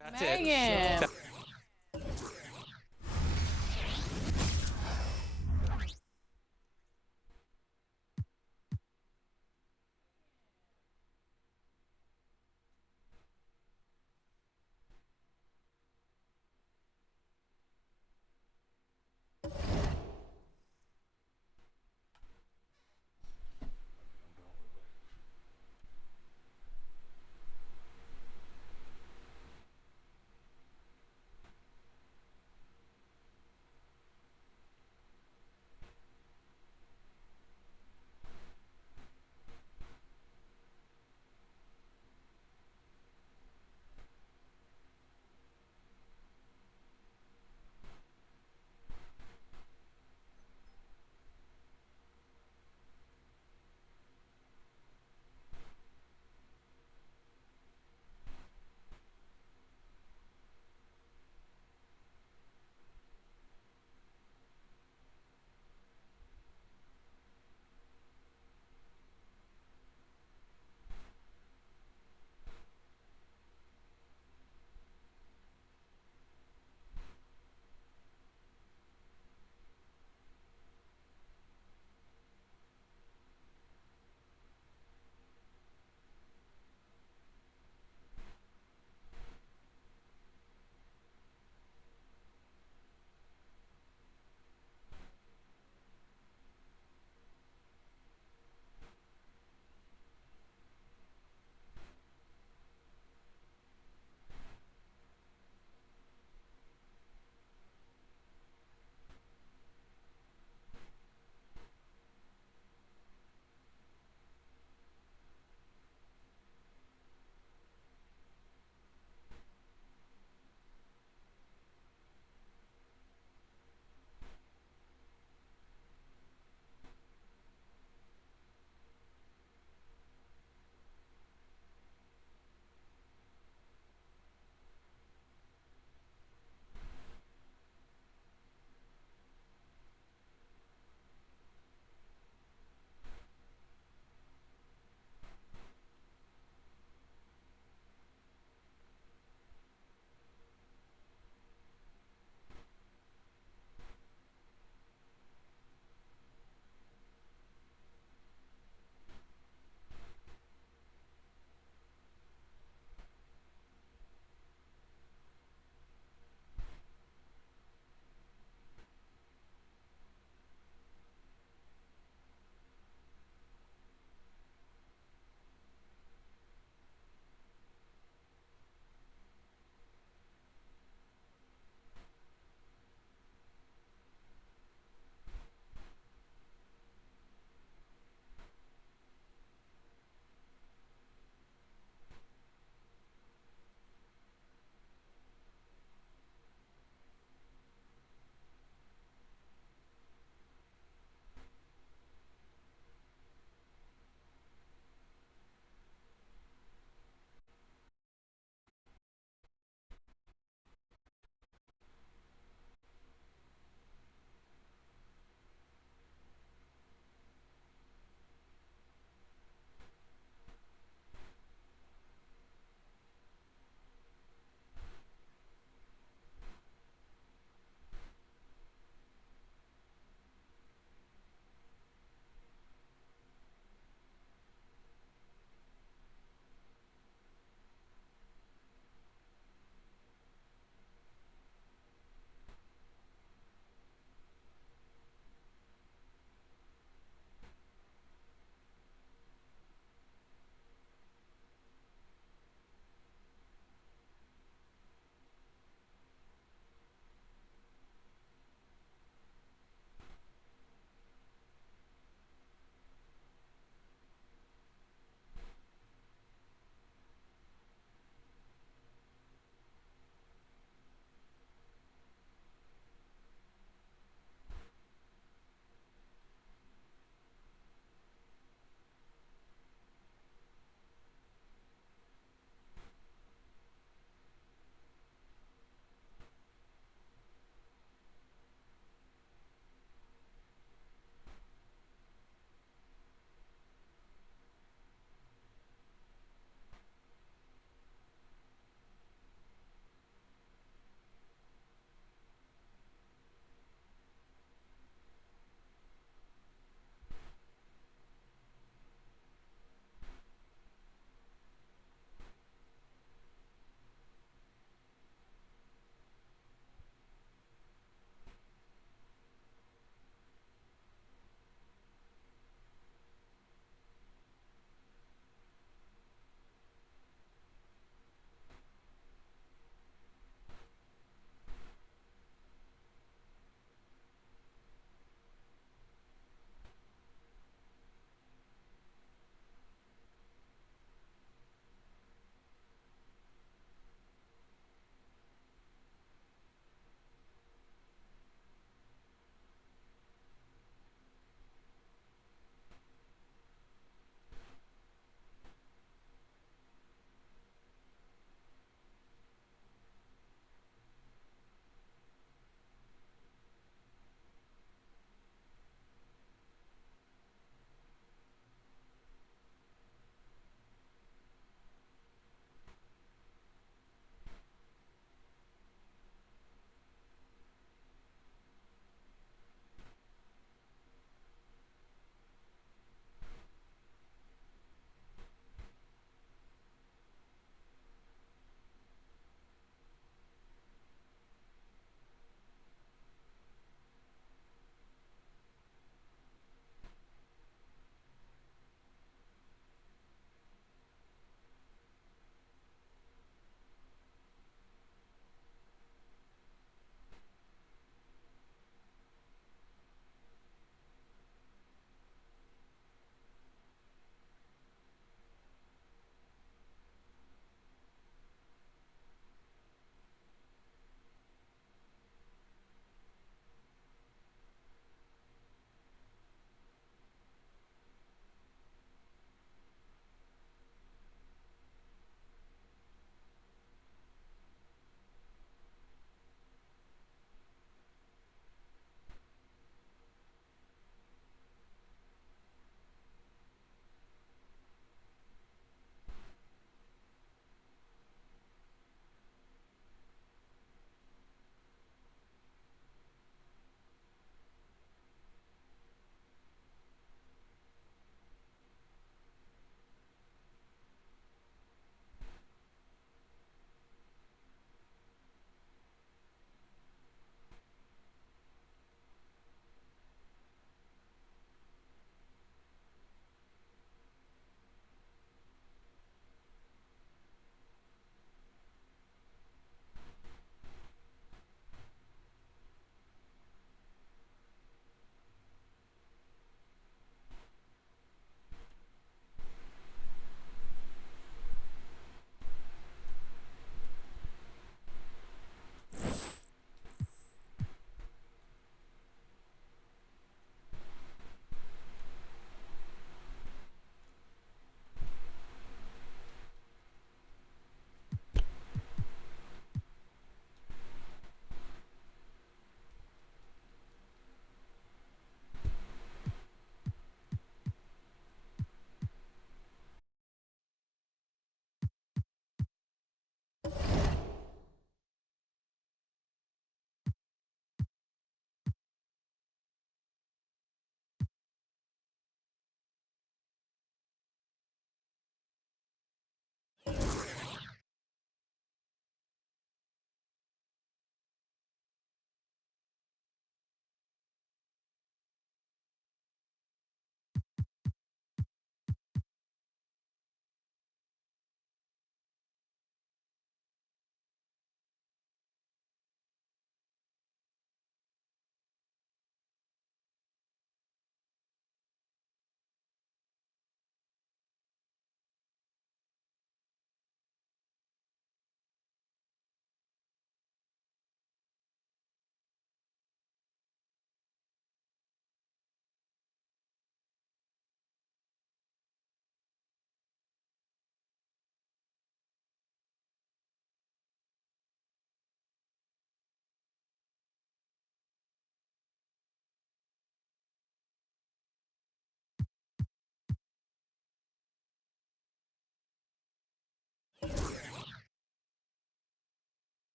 That's it. Megan.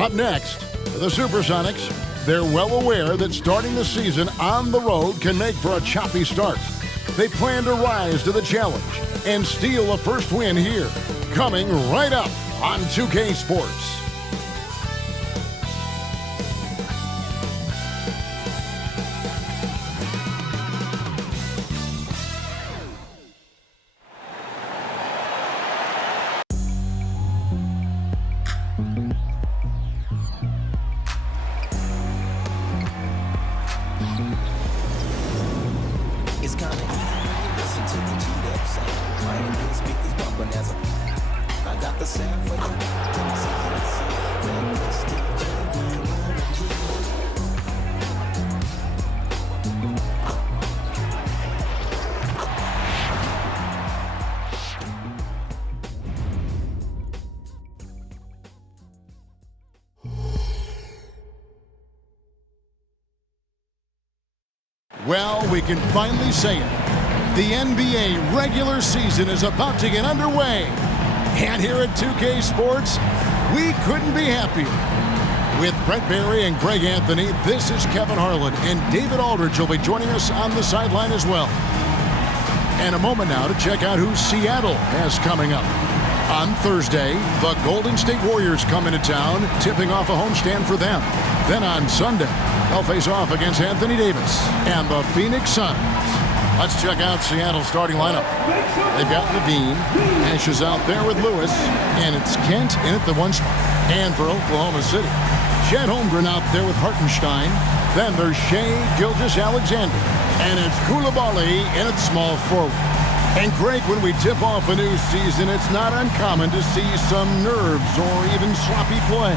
Up next, the Supersonics. They're well aware that starting the season on the road can make for a choppy start. They plan to rise to the challenge and steal a first win here. Coming right up on 2K Sports. It's kinda easy. Listen to the G-Dub sound. Right here, speakers bumping as I got the sound for you. Well, we can finally say it. The NBA regular season is about to get underway. And here at 2K Sports, we couldn't be happier. With Brent Barry and Greg Anthony, this is Kevin Harlan, and David Aldridge will be joining us on the sideline as well. And a moment now to check out who Seattle has coming up. On Thursday, the Golden State Warriors come into town, tipping off a homestand for them. Then on Sunday, they'll face off against Anthony Davis and the Phoenix Suns. Let's check out Seattle's starting lineup. They've got Levine. Ash is out there with Lewis. And it's Kent in at the 1 spot. And for Oklahoma City, Chet Holmgren out there with Hartenstein. Then there's Shai Gilgeous-Alexander. And it's Coulibaly in at small forward. And Greg, when we tip off a new season, it's not uncommon to see some nerves or even sloppy play.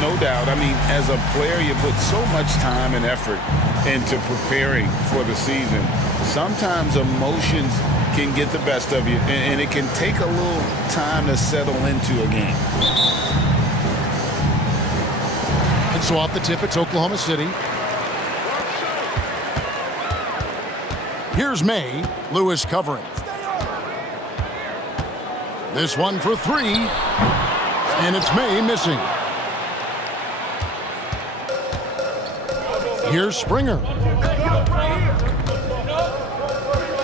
No doubt. I mean, as a player, you put so much time and effort into preparing for the season. Sometimes emotions can get the best of you, and it can take a little time to settle into a game. And so off the tip, it's Oklahoma City. Here's May. Lewis covering. This one for 3. And it's May missing. Here's Springer.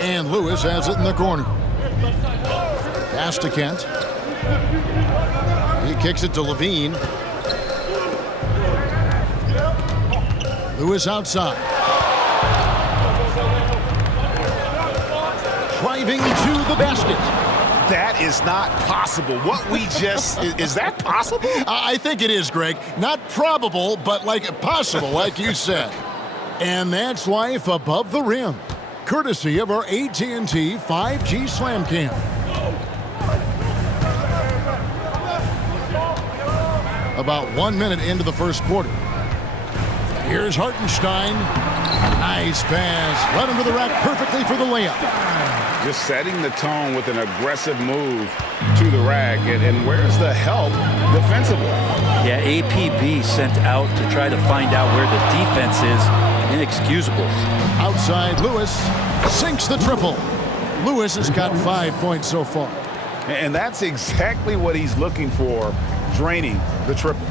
And Lewis has it in the corner. Pass to Kent. He kicks it to Levine. Lewis outside. Driving to the basket. That is not possible. What we just... is that possible? I think it is, Greg. Not probable, but possible, like you said. And that's life above the rim. Courtesy of our AT&T 5G Slam Cam. About 1 minute into the first quarter. Here's Hartenstein. Nice pass. Run him to the rack perfectly for the layup. Just setting the tone with an aggressive move to the rack. And where's the help defensively? Yeah, APB sent out to try to find out where the defense is. Inexcusable. Outside, Lewis sinks the triple. Lewis has got 5 points so far. And that's exactly what he's looking for, draining the triple.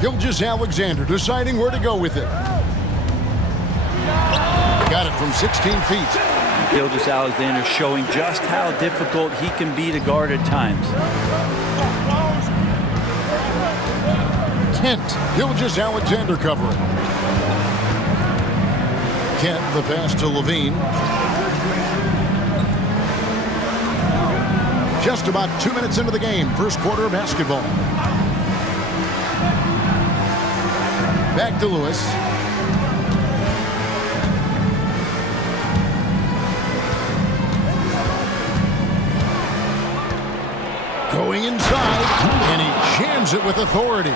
Gilgeous-Alexander deciding where to go with it. Got it from 16 feet. Gilgeous-Alexander showing just how difficult he can be to guard at times. Kent, Gilgeous-Alexander covering. Kent, the pass to Levine. Just about 2 minutes into the game, first quarter of basketball. Back to Lewis. Going inside, and he jams it with authority.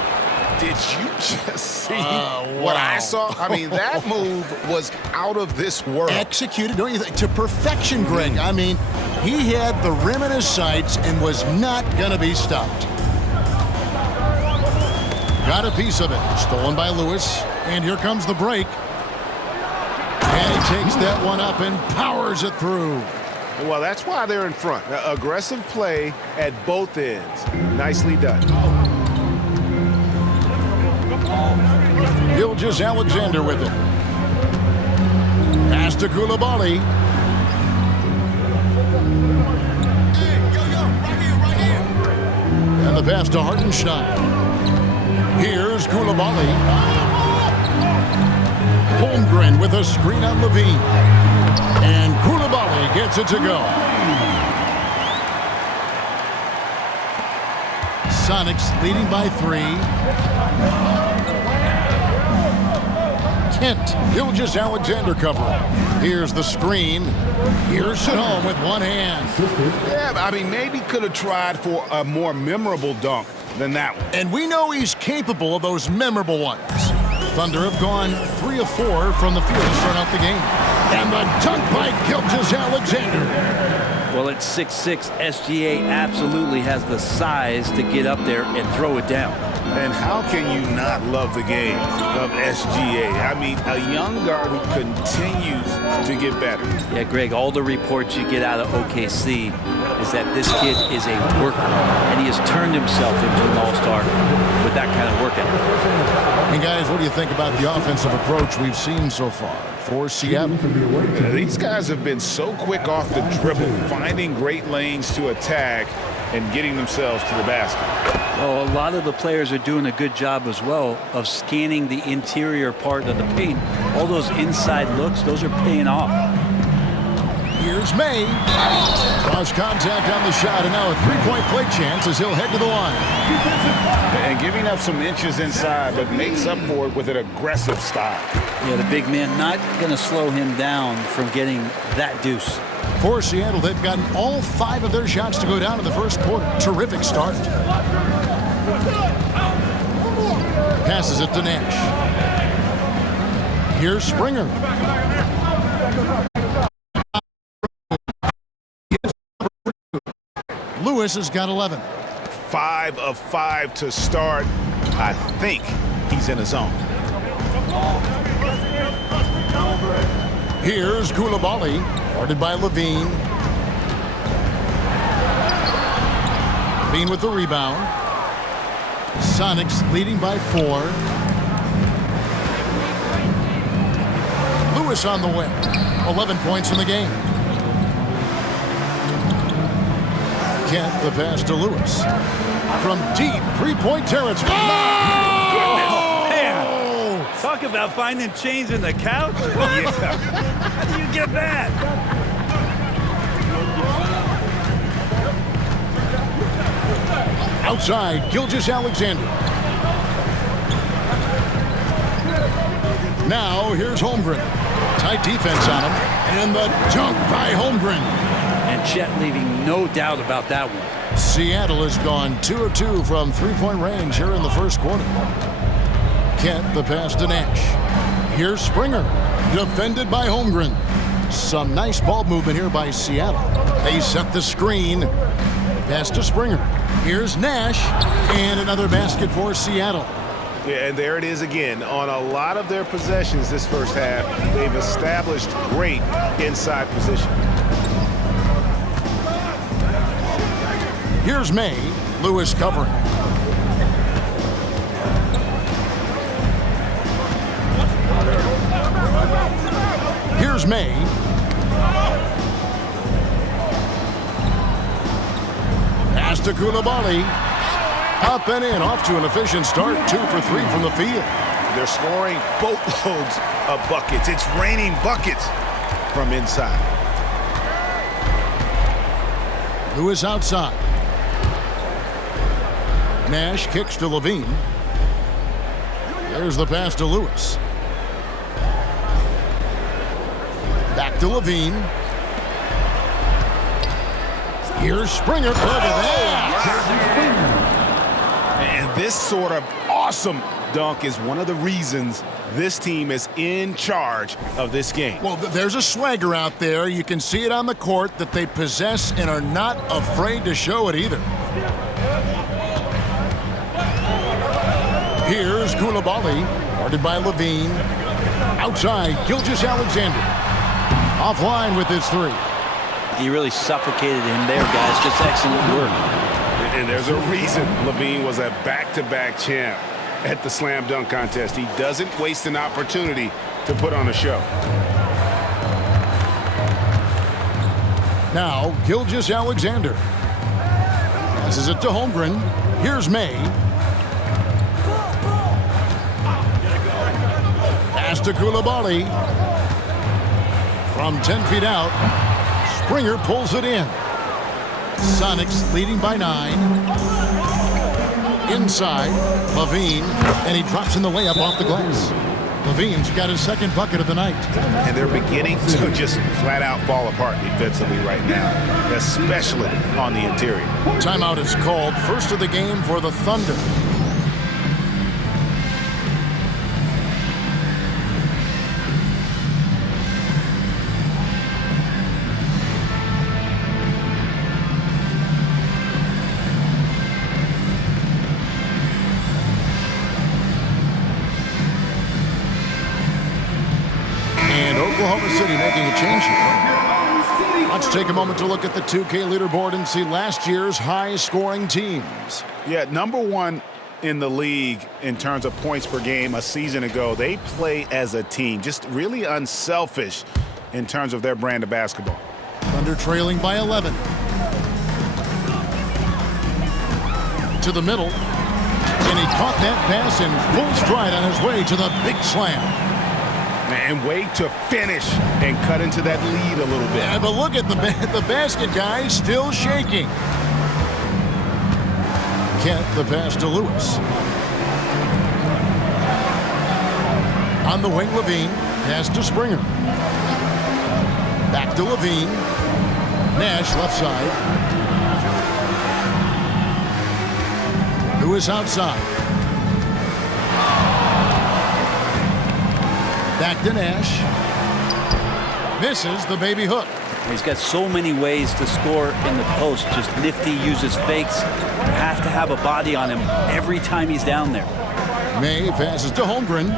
Did you just see what I saw? I mean, that move was out of this world. Executed, don't you think? To perfection, Greg. I mean, he had the rim in his sights and was not going to be stopped. Got a piece of it. Stolen by Lewis. And here comes the break. And he takes that one up and powers it through. Well, that's why they're in front. Aggressive play at both ends. Nicely done. Gilgeous-Alexander with it. Pass to Coulibaly. And the pass to Hartenstein. Here's Coulibaly. Holmgren with a screen on Levine. And Coulibaly gets it to go. Sonics leading by 3. Kent, Gilgeous-Alexander covering. Here's the screen. Here's it home with one hand. Yeah, I mean, maybe could have tried for a more memorable dunk than that one. And we know he's capable of those memorable ones. Thunder have gone 3 of 4 from the field to start out the game. And the dunk by Gilgeous-Alexander. Well, at 6'6", SGA absolutely has the size to get up there and throw it down. And how can you not love the game of SGA? I mean, a young guard who continues to get better. Yeah, Greg, all the reports you get out of OKC is that this kid is a worker, and he has turned himself into an all-star with that kind of workout. And guys, what do you think about the offensive approach we've seen so far for Seattle? These guys have been so quick off the dribble, finding great lanes to attack and getting themselves to the basket. Well, a lot of the players are doing a good job as well of scanning the interior part of the paint. All those inside looks, those are paying off. Here's May. Cross contact on the shot, and now a three-point play chance as he'll head to the line. And giving up some inches inside, but makes up for it with an aggressive style. Yeah, the big man not going to slow him down from getting that deuce. For Seattle, they've gotten all 5 of their shots to go down in the first quarter. Terrific start. Passes it to Nash. Here's Springer. Lewis has got 11. 5 of 5 to start. I think he's in a zone. Here's Coulibaly, guarded by Levine. Levine with the rebound. Sonics leading by 4. Lewis on the win. 11 points in the game. Kent, the pass to Lewis. From deep three-point territory. Oh! Man, talk about finding change in the couch. Yeah. How do you get that? Outside, Gilgeous-Alexander. Now, here's Holmgren. Tight defense on him. And the dunk by Holmgren. And Chet leaving no doubt about that one. Seattle has gone 2 of 2 from three-point range here in the first quarter. Kent, the pass to Nash. Here's Springer, defended by Holmgren. Some nice ball movement here by Seattle. They set the screen. Pass to Springer. Here's Nash, and another basket for Seattle. Yeah, and there it is again. On a lot of their possessions this first half, they've established great inside position. Here's May. Lewis covering. Here's May. Pass to Coulibaly. Up and in, off to an efficient start. 2 for 3 from the field. They're scoring boatloads of buckets. It's raining buckets from inside. Lewis outside. Nash kicks to Levine. There's the pass to Lewis. Back to Levine. Here's Springer. Look at that. And this sort of awesome dunk is one of the reasons this team is in charge of this game. Well, there's a swagger out there. You can see it on the court that they possess and are not afraid to show it either. Here's Coulibaly, guarded by Levine. Outside, Gilgeous-Alexander. Offline with his 3. He really suffocated him there, guys. Just excellent work. And there's a reason Levine was a back-to-back champ at the slam dunk contest. He doesn't waste an opportunity to put on a show. Now, Gilgeous Alexander. Passes it to Holmgren. Here's May. Pass to Coulibaly. From 10 feet out, Springer pulls it in. Sonics leading by 9. Inside, Levine, and he drops in the layup off the glass. Levine's got his second bucket of the night. And they're beginning to just flat out fall apart defensively right now, especially on the interior. Timeout is called. First of the game for the Thunder. Oklahoma City making a change here. Let's take a moment to look at the 2K leaderboard and see last year's high-scoring teams. Yeah, number 1 in the league in terms of points per game a season ago. They play as a team, just really unselfish in terms of their brand of basketball. Thunder trailing by 11. To the middle. And he caught that pass in full stride on his way to the big slam. And way to finish and cut into that lead a little bit. Yeah, but look at the basket guy still shaking. Kent the pass to Lewis. On the wing, Levine. Pass to Springer. Back to Levine. Nash left side. Lewis outside. Back to Nash. Misses the baby hook. He's got so many ways to score in the post. Just nifty, uses fakes. You have to have a body on him every time he's down there. May passes to Holmgren.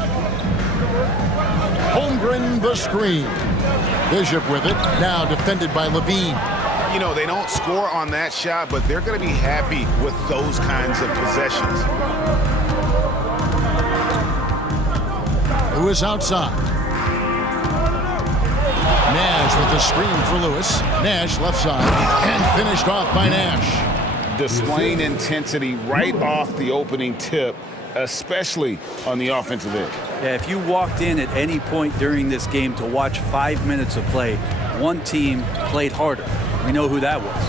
Holmgren the screen. Bishop with it. Now defended by Levine. You know, they don't score on that shot, but they're going to be happy with those kinds of possessions. Lewis outside. Nash with the screen for Lewis. Nash left side. And finished off by Nash. Displaying intensity right off the opening tip, especially on the offensive end. Yeah, if you walked in at any point during this game to watch 5 minutes of play, one team played harder. We know who that was.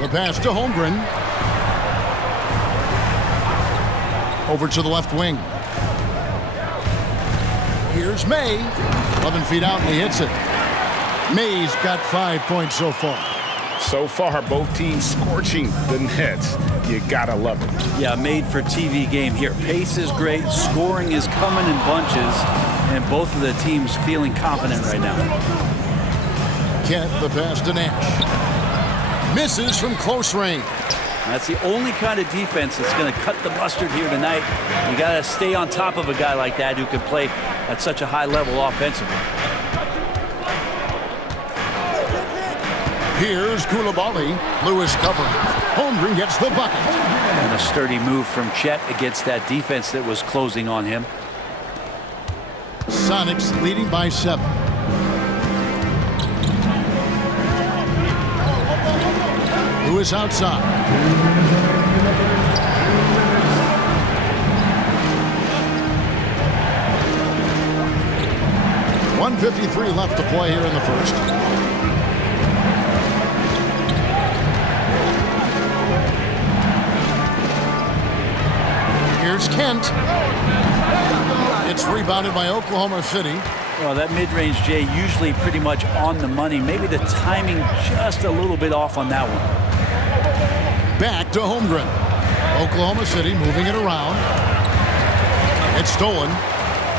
The pass to Holmgren. Over to the left wing. Here's May. 11 feet out and he hits it. May's got 5 points so far. So far, both teams scorching the Nets. You gotta love it. Yeah, made for TV game here. Pace is great. Scoring is coming in bunches. And both of the teams feeling confident right now. Kent the pass to Nash. Misses from close range. That's the only kind of defense that's going to cut the mustard here tonight. You got to stay on top of a guy like that who can play at such a high level offensively. Here's Coulibaly. Lewis covering. Holmgren gets the bucket. And a sturdy move from Chet against that defense that was closing on him. Sonics leading by 7. Lewis outside. .153 left to play here in the first. Here's Kent. It's rebounded by Oklahoma City. Well, that mid-range, Jay, usually pretty much on the money. Maybe the timing just a little bit off on that one. Back to Holmgren. Oklahoma City moving it around. It's stolen.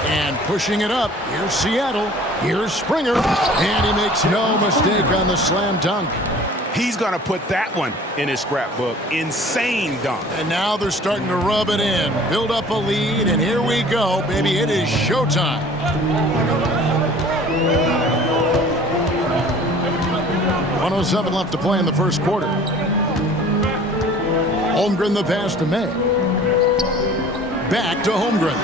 And pushing it up. Here's Seattle. Here's Springer. And he makes no mistake on the slam dunk. He's going to put that one in his scrapbook. Insane dunk. And now they're starting to rub it in. Build up a lead, and here we go, baby. It is showtime. 1:07 left to play in the first quarter. Holmgren the pass to May. Back to Holmgren.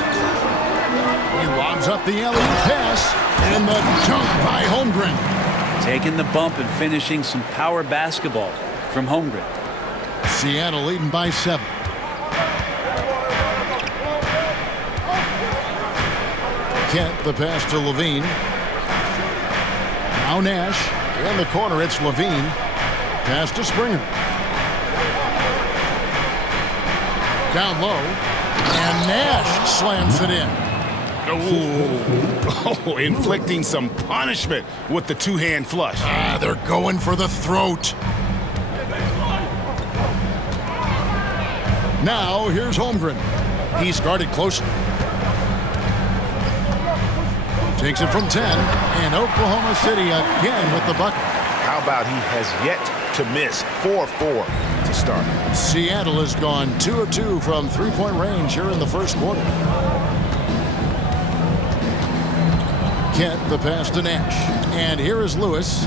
He lobs up the alley pass, and the dunk by Holmgren. Taking the bump and finishing some power basketball from Holmgren. Seattle leading by 7. Kent the pass to Levine. Now Nash. In the corner, it's Levine. Pass to Springer. Down low. And Nash slams it in. Oh, inflicting some punishment with the two-hand flush. They're going for the throat. Now, here's Holmgren. He's guarded closely. Takes it from 10, and Oklahoma City again with the bucket. How about he has yet to miss 4-4 to start? Seattle has gone 2 of 2 from three-point range here in the first quarter. Kent the pass to Nash, and here is Lewis.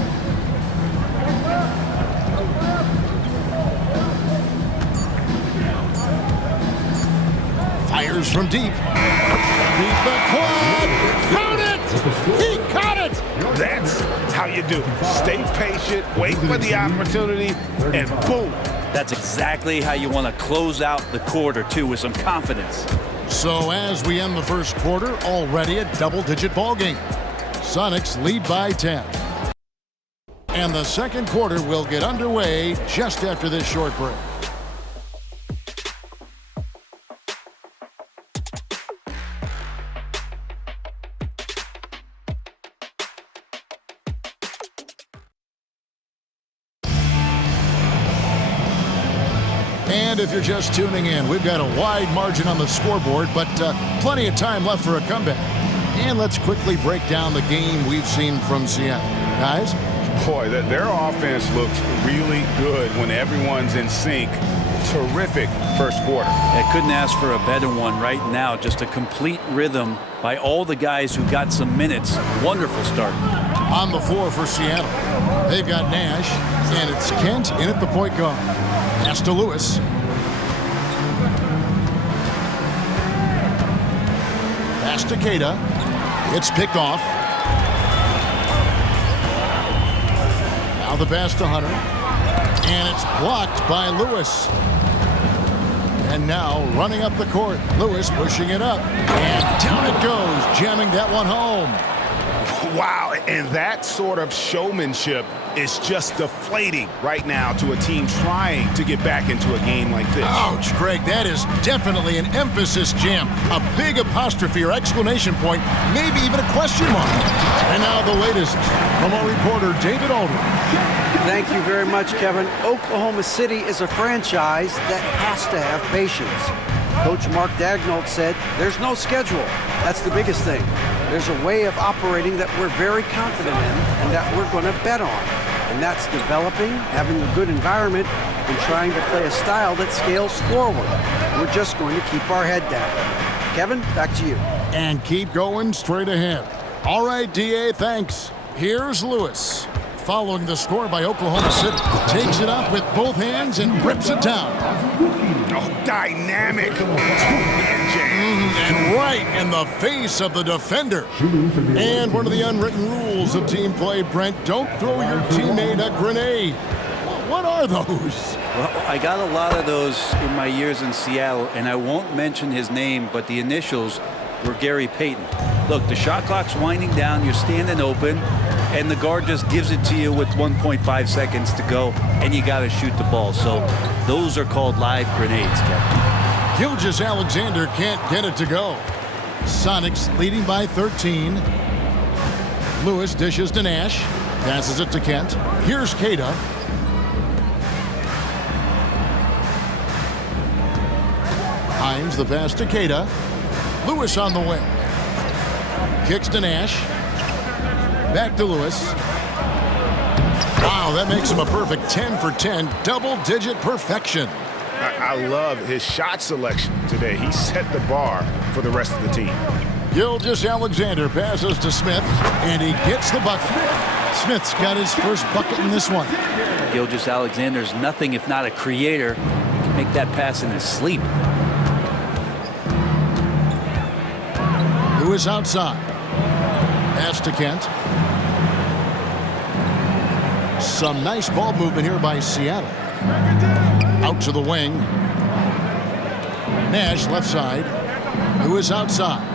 Fires from deep. Beat the quad. Got it! He caught it! That's how you do it. Stay patient, wait for the opportunity, and boom. That's exactly how you want to close out the quarter, too, with some confidence. So as we end the first quarter, already a double-digit ball game. Sonics lead by 10. And the second quarter will get underway just after this short break. And if you're just tuning in, we've got a wide margin on the scoreboard, but plenty of time left for a comeback. And let's quickly break down the game we've seen from Seattle. Guys? Boy, their offense looks really good when everyone's in sync. Terrific first quarter. I couldn't ask for a better one right now. Just a complete rhythm by all the guys who got some minutes. Wonderful start. On the floor for Seattle, they've got Nash, and it's Kent in at the point guard. Pass to Lewis. Pass to Queta. It's picked off. Now the pass to Hunter. And it's blocked by Lewis. And now running up the court. Lewis pushing it up. And down it goes, jamming that one home. Wow, and that sort of showmanship is just deflating right now to a team trying to get back into a game like this. Ouch, Greg, that is definitely an emphasis jam. A big apostrophe or exclamation point, maybe even a question mark. And now the latest from our reporter, David Aldridge. Thank you very much, Kevin. Oklahoma City is a franchise that has to have patience. Coach Mark Daigneault said, there's no schedule. That's the biggest thing. There's a way of operating that we're very confident in and that we're going to bet on. And that's developing, having a good environment, and trying to play a style that scales forward. We're just going to keep our head down. Kevin, back to you. And keep going straight ahead. All right, D.A., thanks. Here's Lewis. Following the score by Oklahoma City. Takes it up with both hands and rips it down. Oh, dynamic. And right in the face of the defender. And one of the unwritten rules of team play, Brent, don't throw your teammate a grenade. What are those? Well, I got a lot of those in my years in Seattle, and I won't mention his name, but the initials were Gary Payton. Look, the shot clock's winding down, you're standing open, and the guard just gives it to you with 1.5 seconds to go, and you got to shoot the ball. So those are called live grenades, Kevin. Gilgeous-Alexander can't get it to go. Sonics leading by 13. Lewis dishes to Nash. Passes it to Kent. Here's Queta. Hines the pass to Queta. Lewis on the wing. Kicks to Nash. Back to Lewis. Wow, that makes him a perfect 10 for 10. Double-digit perfection. I love his shot selection today. He set the bar for the rest of the team. Gilgeous-Alexander passes to Smith, and he gets the bucket. Smith's got his first bucket in this one. Gilgeous-Alexander's nothing if not a creator. He can make that pass in his sleep. Lewis outside. Pass to Kent. Some nice ball movement here by Seattle. Out to the wing. Nash left side. Lewis outside.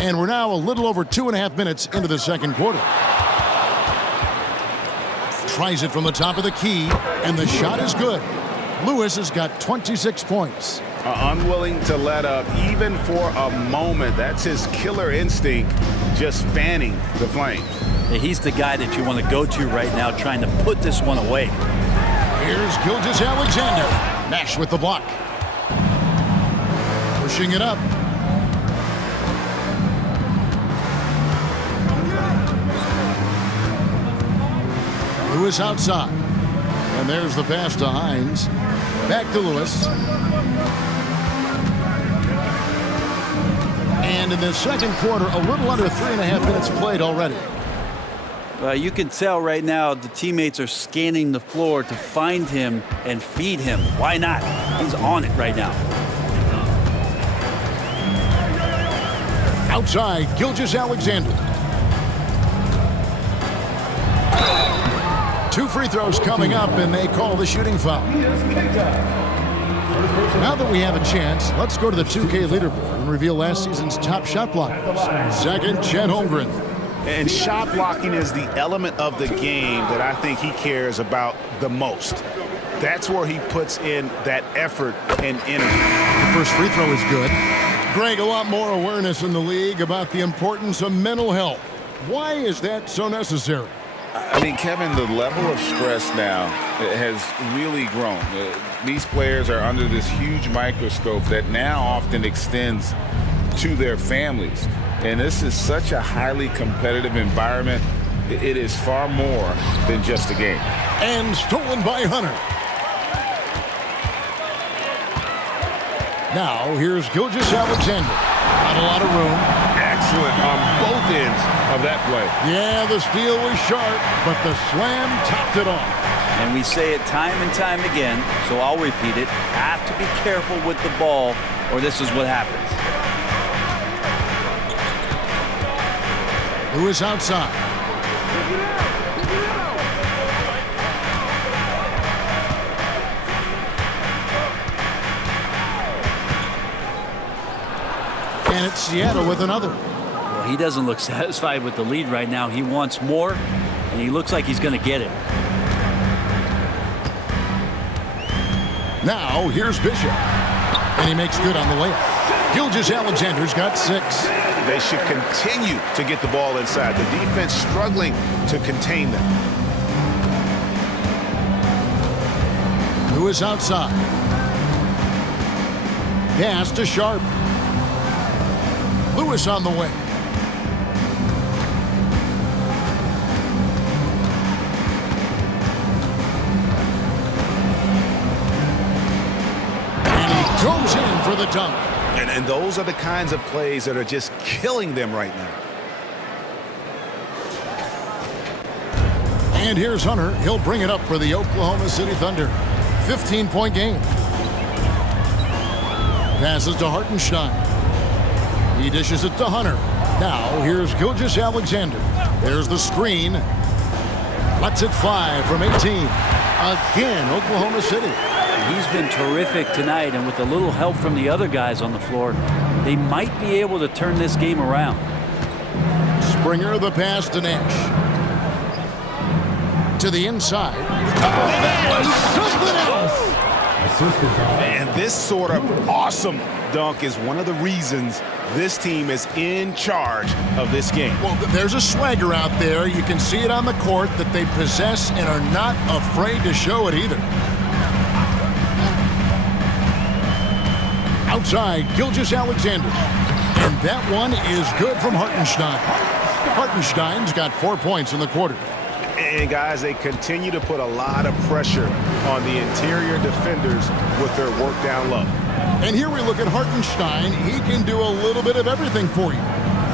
And we're now a little over 2.5 minutes into the second quarter. Tries it from the top of the key, and the shot is good. Lewis has got 26 points. Unwilling to let up even for a moment. That's his killer instinct, just fanning the flames. He's the guy that you want to go to right now, trying to put this one away. Here's Gilgeous-Alexander. Nash with the block. Pushing it up. Lewis outside. And there's the pass to Hines. Back to Lewis. And in the second quarter, a little under 3.5 minutes played already. You can tell right now the teammates are scanning the floor to find him and feed him. Why not? He's on it right now. Outside, Gilgeous-Alexander. 2 free throws coming up, and they call the shooting foul. Now that we have a chance, let's go to the 2K leaderboard and reveal last season's top shot blockers. Second, Chet Holmgren. And shot blocking is the element of the game that I think he cares about the most. That's where he puts in that effort and energy. The first free throw is good. Greg, a lot more awareness in the league about the importance of mental health. Why is that so necessary? I mean, Kevin, the level of stress now has really grown. These players are under this huge microscope that now often extends to their families. And this is such a highly competitive environment. It is far more than just a game. And stolen by Hunter. Now, here's Gilgeous-Alexander. Not a lot of room. Excellent on both ends of that play. Yeah, the steal was sharp, but the slam topped it off. And we say it time and time again, so I'll repeat it. Have to be careful with the ball, or this is what happens. Lewis outside. And it's Seattle with another. Well, he doesn't look satisfied with the lead right now. He wants more, and he looks like he's going to get it. Now, here's Bishop. And he makes good on the layup. Gilgeous-Alexander's got 6. They should continue to get the ball inside. The defense struggling to contain them. Lewis outside. Pass to Sharp. Lewis on the way. And he goes in for the dunk. And those are the kinds of plays that are just killing them right now. And here's Hunter. He'll bring it up for the Oklahoma City Thunder. 15-point game. Passes to Hartenstein. He dishes it to Hunter. Now here's Gilgeous-Alexander. There's the screen. Lets it fly from 18. Again, Oklahoma City. He's been terrific tonight, and with a little help from the other guys on the floor, they might be able to turn this game around. Springer, the pass to Nash. To the inside. That was something else. And this sort of awesome dunk is one of the reasons this team is in charge of this game. Well, there's a swagger out there. You can see it on the court that they possess and are not afraid to show it either. Outside, Gilgeous-Alexander. And that one is good from Hartenstein. Hartenstein's got 4 points in the quarter. And guys, they continue to put a lot of pressure on the interior defenders with their work down low. And here we look at Hartenstein. He can do a little bit of everything for you.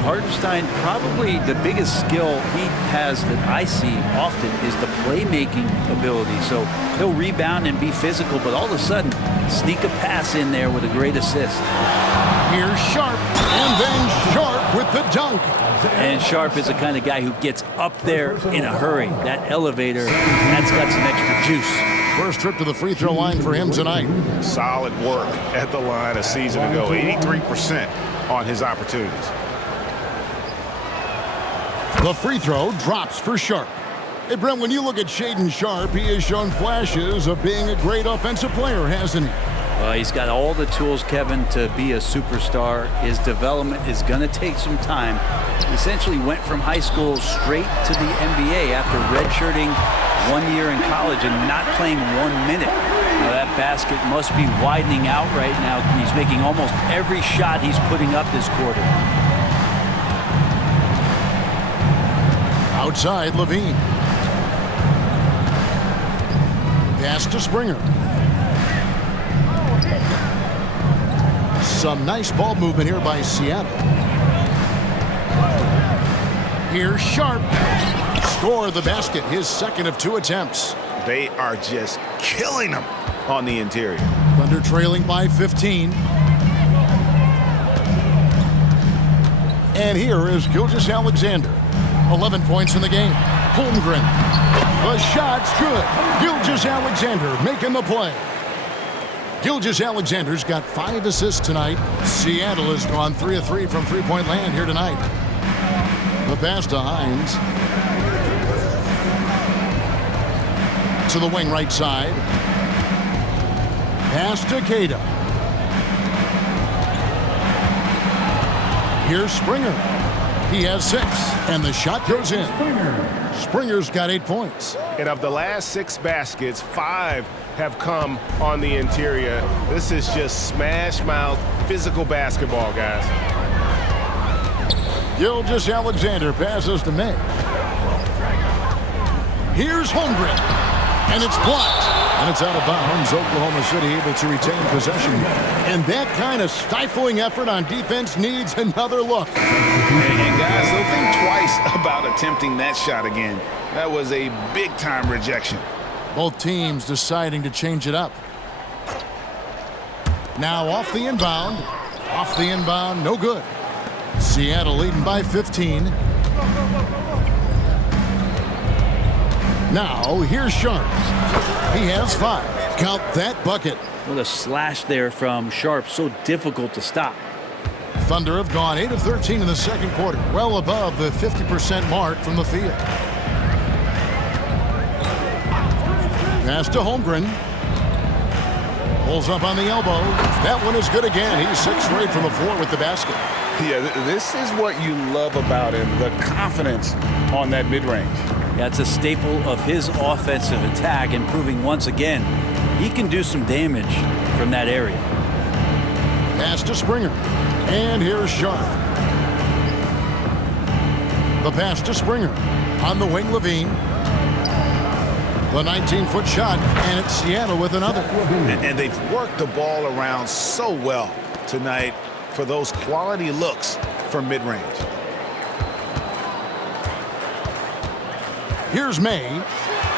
Hartenstein, probably the biggest skill he has that I see often is the playmaking ability. So he'll rebound and be physical, but all of a sudden sneak a pass in there with a great assist. Here's Sharp, and then Sharp with the dunk. And Sharp is the kind of guy who gets up there in a hurry. That elevator, that's got some extra juice. First trip to the free throw line for him tonight. Solid work at the line a season ago. 83% on his opportunities. The free throw drops for Sharp. Hey, Brent, when you look at Shaedon Sharp, he has shown flashes of being a great offensive player, hasn't he? He's got all the tools, Kevin, to be a superstar. His development is going to take some time. He essentially went from high school straight to the NBA after redshirting 1 year in college and not playing 1 minute. Now, that basket must be widening out right now. He's making almost every shot he's putting up this quarter. Outside, Levine. Pass to Springer. Some nice ball movement here by Seattle. Here's Sharp. Score the basket, his second of 2 attempts. They are just killing them on the interior. Thunder trailing by 15. And here is Gilgeous-Alexander. 11 points in the game. Holmgren. The shot's good. Gilgeous-Alexander making the play. Gilgeous-Alexander's got 5 assists tonight. Seattle has gone 3 of 3 from three-point land here tonight. The pass to Hines. To the wing right side. Pass to Queta. Here's Springer. He has 6, and the shot goes in. Springer's got 8 points. And of the last 6 baskets, 5 have come on the interior. This is just smash mouth physical basketball, guys. Gilgeous-Alexander passes to May. Here's Holmgren, and it's blocked. And it's out of bounds. Oklahoma City able to retain possession. And that kind of stifling effort on defense needs another look. And guys, they'll think twice about attempting that shot again. That was a big-time rejection. Both teams deciding to change it up. Now off the inbound. Off the inbound, no good. Seattle leading by 15. Now here's Sharp. He has 5. Count that bucket. What a slash there from Sharp. So difficult to stop. Thunder have gone 8 of 13 in the second quarter. Well above the 50% mark from the field. Pass to Holmgren. Pulls up on the elbow. That one is good again. He's 6 straight from the floor with the basket. Yeah, this is what you love about him, the confidence on that mid-range. That's a staple of his offensive attack, and proving once again he can do some damage from that area. Pass to Springer. And here's Sharp. The pass to Springer. On the wing, Levine. The 19-foot shot, and it's Seattle with another. And they've worked the ball around so well tonight for those quality looks from mid-range. Here's May.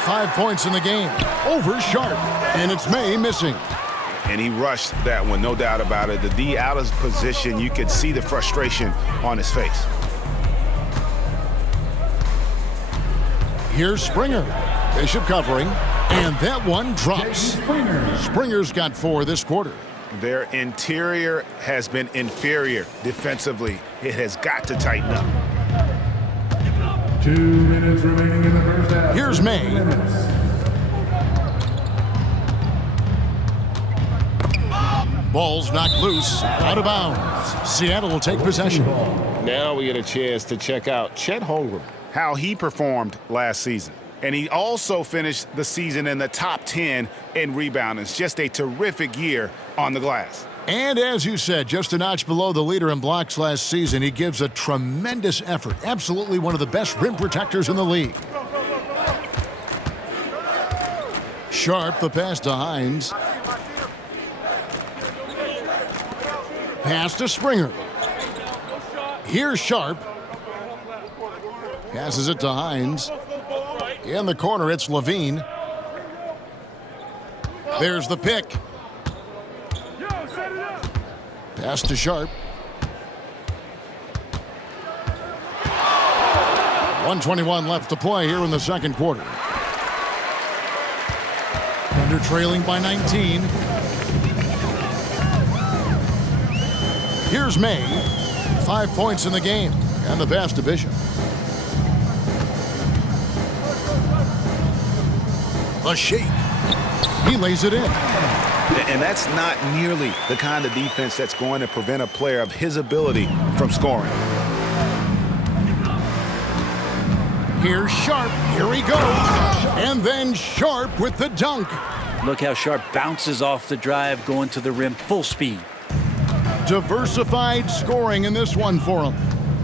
5 points in the game. Over Sharp. And it's May missing. And he rushed that one, no doubt about it. The D out of position, you could see the frustration on his face. Here's Springer. Bishop covering. And that one drops. Springer's got 4 this quarter. Their interior has been inferior defensively. It has got to tighten up. 2 minutes remaining in the first half. Here's May. Ball's knocked loose. Out of bounds. Seattle will take possession. Now we get a chance to check out Chet Holmgren. How he performed last season. And he also finished the season in the top 10 in rebounding. It's just a terrific year on the glass. And as you said, just a notch below the leader in blocks last season, he gives a tremendous effort. Absolutely one of the best rim protectors in the league. Sharp, the pass to Hines. Pass to Springer. Here's Sharp. Passes it to Hines. In the corner, it's Levine. There's the pick. Pass to Sharp. 1:21 left to play here in the second quarter. Thunder trailing by 19. Here's May. 5 points in the game and the pass to Bishop. The shake. He lays it in. And that's not nearly the kind of defense that's going to prevent a player of his ability from scoring. Here's Sharp. Here he goes. And then Sharp with the dunk. Look how Sharp bounces off the drive, going to the rim full speed. Diversified scoring in this one for him.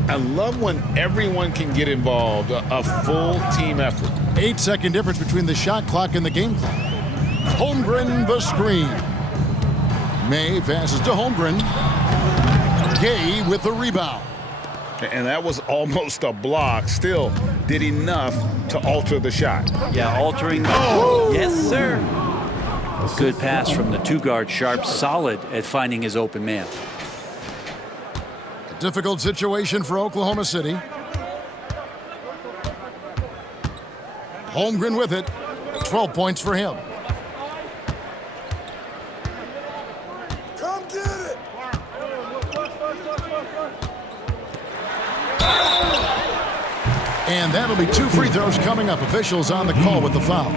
I love when everyone can get involved, a full team effort. 8-second difference between the shot clock and the game clock. Holmgren the screen. May passes to Holmgren. Gay with the rebound. And that was almost a block. Still did enough to alter the shot. Yeah, altering. Oh! Yes, sir. Good pass from the two-guard Sharp. Solid at finding his open man. A difficult situation for Oklahoma City. Holmgren with it. 12 points for him. Come get it. And that'll be 2 free throws coming up. Officials on the call with the foul.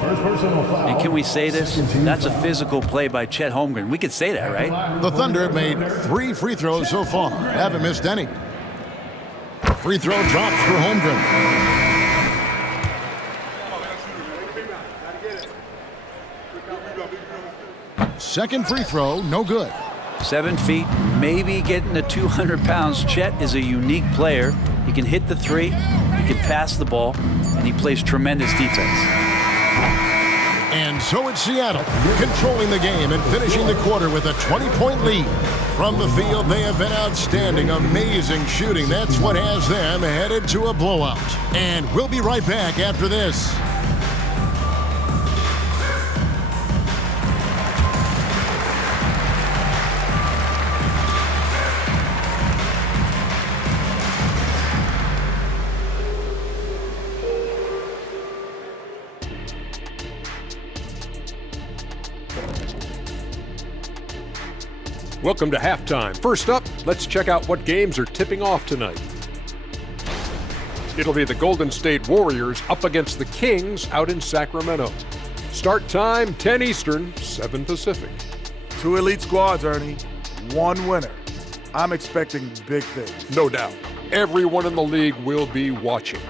First personal foul. And can we say this? That's a physical play by Chet Holmgren. We could say that, right? The Thunder have made 3 free throws so far. Haven't missed any. Free throw drops for Holmgren. Second free throw, no good. 7 feet, maybe getting to 200 pounds. Chet is a unique player. He can hit the three, he can pass the ball, and he plays tremendous defense. And so it's Seattle, controlling the game and finishing the quarter with a 20-point lead. From the field, they have been outstanding, amazing shooting. That's what has them headed to a blowout. And we'll be right back after this. Welcome to halftime. First up, let's check out what games are tipping off tonight. It'll be the Golden State Warriors up against the Kings out in Sacramento. Start time 10 Eastern, 7 Pacific. 2 elite squads, Ernie. 1 winner. I'm expecting big things. No doubt. Everyone in the league will be watching.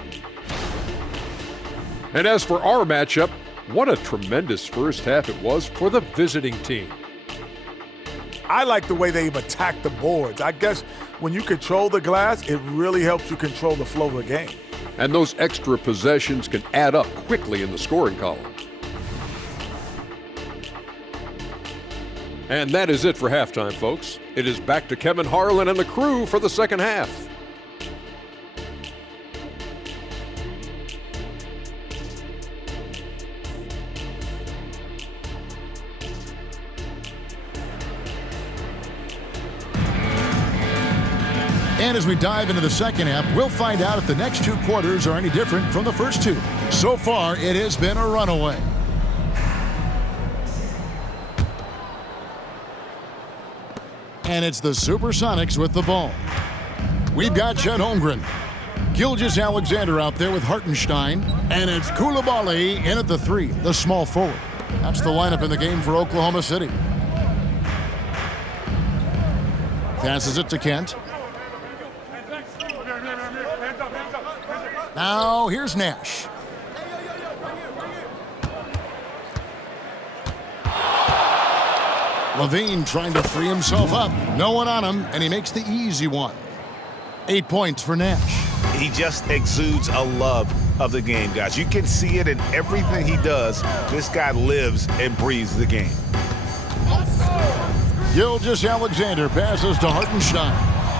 And as for our matchup, what a tremendous first half it was for the visiting team. I like the way they've attacked the boards. I guess when you control the glass, it really helps you control the flow of the game. And those extra possessions can add up quickly in the scoring column. And that is it for halftime, folks. It is back to Kevin Harlan and the crew for the second half. And as we dive into the second half, we'll find out if the next 2 quarters are any different from the first 2. So far, it has been a runaway. And it's the Supersonics with the ball. We've got Chet Holmgren, Gilgeous-Alexander out there with Hartenstein, and it's Coulibaly in at the 3, the small forward. That's the lineup in the game for Oklahoma City. Passes it to Kent. Now, here's Nash. Levine trying to free himself up. No one on him, and he makes the easy one. 8 points for Nash. He just exudes a love of the game, guys. You can see it in everything he does. This guy lives and breathes the game. Gilgeous-Alexander passes to Hartenstein.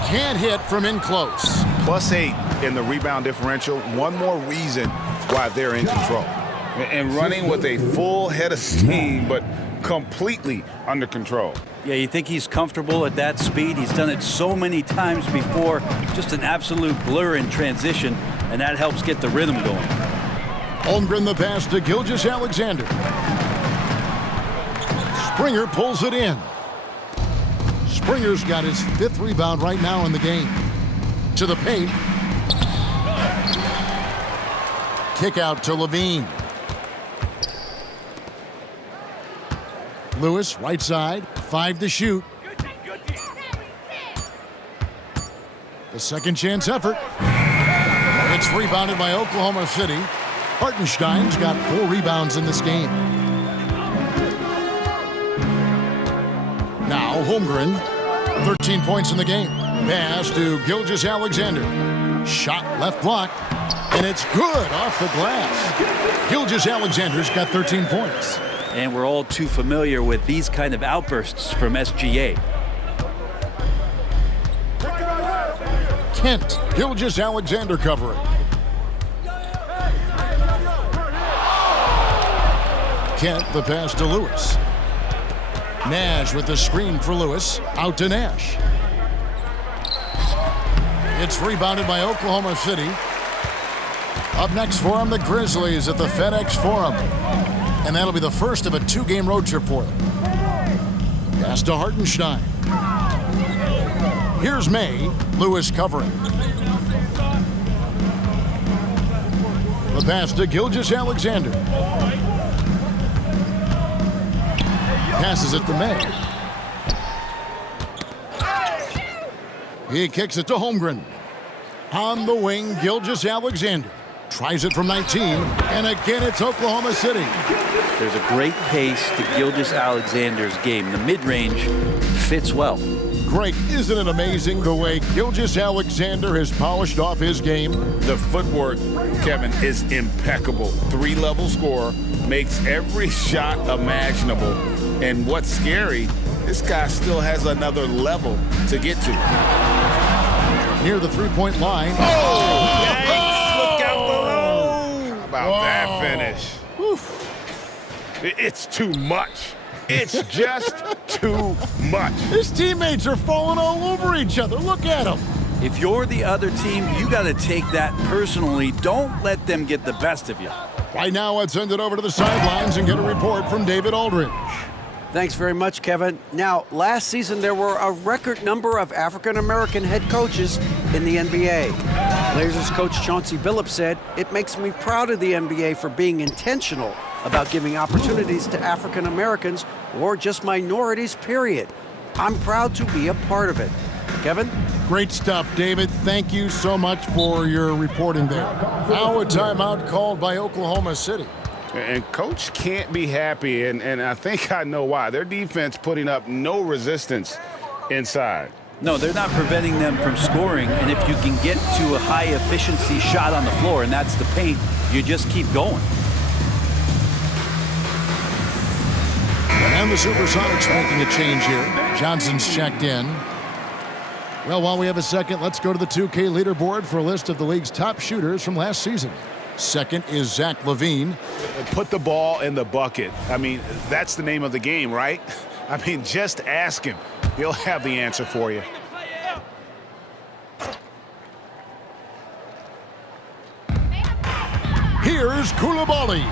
Can't hit from in close. +8 in the rebound differential. One more reason why they're in control. And running with a full head of steam, but completely under control. Yeah, you think he's comfortable at that speed? He's done it so many times before. Just an absolute blur in transition, and that helps get the rhythm going. Holmgren the pass to Gilgeous-Alexander. Springer pulls it in. Springer's got his 5th rebound right now in the game. To the paint. Kick out to Levine. Lewis, right side, 5 to shoot. The second chance effort. It's rebounded by Oklahoma City. Hartenstein's got 4 rebounds in this game. Now Holmgren, 13 points in the game. Pass to Gilgeous-Alexander. Shot left block, and it's good off the glass. Gilgeous-Alexander's got 13 points. And we're all too familiar with these kind of outbursts from SGA. Kent, Gilgeous-Alexander covering. Kent, the pass to Lewis. Nash with the screen for Lewis. Out to Nash. It's rebounded by Oklahoma City. Up next for them, the Grizzlies at the FedEx Forum. And that'll be the first of a 2-game road trip for them. Pass to Hartenstein. Here's May. Lewis covering. The pass to Gilgeous-Alexander. Passes it to May. He kicks it to Holmgren. On the wing, Gilgeous-Alexander. Tries it from 19, and again it's Oklahoma City. There's a great pace to Gilgeous-Alexander's game. The mid-range fits well. Greg, isn't it amazing the way Gilgeous-Alexander has polished off his game? The footwork, Kevin, is impeccable. 3-level scorer, makes every shot imaginable. And what's scary, this guy still has another level to get to. Near the 3-point line. Oh! Yikes! Look out below! How about that finish? It's too much. It's just too much. His teammates are falling all over each other. Look at him. If you're the other team, you got to take that personally. Don't let them get the best of you. Right now, let's send it over to the sidelines and get a report from David Aldridge. Thanks very much, Kevin. Now, last season there were a record number of African-American head coaches in the NBA. Blazers coach Chauncey Billups said, "It makes me proud of the NBA for being intentional about giving opportunities to African-Americans or just minorities, period. I'm proud to be a part of it." Kevin? Great stuff, David. Thank you so much for your reporting there. Now a timeout called by Oklahoma City. And Coach can't be happy, and I think I know why. Their defense putting up no resistance inside. No, they're not preventing them from scoring, and if you can get to a high-efficiency shot on the floor, and that's the paint, you just keep going. And the Supersonics making a change here. Johnson's checked in. Well, while we have a second, let's go to the 2K leaderboard for a list of the league's top shooters from last season. Second is Zach LaVine. Put the ball in the bucket. I mean, that's the name of the game, right? I mean, just ask him. He'll have the answer for you. Here's Coulibaly.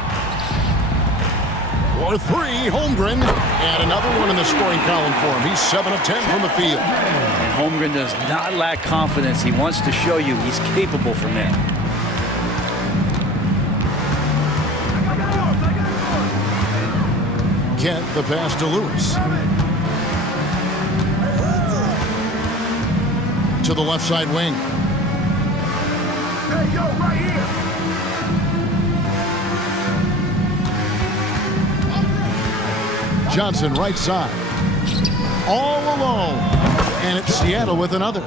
For 3, Holmgren. And another one in the scoring column for him. He's 7 of 10 from the field. And Holmgren does not lack confidence. He wants to show you he's capable from there. Kent, the pass to Lewis. To the left side wing. Hey, yo, right here. Johnson, right side. All alone. And it's Seattle with another.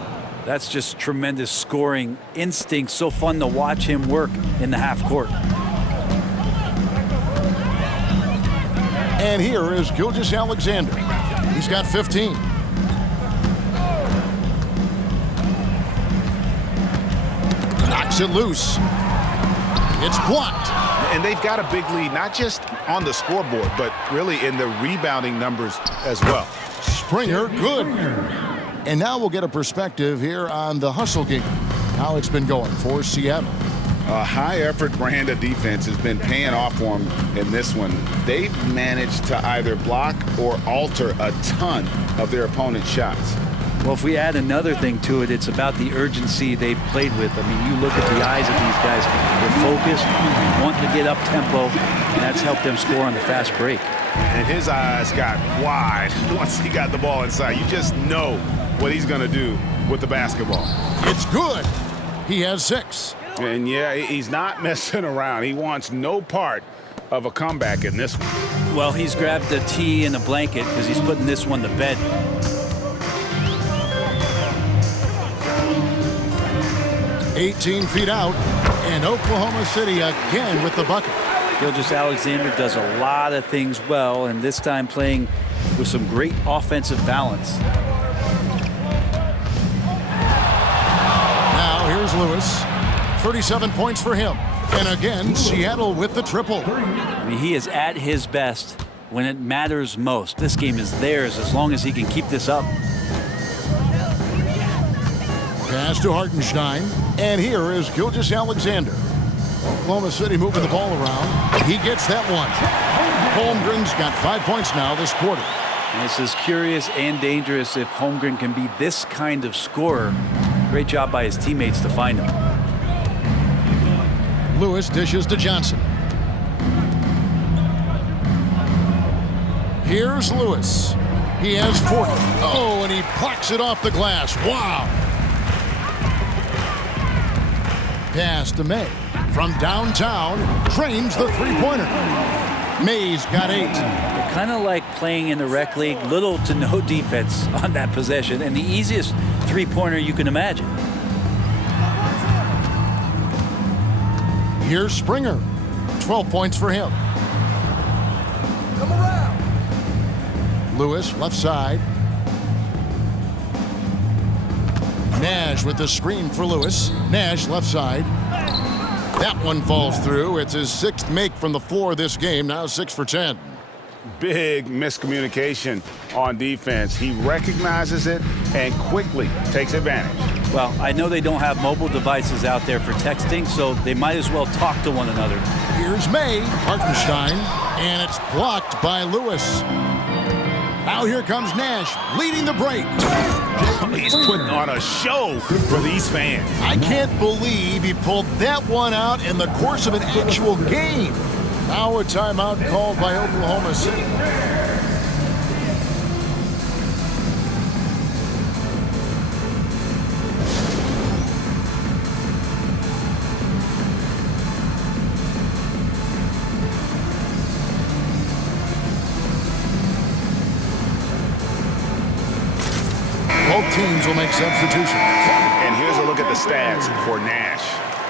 That's just tremendous scoring instinct. So fun to watch him work in the half court. And here is Gilgeous-Alexander. He's got 15. Knocks it loose. It's blocked. And they've got a big lead, not just on the scoreboard, but really in the rebounding numbers as well. Springer, good. And now we'll get a perspective here on the hustle game, how it's been going for Seattle. A high-effort brand of defense has been paying off for them in this one. They've managed to either block or alter a ton of their opponent's shots. Well, if we add another thing to it, it's about the urgency they've played with. I mean, you look at the eyes of these guys. They're focused, wanting to get up tempo, and that's helped them score on the fast break. And his eyes got wide once he got the ball inside. You just know what he's going to do with the basketball. It's good. He has 6. And yeah, he's not messing around. He wants no part of a comeback in this one. Well, he's grabbed a tee and a blanket because he's putting this one to bed. "18 feet out, and Oklahoma City again with the bucket." Gilgeous-Alexander does a lot of things well, and this time playing with some great offensive balance. Now here's Lewis. 37 points for him. And again, Seattle with the triple. I mean, he is at his best when it matters most. This game is theirs as long as he can keep this up. Pass to Hartenstein. And here is Gilgeous-Alexander. Oklahoma City moving the ball around. He gets that one. Holmgren's got 5 points now this quarter. And this is curious and dangerous if Holmgren can be this kind of scorer. Great job by his teammates to find him. Lewis dishes to Johnson. Here's Lewis. He has 40. Oh, and he plucks it off the glass. Wow. Pass to May. From downtown, trains the three-pointer. May's got 8. Kind of like playing in the rec league, little to no defense on that possession, and the easiest three-pointer you can imagine. Here's Springer. 12 points for him. Come around. Lewis, left side. Nash with the screen for Lewis. Nash, left side. That one falls through. It's his 6th make from the floor this game, now 6 for 10. Big miscommunication on defense. He recognizes it and quickly takes advantage. Well, I know they don't have mobile devices out there for texting, so they might as well talk to one another. Here's May, Hartenstein, and it's blocked by Lewis. Now here comes Nash, leading the break. He's putting on a show for these fans. I can't believe he pulled that one out in the course of an actual game. Now a timeout called by Oklahoma City. Both teams will make substitutions. And here's a look at the stats for Nash.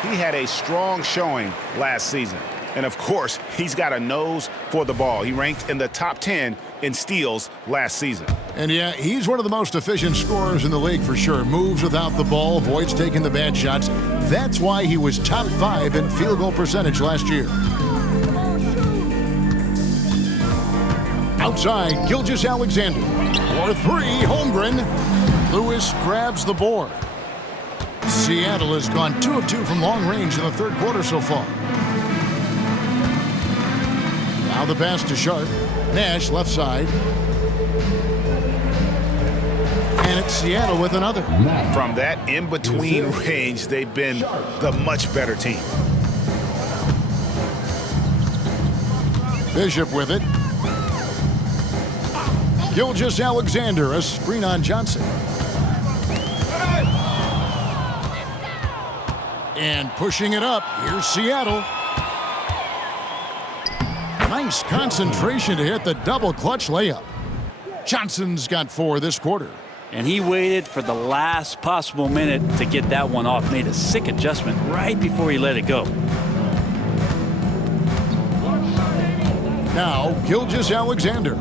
He had a strong showing last season. And of course, he's got a nose for the ball. He ranked in the top 10 in steals last season. And yeah, he's one of the most efficient scorers in the league for sure. Moves without the ball, avoids taking the bad shots. That's why he was top 5 in field goal percentage last year. Outside, Gilgeous-Alexander. For 3, Holmgren. Lewis grabs the board. Seattle has gone 2 of 2 from long range in the third quarter so far. Now the pass to Sharp. Nash, left side. And it's Seattle with another. From that in-between range, they've been the much better team. Bishop with it. Gilgeous-Alexander, a screen on Johnson. And pushing it up, here's Seattle. Nice concentration to hit the double clutch layup. Johnson's got 4 this quarter. And he waited for the last possible minute to get that one off. Made a sick adjustment right before he let it go. Now, Gilgeous-Alexander.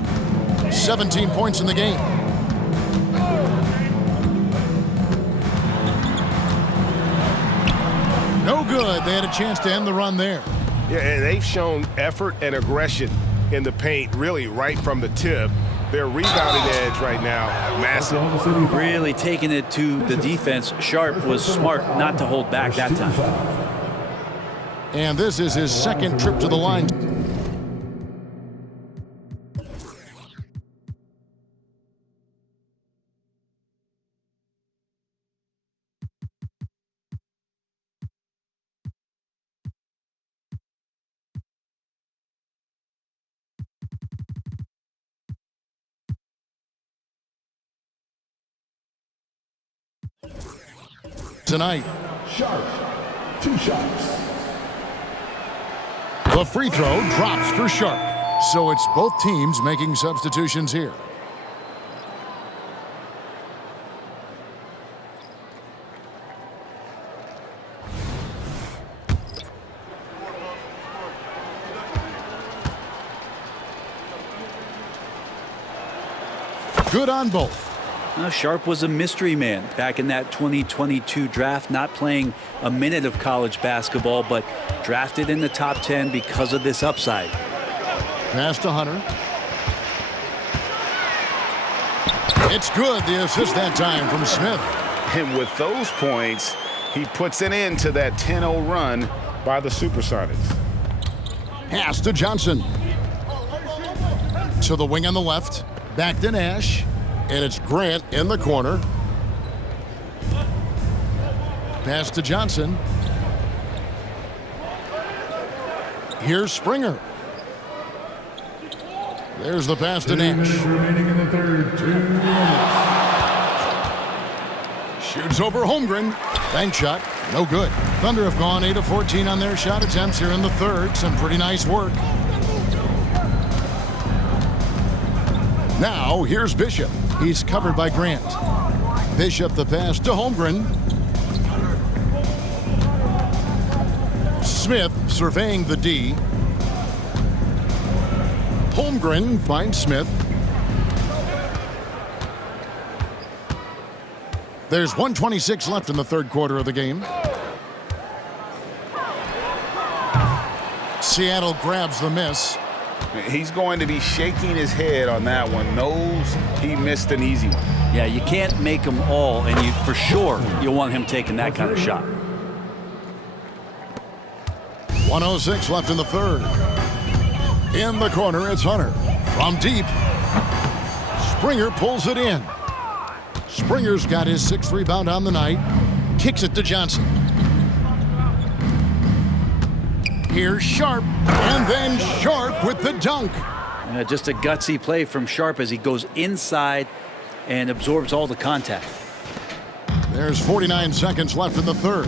17 points in the game. No good. They had a chance to end the run there. Yeah, and they've shown effort and aggression in the paint, really right from the tip. Their rebounding edge right now, massive. Really taking it to the defense. Sharp was smart not to hold back that time. And this is his second trip to the line. Tonight. Sharp, 2 shots. The free throw drops for Sharp. So it's both teams making substitutions here. Good on both. Now, Sharp was a mystery man back in that 2022 draft, not playing a minute of college basketball, but drafted in the top 10 because of this upside. Pass to Hunter. It's good. The assist that time from Smith. And with those points, he puts an end to that 10-0 run by the Supersonics. Pass to Johnson. To the wing on the left. Back to Nash. And it's Grant in the corner. Pass to Johnson. Here's Springer. There's the pass to 2 Nash. minutes remaining in the third. 2 minutes. Shoots over Holmgren. Bank shot. No good. Thunder have gone 8 of 14 on their shot attempts here in the third. Some pretty nice work. Now, here's Bishop. He's covered by Grant. Bishop the pass to Holmgren. Smith surveying the D. Holmgren finds Smith. There's 1:26 left in the third quarter of the game. Seattle grabs the miss. He's going to be shaking his head on that one. Knows he missed an easy one. Yeah, you can't make them all, and you for sure you'll want him taking that kind of shot. 1:06 left in the third. In the corner, it's Hunter. From deep. Springer pulls it in. Springer's got his 6th rebound on the night. Kicks it to Johnson. Here's Sharp, and then Sharp with the dunk. Just a gutsy play from Sharp as he goes inside and absorbs all the contact. There's 49 seconds left in the third.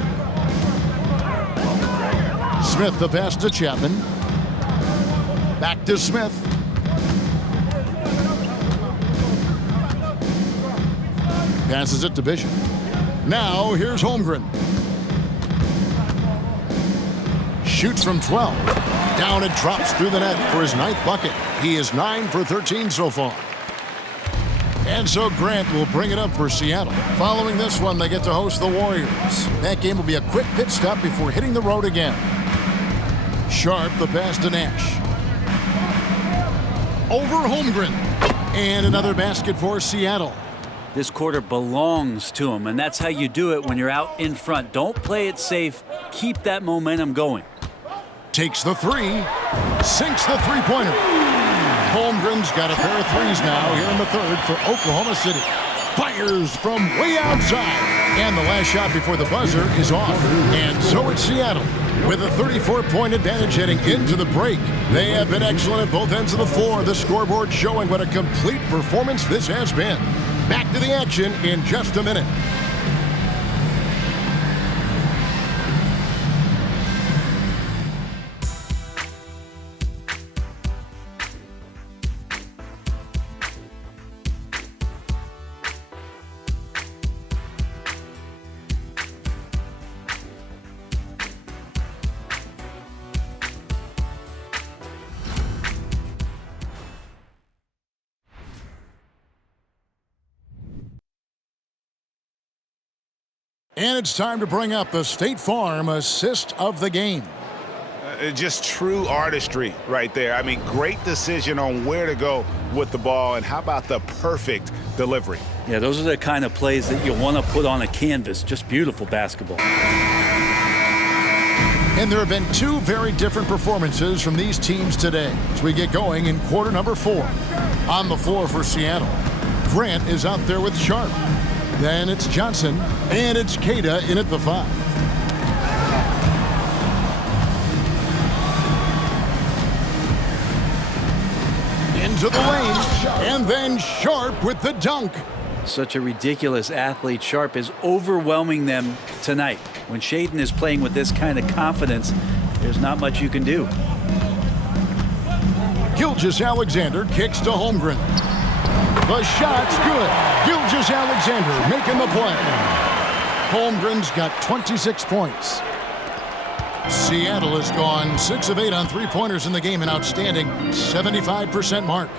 Smith the pass to Chapman. Back to Smith. Passes it to Bishop. Now here's Holmgren. Shoots from 12. Down and drops through the net for his 9th bucket. He is 9 for 13 so far. And so Grant will bring it up for Seattle. Following this one, they get to host the Warriors. That game will be a quick pit stop before hitting the road again. Sharp the pass to Nash. Over Holmgren. And another basket for Seattle. This quarter belongs to him, and that's how you do it when you're out in front. Don't play it safe. Keep that momentum going. Takes the three. Sinks the three-pointer. Holmgren's got a pair of threes now here in the third for Oklahoma City. Fires from way outside. And the last shot before the buzzer is off. And so it's Seattle with a 34-point advantage heading into the break. They have been excellent at both ends of the floor. The scoreboard showing what a complete performance this has been. Back to the action in just a minute. And it's time to bring up the State Farm assist of the game. Just true artistry right there. I mean, great decision on where to go with the ball, and how about the perfect delivery? Yeah, those are the kind of plays that you want to put on a canvas. Just beautiful basketball. And there have been two very different performances from these teams today as we get going in quarter number 4. On the floor for Seattle, Grant is out there with Sharp. Then it's Johnson, and it's Queta in at the 5. Into the lane, and then Sharp with the dunk. Such a ridiculous athlete. Sharp is overwhelming them tonight. When Shaedon is playing with this kind of confidence, there's not much you can do. Gilgeous-Alexander kicks to Holmgren. The shot's good. Gilgeous-Alexander making the play. Holmgren's got 26 points. Seattle has gone 6 of 8 on three-pointers in the game, an outstanding 75% mark.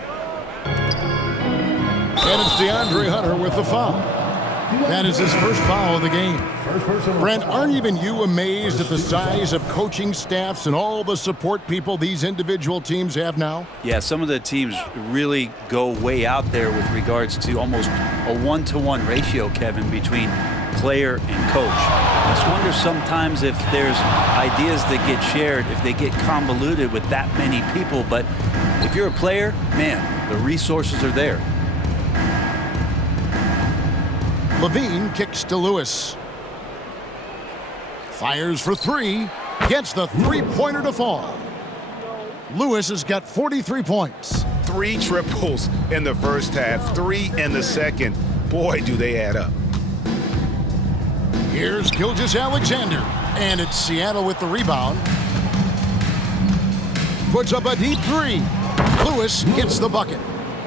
And it's DeAndre Hunter with the foul. That is his first foul of the game. Brent, aren't even you amazed at the size of coaching staffs and all the support people these individual teams have now? Yeah, some of the teams really go way out there with regards to almost a 1-to-1 ratio, Kevin, between player and coach. I just wonder sometimes if there's ideas that get shared, if they get convoluted with that many people. But if you're a player, man, the resources are there. Levine kicks to Lewis. Fires for 3. Gets the three-pointer to fall. Lewis has got 43 points. 3 triples in the first half, 3 in the second. Boy, do they add up. Here's Gilgeous-Alexander, and it's Seattle with the rebound. Puts up a deep 3. Lewis gets the bucket.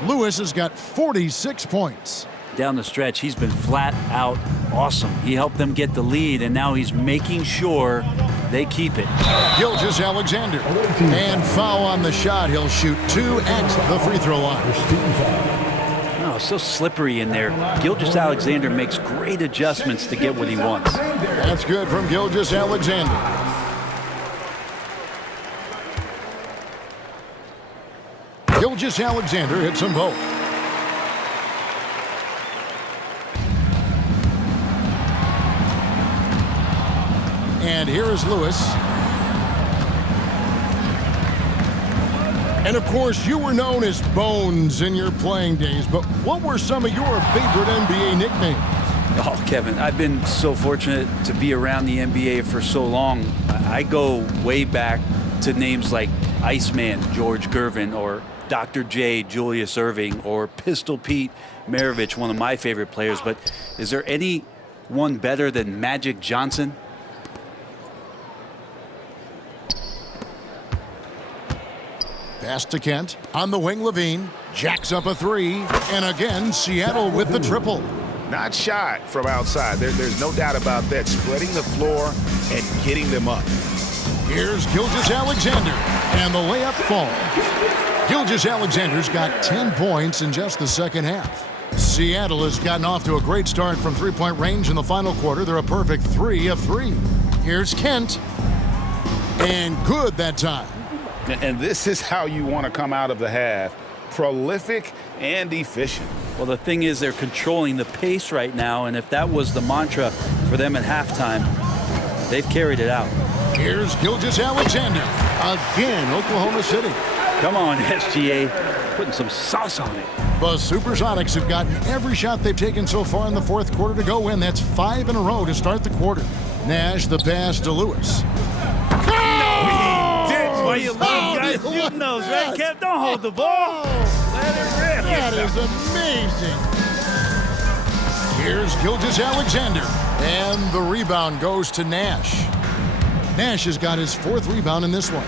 Lewis has got 46 points. Down the stretch, he's been flat out awesome. He helped them get the lead, and now he's making sure they keep it. Gilgeous-Alexander, and foul on the shot. He'll shoot 2 at the free throw line. Oh, so slippery in there. Gilgeous-Alexander makes great adjustments to get what he wants. That's good from Gilgeous-Alexander. Gilgeous-Alexander hits them both. And here is Lewis. And of course, you were known as Bones in your playing days, but what were some of your favorite NBA nicknames? Oh, Kevin, I've been so fortunate to be around the NBA for so long. I go way back to names like Iceman, George Gervin, or Dr. J, Julius Erving, or Pistol Pete Maravich, one of my favorite players. But is there any one better than Magic Johnson? Pass to Kent. On the wing, Levine. Jacks up a 3. And again, Seattle with the triple. Not shot from outside. There's no doubt about that. Spreading the floor and getting them up. Here's Gilgeous-Alexander. And the layup falls. Gilgeous-Alexander's got 10 points in just the second half. Seattle has gotten off to a great start from three-point range in the final quarter. They're a perfect 3 of 3. Here's Kent. And good that time. And this is how you want to come out of the half. Prolific and efficient. Well, the thing is, they're controlling the pace right now, and if that was the mantra for them at halftime, they've carried it out. Here's Gilgeous-Alexander. Again, Oklahoma City. Come on, SGA. Putting some sauce on it. The Supersonics have gotten every shot they've taken so far in the fourth quarter to go in. That's 5 in a row to start the quarter. Nash the pass to Lewis. Why you little guys shooting those, right, Kev? Don't hold the ball. Let it rip. That is amazing. Here's Gilgeous-Alexander. And the rebound goes to Nash. Nash has got his 4th rebound in this one.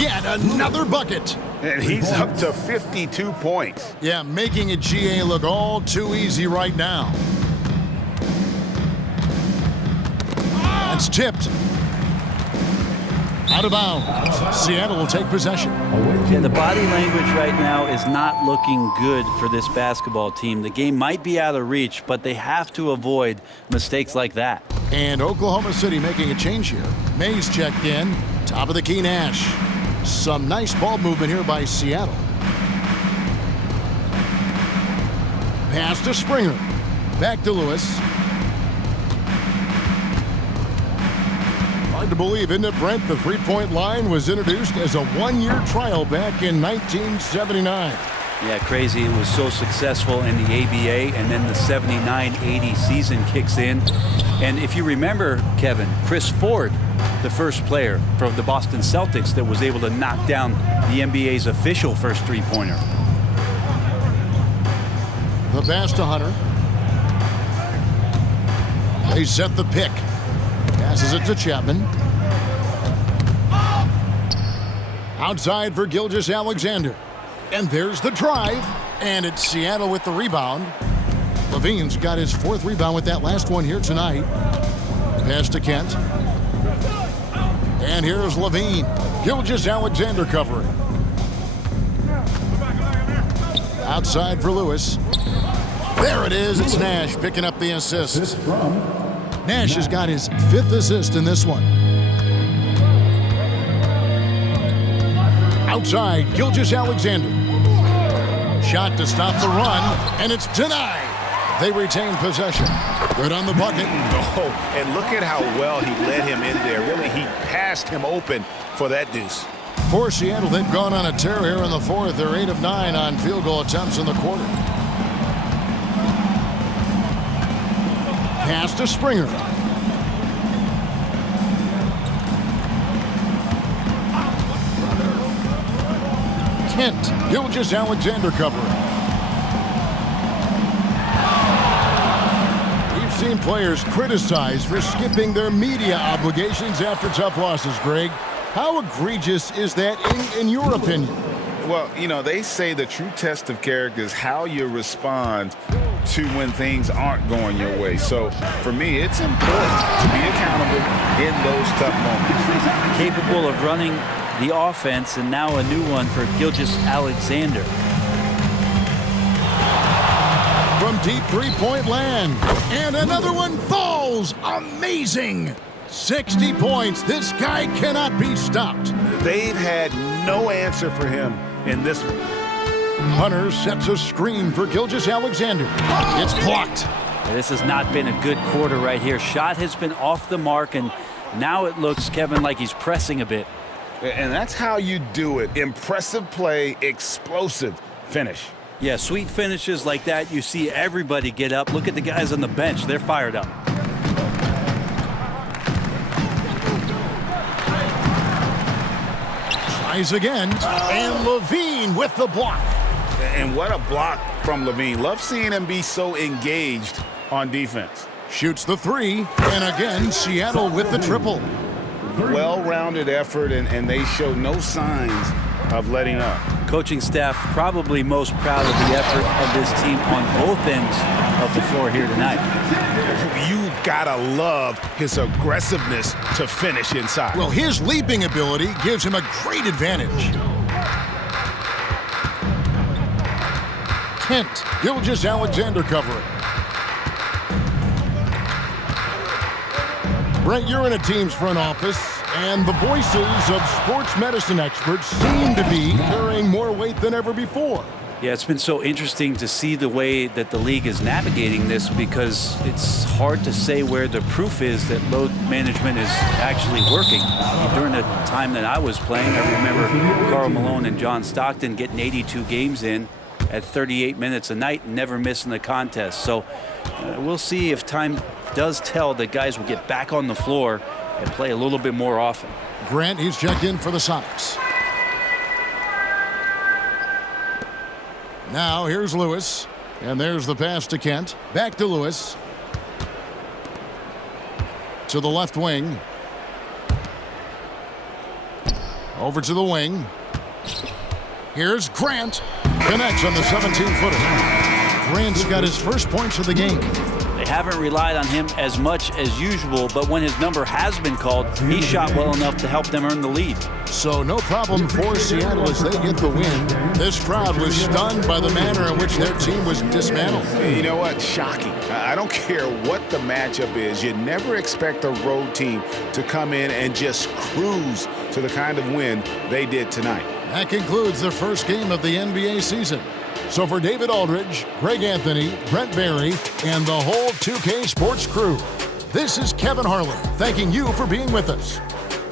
Yet another bucket. And he's up to 52 points. Yeah, making a GA look all too easy right now. That's tipped. Out of bounds. Seattle will take possession. Yeah, the body language right now is not looking good for this basketball team. The game might be out of reach, but they have to avoid mistakes like that. And Oklahoma City making a change here. Mays checked in. Top of the key, Nash. Some nice ball movement here by Seattle. Pass to Springer. Back to Lewis. Hard to believe, isn't it, Brent? The three-point line was introduced as a one-year trial back in 1979. Yeah, crazy. It was so successful in the ABA, and then the 79-80 season kicks in. And if you remember, Kevin, Chris Ford, the first player from the Boston Celtics that was able to knock down the NBA's official first three-pointer. The pass to Hunter. They set the pick. Passes it to Chapman. Outside for Gilgeous-Alexander. And there's the drive. And it's Seattle with the rebound. Levine's got his fourth rebound with that last one here tonight. Pass to Kent. And here's Levine. Gilgeous-Alexander covering. Outside for Lewis. There it is. It's Nash picking up the assist. Nash has got his fifth assist in this one. Outside, Gilgeous-Alexander. Shot to stop the run, and it's denied. They retain possession. Good on the bucket. Oh, and look at how well he led him in there. Really, he passed him open for that deuce. For Seattle, they've gone on a tear here in the fourth. They're 8 of 9 on field goal attempts in the quarter. Pass to Springer. Kent. Gilgeous-Alexander covering. We've seen players criticized for skipping their media obligations after tough losses, Greg. How egregious is that in your opinion? Well, you know, they say the true test of character is how you respond to when things aren't going your way. So for me, it's important to be accountable in those tough moments. Capable of running the offense, and now a new one for Gilgeous-Alexander. From deep three-point land, and another one falls. Amazing. 60 points. This guy cannot be stopped. They've had no answer for him in this one. Hunter sets a screen for Gilgeous-Alexander. It's blocked. This has not been a good quarter right here. Shot has been off the mark, and now it looks, Kevin, like he's pressing a bit. And that's how you do it. Impressive play, explosive finish. Yeah, sweet finishes like that, you see everybody get up. Look at the guys on the bench. They're fired up. Tries again, and Levine with the block. And what a block from Levine. Love seeing him be so engaged on defense. Shoots the three, and again, Seattle with the triple. Well-rounded effort, and they show no signs of letting up. Coaching staff probably most proud of the effort of this team on both ends of the floor here tonight. You gotta love his aggressiveness to finish inside. Well, his leaping ability gives him a great advantage. Kent, Gilgeous-Alexander covering. Brent, you're in a team's front office, and the voices of sports medicine experts seem to be carrying more weight than ever before. Yeah, it's been so interesting to see the way that the league is navigating this, because it's hard to say where the proof is that load management is actually working. During the time that I was playing, I remember Karl Malone and John Stockton getting 82 games in at 38 minutes a night and never missing the contest. So we'll see if time does tell that guys will get back on the floor and play a little bit more often. Grant, he's checked in for the Sonics. Now here's Lewis, and there's the pass to Kent. Back to Lewis. To the left wing. Over to the wing. Here's Grant. Connects on the 17-footer. Grant's got his first points of the game. They haven't relied on him as much as usual, but when his number has been called, he shot well enough to help them earn the lead. So no problem for Seattle as they get the win. This crowd was stunned by the manner in which their team was dismantled. You know what? Shocking. I don't care what the matchup is. You never expect a road team to come in and just cruise to the kind of win they did tonight. That concludes the first game of the NBA season. So for David Aldridge, Greg Anthony, Brent Barry, and the whole 2K Sports crew, this is Kevin Harlan thanking you for being with us.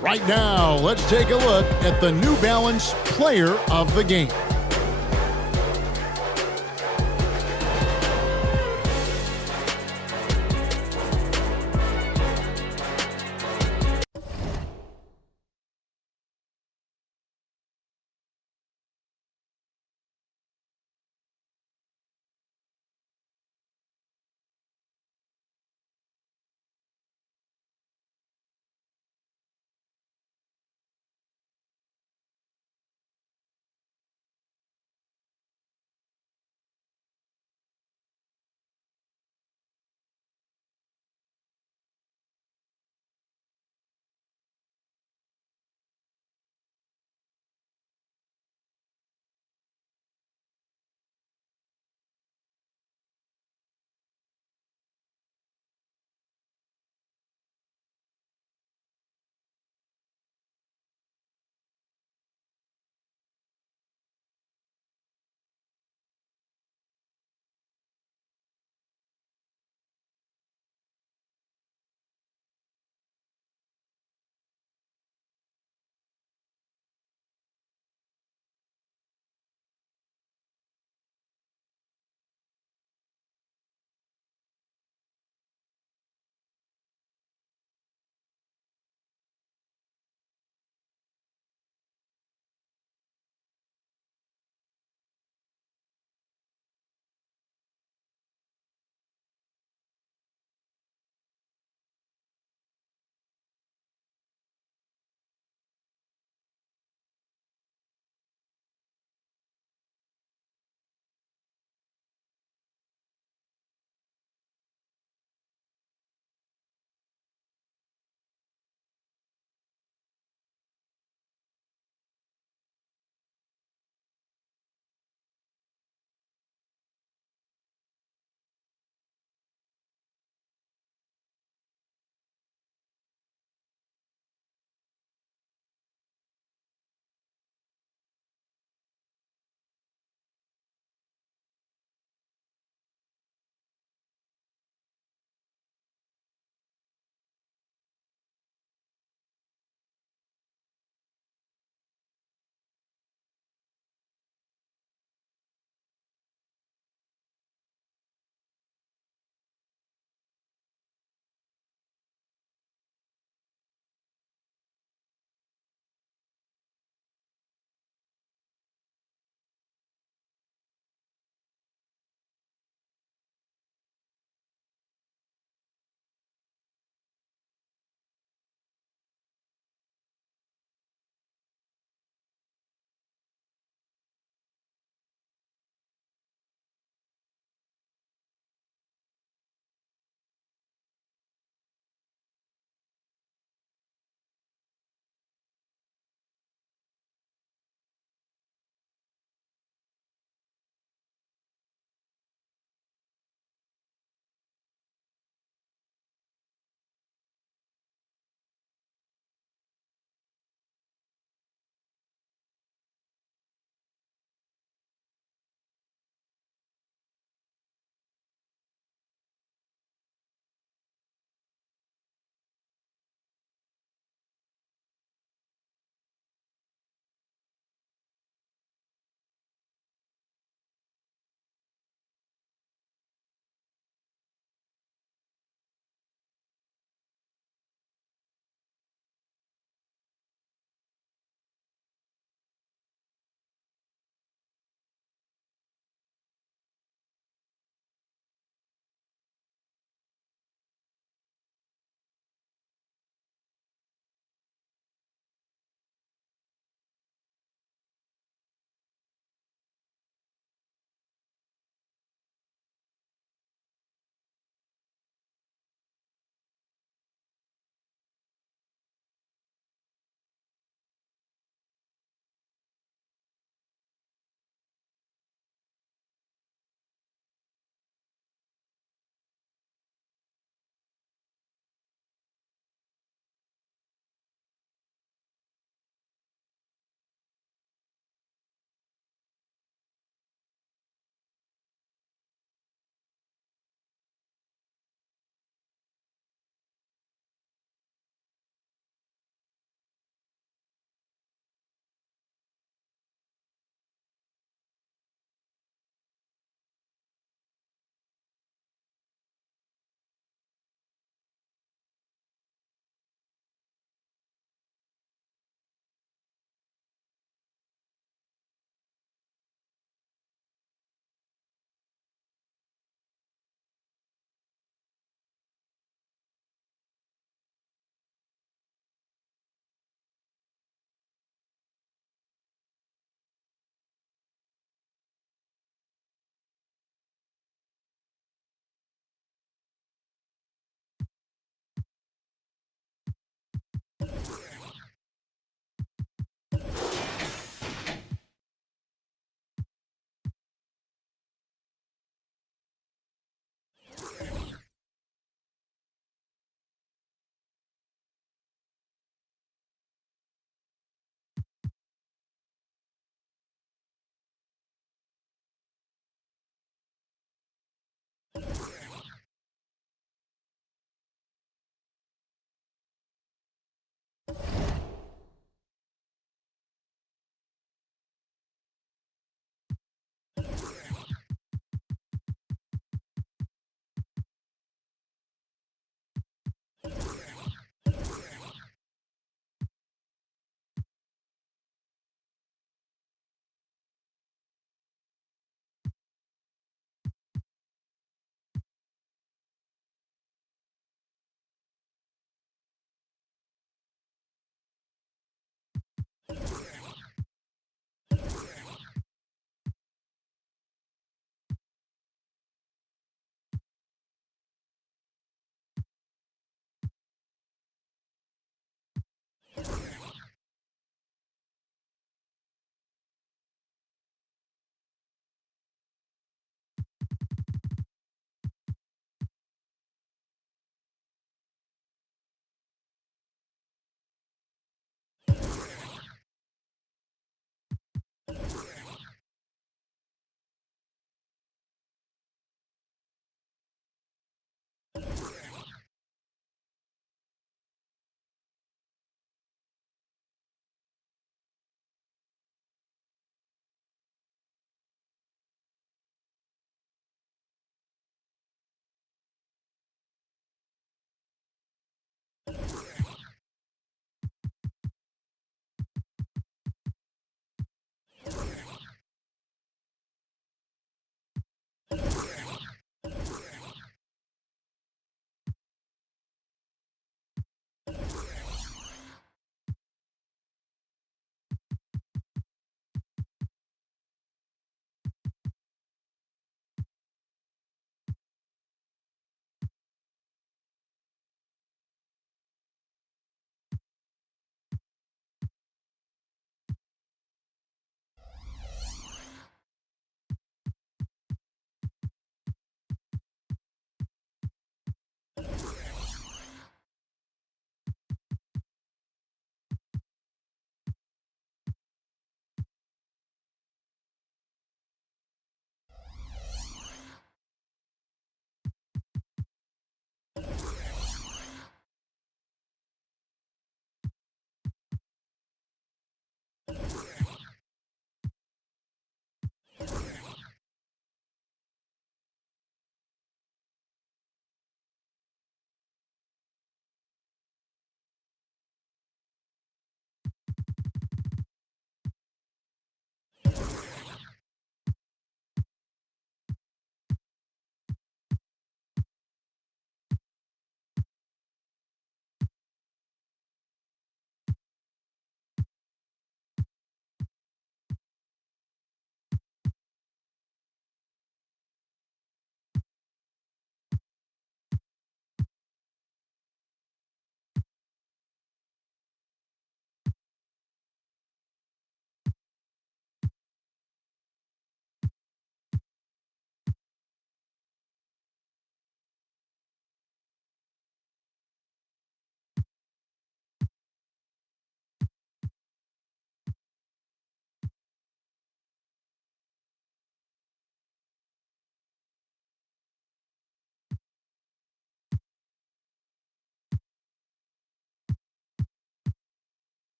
Right now, let's take a look at the New Balance Player of the Game.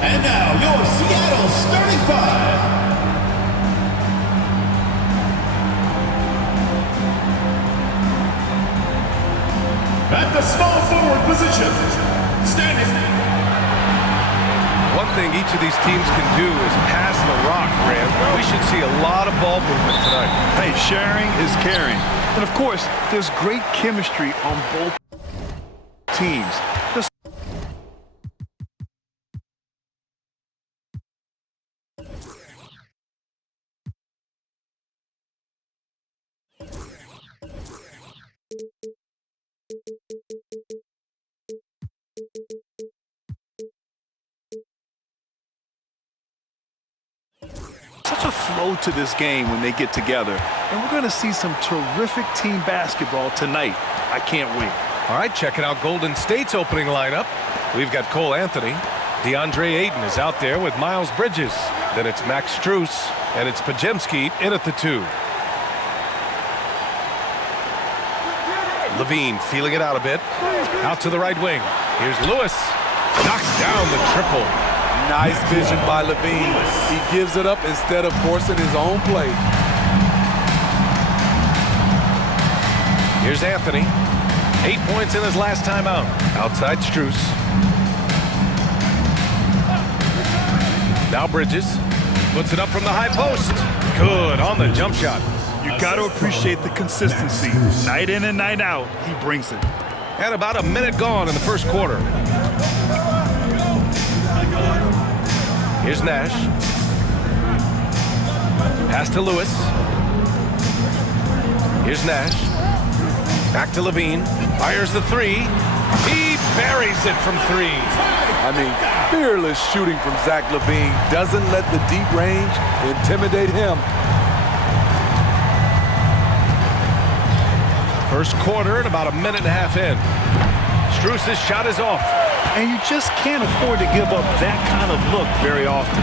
And now, your Seattle starting five. At the small forward position, standing. One thing each of these teams can do is pass the rock, Graham. We should see a lot of ball movement tonight. Hey, sharing is caring. And of course, there's great chemistry on both teams. Such a flow to this game when they get together. And we're going to see some terrific team basketball tonight. I can't wait. All right, checking out Golden State's opening lineup. We've got Cole Anthony. DeAndre Ayton is out there with Miles Bridges. Then it's Max Strus, and it's Podziemski in at the 2. Levine feeling it out a bit. Out to the right wing. Here's Lewis. Knocks down the triple. Nice vision by Levine. He gives it up instead of forcing his own play. Here's Anthony. 8 points in his last time out. Outside Strus. Now Bridges. Puts it up from the high post. Good on the jump shot. You got to appreciate the consistency. Night in and night out, he brings it. And about a minute gone in the first quarter. Here's Nash. Pass to Lewis. Here's Nash. Back to Levine. Fires the 3. He buries it from 3. I mean, fearless shooting from Zach LaVine. Doesn't let the deep range intimidate him. First quarter and about a minute and a half in. Strus's shot is off. And you just can't afford to give up that kind of look very often.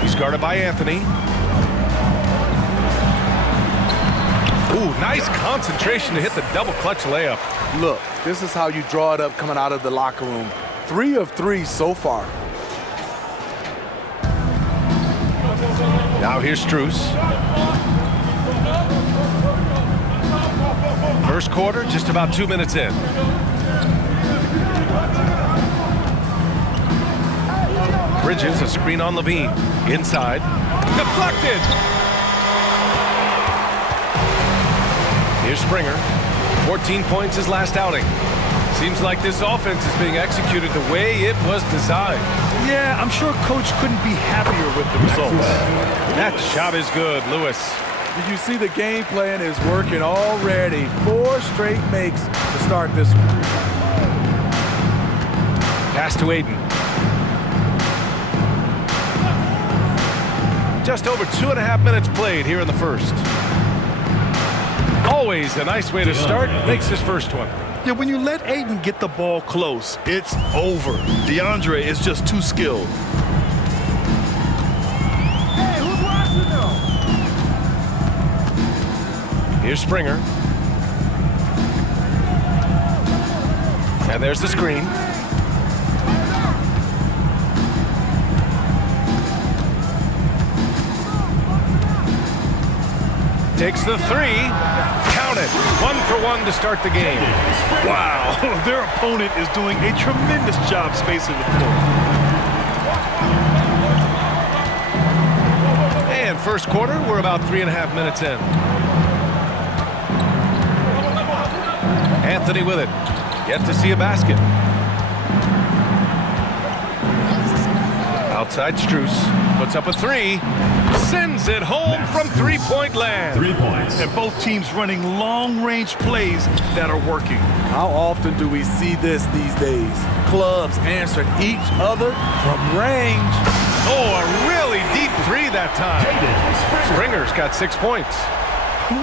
He's guarded by Anthony. Ooh, nice concentration to hit the double clutch layup. Look, this is how you draw it up coming out of the locker room. 3 of 3 so far. Now here's Strus. First quarter, just about 2 minutes in. Bridges, a screen on Levine. Inside. Deflected! Here's Springer. 14 points his last outing. Seems like this offense is being executed the way it was designed. Yeah, I'm sure Coach couldn't be happier with the results. That shot is good, Lewis. Did you see the game plan is working already? 4 straight makes to start this one. Pass to Ayton. Just over 2.5 minutes played here in the first. Always a nice way to start. Makes his first one. Yeah, when you let Ayton get the ball close, it's over. DeAndre is just too skilled. Hey, who's watching though? Here's Springer. And there's the screen. Takes the 3. Count it. 1 for 1 to start the game. Wow, their opponent is doing a tremendous job spacing the floor. And first quarter, we're about 3.5 minutes in. Anthony with it. Yet to see a basket. Outside Strus. Puts up a 3. Sends it home from three-point land. 3 points. And both teams running long-range plays that are working. How often do we see this these days? Clubs answering each other from range. Oh, a really deep 3 that time. Springer's got 6 points.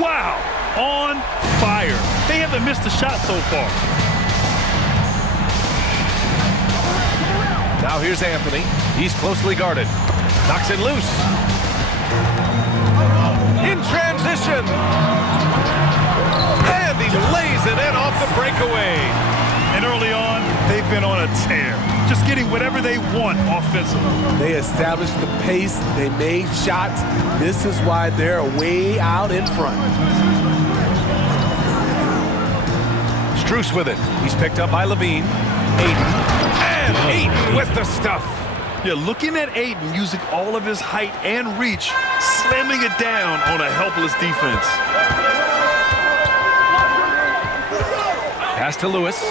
Wow, on fire. They haven't missed a shot so far. Now here's Anthony. He's closely guarded. Knocks it loose. In transition. And he lays it in off the breakaway. And early on, they been on a tear, just getting whatever they want offensively. They established the pace. They made shots. This is why they're way out in front. Strus with it. He's picked up by Levine. Ayton. And Ayton with the stuff. Yeah, looking at Ayton using all of his height and reach, slamming it down on a helpless defense. Pass to Lewis.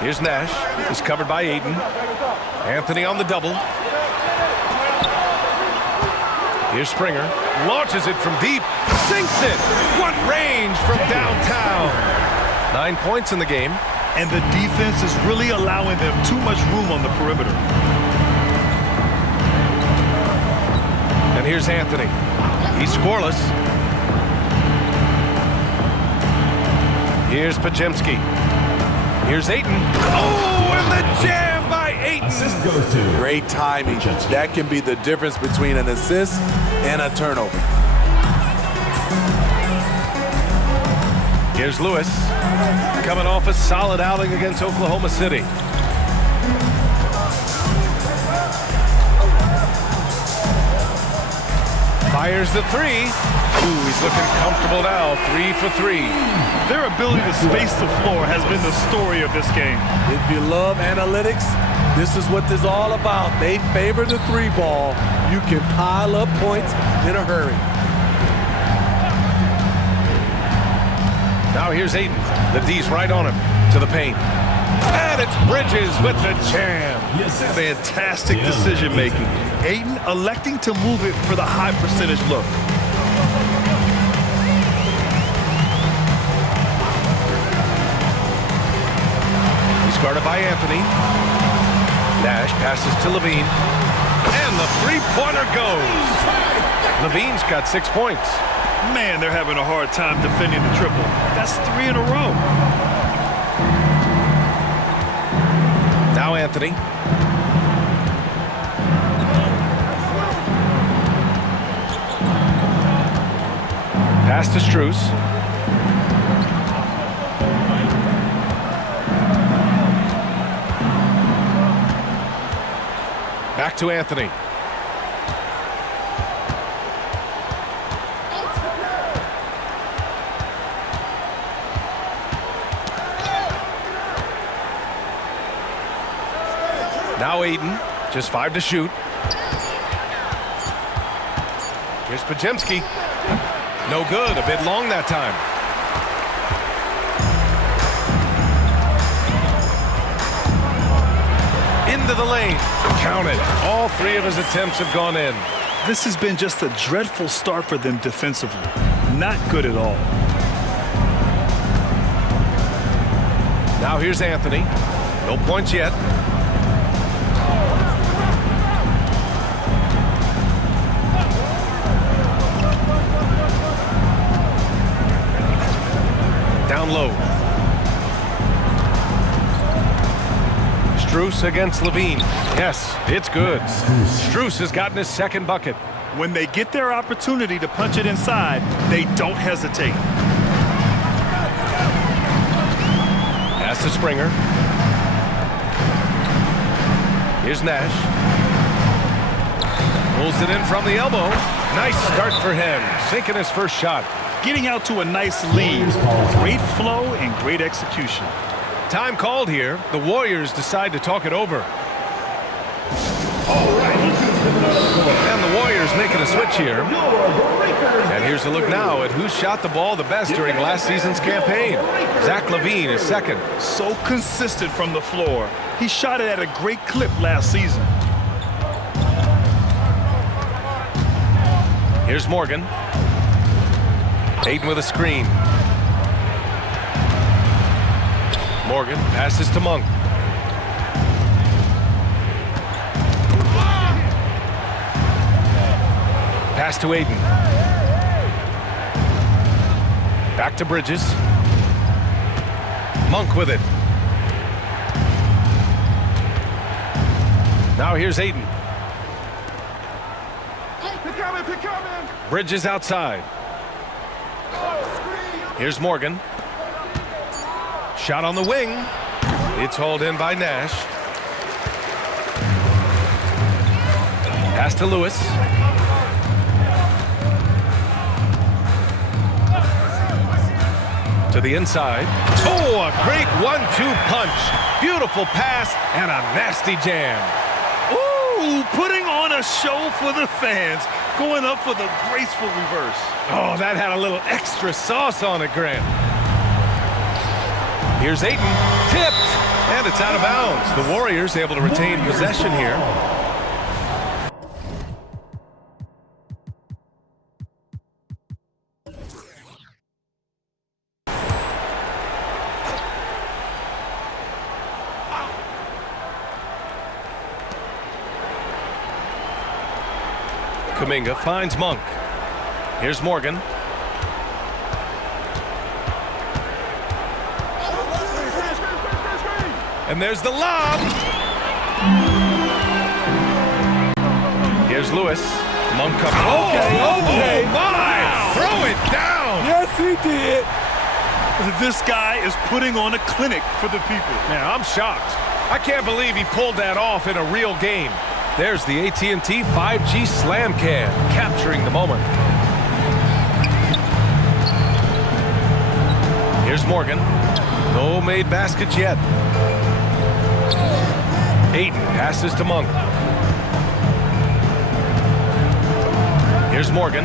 Here's Nash. He's covered by Ayton. Anthony on the double. Here's Springer. Launches it from deep. Sinks it. What range from downtown. 9 points in the game. And the defense is really allowing them too much room on the perimeter. And here's Anthony. He's scoreless. Here's Podziemski. Here's Ayton. Oh, and the jam by Ayton. Great timing. That can be the difference between an assist and a turnover. Here's Lewis, coming off a solid outing against Oklahoma City. Fires the three. Ooh, he's looking comfortable now. 3 for 3. Their ability to space the floor has been the story of this game. If you love analytics, this is what this is all about. They favor the three ball. You can pile up points in a hurry. Now here's Ayton. The D's right on him to the paint. And it's Bridges with the jam. Fantastic decision making. Ayton electing to move it for the high percentage look. He's guarded by Anthony. Nash passes to Levine. And the three-pointer goes. Levine's got 6 points. Man, they're having a hard time defending the triple. That's 3 in a row. Now Anthony. Pass to Strus. Back to Anthony. Now Ayton, just 5 to shoot. Here's Podziemski. No good, a bit long that time. Into the lane, counted. All 3 of his attempts have gone in. This has been just a dreadful start for them defensively. Not good at all. Now here's Anthony. No points yet. Down low. Strus against Levine. Yes, it's good. Strus has gotten his second bucket. When they get their opportunity to punch it inside, they don't hesitate. Pass to Springer. Here's Nash. Pulls it in from the elbow. Nice start for him. Sinking his first shot. Getting out to a nice lead. Great flow and great execution. Time called here. The Warriors decide to talk it over. And the Warriors making a switch here. And here's a look now at who shot the ball the best during last season's campaign. Zach LaVine is second. So consistent from the floor. He shot it at a great clip last season. Here's Morgan. Ayton with a screen. Morgan passes to Monk. Pass to Ayton. Back to Bridges. Monk with it. Now here's Ayton. Bridges outside. Here's Morgan. Shot on the wing. It's hauled in by Nash. Pass to Lewis. To the inside. Oh, a great 1-2 punch. Beautiful pass and a nasty jam. Ooh, putting on a show for the fans. Going up for the graceful reverse. Oh, that had a little extra sauce on it, Grant. Here's Ayton. Tipped. And it's out of bounds. The Warriors able to retain possession here. Kuminga finds Monk. Here's Morgan. And there's the lob. Here's Lewis. Monk up. Okay. Oh my! Wow. Throw it down. Yes, he did. This guy is putting on a clinic for the people. Man, I'm shocked. I can't believe he pulled that off in a real game. There's the AT&T 5G Slam Cam, capturing the moment. Here's Morgan. No made baskets yet. Ayton passes to Monk. Here's Morgan.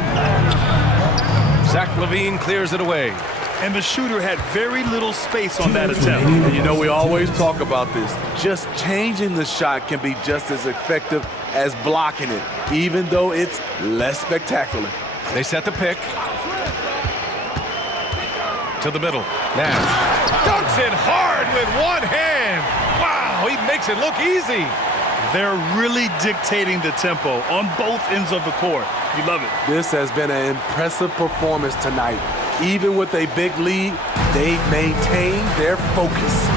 Zach LaVine clears it away. And the shooter had very little space on that attempt. And you know, we always talk about this. Just changing the shot can be just as effective as blocking it, even though it's less spectacular. They set the pick. To the middle. Nash dunks it hard with one hand. Wow, he makes it look easy. They're really dictating the tempo on both ends of the court. You love it. This has been an impressive performance tonight. Even with a big lead, they've maintained their focus.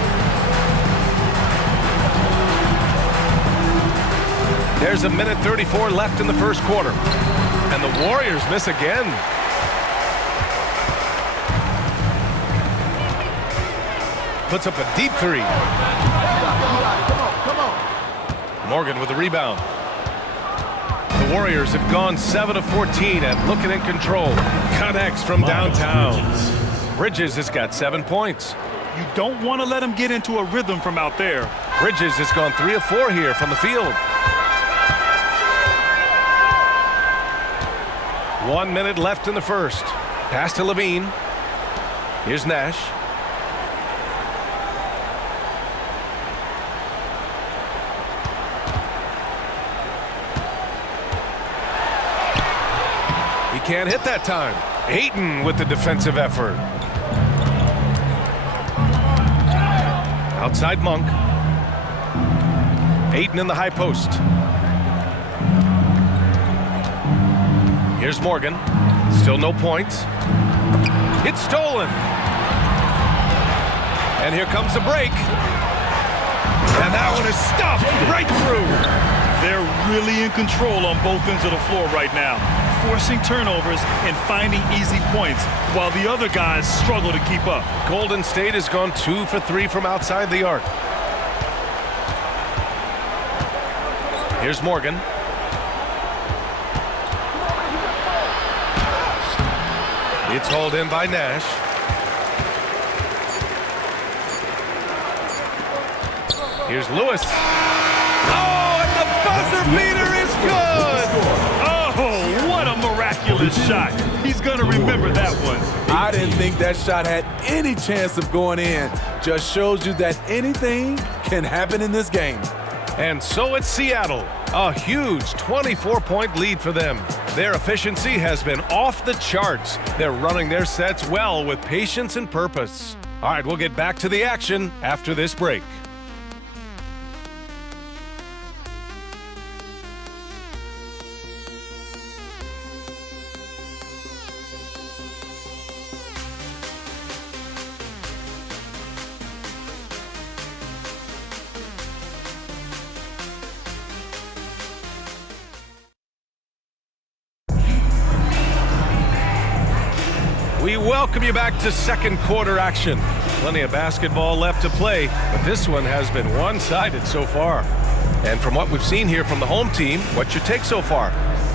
There's 1:34 left in the first quarter. And the Warriors miss again. Puts up a deep three. Morgan with the rebound. The Warriors have gone 7 of 14 and looking in control. Connects from downtown. Bridges has got 7 points. You don't want to let him get into a rhythm from out there. Bridges has gone 3 of 4 here from the field. 1 minute left in the first. Pass to LaVine. Here's Nash. He can't hit that time. Ayton with the defensive effort. Outside Monk. Ayton in the high post. Here's Morgan. Still no points. It's stolen. And here comes the break. And that one is stuffed right through. They're really in control on both ends of the floor right now, forcing turnovers and finding easy points while the other guys struggle to keep up. Golden State has gone 2 for 3 from outside the arc. Here's Morgan. It's hauled in by Nash. Here's Lewis. Oh, and the buzzer beater is good! Oh, what a miraculous shot. He's going to remember that one. I didn't think that shot had any chance of going in. Just shows you that anything can happen in this game. And so it's Seattle. A huge 24-point lead for them. Their efficiency has been off the charts. They're running their sets well with patience and purpose. All right, we'll get back to the action after this break. We welcome you back to second quarter action. Plenty of basketball left to play, but this one has been one-sided so far. And from what we've seen here from the home team, what's your take so far?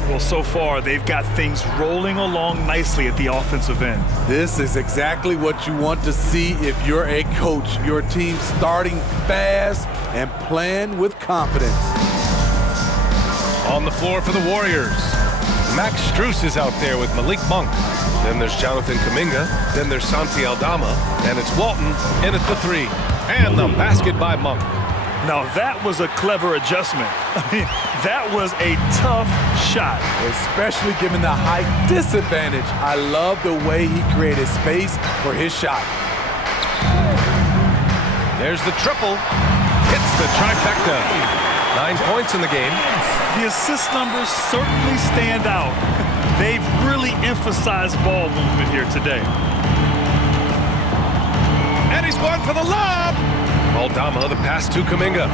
Well, so far, they've got things rolling along nicely at the offensive end. This is exactly what you want to see if you're a coach. Your team starting fast and playing with confidence. On the floor for the Warriors, Max Strus is out there with Malik Monk. Then there's Jonathan Kuminga. Then there's Santi Aldama. And it's Walton in at the 3. And the basket by Monk. Now that was a clever adjustment. I mean, that was a tough shot. Especially given the height disadvantage. I love the way he created space for his shot. There's the triple. Hits the trifecta. 9 points in the game. The assist numbers certainly stand out. They've really emphasized ball movement here today. And he's going for the lob. Aldama, the pass to Kuminga.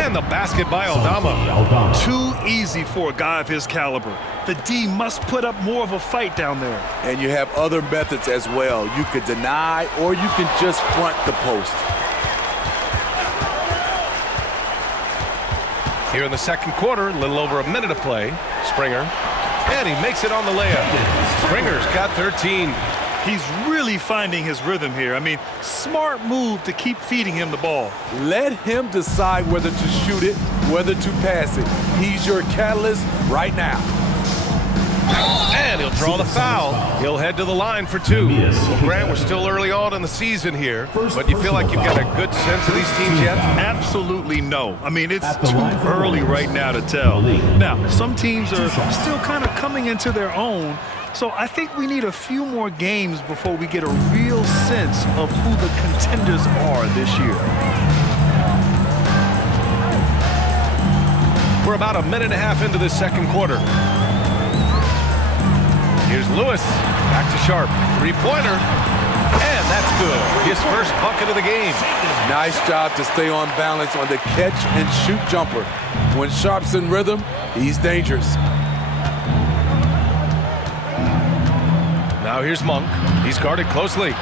And the basket by Aldama. Too easy for a guy of his caliber. The D must put up more of a fight down there. And you have other methods as well. You could deny or you can just front the post. Here in the second quarter, a little over a minute to play. Springer. And he makes it on the layup. Springer's got 13. He's really finding his rhythm here. I mean, smart move to keep feeding him the ball. Let him decide whether to shoot it, whether to pass it. He's your catalyst right now. And he'll draw the foul. He'll head to the line for 2. Well, Grant, we're still early on in the season here, but you feel like you've got a good sense of these teams yet? Absolutely no. I mean, it's too early right now to tell. Now, some teams are still kind of coming into their own, so I think we need a few more games before we get a real sense of who the contenders are this year. We're about a minute and a half into this second quarter. Here's Lewis, back to Sharp, 3-pointer, and that's good. His first bucket of the game. Nice job to stay on balance on the catch and shoot jumper. When Sharp's in rhythm, he's dangerous. Now here's Monk. He's guarded closely.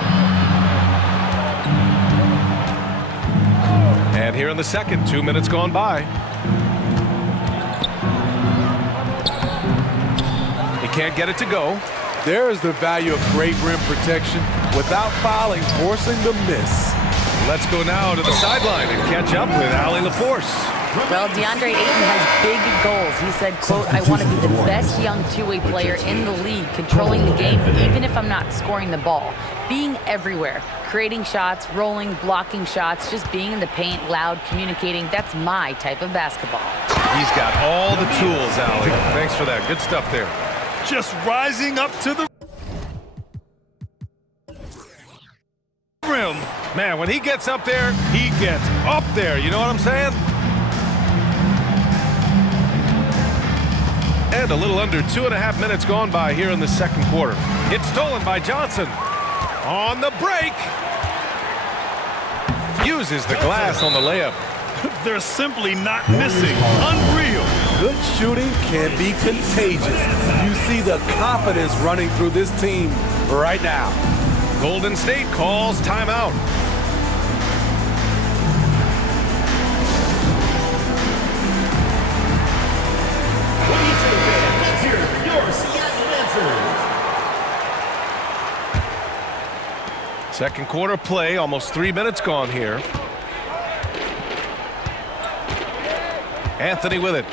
And here in the second, 2 minutes gone by. Can't get it to go. There is the value of great rim protection without fouling, forcing the miss. Let's go now to the sideline and catch up with Allie LaForce. Well, DeAndre Ayton has big goals. He said, quote, "I want to be the best young two-way player in the league, controlling the game even if I'm not scoring the ball. Being everywhere, creating shots, rolling, blocking shots, just being in the paint, loud, communicating. That's my type of basketball." He's got all the tools, Allie. Thanks for that. Good stuff there. Just rising up to the rim. Man, when he gets up there, he gets up there. You know what I'm saying? And a little under 2.5 minutes gone by here in the second quarter. It's stolen by Johnson. On the break. Uses the glass on the layup. They're simply not missing. Unreal. Good shooting can be contagious. You see the confidence running through this team right now. Golden State calls timeout. What do you say, fans? Let's hear it for your Seattle answers. Second quarter play, almost 3 minutes gone here. Anthony with it.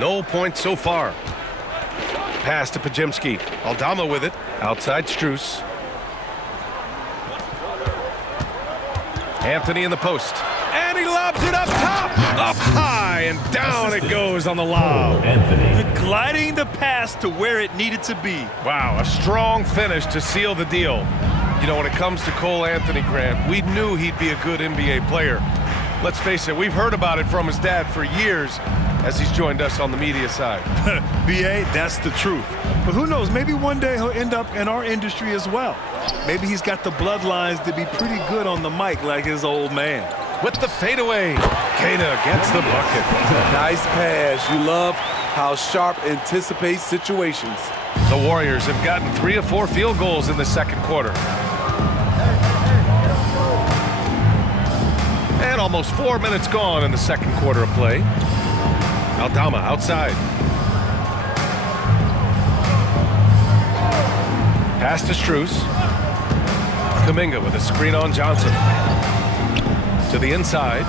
No points so far. Pass to Podziemski. Aldama with it. Outside Strus. Anthony in the post. And he lobs it up top. Up high and down it goes on the lob. Gliding the pass to where it needed to be. Wow, a strong finish to seal the deal. You know, when it comes to Cole Anthony, Grant, we knew he'd be a good NBA player. Let's face it, we've heard about it from his dad for years as he's joined us on the media side. B.A., that's the truth. But who knows, maybe one day he'll end up in our industry as well. Maybe he's got the bloodlines to be pretty good on the mic like his old man. With the fadeaway, Queta gets the bucket. Nice pass. You love how Sharp anticipates situations. The Warriors have gotten 3 of 4 field goals in the second quarter. And almost 4 minutes gone in the second quarter of play. Aldama outside. Pass to Strus. Kuminga with a screen on Johnson. To the inside.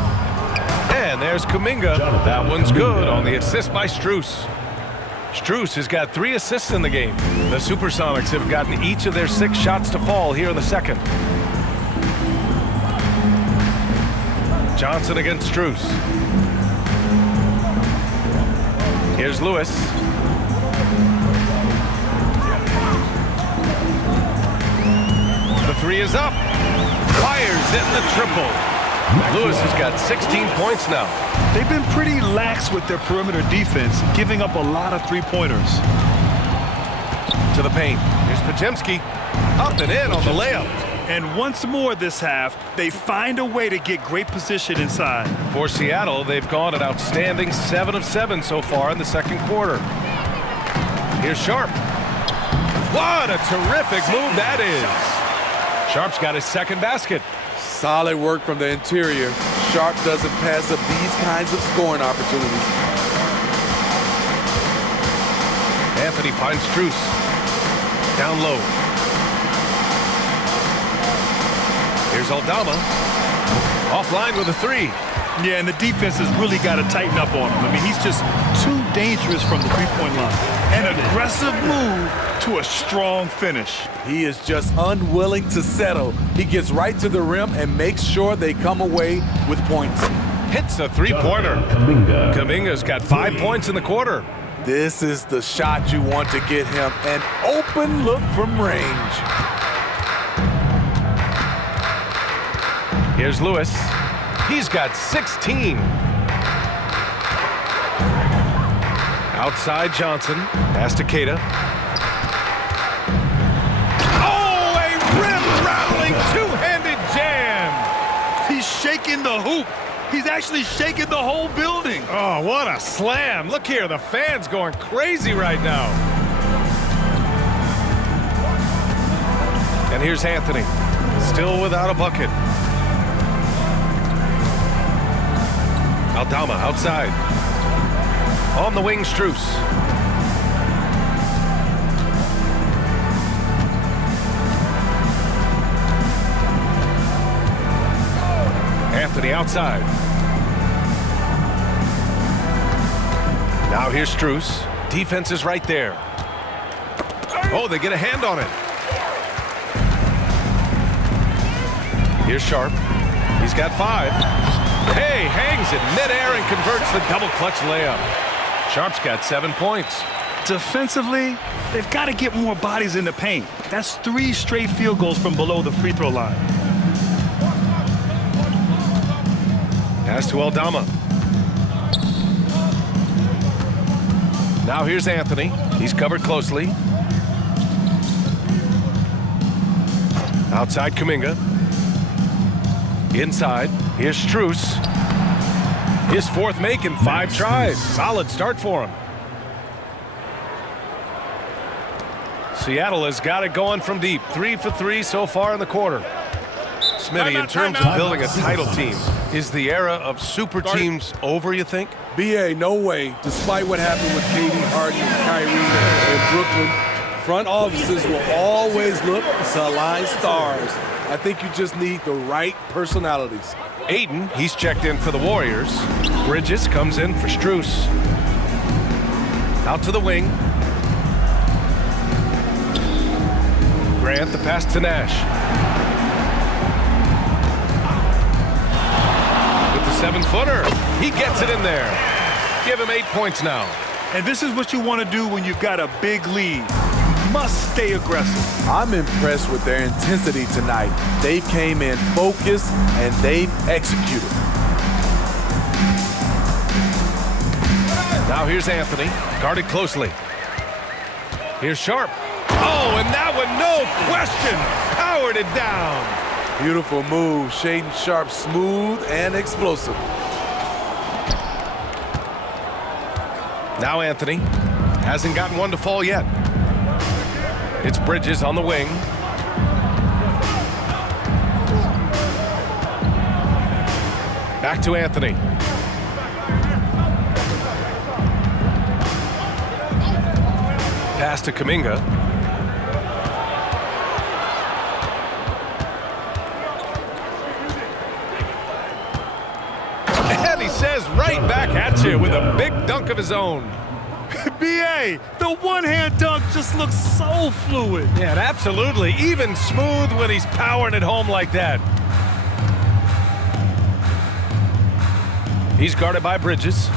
And there's Kuminga. That one's good on the assist by Strus. Strus has got 3 assists in the game. The Supersonics have gotten each of their 6 shots to fall here in the second. Johnson against Strus. Here's Lewis. The 3 is up. Fires in the triple. Lewis has got 16 points now. They've been pretty lax with their perimeter defense, giving up a lot of three-pointers. To the paint. Here's Podziemski. Up and in on the layup. And once more this half, they find a way to get great position inside. For Seattle, they've gone an outstanding 7 of 7 so far in the second quarter. Here's Sharp. What a terrific move that is. Sharp's got his second basket. Solid work from the interior. Sharp doesn't pass up these kinds of scoring opportunities. Anthony finds Strus. Down low. Here's Aldama. Offline with a 3. Yeah, and the defense has really got to tighten up on him. I mean, he's just too dangerous from the three-point line. An aggressive move to a strong finish. He is just unwilling to settle. He gets right to the rim and makes sure they come away with points. Hits a three-pointer. Kuminga's got 5 points in the quarter. This is the shot you want to get him. An open look from range. Here's Lewis. He's got 16. Outside Johnson. Pass to Keita. Oh, a rim-rattling two-handed jam. He's shaking the hoop. He's actually shaking the whole building. Oh, what a slam. Look here, the fans going crazy right now. And here's Anthony. Still without a bucket. Aldama outside. On the wing, Strus. Anthony outside. Now here's Strus. Defense is right there. Oh, they get a hand on it. Here's Sharp. He's got 5. Hey, hangs it midair and converts the double clutch layup. Sharp's got 7 points. Defensively, they've got to get more bodies in the paint. That's 3 straight field goals from below the free throw line. Pass to Aldama. Now here's Anthony. He's covered closely. Outside Kuminga. Inside. Here's Strus. His 4th make in 5 tries. Solid start for him. Seattle has got it going from deep. 3 for 3 so far in the quarter. Smitty, in terms of building a title team, is the era of super teams over, you think? BA, no way. Despite what happened with KD, Harden, and Kyrie in Brooklyn, front offices will always look to align stars. I think you just need the right personalities. Ayton, he's checked in for the Warriors. Bridges comes in for Strus. Out to the wing. Grant, the pass to Nash. With the 7-footer, he gets it in there. Give him 8 points now. And this is what you want to do when you've got a big lead. Must stay aggressive. I'm impressed with their intensity tonight. They came in focused and they've executed. Now here's Anthony, guarded closely. Here's Sharp. Oh, and that one, no question, powered it down. Beautiful move. Shaedon Sharp, smooth and explosive. Now Anthony hasn't gotten one to fall yet. It's Bridges on the wing. Back to Anthony. Pass to Kuminga. And he says right back at you with a big dunk of his own. B.A., the one-hand dunk just looks so fluid. Yeah, absolutely. Even smooth when he's powering it home like that. He's guarded by Bridges.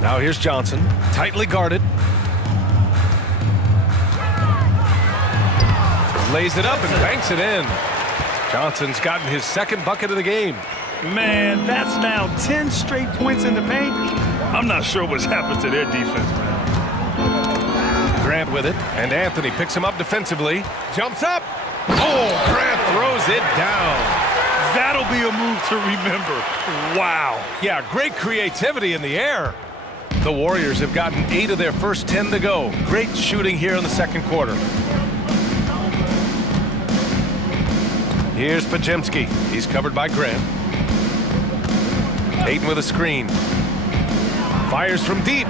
Now here's Johnson, tightly guarded. Lays it up and banks it in. Johnson's gotten his second bucket of the game. Man, that's now 10 straight points in the paint. I'm not sure what's happened to their defense, man. Grant with it, and Anthony picks him up defensively. Jumps up. Oh, Grant throws it down. That'll be a move to remember. Wow. Yeah, great creativity in the air. The Warriors have gotten 8 of their first 10 to go. Great shooting here in the second quarter. Here's Podziemski. He's covered by Grant. Ayton with a screen. Fires from deep.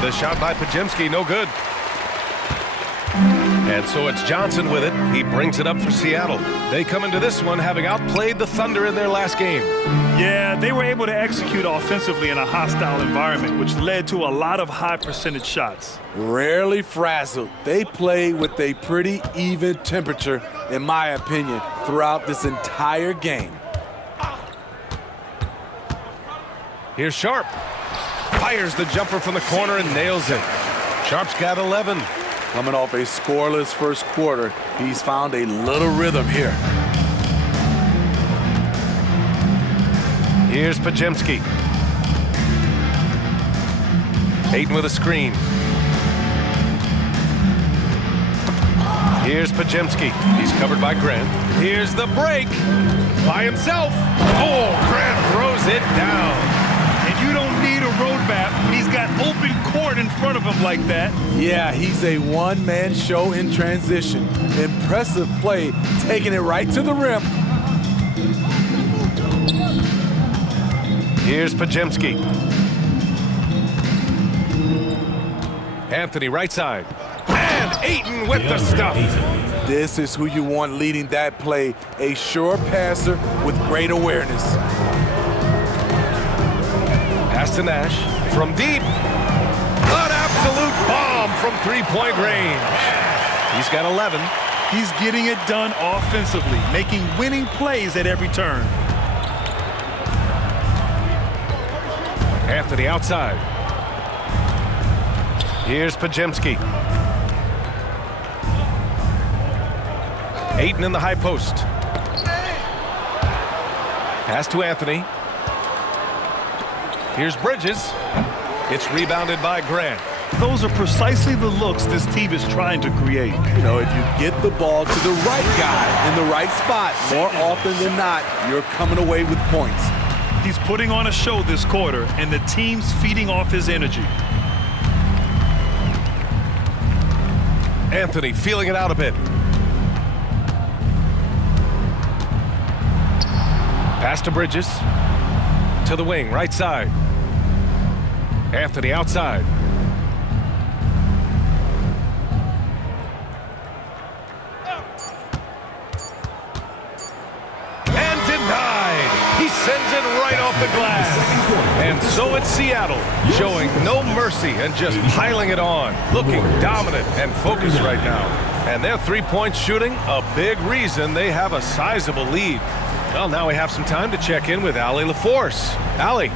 The shot by Podziemski, no good. And so it's Johnson with it. He brings it up for Seattle. They come into this one having outplayed the Thunder in their last game. Yeah, they were able to execute offensively in a hostile environment, which led to a lot of high percentage shots. Rarely frazzled. They play with a pretty even temperature, in my opinion, throughout this entire game. Here's Sharp. Fires the jumper from the corner and nails it. Sharp's got 11. Coming off a scoreless first quarter, he's found a little rhythm here. Here's Podziemski. Ayton with a screen. Here's Podziemski. He's covered by Grant. Here's the break. By himself. Oh, Grant throws it down. And you don't need a roadmap when he's got open court in front of him like that. Yeah, he's a one-man show in transition. Impressive play, taking it right to the rim. Here's Podziemski. Anthony right side. And Ayton with the stuff. This is who you want leading that play. A sure passer with great awareness. Pass to Nash from deep. An absolute bomb from three-point range. He's got 11. He's getting it done offensively, making winning plays at every turn. Anthony outside. Here's Podziemski. Ayton in the high post. Pass to Anthony. Here's Bridges. It's rebounded by Grant. Those are precisely the looks this team is trying to create. You know, if you get the ball to the right guy in the right spot, more often than not, you're coming away with points. He's putting on a show this quarter, and the team's feeding off his energy. Anthony feeling it out a bit. Pass to Bridges. To the wing, right side. Anthony outside. And denied. He sends it right off the glass. And so it's Seattle, showing no mercy and just piling it on. Looking dominant and focused right now. And their three-point shooting, a big reason they have a sizable lead. Well, now we have some time to check in with Allie LaForce. Allie.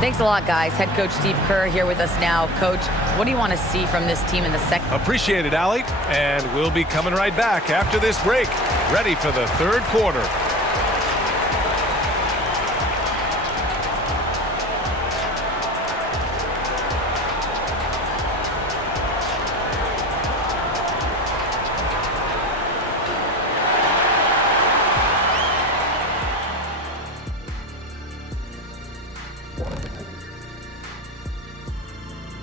Thanks a lot, guys. Head coach Steve Kerr here with us now. Coach, what do you want to see from this team in the second? Appreciate it, Allie. And we'll be coming right back after this break. Ready for the third quarter.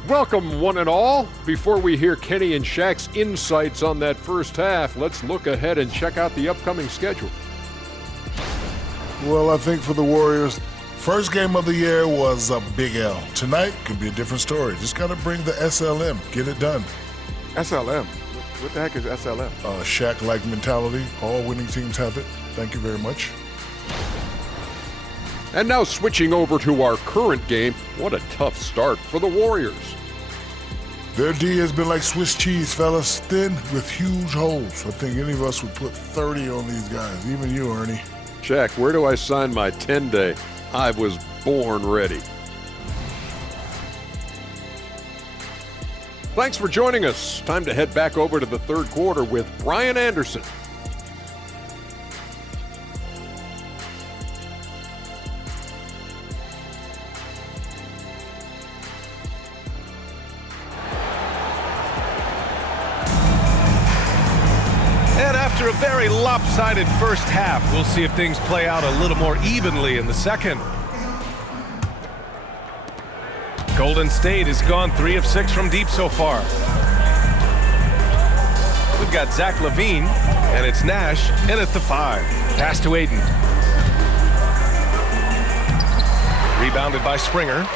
Welcome, one and all. Before we hear Kenny and Shaq's insights on that first half, let's look ahead and check out the upcoming schedule. Well, I think for the Warriors, first game of the year was a big L. Tonight could be a different story. Just got to bring the SLM, get it done. SLM? What the heck is SLM? Shaq-like mentality. All winning teams have it. Thank you very much. And now switching over to our current game, what a tough start for the Warriors. Their D has been like Swiss cheese, fellas, thin with huge holes. I think any of us would put 30 on these guys, even you, Ernie. Shaq, where do I sign my 10-day? I was born ready. Thanks for joining us. Time to head back over to the third quarter with Brian Anderson. And after a very lopsided first half, we'll see if things play out a little more evenly in the second. Golden State has gone 3 of 6 from deep so far. We've got Zach LaVine, and it's Nash in at the 5. Pass to Ayton. Rebounded by Springer.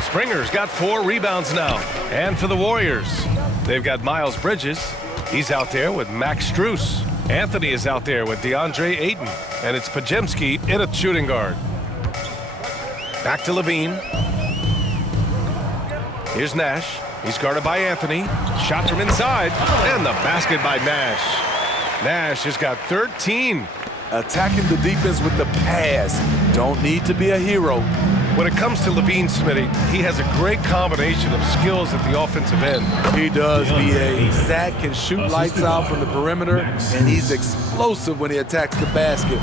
Springer's got 4 rebounds now. And for the Warriors, they've got Miles Bridges. He's out there with Max Strus. Anthony is out there with DeAndre Ayton. And it's Podziemski in at shooting guard. Back to LaVine. Here's Nash. He's guarded by Anthony. Shot from inside. And the basket by Nash. Nash has got 13. Attacking the defense with the pass. Don't need to be a hero. When it comes to LaVine, Smitty, he has a great combination of skills at the offensive end. He does, B.A. Zach can shoot lights out from the perimeter, and he's explosive when he attacks the basket.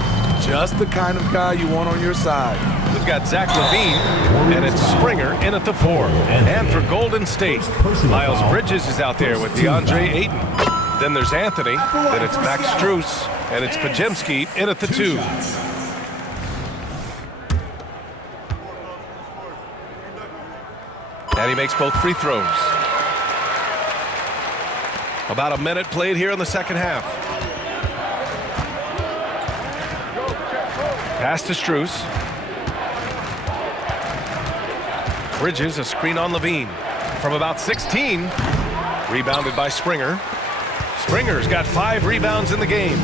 Just the kind of guy you want on your side. We've got Zach LaVine, and it's Springer in at the 4. And for Golden State, Miles Bridges is out there with DeAndre Ayton. Then there's Anthony, then it's Max Strus, and it's Podziemski in at the 2. And he makes both free throws. About a minute played here in the second half. Pass to Strus. Bridges, a screen on LaVine. From about 16. Rebounded by Springer. Springer's got 5 rebounds in the game.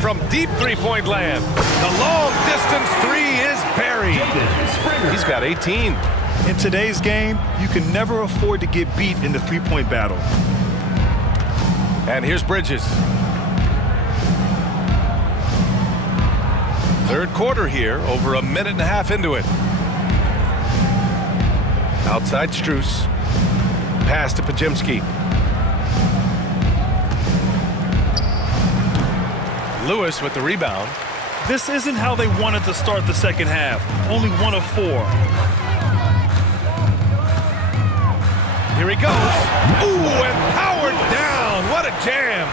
From deep three-point land, the long-distance 3 is buried. He's got 18. In today's game, you can never afford to get beat in the three-point battle. And here's Bridges. Third quarter here, over a minute and a half into it. Outside Strus. Pass to Podziemski. Lewis with the rebound. This isn't how they wanted to start the second half. Only 1 of 4. Here he goes. Ooh, and powered down. What a jam.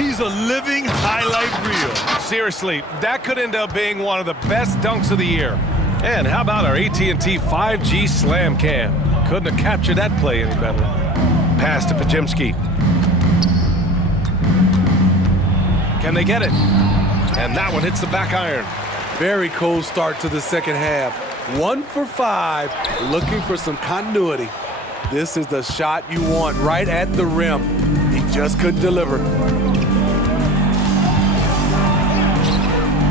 He's a living highlight reel. Seriously, that could end up being one of the best dunks of the year. And how about our AT&T 5G Slam Cam? Couldn't have captured that play any better. Pass to Podziemski. Can they get it? And that one hits the back iron. Very cold start to the second half. 1 for 5, looking for some continuity. This is the shot you want right at the rim. He just couldn't deliver.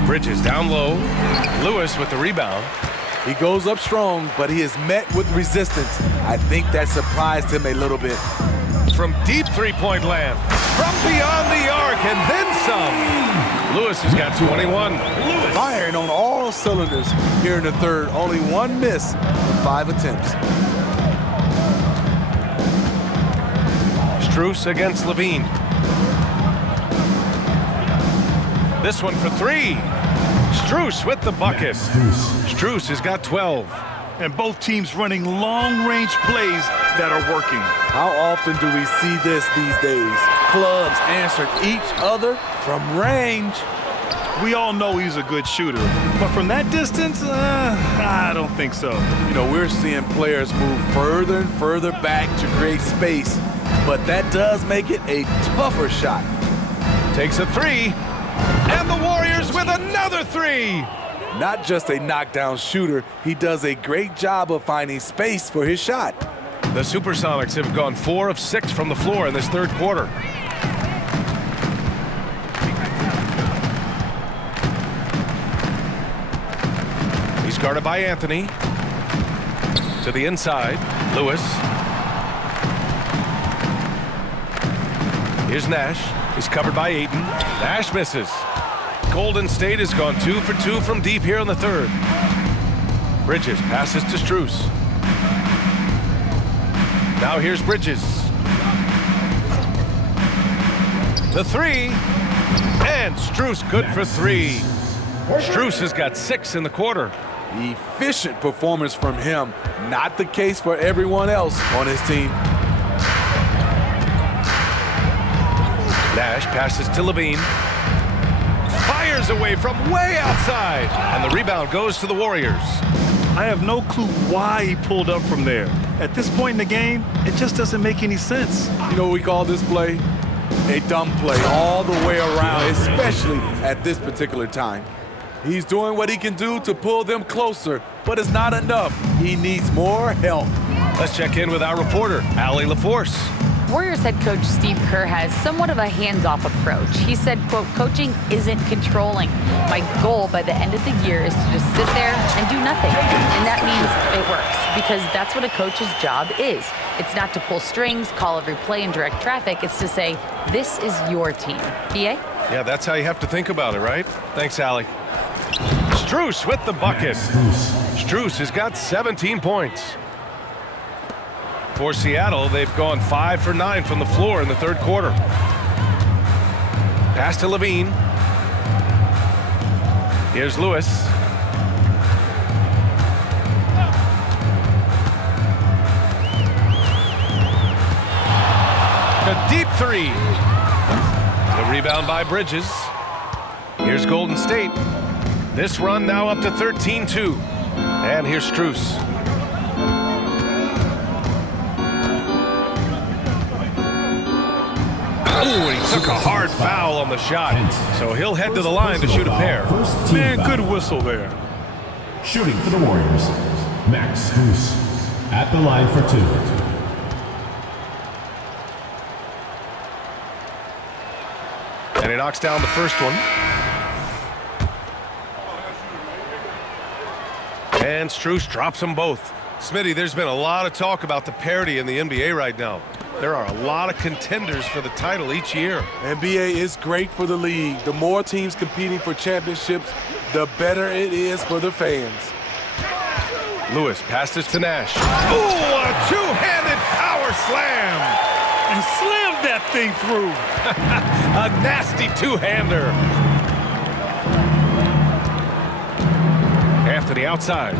Bridges down low. Lewis with the rebound. He goes up strong, but he is met with resistance. I think that surprised him a little bit. From deep three-point land. From beyond the arc, and then some. Lewis has got 21. Firing on all cylinders here in the third. Only 1 miss in 5 attempts. Strus against LaVine. This one for 3. Strus with the bucket. Strus has got 12. And both teams running long-range plays that are working. How often do we see this these days? Clubs answering each other from range. We all know he's a good shooter. But from that distance, I don't think so. You know, we're seeing players move further and further back to create space, but that does make it a tougher shot. Takes a three, and the Warriors with another three. Not just a knockdown shooter, he does a great job of finding space for his shot. The Supersonics have gone 4 of 6 from the floor in this third quarter. He's guarded by Anthony. To the inside, Lewis. Here's Nash. He's covered by Ayton. Nash misses. Golden State has gone 2 for 2 from deep here in the third. Bridges passes to Strus. Now here's Bridges. The three, and Strus good for 3. Strus has got 6 in the quarter. Efficient performance from him. Not the case for everyone else on his team. Nash passes to Levine. Fires away from way outside. And the rebound goes to the Warriors. I have no clue why he pulled up from there. At this point in the game, it just doesn't make any sense. You know what we call this play? A dumb play all the way around, especially at this particular time. He's doing what he can do to pull them closer, but it's not enough. He needs more help. Let's check in with our reporter, Allie LaForce. Warriors head coach Steve Kerr has somewhat of a hands-off approach. He said, quote, coaching isn't controlling. My goal by the end of the year is to just sit there and do nothing. And that means it works, because that's what a coach's job is. It's not to pull strings, call every play, and direct traffic. It's to say, this is your team. BA? Yeah, that's how you have to think about it, right? Thanks, Allie. Strus with the bucket. Strus has got 17 points. For Seattle, they've gone 5 for 9 from the floor in the third quarter. Pass to Levine. Here's Lewis. A deep three. The rebound by Bridges. Here's Golden State. This run now up to 13-2. And here's Strus. Oh, he took a hard foul on the shot. So he'll head to the line to shoot a pair. Man, good whistle there. Shooting for the Warriors, Max Strus at the line for 2. And he knocks down the first one. And Strus drops them both. Smitty, there's been a lot of talk about the parity in the NBA right now. There are a lot of contenders for the title each year. NBA is great for the league. The more teams competing for championships, the better it is for the fans. Lewis passes to Nash. Oh, a two-handed power slam. And slammed that thing through. A nasty two-hander. Anthony outside.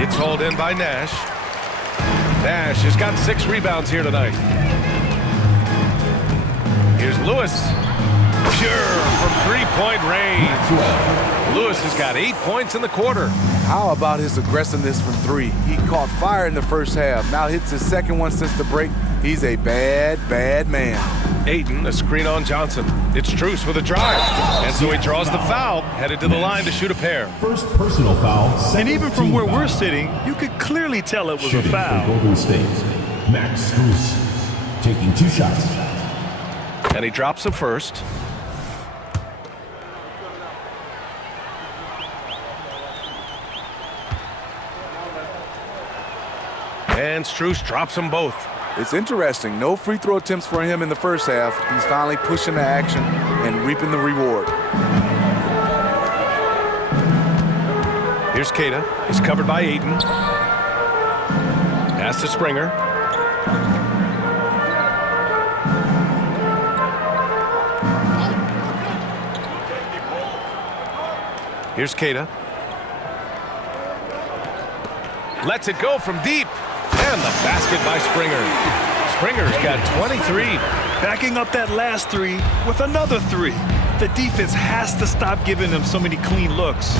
It's hauled in by Nash. Nash has got 6 rebounds here tonight. Here's Lewis. Pure from three-point range. Lewis has got 8 points in the quarter. How about his aggressiveness from 3? He caught fire in the first half. Now hits his second one since the break. He's a bad, bad man. Ayton, a screen on Johnson. It's Strus with a drive. And so he draws the foul, headed to the line to shoot a pair. First personal foul. And even from where we're sitting, you could clearly tell it was a foul. Golden State, Max Strus taking 2 shots. And he drops the first. And Strus drops them both. It's interesting. No free throw attempts for him in the first half. He's finally pushing the action and reaping the reward. Here's Keita. He's covered by Ayton. Pass to Springer. Here's Keita. Lets it go from deep. And the basket by Springer. Springer's got 23. Backing up that last 3 with another 3. The defense has to stop giving them so many clean looks.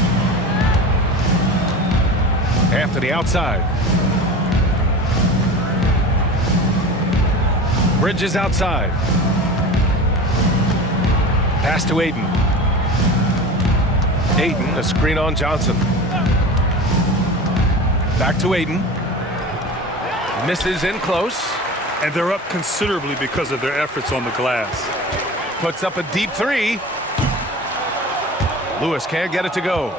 Anthony outside. Bridges outside. Pass to Ayton. Ayton, a screen on Johnson. Back to Ayton. Misses in close. And they're up considerably because of their efforts on the glass. Puts up a deep 3. Lewis can't get it to go.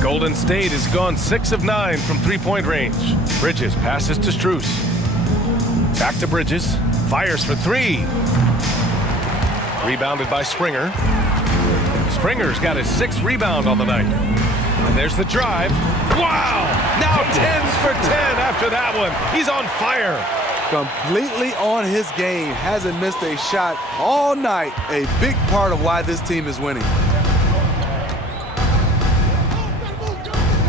Golden State has gone 6 of 9 from three-point range. Bridges passes to Strus. Back to Bridges. Fires for 3. Rebounded by Springer. Springer's got his 6th rebound on the night. And there's the drive. Wow! Now 10s for 10 after that one. He's on fire. Completely on his game. Hasn't missed a shot all night. A big part of why this team is winning.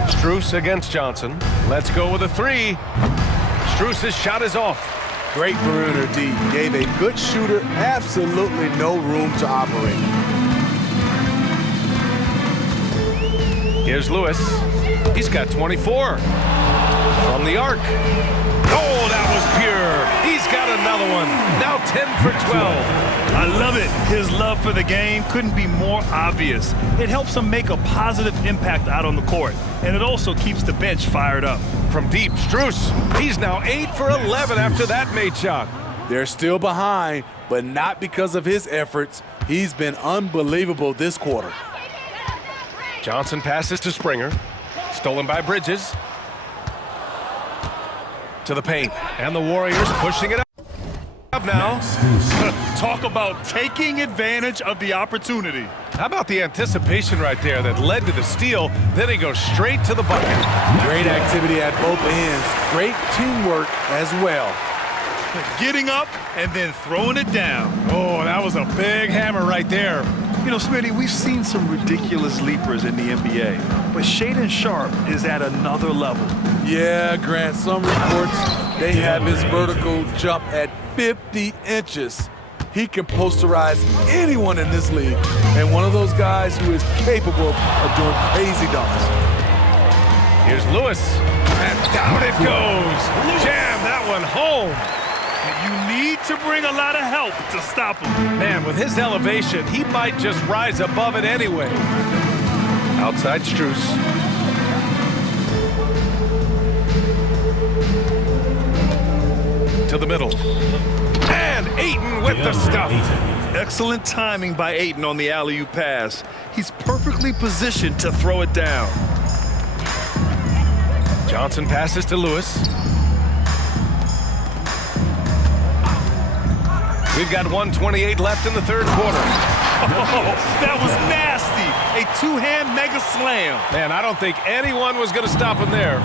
Strus against Johnson. Let's go with a 3. Strus's shot is off. Great perimeter D. Gave a good shooter absolutely no room to operate. Here's Lewis. He's got 24. From the arc. Oh, that was pure. He's got another one. Now 10 for 12. I love it. His love for the game couldn't be more obvious. It helps him make a positive impact out on the court. And it also keeps the bench fired up. From deep, Strus. He's now 8 for 11 after that made shot. They're still behind, but not because of his efforts. He's been unbelievable this quarter. Johnson passes to Springer. Stolen by Bridges. To the paint. And the Warriors pushing it up now. Talk about taking advantage of the opportunity. How about the anticipation right there that led to the steal? Then he goes straight to the bucket. Great activity at both ends. Great teamwork as well. Getting up and then throwing it down. Oh, that was a big hammer right there. You know, Smitty, we've seen some ridiculous leapers in the NBA, but Shaedon Sharpe is at another level. Yeah, Grant, some reports they have his vertical jump at 50 inches. He can posterize anyone in this league, and one of those guys who is capable of doing crazy dunks. Here's Lewis, and down it goes. Jam that one home. You need to bring a lot of help to stop him. Man, with his elevation, he might just rise above it anyway. Outside Strus. To the middle. And Ayton with the stuff. Excellent timing by Ayton on the alley-oop pass. He's perfectly positioned to throw it down. Johnson passes to Lewis. We've got 1:28 left in the third quarter. Oh, that was nasty. A two-hand mega slam. Man, I don't think anyone was going to stop him there.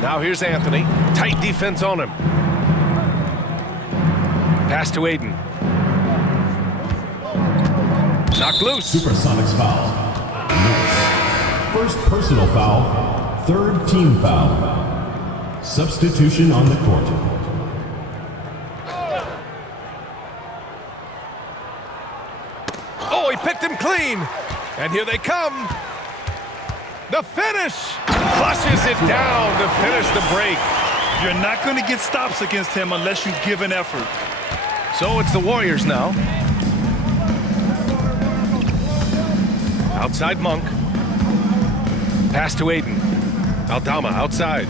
Now here's Anthony. Tight defense on him. Pass to Ayton. Knocked loose. Supersonics foul. First personal foul. Third team foul. Substitution on the court. Oh, he picked him clean. And here they come. The finish. Flushes it down to finish the break. You're not going to get stops against him unless you give an effort. So it's the Warriors now. Outside Monk. Pass to Ayton. Aldama outside.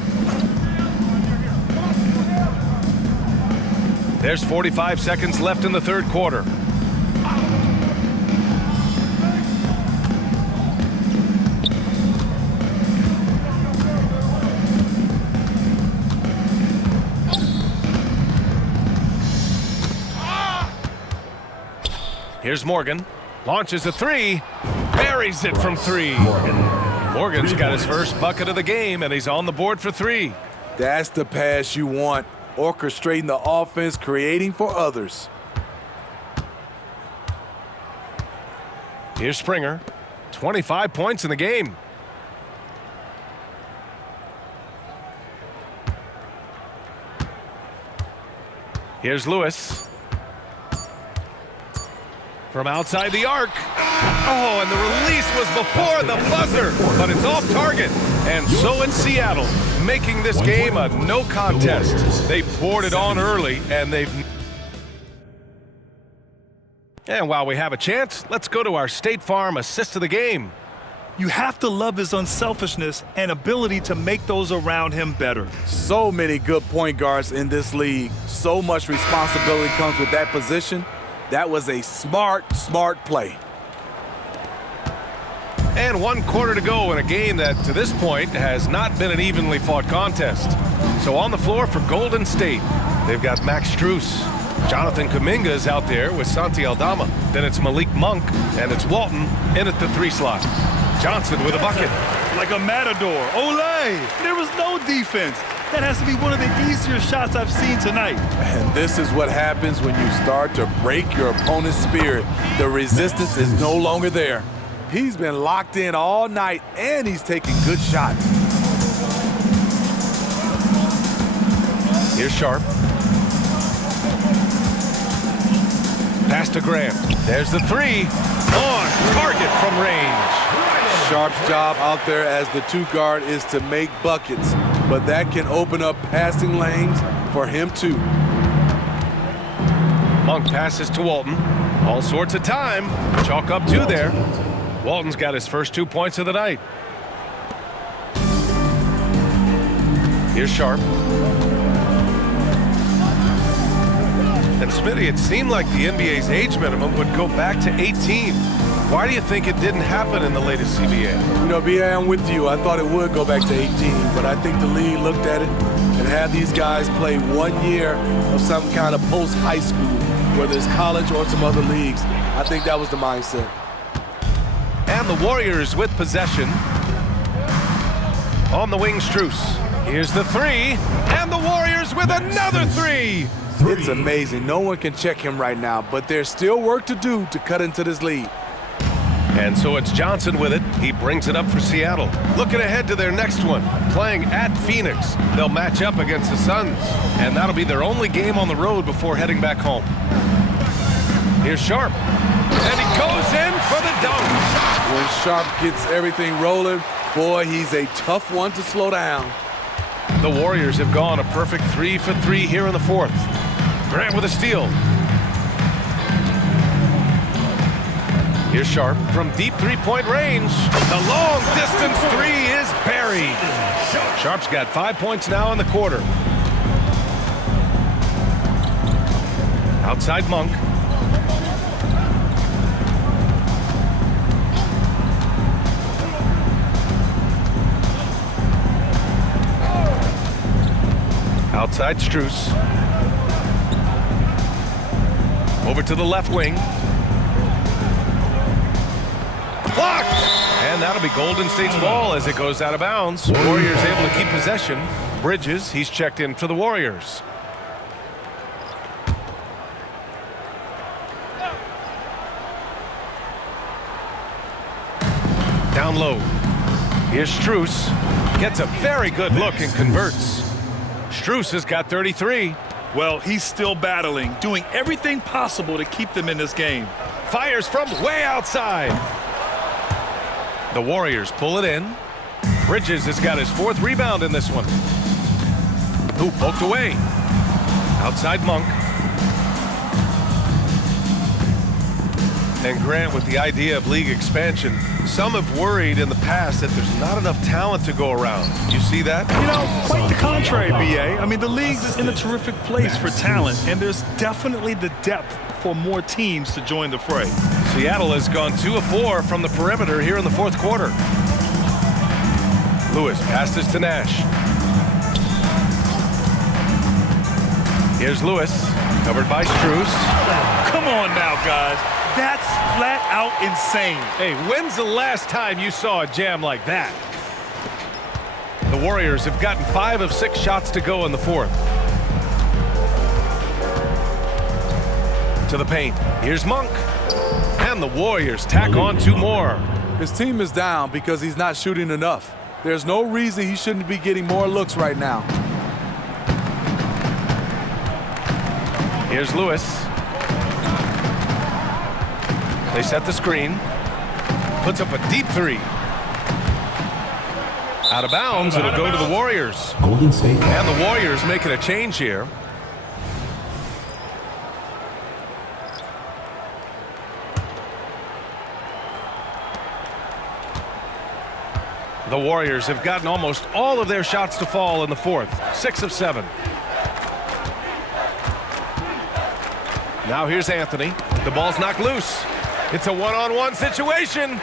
There's 45 seconds left in the third quarter. Here's Morgan. Launches a 3. Buries it from 3. Morgan's got his first bucket of the game, and he's on the board for 3. That's the pass you want. Orchestrating the offense, creating for others. Here's Springer. 25 points in the game. Here's Lewis. From outside the arc. Oh, and the release was before the buzzer, but it's off target. And so it's Seattle, making this game a no contest. They poured it on early, and And while we have a chance, let's go to our State Farm assist of the game. You have to love his unselfishness and ability to make those around him better. So many good point guards in this league. So much responsibility comes with that position. That was a smart play. And 1 quarter to go in a game that, to this point, has not been an evenly fought contest. So on the floor for Golden State, they've got Max Strus. Jonathan Kuminga is out there with Santi Aldama. Then it's Malik Monk, and it's Walton in at the 3 slot. Johnson with a bucket. Like a matador. Olay! There was no defense. That has to be one of the easier shots I've seen tonight. And this is what happens when you start to break your opponent's spirit. The resistance is no longer there. He's been locked in all night, and he's taking good shots. Here's Sharp. Pass to Grant. There's the 3. On target from range. Sharp's job out there as the 2 guard is to make buckets, but that can open up passing lanes for him too. Monk passes to Walton. All sorts of time. Chalk up 2 there. Walton's got his first 2 points of the night. Here's Sharp. And Smitty, it seemed like the NBA's age minimum would go back to 18. Why do you think it didn't happen in the latest CBA? You know, B.A., I'm with you. I thought it would go back to 18, but I think the league looked at it and had these guys play 1 year of some kind of post-high school, whether it's college or some other leagues. I think that was the mindset. And the Warriors with possession. On the wing, Strus. Here's the 3, and the Warriors with another 3. It's amazing. No one can check him right now, but there's still work to do to cut into this lead. And so it's Johnson with it. He brings it up for Seattle. Looking ahead to their next one, playing at Phoenix. They'll match up against the Suns, and that'll be their only game on the road before heading back home. Here's Sharp, and he goes in for the dunk. When Sharp gets everything rolling, boy, he's a tough one to slow down. The Warriors have gone a perfect 3 for 3 here in the 4th. Grant with a steal. Here's Sharp from deep 3-point range. The long distance 3 is buried. Sharp's got 5 points now in the quarter. Outside Monk. Outside Strus. Over to the left wing. Blocked! And that'll be Golden State's ball as it goes out of bounds. Warriors able to keep possession. Bridges, he's checked in for the Warriors. Down low. Here's Strus. Gets a very good look and converts. Strus has got 33. Well, he's still battling, doing everything possible to keep them in this game. Fires from way outside. The Warriors pull it in. Bridges has got his 4th rebound in this one. Who poked away. Outside Monk. And Grant with the idea of league expansion. Some have worried in the past that there's not enough talent to go around. You see that? You know, quite the contrary, B.A. I mean, the league's in a terrific place for talent, and there's definitely the depth for more teams to join the fray. Seattle has gone 2 of 4 from the perimeter here in the 4th quarter. Lewis passes to Nash. Here's Lewis, covered by Strus. Come on now, guys. That's flat out insane. Hey, when's the last time you saw a jam like that? The Warriors have gotten 5 of 6 shots to go in the 4th. To the paint. Here's Monk. And the Warriors tack on 2 more. His team is down because he's not shooting enough. There's no reason he shouldn't be getting more looks right now. Here's Lewis. They set the screen. Puts up a deep three. Out of bounds, it'll go to the Warriors. Golden State. And the Warriors making a change here. The Warriors have gotten almost all of their shots to fall in the fourth. 6 of 7. Now here's Anthony. The ball's knocked loose. It's a one-on-one situation.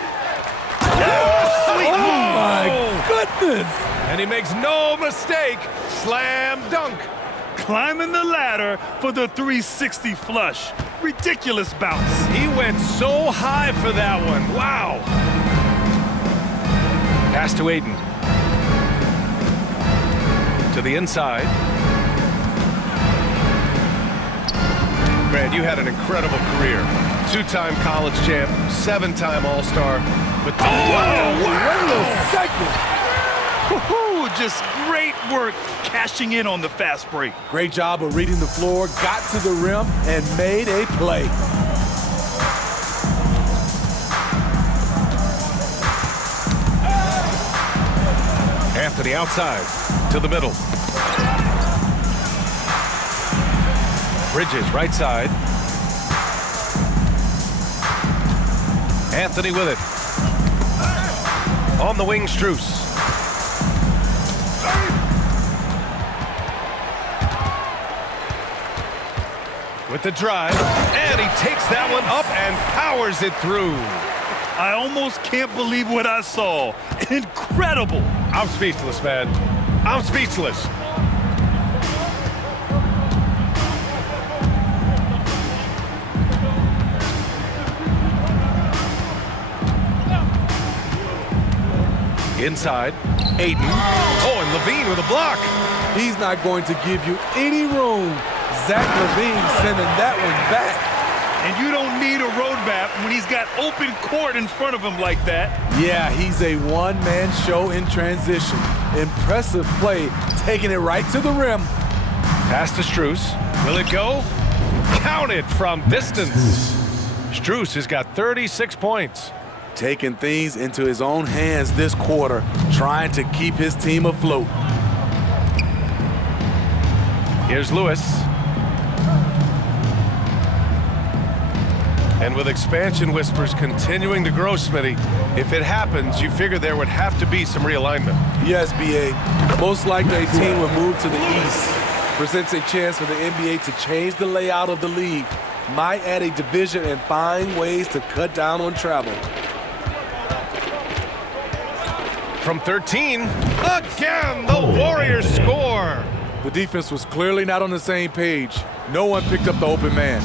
Oh, my goodness. And he makes no mistake. Slam dunk. Climbing the ladder for the 360 flush. Ridiculous bounce. He went so high for that one. Wow. Pass to Ayton. To the inside. Grant, you had an incredible career. 2-time college champ, 7-time All-Star. But Wait a second. Woo-hoo, just great work cashing in on the fast break. Great job of reading the floor, got to the rim, and made a play. Anthony outside to the middle. Bridges right side. Anthony with it. On the wing, Strus. With the drive, and he takes that one up and powers it through. I almost can't believe what I saw. Incredible. I'm speechless, man. I'm speechless. Inside, Ayton. Oh, and Levine with a block. He's not going to give you any room. Zach LaVine sending that one back. And you don't need a roadmap when he's got open court in front of him like that. Yeah, he's a one-man show in transition. Impressive play, taking it right to the rim. Pass to Strus. Will it go? Counted from distance. Strus has got 36 points. Taking things into his own hands this quarter, trying to keep his team afloat. Here's Lewis. And with expansion whispers continuing to grow, Smitty, if it happens, you figure there would have to be some realignment. Yes, B.A. Most likely a team will move to the east. Presents a chance for the NBA to change the layout of the league. Might add a division and find ways to cut down on travel. From 13, again, the Warriors score. The defense was clearly not on the same page. No one picked up the open man.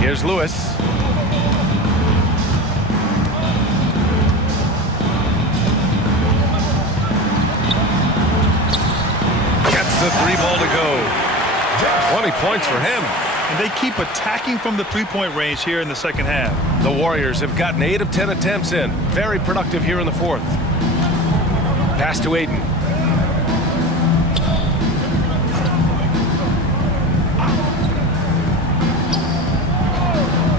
Here's Lewis. Gets the 3-ball to go. 20 points for him. And they keep attacking from the three-point range here in the second half. The Warriors have gotten 8 of 10 attempts in. Very productive here in the fourth. Pass to Ayton.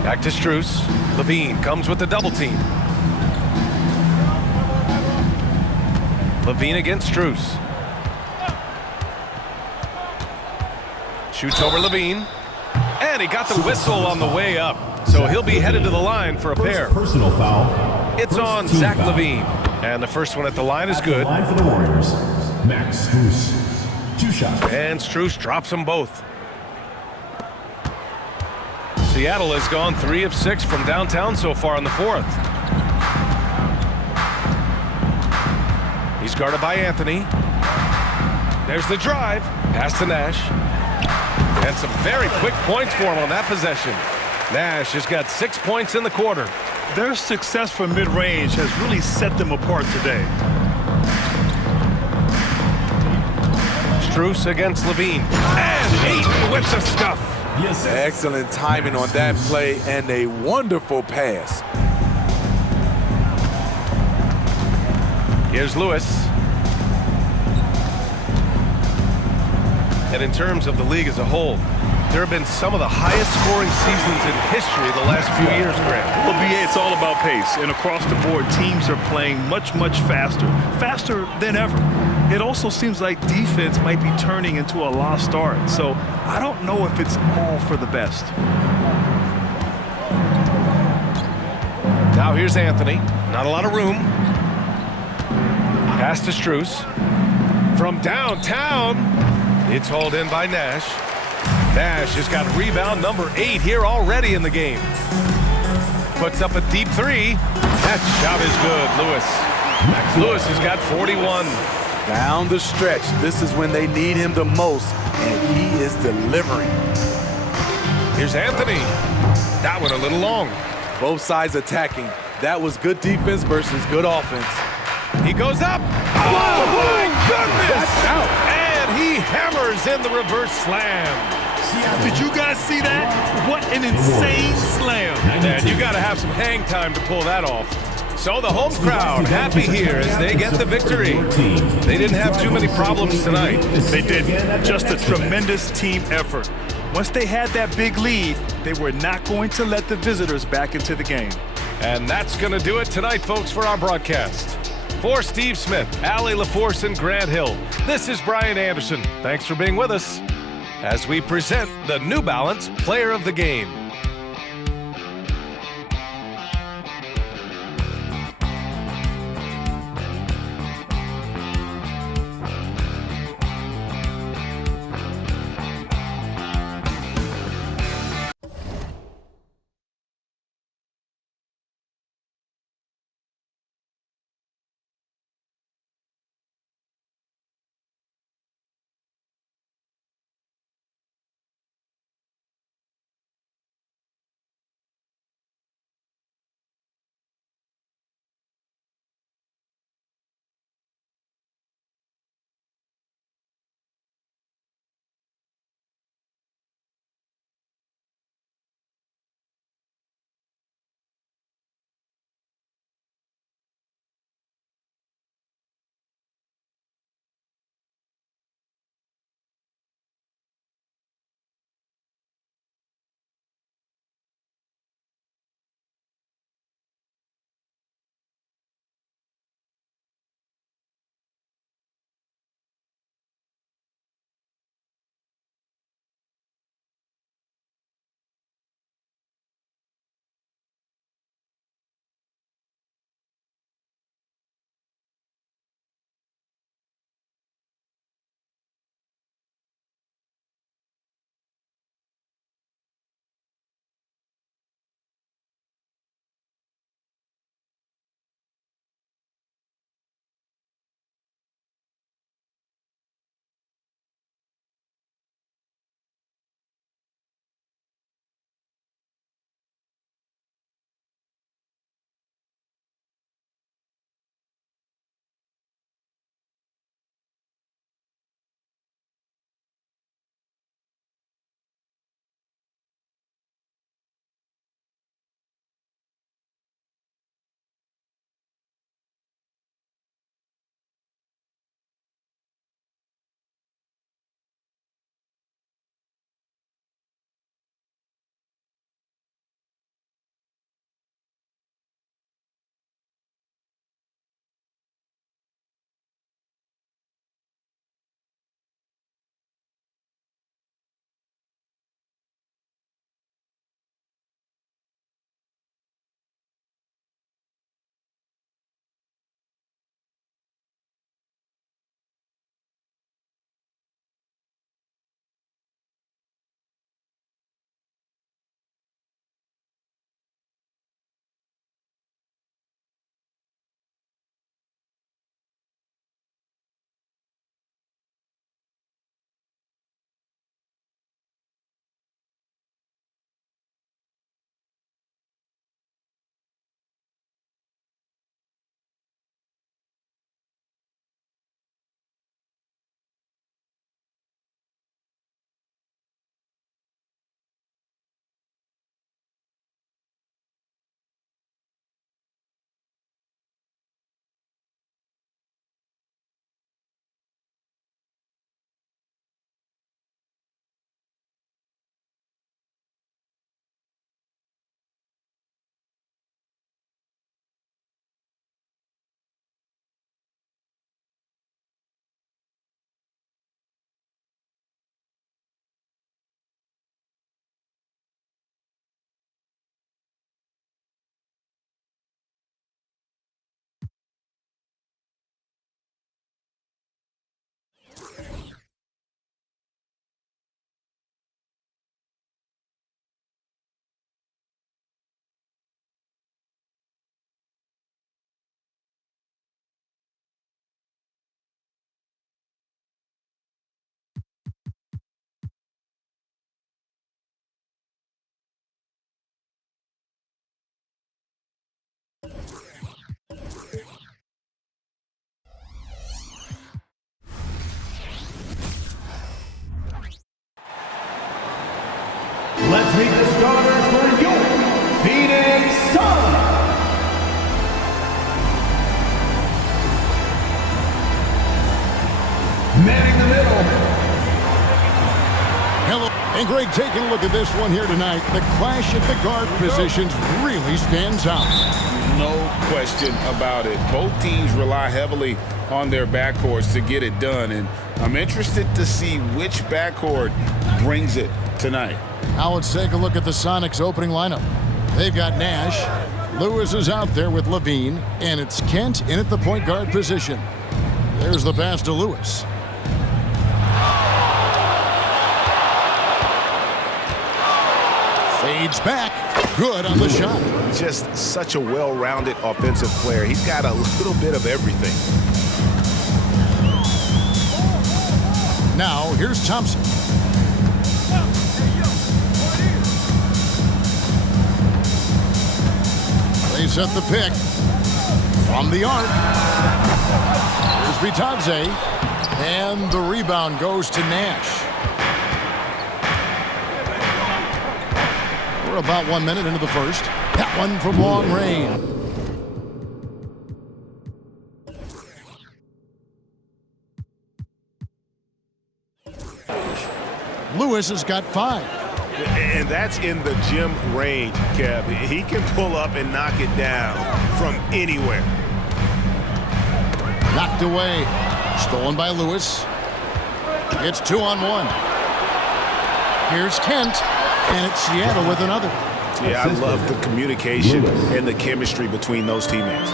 Back to Strus. Levine comes with the double team. Levine against Strus. Shoots over Levine. And he got the whistle on the way up. So he'll be headed to the line for a pair. Personal foul. It's on Zach LaVine. And the first one at the line is good. Line for the Warriors. Max Strus. 2 shots. And Strus drops them both. Seattle has gone 3 of 6 from downtown so far in the fourth. He's guarded by Anthony. There's the drive. Pass to Nash. And some very quick points for him on that possession. Nash has got 6 points in the quarter. Their success from mid-range has really set them apart today. Strus against Levine. And Ayton with the stuff. Yes, excellent timing on that play and a wonderful pass. Here's Lewis. And in terms of the league as a whole, there have been some of the highest scoring seasons in history the last few years, Grant. Well, BA, it's all about pace. And across the board, teams are playing much, much faster than ever. It also seems like defense might be turning into a lost art. So I don't know if it's all for the best. Now here's Anthony. Not a lot of room. Pass to Strus. From downtown, it's hauled in by Nash. Nash has got rebound number 8 here already in the game. Puts up a deep 3. That shot is good, Lewis. Lewis has got 41. Down the stretch, this is when they need him the most, and he is delivering. Here's Anthony. That one a little long. Both sides attacking. That was good defense versus good offense. He goes up. Oh, my goodness! And he hammers in the reverse slam. Did you guys see that? What an insane slam. And you got to have some hang time to pull that off. So the home crowd happy here as they get the victory. They didn't have too many problems tonight. They did. Just a tremendous team effort. Once they had that big lead, they were not going to let the visitors back into the game. And that's going to do it tonight, folks, for our broadcast. For Steve Smith, Allie LaForce, and Grant Hill, this is Brian Anderson. Thanks for being with us as we present the New Balance Player of the Game. Let's meet the starters for your Phoenix Suns. Manning the middle. Hello. And Greg, taking a look at this one here tonight, the clash at the guard positions really stands out. No question about it. Both teams rely heavily on their backcourts to get it done, and I'm interested to see which backcourt brings it tonight. Now let's take a look at the Sonics opening lineup. They've got Nash. Lewis is out there with Levine, and it's Kent in at the point guard position. There's the pass to Lewis. Fades back. Good on the shot. Just such a well-rounded offensive player. He's got a little bit of everything. Now, here's Thompson. They set the pick from the arc. Here's Bitadze. And the rebound goes to Nash. We're about 1 minute into the first. That one from long range. Lewis has got 5. And that's in the gym range, Kev. He can pull up and knock it down from anywhere. Knocked away. Stolen by Lewis. It's 2-on-1. Here's Kent. And it's Seattle with another. Yeah, I love the communication and the chemistry between those teammates.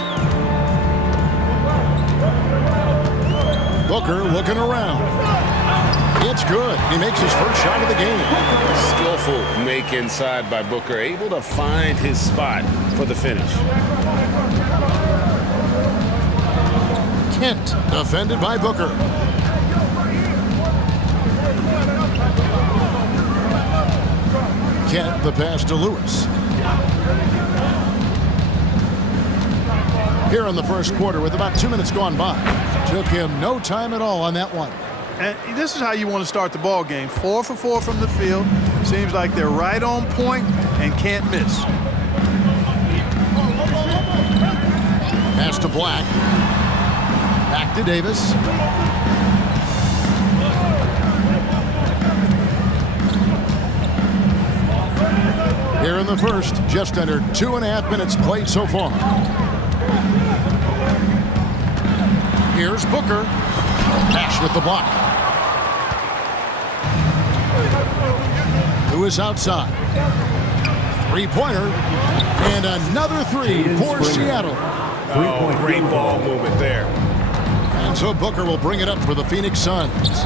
Booker looking around. It's good. He makes his first shot of the game. Skillful make inside by Booker, able to find his spot for the finish. Kent defended by Booker. Kent, the pass to Lewis. Here in the first quarter with about 2 minutes gone by. Took him no time at all on that one. And this is how you want to start the ball game. 4 for 4 from the field. Seems like they're right on point and can't miss. Pass to Black. Back to Davis. Here in the first, just under 2.5 minutes played so far. Here's Booker. Nash with the block. Lewis outside. Three-pointer. And another three for Seattle. Oh, great ball movement there. And so Booker will bring it up for the Phoenix Suns.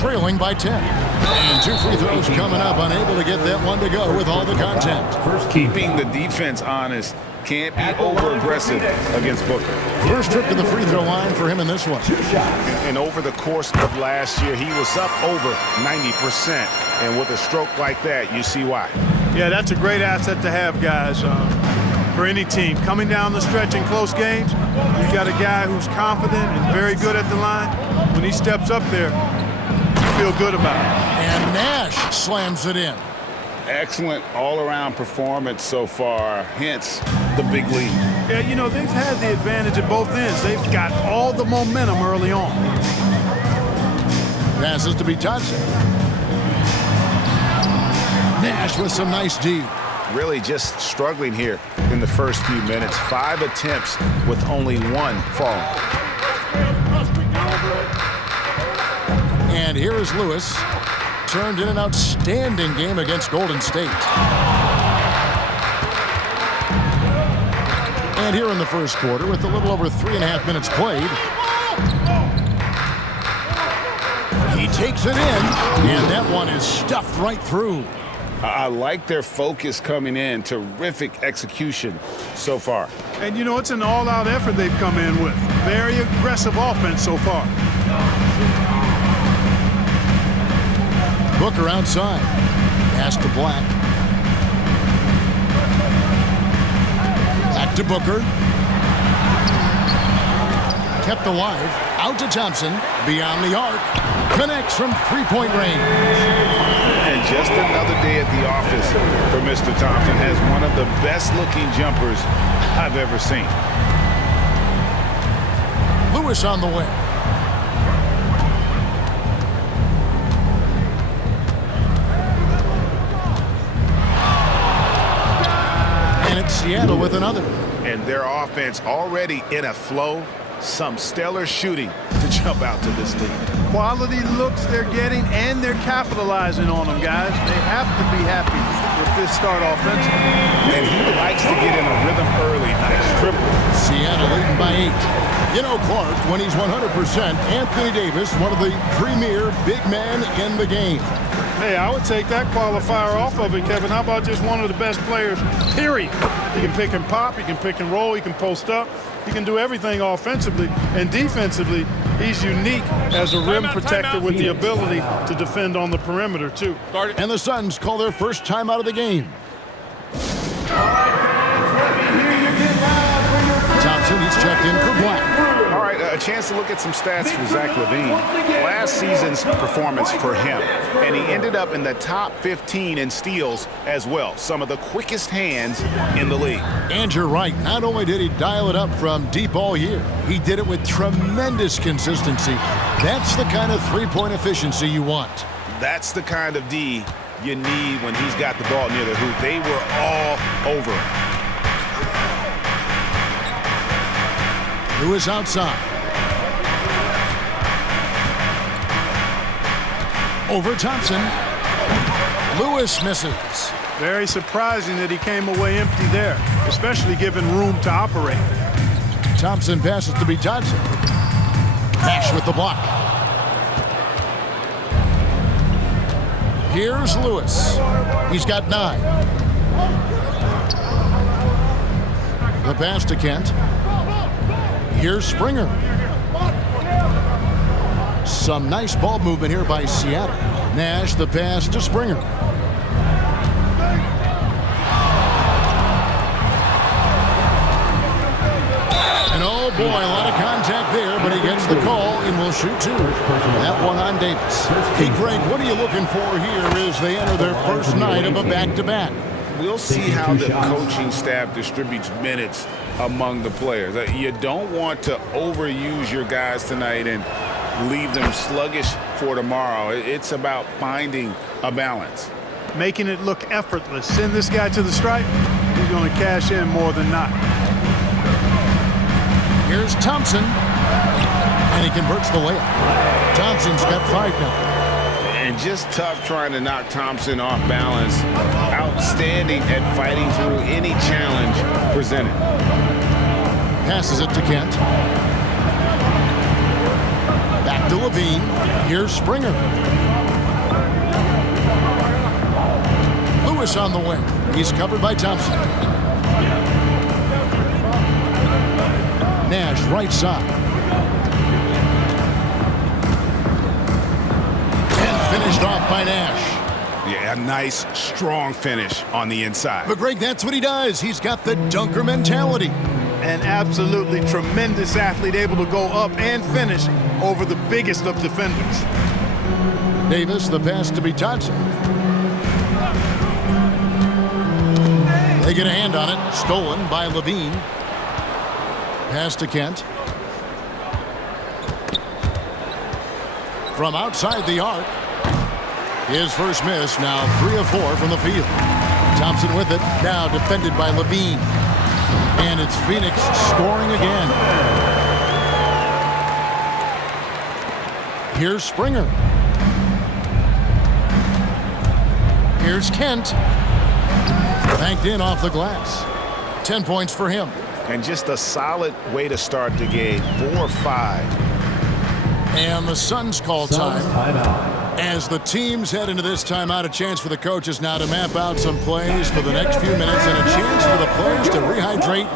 Trailing by 10. And 2 free throws coming up. Unable to get that one to go with all the contact. First, keeping the defense honest. Can't be over-aggressive against Booker. First trip to the free throw line for him in this one. And over the course of last year, he was up over 90%. And with a stroke like that, you see why. Yeah, that's a great asset to have, guys, for any team. Coming down the stretch in close games, you got a guy who's confident and very good at the line. When he steps up there, you feel good about it. And Nash slams it in. Excellent all-around performance so far, hence the big lead. Yeah, you know, they've had the advantage at both ends. They've got all the momentum early on. Passes to Bitadze. Nash with some nice D. Really just struggling here in the first few minutes. 5 attempts with only 1 falling. And here is Lewis. Turned in an outstanding game against Golden State. And here in the first quarter with a little over 3.5 minutes played. He takes it in, and that one is stuffed right through. I like their focus coming in. Terrific execution so far. And, you know, it's an all-out effort they've come in with. Very aggressive offense so far. Booker outside. Pass to Black. Back to Booker. Kept alive. Out to Thompson. Beyond the arc. Connects from three-point range. And just another day at the office for Mr. Thompson. Has one of the best-looking jumpers I've ever seen. Lewis on the way. And it's Seattle with another. And their offense already in a flow. Some stellar shooting to jump out to this lead. Quality looks they're getting, and they're capitalizing on them, guys. They have to be happy with this start offensively. And he likes to get in a rhythm early. Nice triple. Seattle leading by 8. You know, Clark, when he's 100%, Anthony Davis, one of the premier big men in the game. Hey, I would take that qualifier off of it, Kevin. How about just one of the best players, period? He can pick and pop, he can pick and roll, he can post up. He can do everything offensively, and defensively, he's unique as a rim protector with the ability to defend on the perimeter, too. And the Suns call their first time out of the game. Thompson, he's checked in for Black. All right, a chance to look at some stats for Zach LaVine. Last season's performance for him, and he ended up in the top 15 in steals as well. Some of the quickest hands in the league. And you're right. Not only did he dial it up from deep all year, he did it with tremendous consistency. That's the kind of three-point efficiency you want. That's the kind of D you need when he's got the ball near the hoop. They were all over him. Lewis outside. Over Thompson. Lewis misses. Very surprising that he came away empty there, especially given room to operate. Thompson passes to Johnson. Nash with the block. Here's Lewis. He's got 9. The pass to Kent. Here's Springer. Some nice ball movement here by Seattle. Nash, the pass to Springer. And oh boy, a lot of contact there, but he gets the call and will shoot 2. That one on Davis. Hey, Greg, what are you looking for here as they enter their first night of a back-to-back? We'll see how the coaching staff distributes minutes among the players. You don't want to overuse your guys tonight and leave them sluggish for tomorrow. It's about finding a balance. Making it look effortless. Send this guy to the stripe, he's going to cash in more than not. Here's Thompson, and he converts the layup. Thompson's got 5 now. And just tough trying to knock Thompson off balance. Outstanding at fighting through any challenge presented. Passes it to Kent. Back to Levine. Here's Springer. Lewis on the wing. He's covered by Thompson. Nash right side. Finished off by Nash. Yeah, a nice, strong finish on the inside. But, Greg, that's what he does. He's got the dunker mentality. An absolutely tremendous athlete, able to go up and finish over the biggest of defenders. Davis, the pass to Johnson. They get a hand on it. Stolen by Levine. Pass to Kent. From outside the arc. His first miss, now 3 of 4 from the field. Thompson with it, now defended by Levine. And it's Phoenix scoring again. Here's Springer. Here's Kent. Banked in off the glass. 10 points for him. And just a solid way to start the game. 4-5. And the Suns call time. As the teams head into this timeout, a chance for the coaches now to map out some plays for the next few minutes and a chance for the players to rehydrate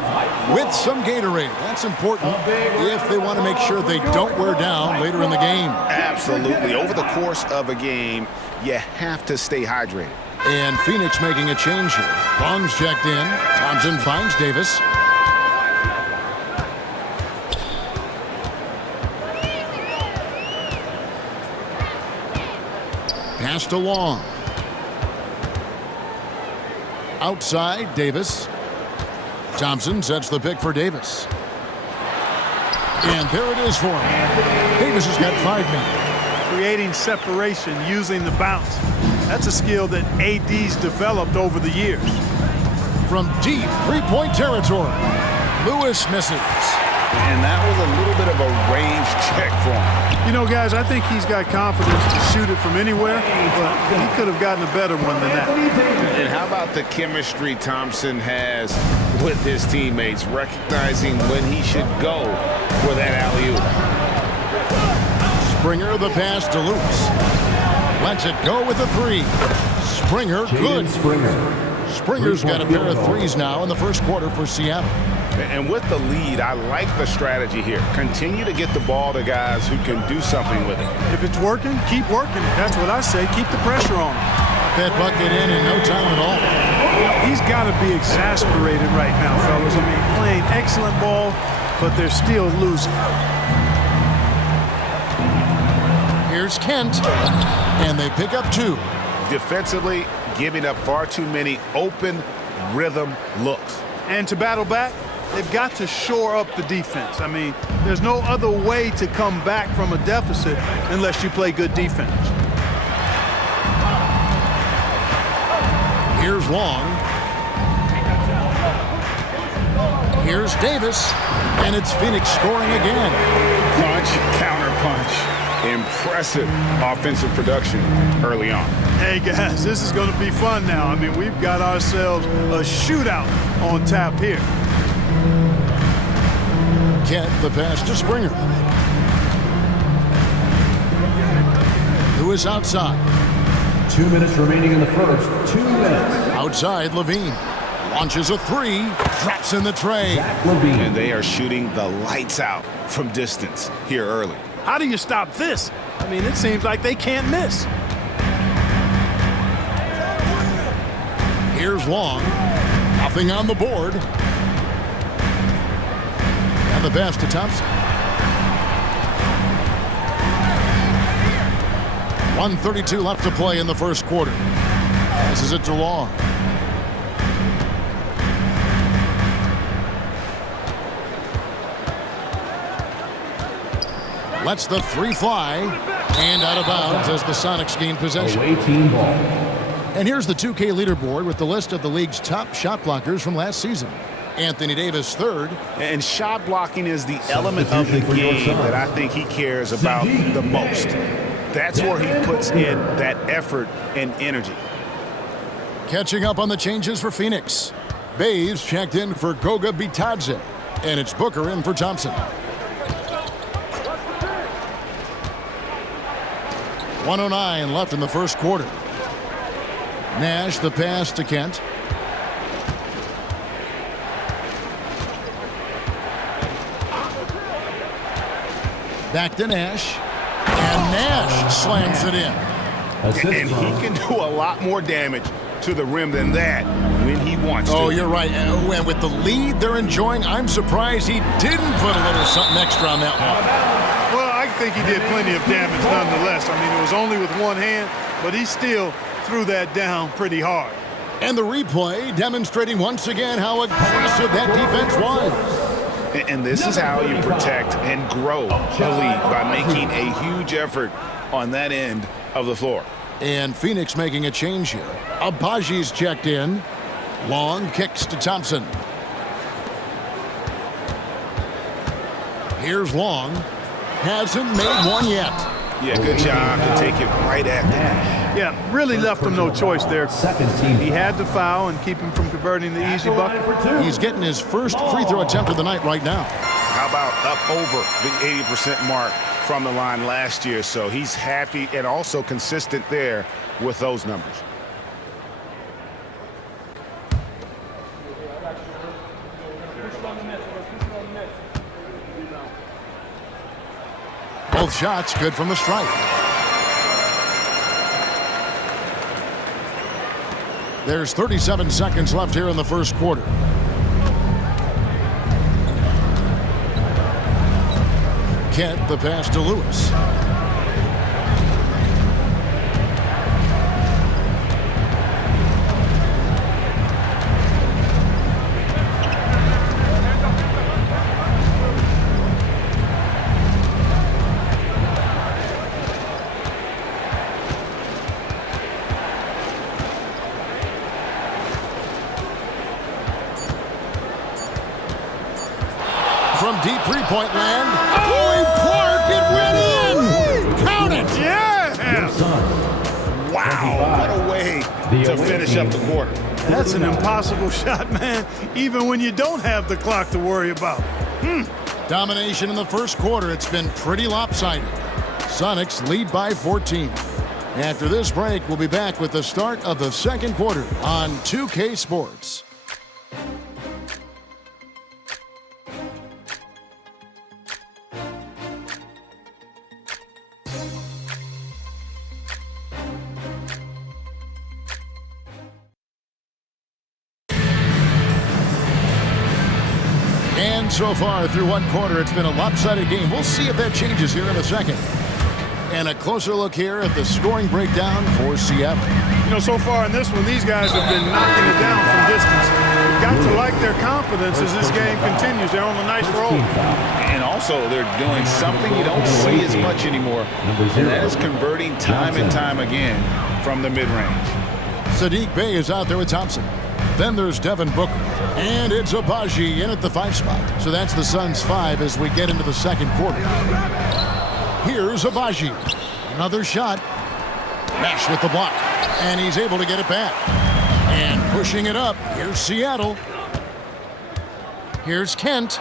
with some Gatorade. That's important if they want to make sure they don't wear down later in the game. Absolutely. Over the course of a game, you have to stay hydrated. And Phoenix making a change here. Long's checked in. Thompson finds Davis. Pass to Long. outside, Davis. Thompson sets the pick for Davis. And there it is for him. Davis has got 5 men. Creating separation using the bounce. That's a skill that AD's developed over the years. From deep three-point territory, Lewis misses. And that was a little bit of a range check for him. You know, guys, I think he's got confidence to shoot it from anywhere, but he could have gotten a better one than that. And how about the chemistry Thompson has with his teammates, recognizing when he should go for that alley-oop. Springer the pass to Lewis. Lets it go with a 3. Springer, good. Springer's got a pair of 3s now in the first quarter for Seattle. And with the lead, I like the strategy here. Continue to get the ball to guys who can do something with it. If it's working, keep working it. That's what I say. Keep the pressure on. That bucket in no time at all. He's got to be exasperated right now, fellas. I mean, playing excellent ball, but they're still losing. Here's Kent, and they pick up 2. Defensively, giving up far too many open rhythm looks. And to battle back, they've got to shore up the defense. I mean, there's no other way to come back from a deficit unless you play good defense. Here's Long. Here's Davis, and it's Phoenix scoring again. Punch, counter punch. Impressive offensive production early on. Hey, guys, this is going to be fun now. I mean, we've got ourselves a shootout on tap here. Kent the pass to Springer. Lewis outside. 2 minutes remaining in the first. 2 minutes. Outside, Levine. Launches a 3. Drops in the tray. And they are shooting the lights out from distance here early. How do you stop this? I mean, it seems like they can't miss. Here's Long. Nothing on the board. And the pass to Thompson. 1:32 left to play in the first quarter. This is it to Long. Lets the 3 fly, and out of bounds as the Sonics gain possession. Away team ball. And here's the 2K leaderboard with the list of the league's top shot blockers from last season. Anthony Davis 3rd. And shot blocking is the element of the game that I think he cares about the most. That's where he puts in that effort and energy. Catching up on the changes for Phoenix. Bays checked in for Goga Bitadze, and it's Booker in for Thompson. 1:09 left in the first quarter. Nash the pass to Kent. Back to Nash. And Nash slams it in. And he can do a lot more damage to the rim than that when he wants to. Oh, you're right. And with the lead they're enjoying, I'm surprised he didn't put a little something extra on that one. Well, I think he did plenty of damage nonetheless. I mean, it was only with one hand, but he still threw that down pretty hard. And the replay demonstrating once again how aggressive that defense was. And this is how you protect and grow a lead, by making a huge effort on that end of the floor. And Phoenix making a change here. Abaji's checked in. Long kicks to Thompson. Here's Long. Hasn't made one yet. Yeah, good job to take it right at the net. Yeah, really left him no choice there. Second team. He had to foul and keep him from converting the easy bucket. He's getting his first free throw attempt of the night right now. How about up over the 80% mark from the line last year? So he's happy and also consistent there with those numbers. Both shots good from the stripe. There's 37 seconds left here in the first quarter. Kent the pass to Lewis. deep three-point land. Boy, Clark, it went in! Count it! Yeah! Wow, what a way to finish up the quarter. That's an impossible shot, man, even when you don't have the clock to worry about. Domination in the first quarter. It's been pretty lopsided. Sonics lead by 14. After this break, we'll be back with the start of the second quarter on 2K Sports. And so far through one quarter, it's been a lopsided game. We'll see if that changes here in a second. And a closer look here at the scoring breakdown for Seattle. You know, so far in this one, these guys have been knocking it down from distance. You've got to like their confidence as this game continues. They're on a nice roll. And also, they're doing something you don't see as much anymore, and that is converting time and time again from the mid-range. Saddiq Bey is out there with Thompson. Then there's Devin Booker. And it's Agbaji in at the 5 spot. So that's the Suns' 5 as we get into the second quarter. Here's Agbaji. Another shot. Nash with the block. And he's able to get it back. And pushing it up. Here's Seattle. Here's Kent.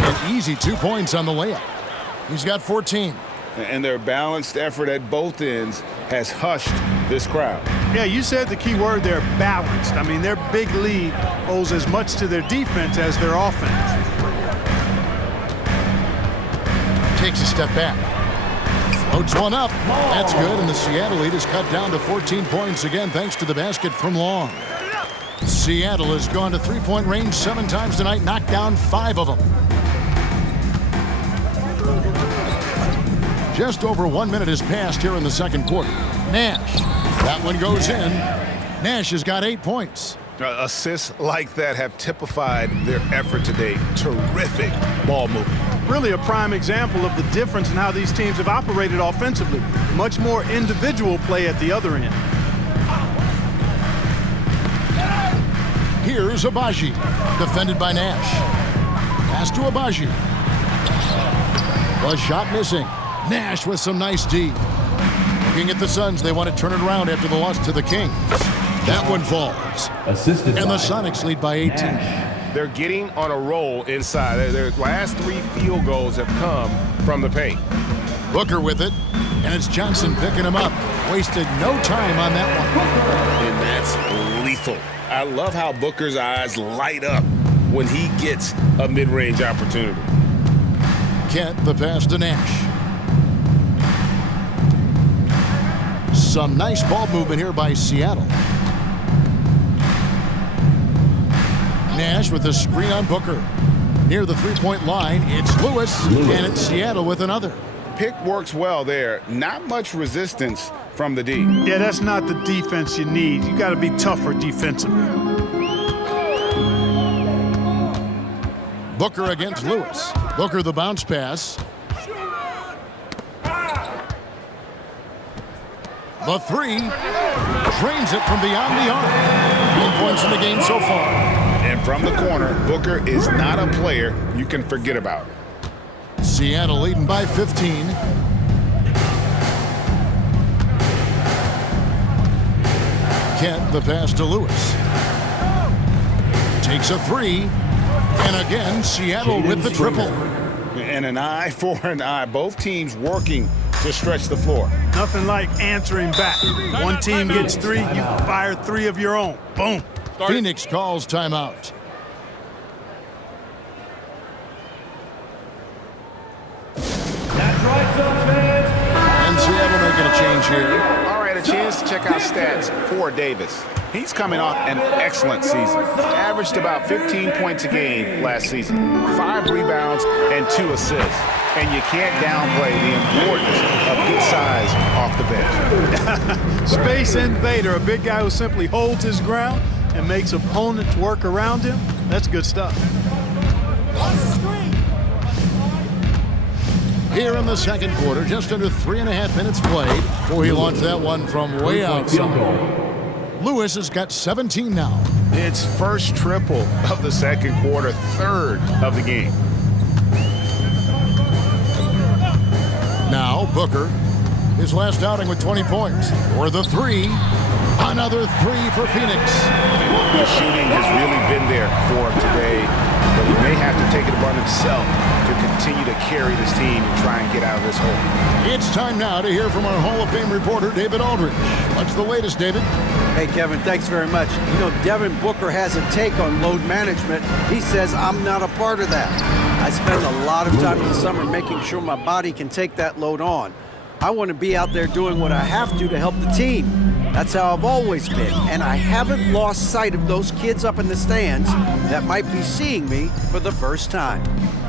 An easy 2 points on the layup. He's got 14. And their balanced effort at both ends has hushed this crowd. Yeah, you said the key word there, balanced. I mean, their big lead owes as much to their defense as their offense. Takes a step back. Floats one up. That's good, and the Seattle lead is cut down to 14 points again thanks to the basket from Long. Seattle has gone to three-point range 7 times tonight, knocked down 5 of them. Just over 1 minute has passed here in the second quarter. Nash. That one goes in. Nash has got 8 points. Assists like that have typified their effort today. Terrific ball movement. Really a prime example of the difference in how these teams have operated offensively. Much more individual play at the other end. Here's Agbaji, defended by Nash. Pass to Agbaji. The shot missing. Nash with some nice D. Looking at the Suns, they want to turn it around after the loss to the Kings. That one falls. Assisted and by the Sonics lead by 18. They're getting on a roll inside. Their last 3 field goals have come from the paint. Booker with it, and it's Johnson picking him up. Wasted no time on that one. And that's lethal. I love how Booker's eyes light up when he gets a mid-range opportunity. Kent, the pass to Nash. Some nice ball movement here by Seattle. Nash with the screen on Booker. Near the three-point line, it's Lewis, and it's Seattle with another. Pick works well there. Not much resistance from the D. Yeah, that's not the defense you need. You got to be tougher defensively. Booker against Lewis. Booker the bounce pass. The 3 drains it from beyond the arc. 8 points in the game so far. And from the corner, Booker is not a player you can forget about. Seattle leading by 15. Kent the pass to Lewis. Takes a 3. And again, Seattle with the triple. And an eye for an eye. Both teams working to stretch the floor. Nothing like answering back. One team gets 3, you fire 3 of your own. Boom. Phoenix calls timeout. That's right, Suns fans. And Seattle making a change here. All right, a chance to check out stats for Davis. He's coming off an excellent season. Averaged about 15 points a game last season. 5 rebounds and 2 assists. And you can't downplay the importance of good size off the bench. Space invader, a big guy who simply holds his ground and makes opponents work around him. That's good stuff. Here in the second quarter, just under 3.5 minutes played before he launched that one from way outside. Lewis has got 17 now. It's first triple of the second quarter, 3rd of the game. Booker, his last outing with 20 points. For the three, another three for Phoenix. The shooting has really been there for him today, but he may have to take it upon himself to continue to carry this team and try and get out of this hole. It's time now to hear from our Hall of Fame reporter, David Aldridge. What's the latest, David? Hey, Kevin, thanks very much. You know, Devin Booker has a take on load management. He says, I'm not a part of that. I spend a lot of time in the summer making sure my body can take that load on. I want to be out there doing what I have to help the team. That's how I've always been, and I haven't lost sight of those kids up in the stands that might be seeing me for the first time.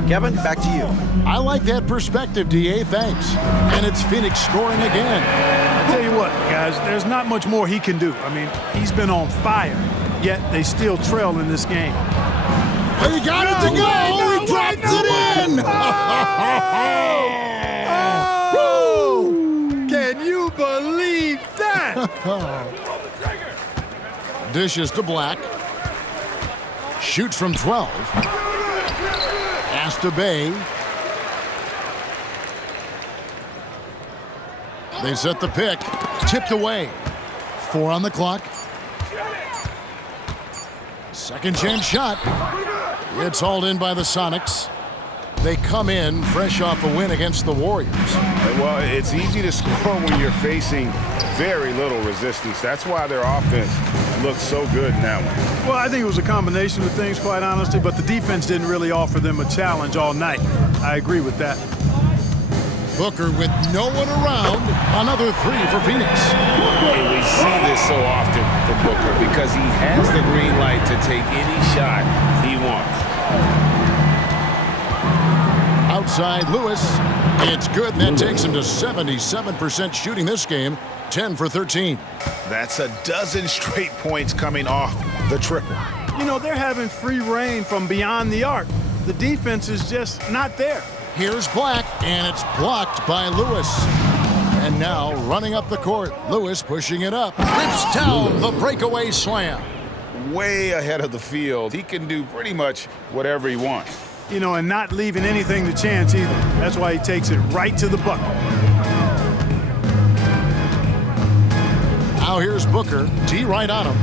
Kevin, back to you. I like that perspective, D.A. Thanks. And it's Phoenix scoring again. I'll tell you what, guys, there's not much more he can do. I mean, he's been on fire, yet they still trail in this game. He got it to go! He dropped it in! Can you believe that? Dishes to Black. Shoots from 12. Pass to Bay. They set the pick. Tipped away. 4 on the clock. Second chance shot. It's hauled in by the Sonics. They come in fresh off a win against the Warriors. Well, it's easy to score when you're facing very little resistance. That's why their offense looks so good in that one. Well, I think it was a combination of things, quite honestly, but the defense didn't really offer them a challenge all night. I agree with that. Booker with no one around. Another three for Phoenix. And we see this so often from Booker because he has the green light to take any shot he wants. Outside Lewis. It's good, and that takes him to 77% shooting this game. 10 for 13. That's a dozen straight points coming off the triple. You know, they're having free reign from beyond the arc. The defense is just not there. Here's Black, and it's blocked by Lewis. And now running up the court, Lewis pushing it up. Rips down the breakaway slam. Way ahead of the field. He can do pretty much whatever he wants. You know, and not leaving anything to chance either. That's why he takes it right to the bucket. Now here's Booker. T right on him.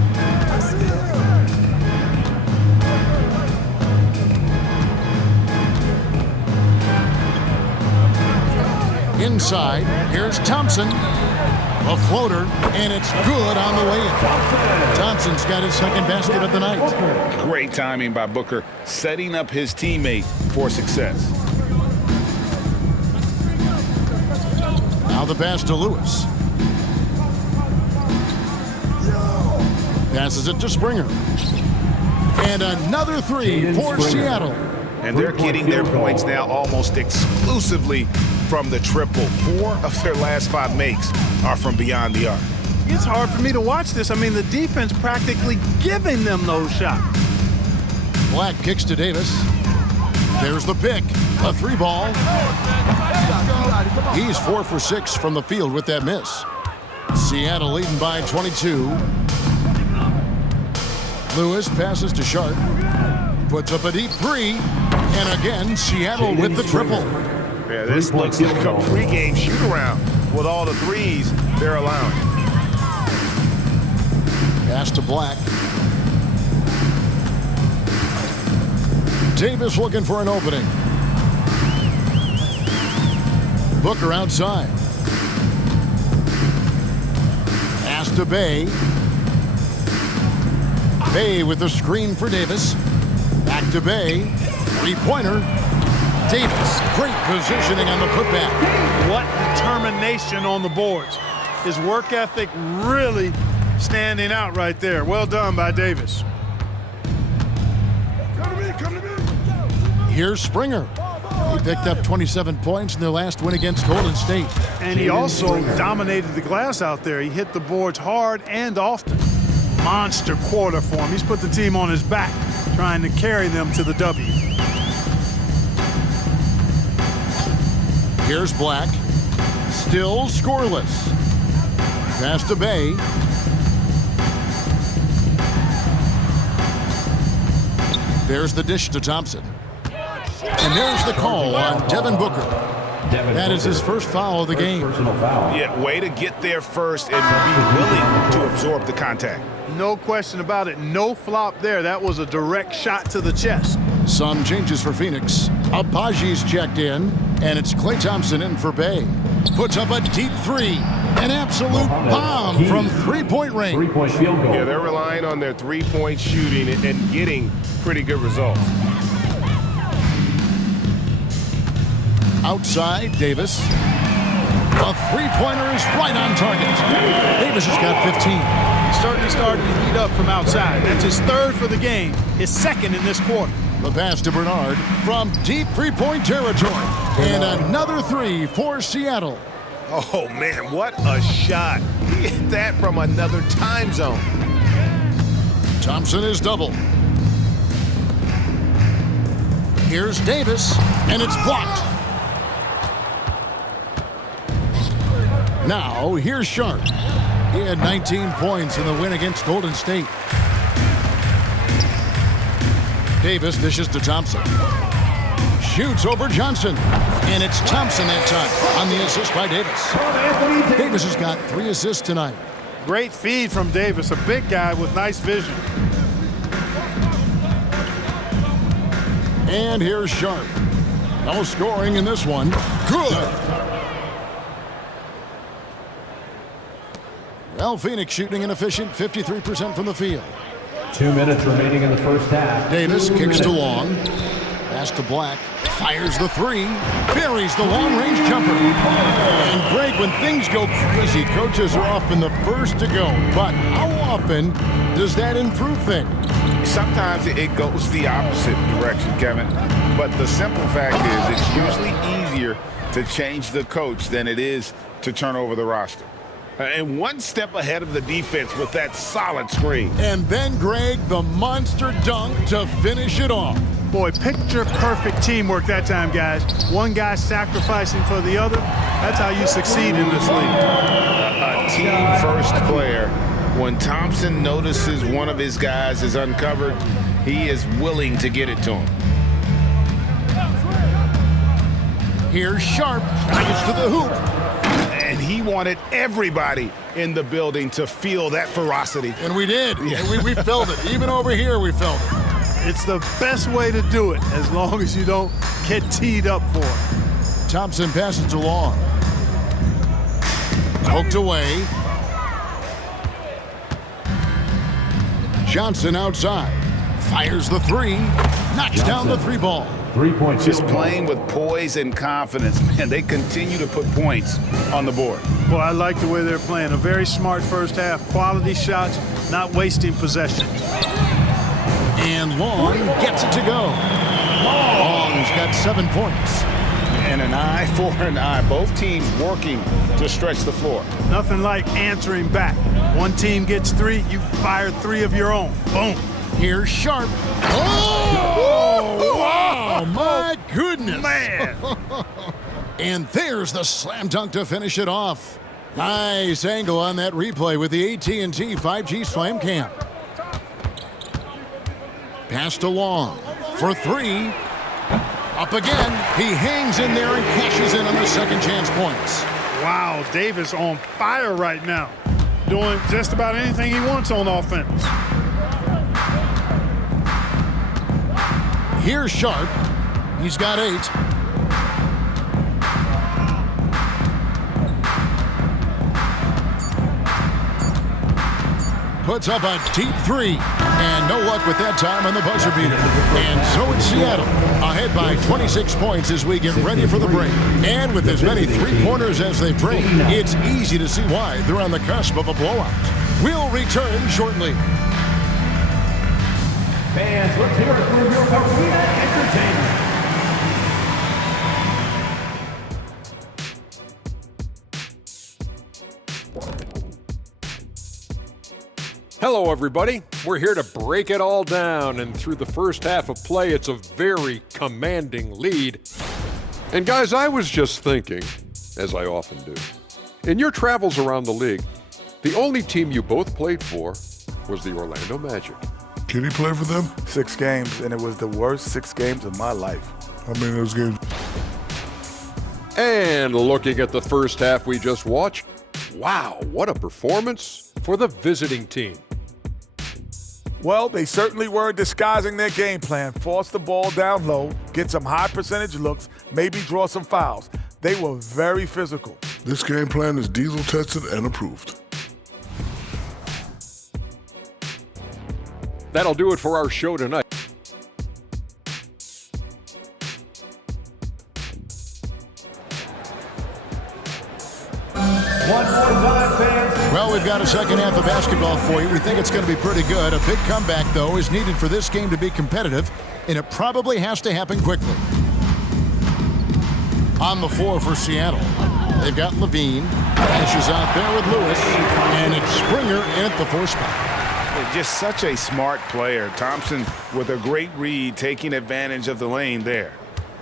Inside, here's Thompson. A floater, and it's good on the way in. Thompson's got his second basket of the night. Great timing by Booker, setting up his teammate for success. Now the pass to Lewis. Passes it to Springer. And another three for Seattle. And they're getting their points now almost exclusively from the triple. 4 of their last 5 makes are from beyond the arc. It's hard for me to watch this. I mean, the defense practically giving them those shots. Black kicks to Davis. There's the pick. A 3-ball. He's 4 for 6 from the field with that miss. Seattle leading by 22. Lewis passes to Sharp. Puts up a deep 3. And again, Seattle with the triple. Yeah, this looks like a pregame shoot-around with all the threes they're allowing. Pass to Black. Davis looking for an opening. Booker outside. Pass to Bay. Bay with the screen for Davis. Back to Bay. Three-pointer. Davis, great positioning on the putback. What determination on the boards. His work ethic really standing out right there. Well done by Davis. Here's Springer. He picked up 27 points in their last win against Golden State. And he also dominated the glass out there. He hit the boards hard and often. Monster quarter for him. He's put the team on his back, trying to carry them to the W. Here's Black. Still scoreless. Pass to Bay. There's the dish to Thompson. And there's the call on Devin Booker. That is his first foul of the game. Yeah, way to get there first and be willing to absorb the contact. No question about it. No flop there. That was a direct shot to the chest. Some changes for Phoenix. Abaji's checked in, and it's Klay Thompson in for Bay. Puts up a deep three. An absolute bomb from three-point range. Three-point field goal. Yeah, they're relying on their three-point shooting and getting pretty good results. Outside, Davis. A three-pointer is right on target. Davis has got 15. He's certainly starting to heat up from outside. That's his third for the game, his second in this quarter. The pass to Bernard from deep three-point territory. And another three for Seattle. Oh, man, what a shot. He hit that from another time zone. Thompson is double. Here's Davis, and it's blocked. Now, here's Sharp. He had 19 points in the win against Golden State. Davis dishes to Thompson. Shoots over Johnson. And it's Thompson that time on the assist by Davis. Davis has got 3 assists tonight. Great feed from Davis, a big guy with nice vision. And here's Sharp. No scoring in this one. Good. Well, Phoenix shooting an efficient 53% from the field. 2 minutes remaining in the first half. Davis kicks to Long. Pass to Black. Fires the three. Buries the long-range jumper. And Greg, when things go crazy, coaches are often the first to go. But how often does that improve things? Sometimes it goes the opposite direction, Kevin. But the simple fact is it's usually easier to change the coach than it is to turn over the roster. And one step ahead of the defense with that solid screen. And then, Greg, the monster dunk to finish it off. Boy, picture-perfect teamwork that time, guys. One guy sacrificing for the other. That's how you succeed in this league. A team-first player. When Thompson notices one of his guys is uncovered, he is willing to get it to him. Here's Sharp. Gets to the hoop. And he wanted everybody in the building to feel that ferocity. And we did. Yeah. We felt it. Even over here, we felt it. It's the best way to do it, as long as you don't get teed up for it. Thompson passes to Long. Poked away. Johnson outside. Fires the three. Knocks down the three ball. 3-point Just playing with poise and confidence, man. They continue to put points on the board. Well, I like the way they're playing. A very smart first half. Quality shots, not wasting possessions. And Long gets it to go. Long's got 7 points. And an eye for an eye. Both teams working to stretch the floor. Nothing like answering back. One team gets 3, you fire 3 of your own. Boom. Here's Sharp. Oh, wow, my goodness. Man. And there's the slam dunk to finish it off. Nice angle on that replay with the AT&T 5G Slam Cam. Pass to Long for 3. Up again. He hangs in there and cashes in on the second chance points. Wow, Davis on fire right now. Doing just about anything he wants on offense. Here's Sharp. He's got 8. Puts up a deep 3. And no luck with that time on the buzzer beater. And so it's Seattle, ahead by 26 points as we get ready for the break. And with as many three-pointers as they bring, it's easy to see why they're on the cusp of a blowout. We'll return shortly. Fans, let's hear it for your arena entertainment. Hello, everybody. We're here to break it all down, and through the first half of play, it's a very commanding lead. And guys, I was just thinking, as I often do, in your travels around the league, the only team you both played for was the Orlando Magic. Can he play for them? 6 games, and it was the worst 6 games of my life. How many of those games? And looking at the first half we just watched, wow, what a performance for the visiting team. Well, they certainly weren't disguising their game plan. Force the ball down low, get some high percentage looks, maybe draw some fouls. They were very physical. This game plan is diesel tested and approved. That'll do it for our show tonight. Well, we've got a second half of basketball for you. We think it's going to be pretty good. A big comeback, though, is needed for this game to be competitive, and it probably has to happen quickly. On the floor for Seattle, they've got Levine. Dashes out there with Lewis, and it's Springer in at the 4 spot. Just such a smart player. Thompson with a great read, taking advantage of the lane there.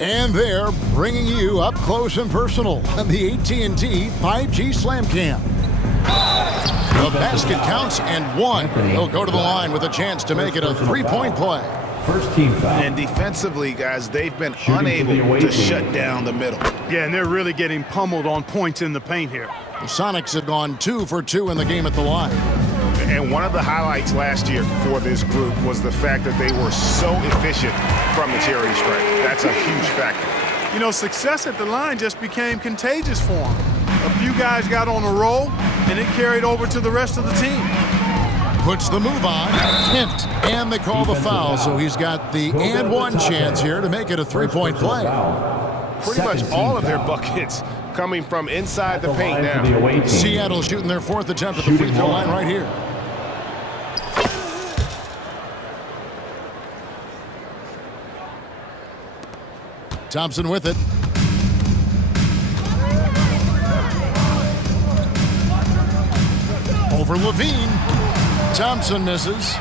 And they're bringing you up close and personal on the AT&T 5G Slam Cam. The basket counts and 1. He'll go to the line with a chance to make it a 3-point play. First team foul. And defensively, guys, they've been unable to shut down the middle. Yeah, and they're really getting pummeled on points in the paint here. The Sonics have gone 2 for 2 in the game at the line. And one of the highlights last year for this group was the fact that they were so efficient from the charity stripe. That's a huge factor. You know, success at the line just became contagious for them. A few guys got on a roll, and it carried over to the rest of the team. Puts the move on, Kent, and they call the foul, so he's got the and 1 chance here to make it a 3-point play. Pretty much all of their buckets coming from inside the paint now. Seattle shooting their 4th attempt at the free throw line right here. Thompson with it. Over Levine. Thompson misses.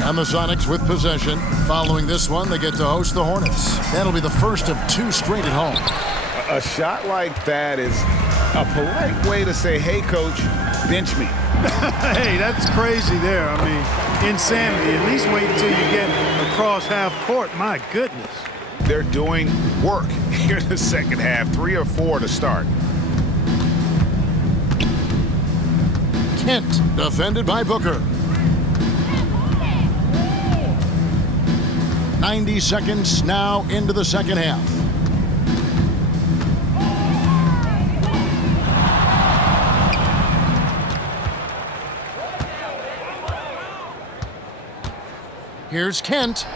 And the Sonics with possession. Following this one, they get to host the Hornets. That'll be the first of 2 straight at home. A shot like that is a polite way to say, hey, coach, bench me. Hey, that's crazy there. I mean, insanity. At least wait until you get across half court. My goodness. They're doing work here in the second half. 3 or 4 to start. Kent defended by Booker. 90 seconds now into the second half. Here's Kent.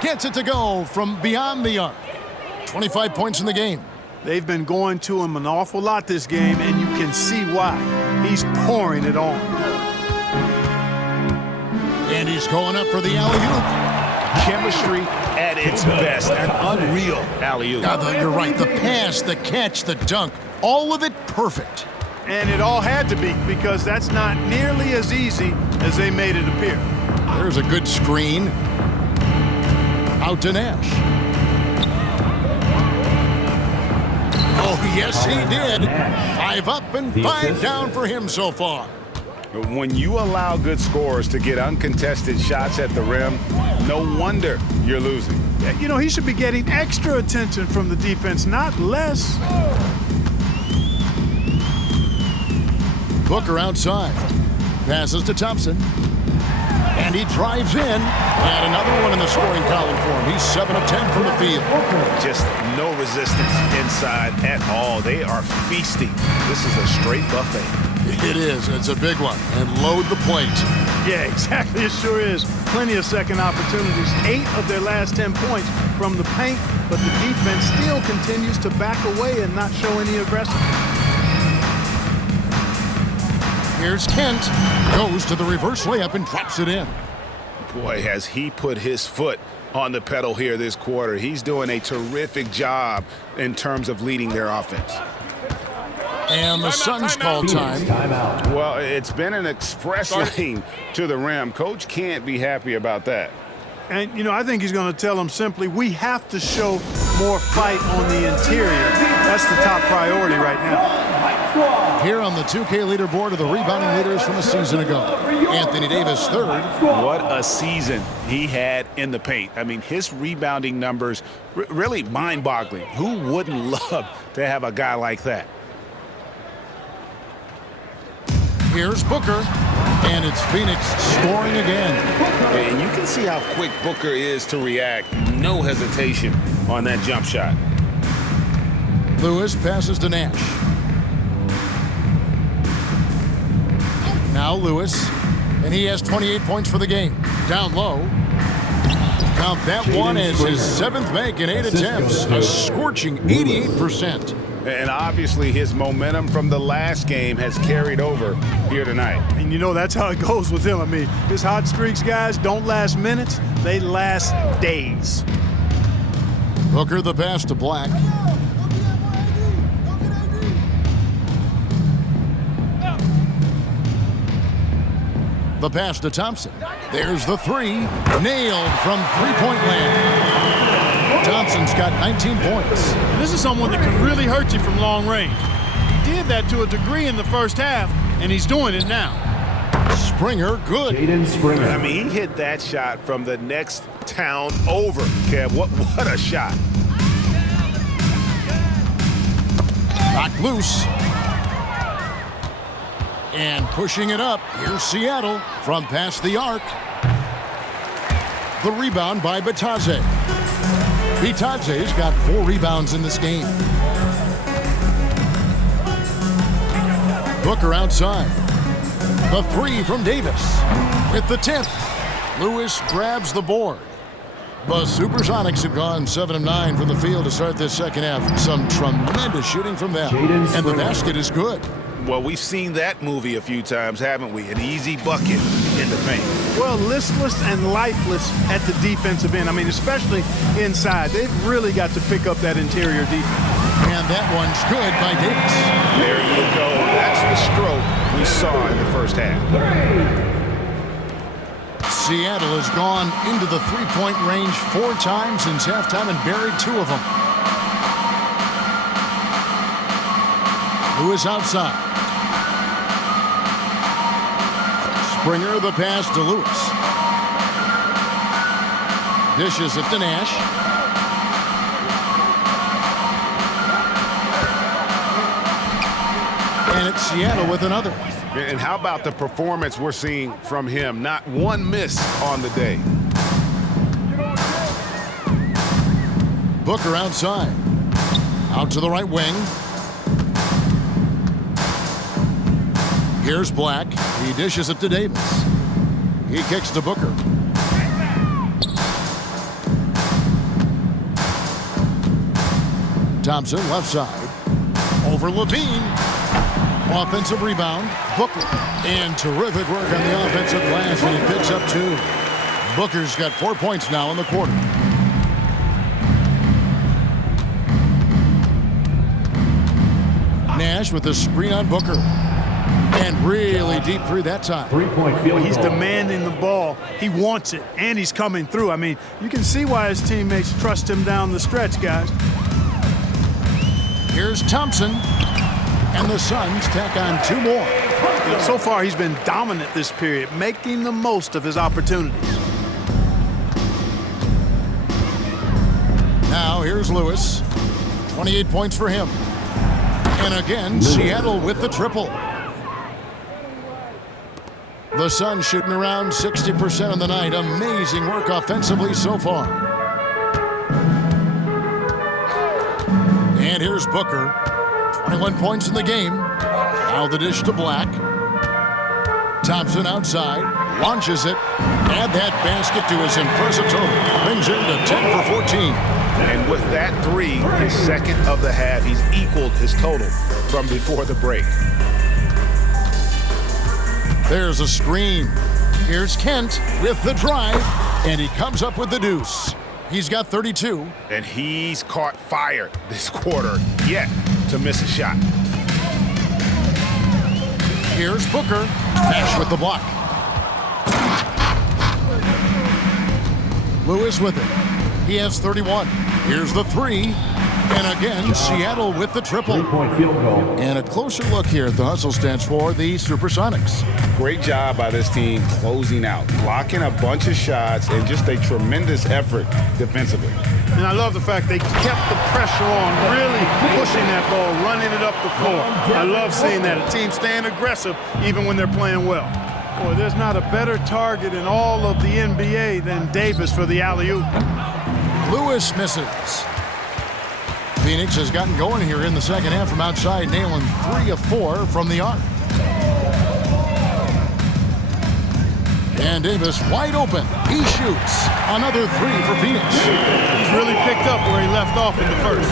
Gets it to go from beyond the arc. 25 points in the game. They've been going to him an awful lot this game, and you can see why. He's pouring it on. And he's going up for the alley-oop. Chemistry at its best. An unreal alley-oop. You're right. The pass, the catch, the dunk, all of it perfect. And it all had to be, because that's not nearly as easy as they made it appear. There's a good screen. Out to Nash. Oh, yes, he did. 5 up and 5 down for him so far. When you allow good scorers to get uncontested shots at the rim, no wonder you're losing. You know, he should be getting extra attention from the defense, not less. Booker outside. Passes to Thompson. And he drives in. And another one in the scoring column for him. He's 7 of 10 from the field. Just no resistance inside at all. They are feasting. This is a straight buffet. It is. It's a big one. And load the plate. Yeah, exactly. It sure is. Plenty of second opportunities. 8 of their last 10 points from the paint. But the defense still continues to back away and not show any aggression. Here's Kent. Goes to the reverse layup and drops it in. Boy, has he put his foot on the pedal here this quarter. He's doing a terrific job in terms of leading their offense. And the Suns call time. Well, it's been an express lane to the rim. Coach can't be happy about that. And, you know, I think he's going to tell them simply, we have to show more fight on the interior. That's the top priority right now. Here on the 2K leaderboard are the rebounding leaders from a season ago. Anthony Davis, third. What a season he had in the paint. I mean, his rebounding numbers really mind-boggling. Who wouldn't love to have a guy like that? Here's Booker, and it's Phoenix scoring again. And you can see how quick Booker is to react. No hesitation on that jump shot. Lewis passes to Nash. Now Lewis, and he has 28 points for the game. Down low. Count that one as his 7th make in 8 attempts. A scorching 88%. And obviously his momentum from the last game has carried over here tonight. And you know, that's how it goes with him. I mean, his hot streaks, guys, don't last minutes. They last days. Booker the pass to Black. The pass to Thompson. There's the three. Nailed from three-point land. Thompson's got 19 points. This is someone that can really hurt you from long range. He did that to a degree in the first half, and he's doing it now. Springer, good. Jaden Springer. I mean, he hit that shot from the next town over. Kev, what a shot. Knocked loose. And pushing it up, here's Seattle from past the arc. The rebound by Bitadze. Bitadze's got 4 rebounds in this game. Booker outside. The three from Davis. With the tip, Lewis grabs the board. The Supersonics have gone 7 of 9 from the field to start this second half. Some tremendous shooting from them. And the basket is good. Well, we've seen that movie a few times, haven't we? An easy bucket in the paint. Well, listless and lifeless at the defensive end. I mean, especially inside. They've really got to pick up that interior defense. And that one's good by Davis. There you go. That's the stroke we saw in the first half. Seattle has gone into the three-point range 4 times since halftime and buried 2 of them. Lewis outside. Springer the pass to Lewis. Dishes it to Nash. And it's Seattle with another. And how about the performance we're seeing from him? Not one miss on the day. Booker outside. Out to the right wing. Here's Black. He dishes it to Davis. He kicks to Booker. Thompson left side. Over Levine. Offensive rebound. Booker. And terrific work on the offensive glass, and he picks up 2. Booker's got 4 points now in the quarter. Nash with the screen on Booker. And really deep through that time. 3-point field goal. He's demanding the ball. He wants it, and he's coming through. I mean, you can see why his teammates trust him down the stretch, guys. Here's Thompson. And the Suns tack on 2 more. So far, he's been dominant this period, making the most of his opportunities. Now here's Lewis. 28 points for him. And again, Seattle with the triple. The Suns shooting around 60% of the night. Amazing work offensively so far. And here's Booker. 21 points in the game. Now the dish to Black. Thompson outside. Launches it. Add that basket to his impressive total. Brings him to 10 for 14. And with that 3, his second of the half, he's equaled his total from before the break. There's a screen. Here's Kent with the drive, and he comes up with the deuce. He's got 32. And he's caught fire this quarter, yet to miss a shot. Here's Booker. Nash with the block. Lewis with it. He has 31. Here's the 3. And again, Seattle with the triple. Three-point field goal. And a closer look here at the hustle stats for the Supersonics. Great job by this team closing out, blocking a bunch of shots, and just a tremendous effort defensively. And I love the fact they kept the pressure on, really pushing that ball, running it up the floor. I love seeing that. A team staying aggressive even when they're playing well. Boy, there's not a better target in all of the NBA than Davis for the alley-oop. Lewis misses. Phoenix has gotten going here in the second half from outside, nailing 3 of 4 from the arc. And Davis wide open. He shoots. Another 3 for Phoenix. He's really picked up where he left off in the first.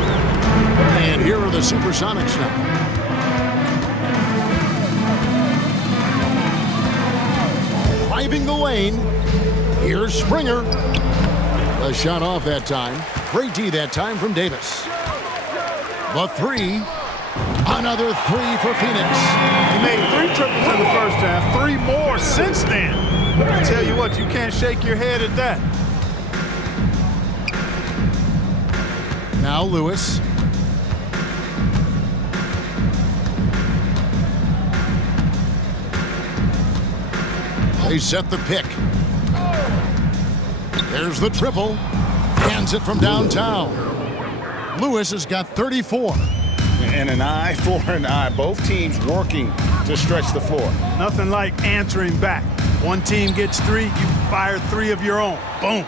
And here are the Supersonics now. Driving the lane. Here's Springer. A shot off that time. Great D that time from Davis. The 3. Another 3 for Phoenix. He made 3 triples in the first half, 3 more since then. I tell you what, you can't shake your head at that. Now Lewis. They set the pick. There's the triple. Hands it from downtown. Lewis has got 34. And an eye for an eye. Both teams working to stretch the floor. Nothing like answering back. One team gets 3, you fire 3 of your own. Boom.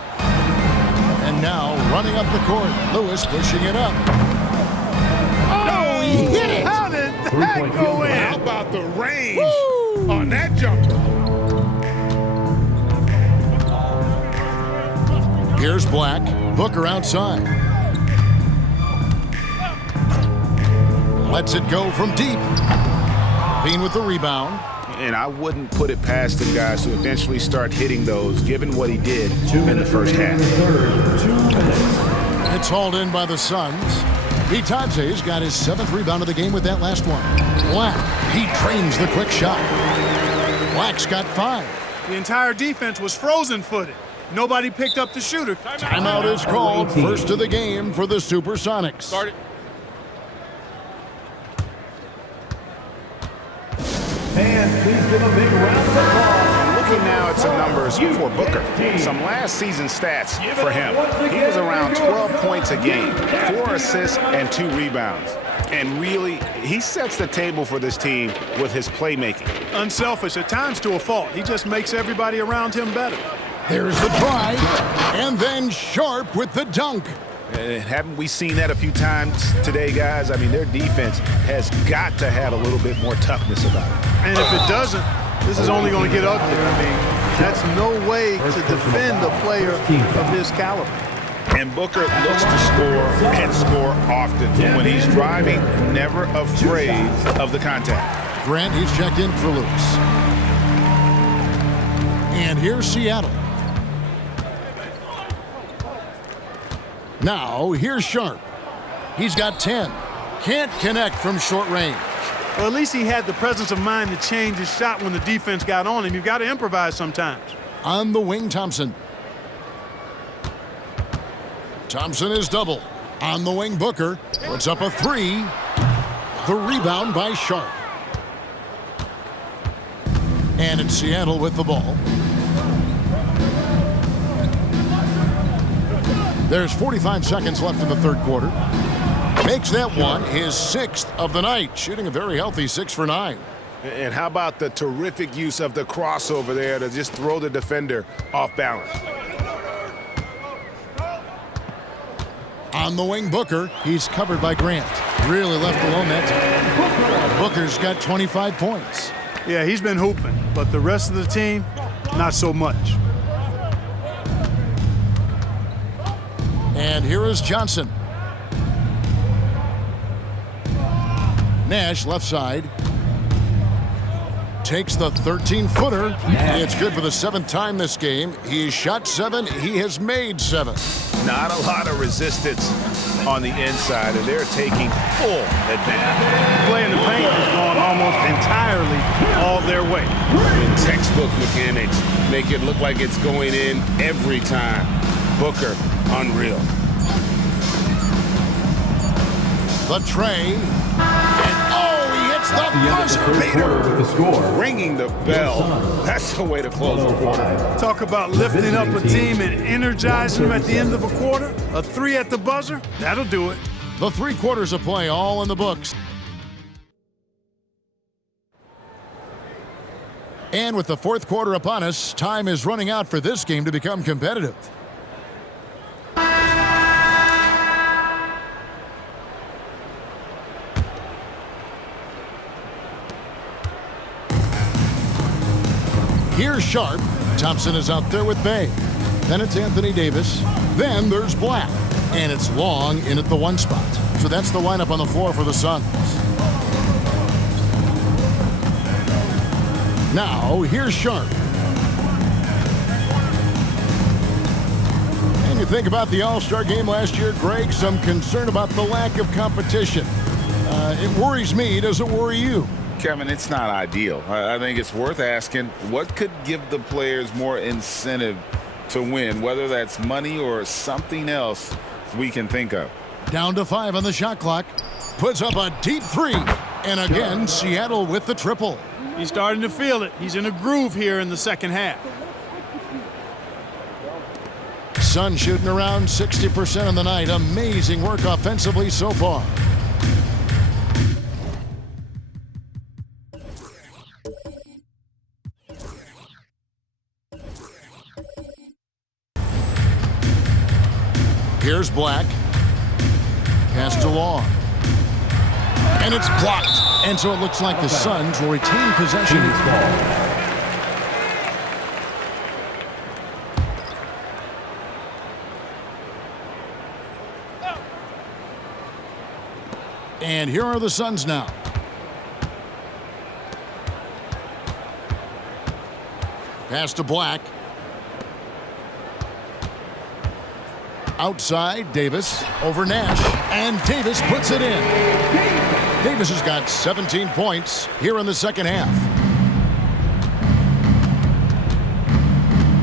And now running up the court. Lewis pushing it up. Oh, he hit it! How did that go in? How about the range on that jumper? Here's Black. Booker outside. Lets it go from deep. Bean with the rebound. And I wouldn't put it past the guys to eventually start hitting those, given what he did in the first half. It's hauled in by the Suns. Itate's got his 7th rebound of the game with that last one. Black, he trains the quick shot. Black's got 5. The entire defense was frozen-footed. Nobody picked up the shooter. Timeout is called. First of the game for the Supersonics. Start it. Fans, please give a big round of applause. Looking now at some numbers for Booker. Some last season stats for him. He was around 12 points a game, 4 assists, and 2 rebounds. And really, he sets the table for this team with his playmaking. Unselfish, at times to a fault. He just makes everybody around him better. There's the drive, and then Sharp with the dunk. Haven't we seen that a few times today, guys? I mean, their defense has got to have a little bit more toughness about it. And if it doesn't, this is only going to get ugly. I mean, that's no way to defend a player of his caliber. And Booker looks to score and score often. When he's driving, never afraid of the contact. Grant, he's checked in for Lewis. And here's Seattle. Now, here's Sharp. He's got 10. Can't connect from short range. Well, at least he had the presence of mind to change his shot when the defense got on him. You've got to improvise sometimes. On the wing, Thompson. Thompson is double. On the wing, Booker puts up a 3. The rebound by Sharp. And it's Seattle with the ball. There's 45 seconds left in the third quarter. Makes that one his 6th of the night, shooting a very healthy 6 for 9. And how about the terrific use of the crossover there to just throw the defender off balance? On the wing, Booker. He's covered by Grant. Really left alone that time. Booker's got 25 points. Yeah, he's been hooping, but the rest of the team, not so much. And here is Johnson. Nash left side. Takes the 13-footer. It's good for the 7th time this game. He's shot 7. He has made 7. Not a lot of resistance on the inside, and they're taking full advantage. Play in the paint has gone almost entirely all their way. And textbook mechanics make it look like it's going in every time. Booker, unreal. The tray. And he hits the buzzer beater. Ringing the bell. That's the way to close a quarter. Talk about lifting up a team and energizing them at the end of a quarter. A 3 at the buzzer, that'll do it. The 3 quarters of play all in the books. And with the 4th quarter upon us, time is running out for this game to become competitive. Here's Sharp. Thompson is out there with Bay. Then it's Anthony Davis. Then there's Black. And it's Long in at the 1 spot. So that's the lineup on the floor for the Suns. Now, here's Sharp. And you think about the All-Star game last year, Greg, some concern about the lack of competition. It worries me. Does it worry you? Kevin, it's not ideal. I think it's worth asking what could give the players more incentive to win, whether that's money or something else we can think of. Down to 5 on the shot clock. Puts up a deep 3. And again, Seattle with the triple. He's starting to feel it. He's in a groove here in the second half. Sun shooting around 60% on the night. Amazing work offensively so far. Here's Black. Pass to Long. And it's blocked. And so it looks like the Suns will retain possession. And here are the Suns now. Pass to Black. Outside, Davis over Nash, and Davis puts it in. Davis has got 17 points here in the second half.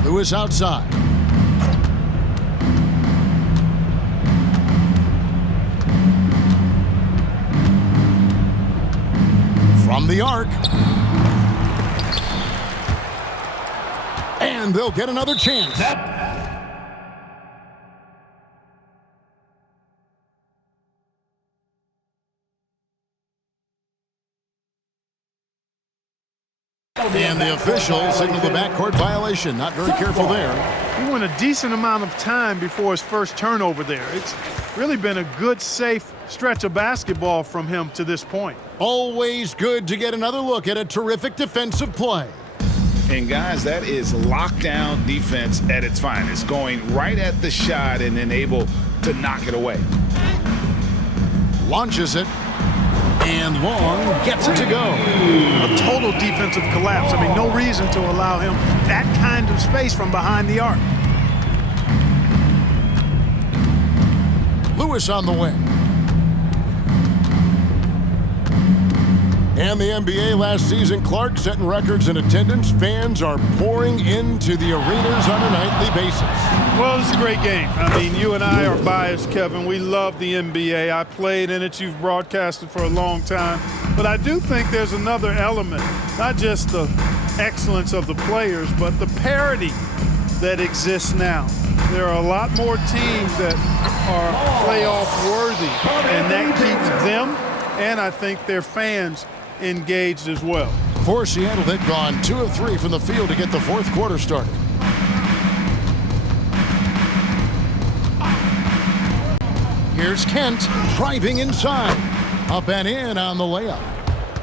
Lewis outside. From the arc. And they'll get another chance. And the official signaled the backcourt violation. Not very careful there. He went a decent amount of time before his first turnover there. It's really been a good, safe stretch of basketball from him to this point. Always good to get another look at a terrific defensive play. And guys, that is lockdown defense at its finest, going right at the shot and then able to knock it away. Launches it. And Long gets it to go. A total defensive collapse. I mean, no reason to allow him that kind of space from behind the arc. Lewis on the wing. And the NBA last season, Clark setting records in attendance. Fans are pouring into the arenas on a nightly basis. Well, it's a great game. I mean, you and I are biased, Kevin. We love the NBA. I played in it. You've broadcasted for a long time. But I do think there's another element, not just the excellence of the players, but the parity that exists now. There are a lot more teams that are playoff worthy, and that keeps them and I think their fans engaged as well. For Seattle, they've gone 2 of 3 from the field to get the 4th quarter started. Here's Kent driving inside. Up and in on the layup.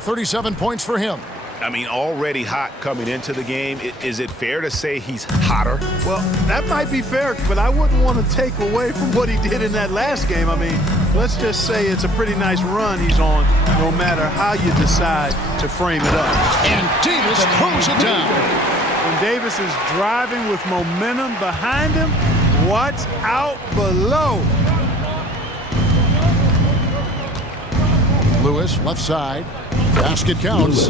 37 points for him. I mean, already hot coming into the game. Is it fair to say he's hotter? Well, that might be fair, but I wouldn't want to take away from what he did in that last game. I mean, let's just say it's a pretty nice run he's on, no matter how you decide to frame it up. And Davis throws it down. When Davis is driving with momentum behind him, watch out below. Lewis, left side. Basket counts.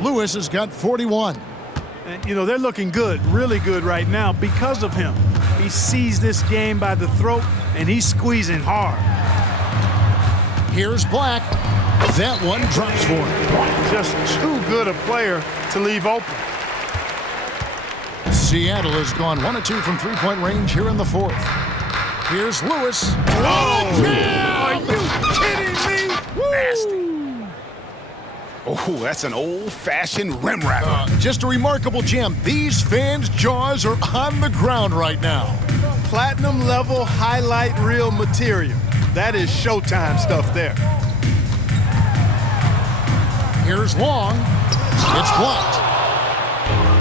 Lewis has got 41. And, you know, they're looking good, really good right now because of him. He sees this game by the throat, and he's squeezing hard. Here's Black. That one drops for him. Just too good a player to leave open. Seattle has gone 1 of 2 from three-point range here in the fourth. Here's Lewis. Oh, are you kidding me? Nasty. Oh, that's an old-fashioned rim wrapper. Just a remarkable jam. These fans' jaws are on the ground right now. Platinum level highlight reel material. That is Showtime stuff there. Here's Long. It's blocked.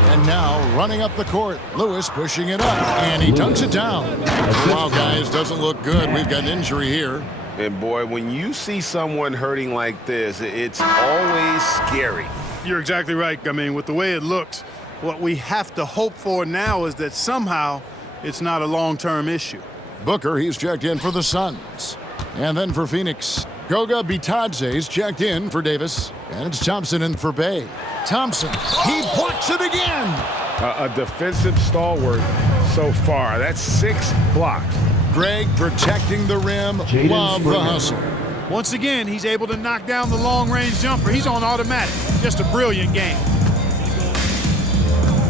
And now running up the court. Lewis pushing it up. And he dunks it down. Wow, guys, doesn't look good. We've got an injury here. And boy, when you see someone hurting like this, it's always scary. You're exactly right. I mean, with the way it looks, what we have to hope for now is that somehow it's not a long-term issue. Booker, he's checked in for the Suns. And then for Phoenix, Goga Bitadze's checked in for Davis. And it's Thompson in for Bay. Thompson, he blocks it again. A defensive stalwart so far. That's 6 blocks. Greg protecting the rim. Love the hustle. Once again, he's able to knock down the long-range jumper. He's on automatic. Just a brilliant game.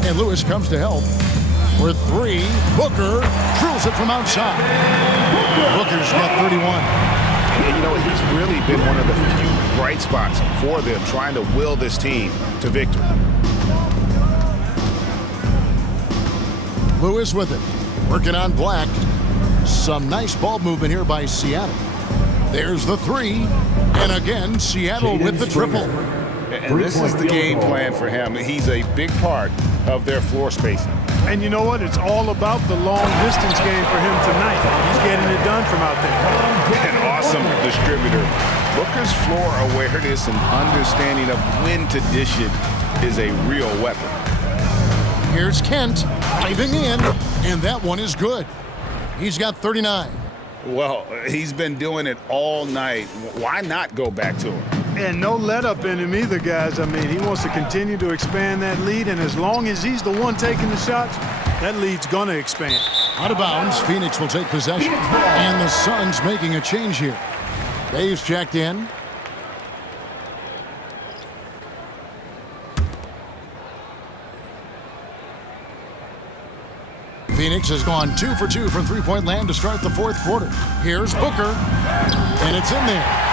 And Lewis comes to help. For 3, Booker drills it from outside. Booker's got 31. And you know, he's really been one of the few bright spots for them, trying to will this team to victory. Lewis with it. Working on Black. Some nice ball movement here by Seattle. There's the 3. And again, Seattle with the triple. And this is the game plan for him. He's a big part of their floor spacing. And you know what? It's all about the long-distance game for him tonight. He's getting it done from out there. An awesome distributor. Booker's floor awareness and understanding of when to dish it is a real weapon. Here's Kent diving in, and that one is good. He's got 39. Well, he's been doing it all night. Why not go back to him? And no let-up in him either, guys. I mean, he wants to continue to expand that lead, and as long as he's the one taking the shots, that lead's going to expand. Out of bounds, Phoenix will take possession. And the Suns making a change here. Dave's checked in. Phoenix has gone 2 for 2 from three-point land to start the fourth quarter. Here's Booker, and it's in there.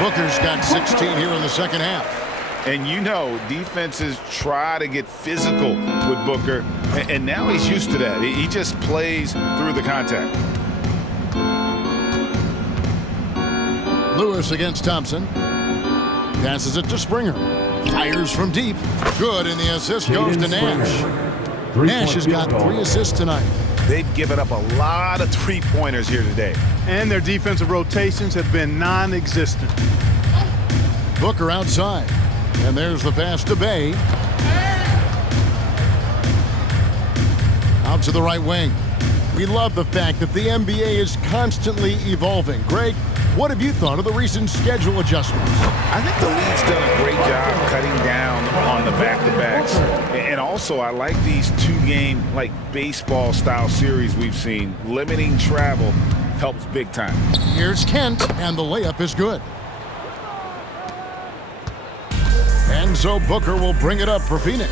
Booker's got 16 here in the second half. And you know, defenses try to get physical with Booker, and now he's used to that. He just plays through the contact. Lewis against Thompson. Passes it to Springer. Fires from deep. Good, and the assist goes to Nash. Nash has got 3 assists tonight. They've given up a lot of three-pointers here today. And their defensive rotations have been non-existent. Booker outside. And there's the pass to Bay. Out to the right wing. We love the fact that the NBA is constantly evolving. Greg, what have you thought of the recent schedule adjustments? I think the league's done a great job cutting down on the back-to-backs. And also, I like these 2-game, like baseball-style series we've seen. Limiting travel helps big time. Here's Kent, and the layup is good. And so Booker will bring it up for Phoenix.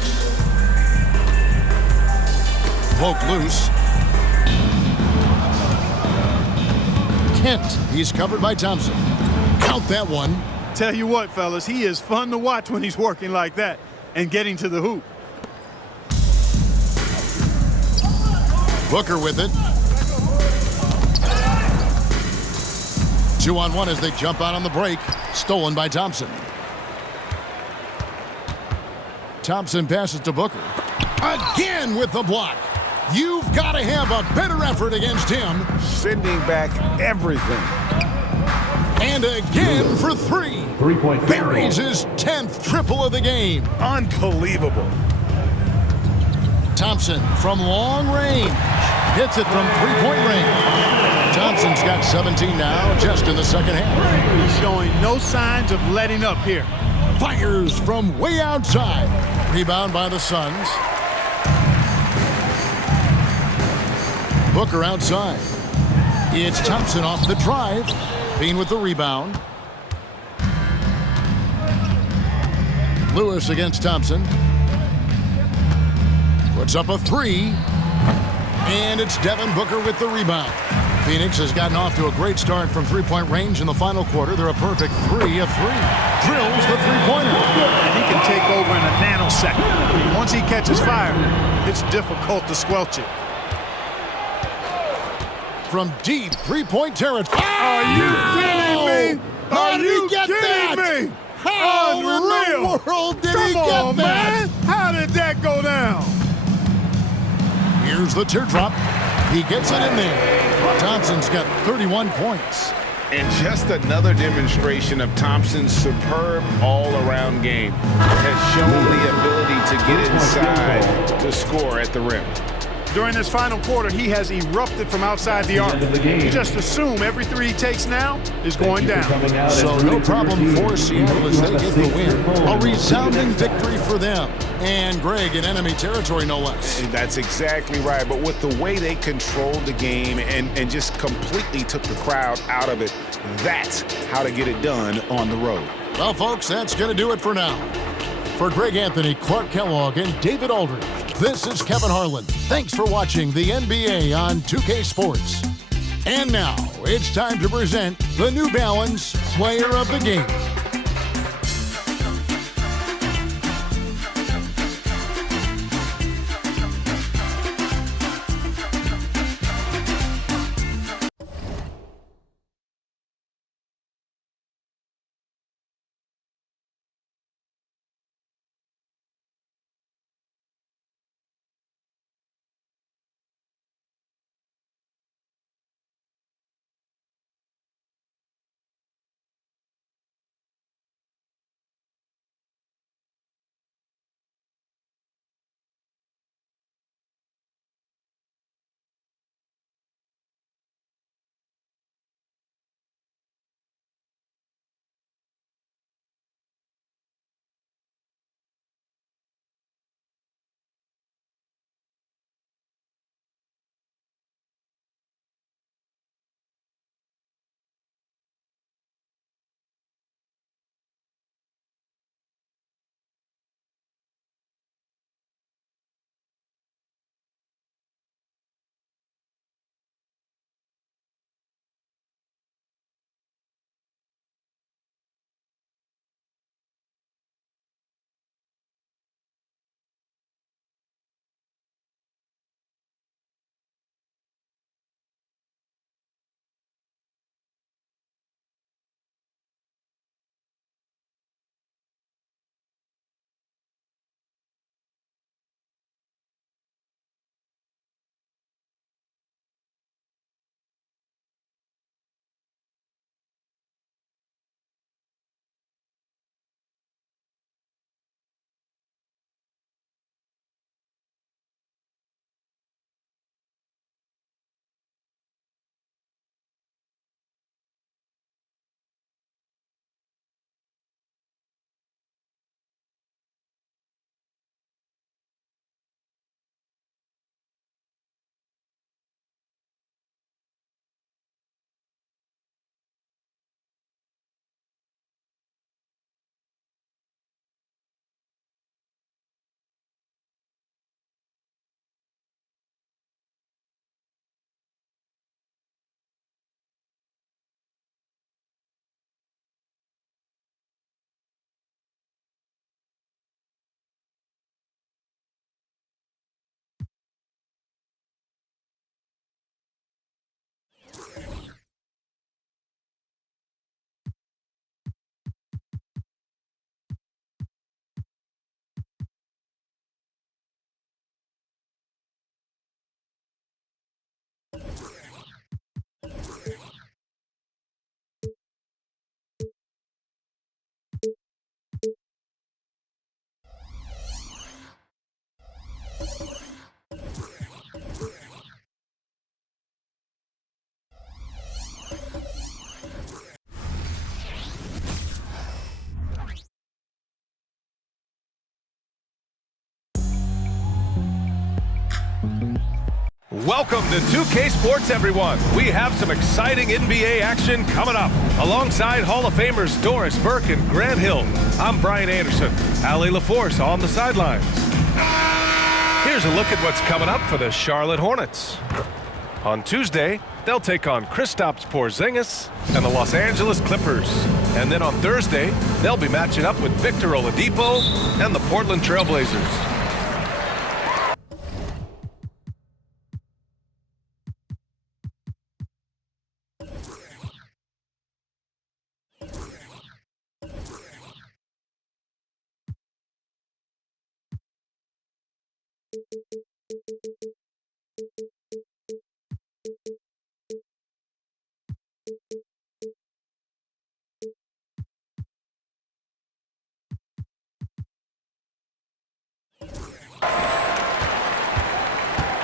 Poke loose. Kent, he's covered by Thompson. Count that one. Tell you what, fellas, he is fun to watch when he's working like that and getting to the hoop. Booker with it. 2-on-1 as they jump out on the break. Stolen by Thompson. Thompson passes to Booker. Again with the block. You've got to have a better effort against him. Sending back everything. And again for 3. 3-point buries his 10th triple of the game. Unbelievable. Thompson from long range. Hits it from three-point range. Thompson's got 17 now, just in the second half. He's showing no signs of letting up here. Fires from way outside. Rebound by the Suns. Booker outside. It's Thompson off the drive. Bean with the rebound. Lewis against Thompson. Puts up a three. And it's Devin Booker with the rebound. Phoenix has gotten off to a great start from three-point range in the final quarter. They're a perfect 3 of 3. Drills the three-pointer. And he can take over in a nanosecond. Once he catches fire, it's difficult to squelch it. From deep three-point territory. Are you kidding me? How did he get that? Me? How in the world did he get that? Man. How did that go down? Here's the teardrop. He gets it in there. Thompson's got 31 points. And just another demonstration of Thompson's superb all-around game. Has shown the ability to get inside to score at the rim. During this final quarter, he has erupted from outside the arc. You just assume every three he takes now is going down. So no problem for Seattle as they get the win. A resounding victory for them. And Greg in enemy territory, no less. That's exactly right. But with the way they controlled the game and just completely took the crowd out of it, that's how to get it done on the road. Well, folks, that's going to do it for now. For Greg Anthony, Clark Kellogg, and David Aldridge, this is Kevin Harlan. Thanks for watching the NBA on 2K Sports. And now, it's time to present the New Balance Player of the Game. Welcome to 2K Sports, everyone. We have some exciting NBA action coming up. Alongside Hall of Famers Doris Burke and Grant Hill, I'm Brian Anderson. Allie LaForce on the sidelines. Here's a look at what's coming up for the Charlotte Hornets. On Tuesday, they'll take on Kristaps Porzingis and the Los Angeles Clippers. And then on Thursday, they'll be matching up with Victor Oladipo and the Portland Trailblazers.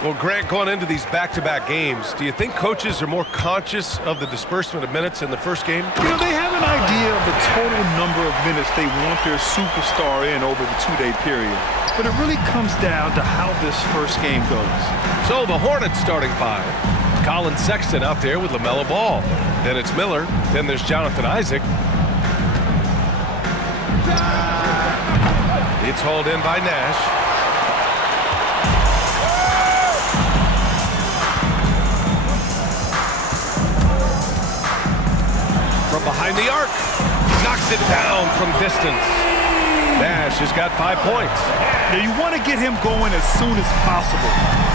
Well, Grant, going into these back-to-back games, do you think coaches are more conscious of the disbursement of minutes in the first game? You know, they have an idea of the total number of minutes they want their superstar in over the two-day period. But it really comes down to how this first game goes. So the Hornets starting five. Colin Sexton out there with LaMelo Ball. Then it's Miller. Then there's Jonathan Isaac. It's hauled in by Nash. From behind the arc, knocks it down from distance. Nash has got 5 points. Now you want to get him going as soon as possible.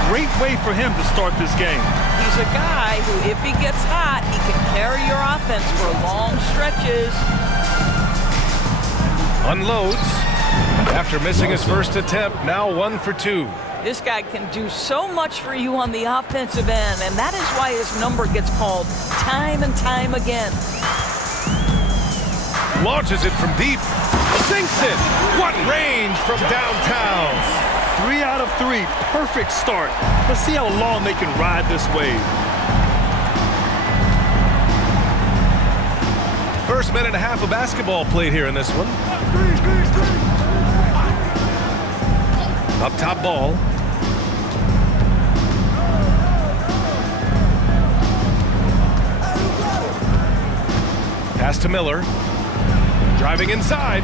Great way for him to start this game. He's a guy who, if he gets hot, he can carry your offense for long stretches. Unloads after missing his first attempt, now 1 for 2. This guy can do so much for you on the offensive end, and that is why his number gets called time and time again. Launches it from deep. Sinks it. What range from downtown. 3 out of 3. Perfect start. Let's see how long they can ride this wave. First minute and a half of basketball played here in this one. Up top Ball. Pass to Miller. Driving inside.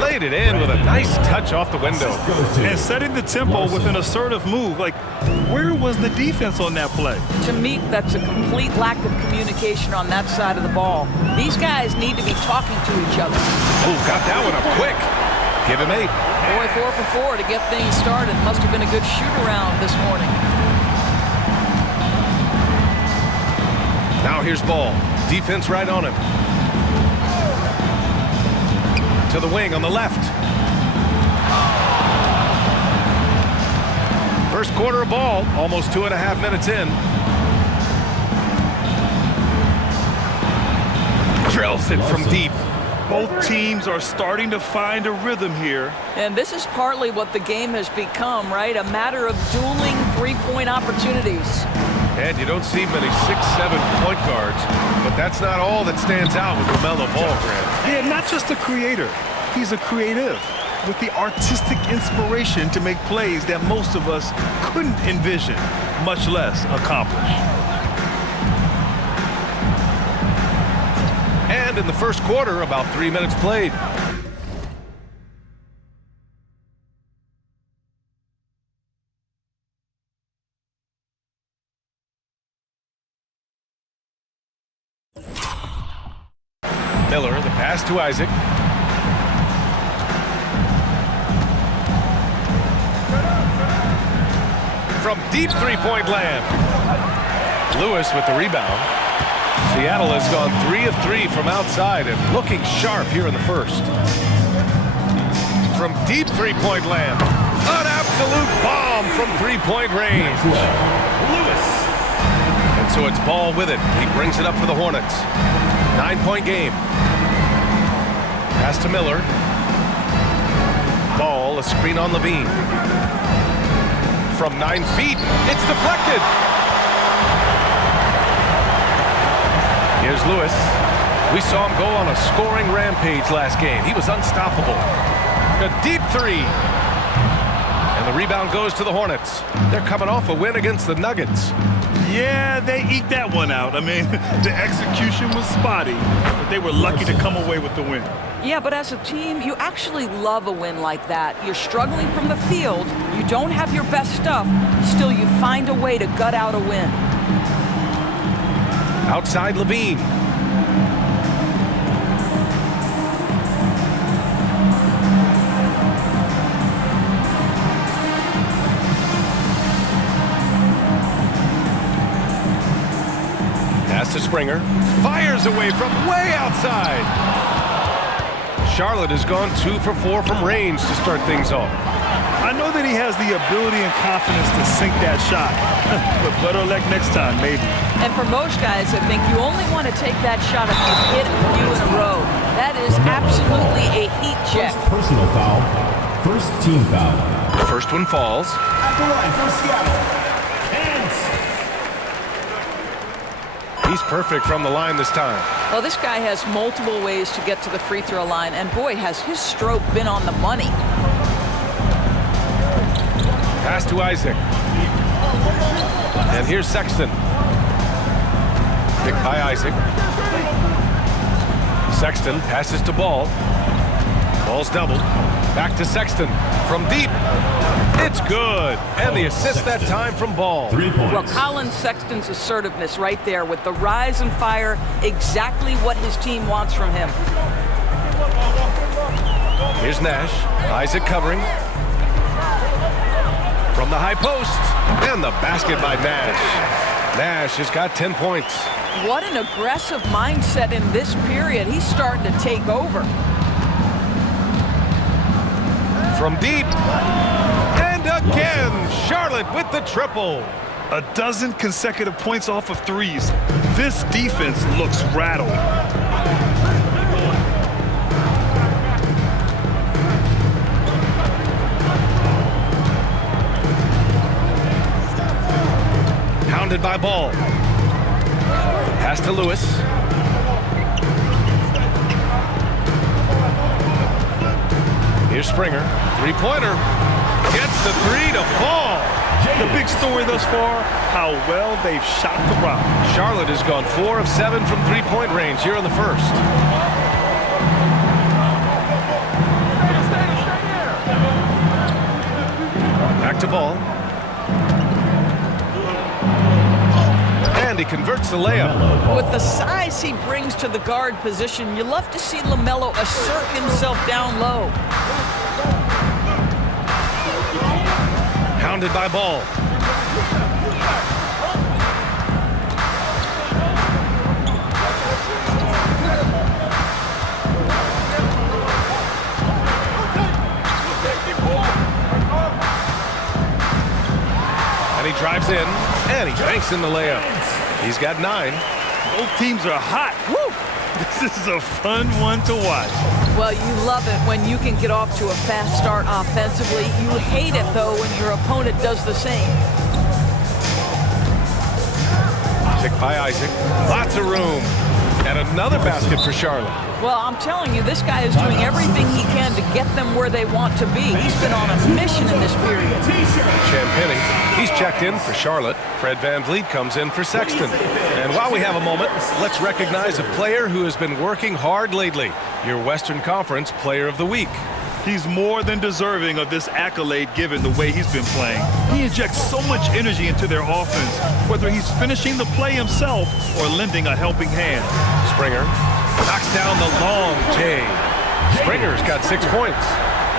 Laid it in with a nice touch off the window. And setting the tempo with an assertive move. Like, where was the defense on that play? To me, that's a complete lack of communication on that side of the ball. These guys need to be talking to each other. Oh, got that one up quick. Give him 8. Boy, 4 for 4 to get things started. Must have been a good shoot-around this morning. Now here's Ball. Defense right on him. To the wing on the left. First quarter of ball, almost 2.5 minutes in. Drills it from deep. Both teams are starting to find a rhythm here. And this is partly what the game has become, right? A matter of dueling three-point opportunities. And you don't see many 6'7" point guards, but that's not all that stands out with LaMelo Ball, Grant. Yeah, not just a creator. He's a creative with the artistic inspiration to make plays that most of us couldn't envision, much less accomplish. And in the first quarter, about 3 minutes played. Miller, the pass to Isaac. From deep three-point land. Lewis with the rebound. Seattle has gone 3 of 3 from outside and looking sharp here in the first. From deep three-point land. An absolute bomb from three-point range. Lewis. And so it's Ball with it. He brings it up for the Hornets. 9-point game. Pass to Miller. Ball, a screen on Levine. From 9 feet, it's deflected. Here's Lewis. We saw him go on a scoring rampage last game. He was unstoppable. A deep three. And And the rebound goes to the Hornets. They're coming off a win against the Nuggets. Yeah, they eked that one out. I mean, the execution was spotty, but they were lucky to come away with the win. Yeah, but as a team, you actually love a win like that. You're struggling from the field, you don't have your best stuff, still you find a way to gut out a win. Outside Levine. Pass to Springer. Fires away from way outside. Charlotte has gone 2 for 4 from range to start things off. I know that he has the ability and confidence to sink that shot, but better luck next time, maybe. And for most guys, I think you only want to take that shot if you've hit a few in a row. That is absolutely a heat check. First personal foul. First team foul. The first one falls. At the line from Seattle. He's perfect from the line this time. Well, this guy has multiple ways to get to the free throw line, and boy, has his stroke been on the money. Pass to Isaac. And here's Sexton. Picked by Isaac. Sexton passes to Ball. Ball's doubled. Back to Sexton from deep. It's good. And the assist that time from Ball. 3 points. Well, Colin Sexton's assertiveness right there with the rise and fire, exactly what his team wants from him. Here's Nash. Isaac covering. From the high post. And the basket by Nash. Nash has got 10 points. What an aggressive mindset in this period. He's starting to take over. From deep. And again, Charlotte with the triple. A dozen consecutive points off of threes. This defense looks rattled. Hounded by Ball. Pass to Lewis. Here's Springer. Three-pointer. Gets the three to fall. The big story thus far, how well they've shot the rock. Charlotte has gone 4 of 7 from three-point range here in the first. Back to Ball. And he converts the layup. With the size he brings to the guard position, you love to see LaMelo assert himself down low. Hounded by Ball. And he drives in, and he banks in the layup. He's got 9. Both teams are hot. Woo! This is a fun one to watch. Well, you love it when you can get off to a fast start offensively. You hate it, though, when your opponent does the same. Picked by Isaac. Lots of room. And another basket for Charlotte. Well, I'm telling you, this guy is doing everything he can to get them where they want to be. He's been on a mission in this period. Champagny, he's checked in for Charlotte. Fred VanVleet comes in for Sexton. And while we have a moment, let's recognize a player who has been working hard lately. Your Western Conference Player of the Week. He's more than deserving of this accolade given the way he's been playing. He injects so much energy into their offense, whether he's finishing the play himself or lending a helping hand. Springer knocks down the long J. Springer's got 6 points.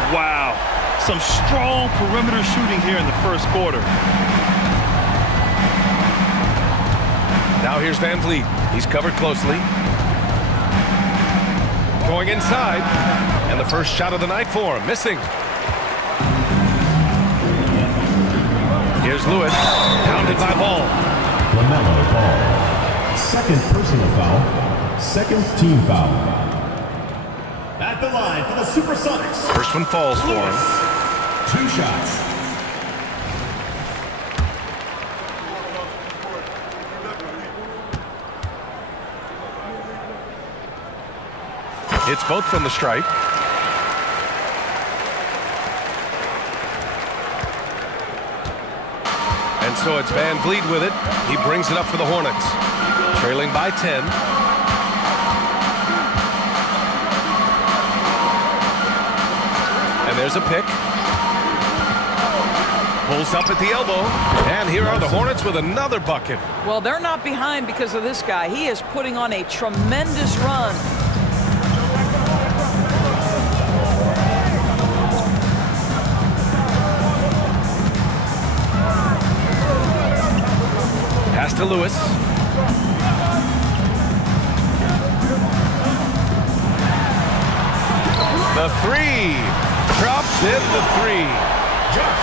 Wow. Some strong perimeter shooting here in the first quarter. Now here's VanVleet. He's covered closely. Going inside. And the first shot of the night for him. Missing. Here's Lewis. Pounded by Ball. LaMelo Ball. Second personal foul. Second team foul. At the line for the Supersonics. First one falls for him. 2 shots. It's both from the stripe. And so it's Van Vliet with it. He brings it up for the Hornets. Trailing by 10. And there's a pick. Pulls up at the elbow. And here are the Hornets with another bucket. Well, they're not behind because of this guy. He is putting on a tremendous run. Pass to Lewis. The three. Drops in the three.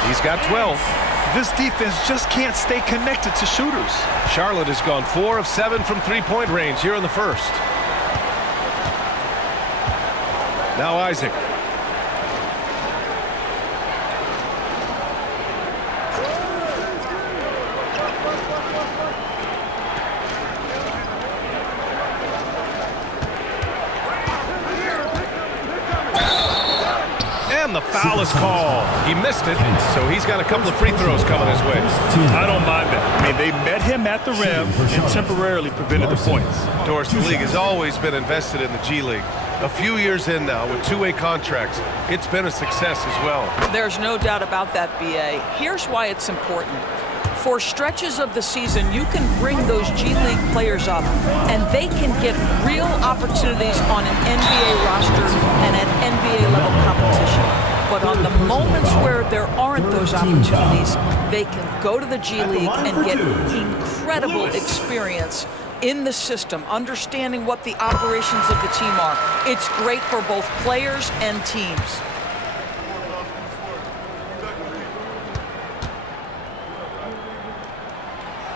He's got 12. This defense just can't stay connected to shooters. Charlotte has gone 4 of 7 from three-point range here in the first. Now Isaac. And the foul is called. He missed it, so he's got a couple of free throws coming his way. I don't mind that. I mean, they met him at the rim and temporarily prevented the points. Doris, the league has always been invested in the G League. A few years in now with two-way contracts, it's been a success as well. There's no doubt about that, B.A. Here's why it's important. For stretches of the season, you can bring those G League players up, and they can get real opportunities on an NBA roster and at NBA-level competition. But on the moments where there aren't those opportunities, they can go to the G League and get incredible experience in the system, understanding what the operations of the team are. It's great for both players and teams.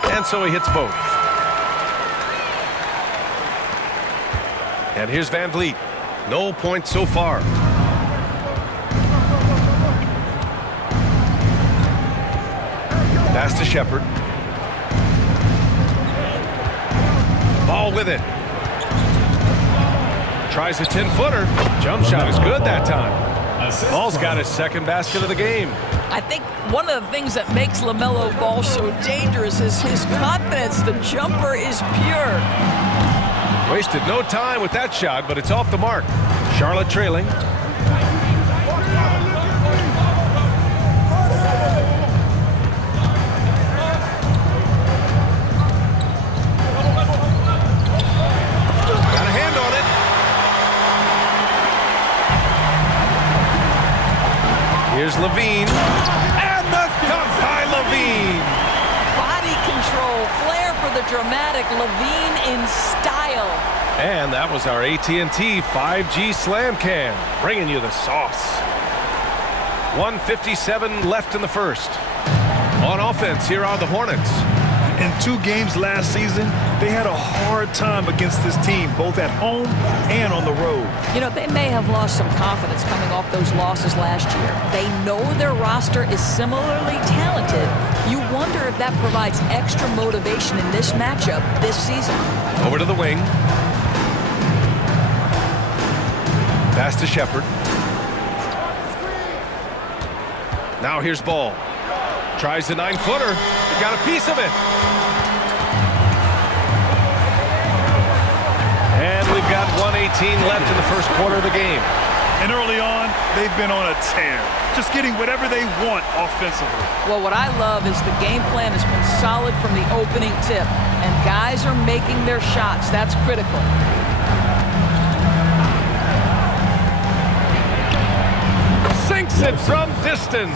And so he hits both. And here's Van Vliet. No points so far. Pass to Shepherd. Ball with it. Tries a 10-footer. Jump shot is good that time. Ball's got his second basket of the game. I think one of the things that makes LaMelo Ball so dangerous is his confidence. The jumper is pure. Wasted no time with that shot, but it's off the mark. Charlotte trailing. Got a hand on it. Here's Levine. And the dunk by Levine. Body control, flair for the dramatic. Levine in style. And that was our AT&T 5G Slam Cam, bringing you the sauce. 1:57 left in the first. On offense, here are the Hornets. In 2 games last season, they had a hard time against this team, both at home and on the road. You know, they may have lost some confidence coming off those losses last year. They know their roster is similarly talented. You wonder if that provides extra motivation in this matchup this season. Over to the wing. Pass to Shepherd. Now here's Ball. Tries the 9-footer. He got a piece of it. And we've got 1:18 left in the first quarter of the game. And early on, they've been on a tear, just getting whatever they want offensively. Well, what I love is the game plan has been solid from the opening tip, and guys are making their shots. That's critical. Sinks it from distance.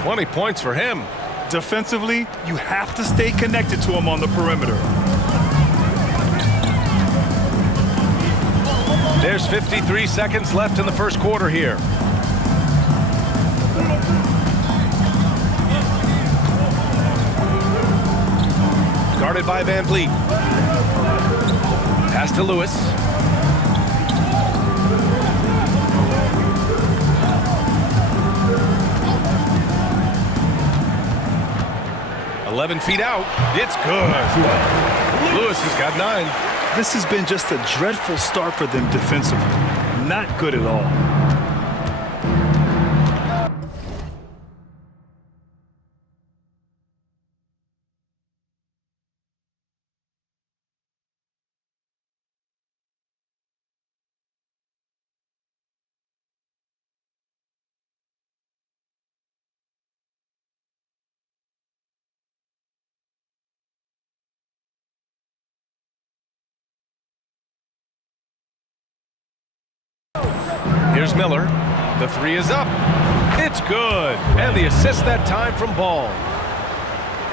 20 points for him. Defensively, you have to stay connected to him on the perimeter. There's 53 seconds left in the first quarter here. Guarded by Van Vliet. Pass to Lewis. "11 feet out. It's good. Lewis has got 9. This has been just a dreadful start for them defensively. Not good at all. Here's Miller. The three is up. It's good. And the assist that time from Ball.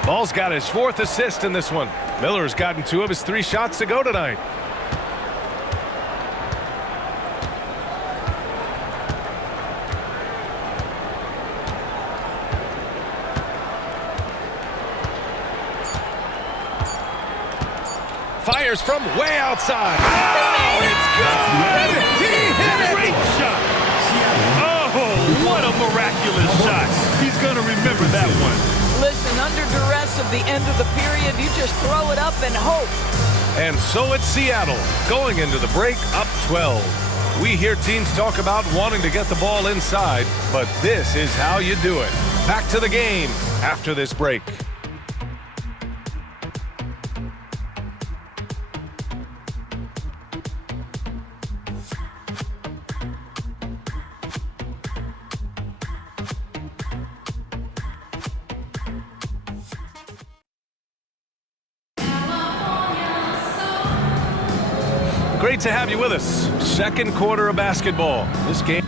Ball's got his 4th assist in this one. Miller's gotten 2 of his 3 shots to go tonight. Fires from way outside. Oh, it's good! He hit it! Great shot! Oh, what a miraculous shot. He's going to remember that one. Listen, under duress of the end of the period, you just throw it up and hope. And so it's Seattle, going into the break up 12. We hear teams talk about wanting to get the ball inside, but this is how you do it. Back to the game after this break. Great to have you with us. Second quarter of basketball. This game.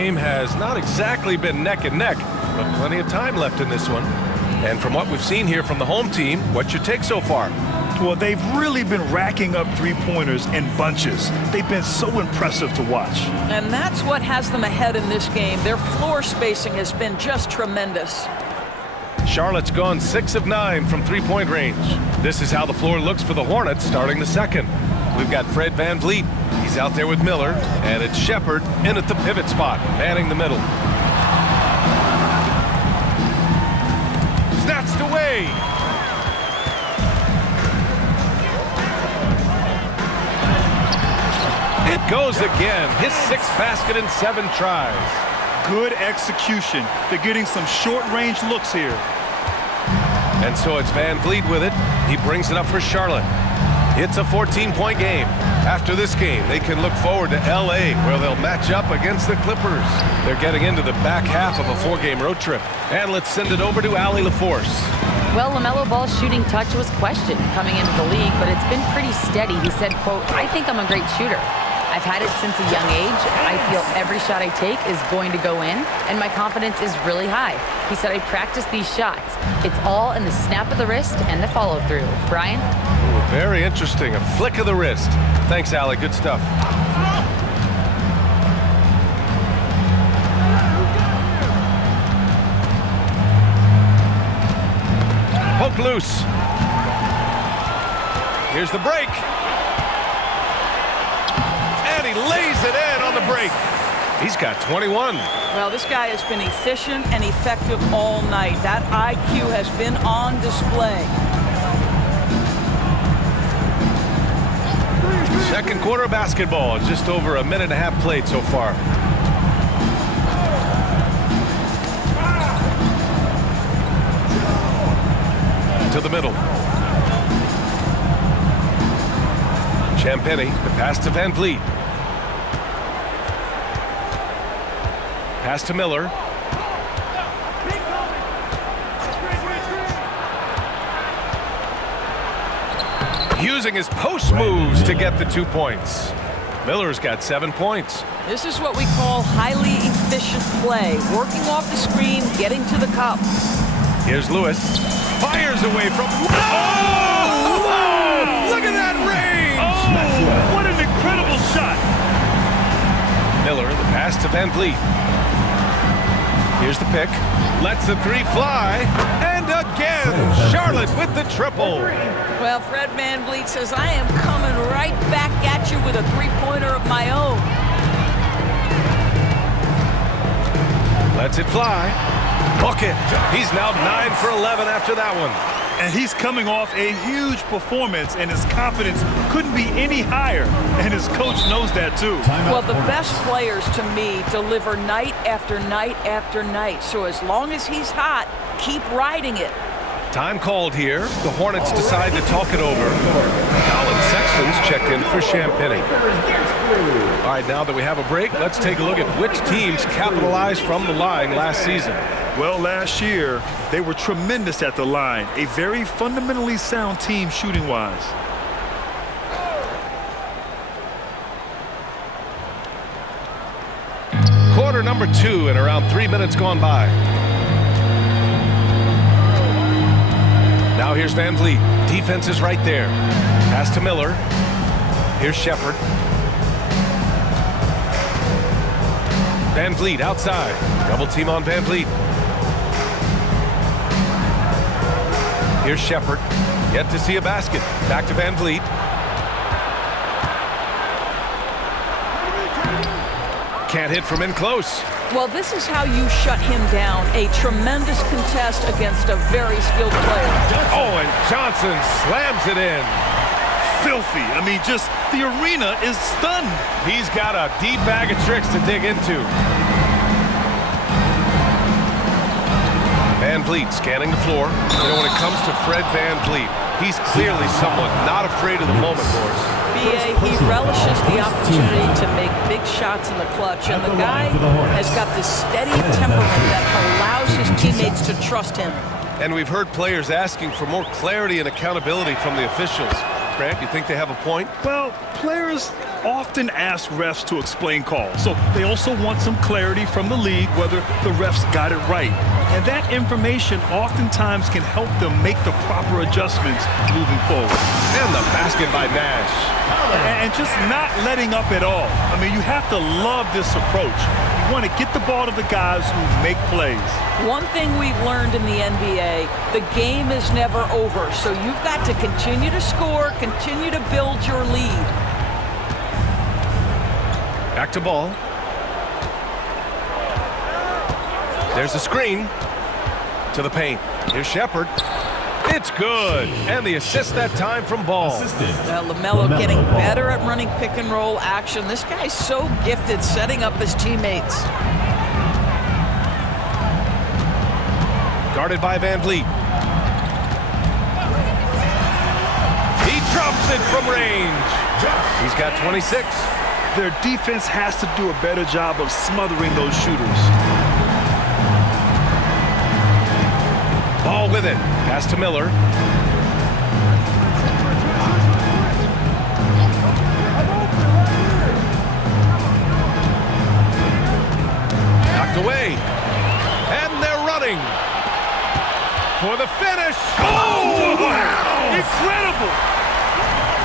Game has not exactly been neck and neck, but plenty of time left in this one. And from what we've seen here from the home team, what's your take so far? Well, they've really been racking up 3-pointers in bunches. They've been so impressive to watch. And that's what has them ahead in this game. Their floor spacing has been just tremendous. Charlotte's gone 6 of 9 from 3-point range. This is how the floor looks for the Hornets starting the second. We've got Fred VanVleet. He's out there with Miller, and it's Shepard in at the pivot spot, manning the middle. Snatched away. It goes again. His 6th basket in 7 tries. Good execution. They're getting some short-range looks here. And so it's VanVleet with it. He brings it up for Charlotte. It's a 14-point game. After this game, they can look forward to L.A., where they'll match up against the Clippers. They're getting into the back half of a 4-game road trip. And let's send it over to Allie LaForce. Well, LaMelo Ball's shooting touch was questioned coming into the league, but it's been pretty steady. He said, quote, "I think I'm a great shooter. I've had it since a young age. I feel every shot I take is going to go in, and my confidence is really high." He said, "I practice these shots. It's all in the snap of the wrist and the follow-through." Brian? Ooh, very interesting. A flick of the wrist. Thanks, Allie. Good stuff. Poke loose. Here's the break. And he lays it in on the break. He's got 21. Well, this guy has been efficient and effective all night. That IQ has been on display. Second quarter of basketball. Just over a minute and a half played so far. To the middle. Champagnie, the pass to VanVleet. Pass to Miller. Using his post moves to get the 2 points. Miller's got 7 points. This is what we call highly efficient play. Working off the screen, getting to the cup. Here's Lewis. Fires away from... Oh! Look at that range! Oh, what an incredible shot. Miller, the pass to Van Vliet. Here's the pick. Lets the 3 fly. And again, Charlotte with the triple. Well, Fred Van Vliet says, I am coming right back at you with a 3-pointer of my own. Lets it fly. Book it. He's now 9 for 11 after that one. And he's coming off a huge performance, and his confidence couldn't be any higher. And his coach knows that, too. Well, the best players, to me, deliver night after night after night. So as long as he's hot, keep riding it. Time called here. The Hornets decide to talk it over. Colin Sexton's checked in for Champagnie. All right, now that we have a break, let's take a look at which teams capitalized from the line last season. Well, last year, they were tremendous at the line. A very fundamentally sound team shooting-wise. Quarter number 2 and around 3 minutes gone by. Now here's Van Vliet. Defense is right there. Pass to Miller. Here's Shepard. Van Vliet outside. Double team on Van Vliet. Here's Shepard. Yet to see a basket. Back to Van Vliet. Can't hit from in close. Well, this is how you shut him down. A tremendous contest against a very skilled player. Oh, and Johnson slams it in. Filthy. I mean, just the arena is stunned. He's got a deep bag of tricks to dig into. Van Vliet scanning the floor. You know, when it comes to Fred Van Vliet, he's clearly someone not afraid of the moment, Morris. B.A., he relishes the opportunity to make big shots in the clutch, and the guy has got this steady temperament that allows his teammates to trust him. And we've heard players asking for more clarity and accountability from the officials. Grant, you think they have a point? Well, players often ask refs to explain calls, so they also want some clarity from the league whether the refs got it right. And that information oftentimes can help them make the proper adjustments moving forward. And the basket by Nash. And just not letting up at all. I mean, you have to love this approach. You want to get the ball to the guys who make plays. One thing we've learned in the NBA, the game is never over. So you've got to continue to score, continue to build your lead. Back to ball. There's a screen to the paint. Here's Shepard. It's good. And the assist that time from Ball. Well, LaMelo getting better at running pick and roll action. This guy's so gifted setting up his teammates. Guarded by Van Vliet. He drops it from range. He's got 26. Their defense has to do a better job of smothering those shooters. Ball with it. Pass to Miller. Knocked away. And they're running for the finish. Oh, wow! Incredible!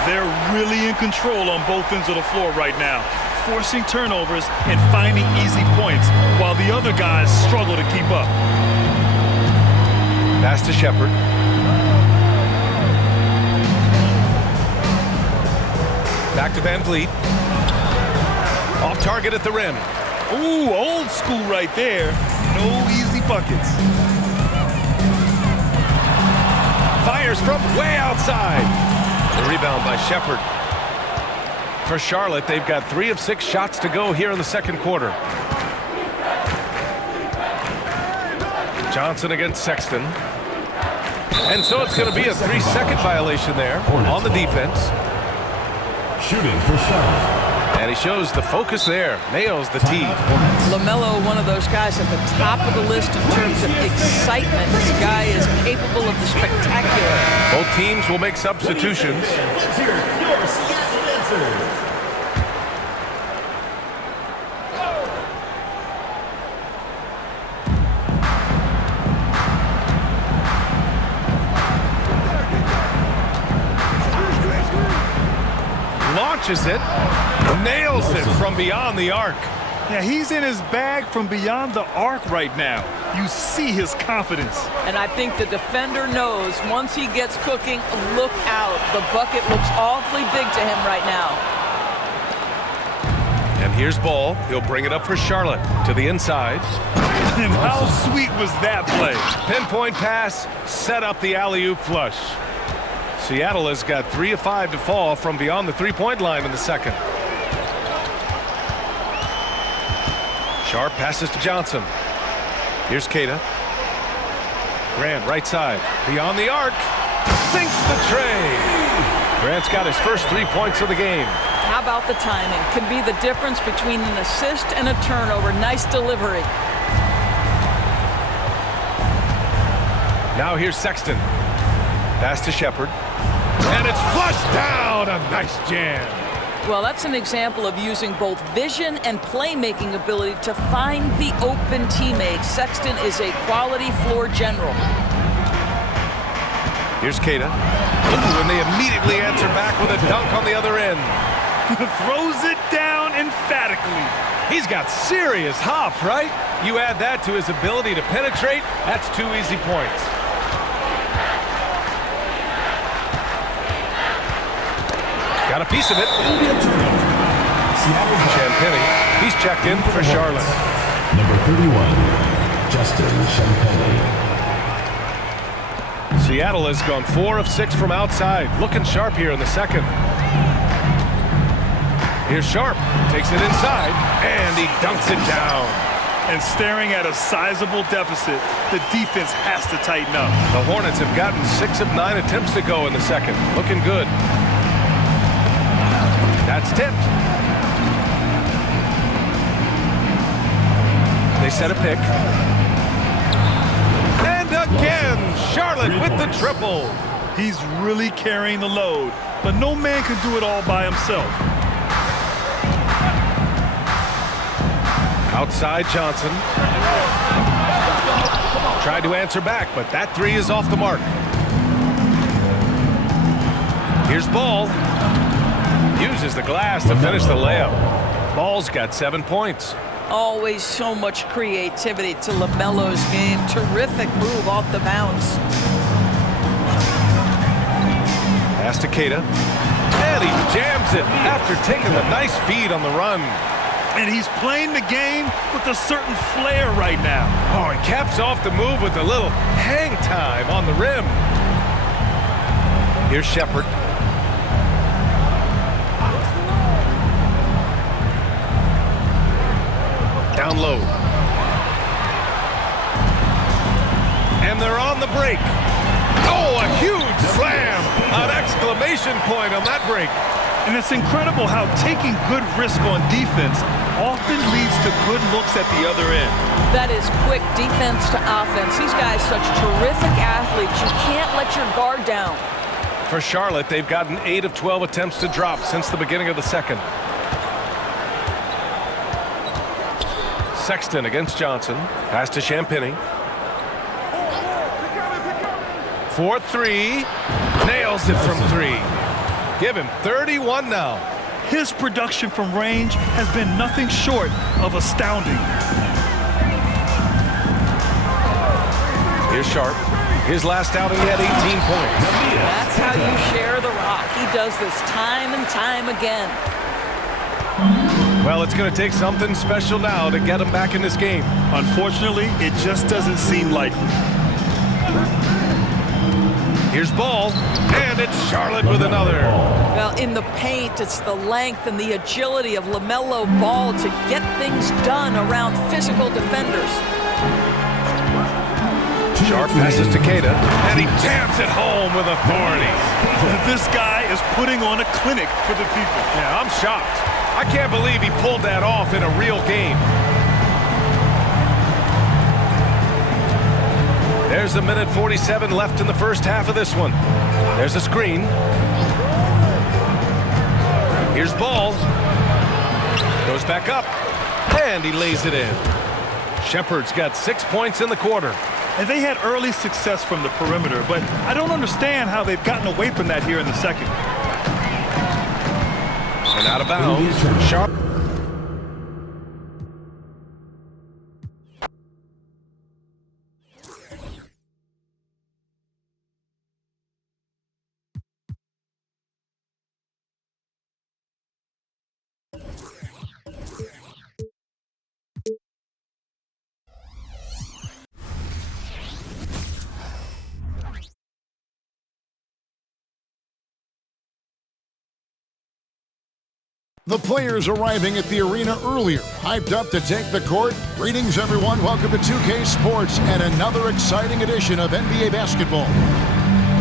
They're really in control on both ends of the floor right now, forcing turnovers and finding easy points while the other guys struggle to keep up. Pass to Shepard. Back to Van Vliet. Off target at the rim. Ooh, old school right there. No easy buckets. Fires from way outside. The rebound by Shepard. For Charlotte, they've got 3 of 6 shots to go here in the second quarter. Johnson against Sexton. And so it's going to be a 3-second violation there on the defense. Shooting for Charlotte. And he shows the focus there. Nails the tee. LaMelo, one of those guys at the top of the list in terms of excitement. This guy is capable of the spectacular. Both teams will make substitutions. Launches it, nails it from beyond the arc. Yeah, he's in his bag from beyond the arc right now. You see his confidence. And I think the defender knows once he gets cooking, look out. The bucket looks awfully big to him right now. And here's Ball. He'll bring it up for Charlotte to the inside. And how sweet was that play? Pinpoint pass, set up the alley-oop flush. Seattle has got 3 of 5 to fall from beyond the three-point line in the second. Sharp passes to Johnson. Here's Queta. Grant right side. Beyond the arc. Sinks the tray. Grant's got his first 3 points of the game. How about the timing? Can be the difference between an assist and a turnover. Nice delivery. Now here's Sexton. Pass to Shepard. And it's flushed down. A nice jam. Well, that's an example of using both vision and playmaking ability to find the open teammate. Sexton is a quality floor general. Here's Queta. And they immediately answer back with a dunk on the other end. Throws it down emphatically. He's got serious hop, right? You add that to his ability to penetrate, that's 2 easy points. Got a piece of it. Champagnie. He's checked in for Charlotte. Number 31, Justin Champagnie. Seattle has gone 4 of 6 from outside. Looking sharp here in the second. Here's Sharp. Takes it inside. And he dunks it down. And staring at a sizable deficit, the defense has to tighten up. The Hornets have gotten 6 of 9 attempts to go in the second. Looking good. That's tipped. They set a pick. And again, Charlotte with the triple. He's really carrying the load, but no man can do it all by himself. Outside Johnson. Tried to answer back, but that 3 is off the mark. Here's Ball. Uses the glass to finish the layup. Ball's got 7 points. Always so much creativity to LaMelo's game. Terrific move off the bounce. Pass to Queta. And he jams it after taking the nice feed on the run. And he's playing the game with a certain flair right now. Oh, he caps off the move with a little hang time on the rim. Here's Shepard. Down low. And they're on the break. Oh, a huge slam. An exclamation point on that break. And it's incredible how taking good risk on defense often leads to good looks at the other end. That is quick defense to offense. These guys such terrific athletes. You can't let your guard down. For Charlotte, they've gotten 8 of 12 attempts to drop since the beginning of the second. Sexton against Johnson. Pass to Champagnie. 4-3. Nails it from 3. Give him 31 now. His production from range has been nothing short of astounding. Here's Sharp. His last outing, he had 18 points. That's how you share the rock. He does this time and time again. Well, it's going to take something special now to get him back in this game. Unfortunately, it just doesn't seem likely. Here's Ball, and it's Charlotte with another. Well, in the paint, it's the length and the agility of LaMelo Ball to get things done around physical defenders. Sharp passes to Queta, and he jams it home with authority. This guy is putting on a clinic for the people. Yeah, I'm shocked. I can't believe he pulled that off in a real game. There's a minute 47 left in the first half of this one. There's a screen. Here's ball. Goes back up. And he lays it in. Shepherd's got 6 points in the quarter. And they had early success from the perimeter, but I don't understand how they've gotten away from that here in the second. And out of bounds. Sharp. The players arriving at the arena earlier, hyped up to take the court. Greetings, everyone. Welcome to 2K Sports and another exciting edition of NBA basketball.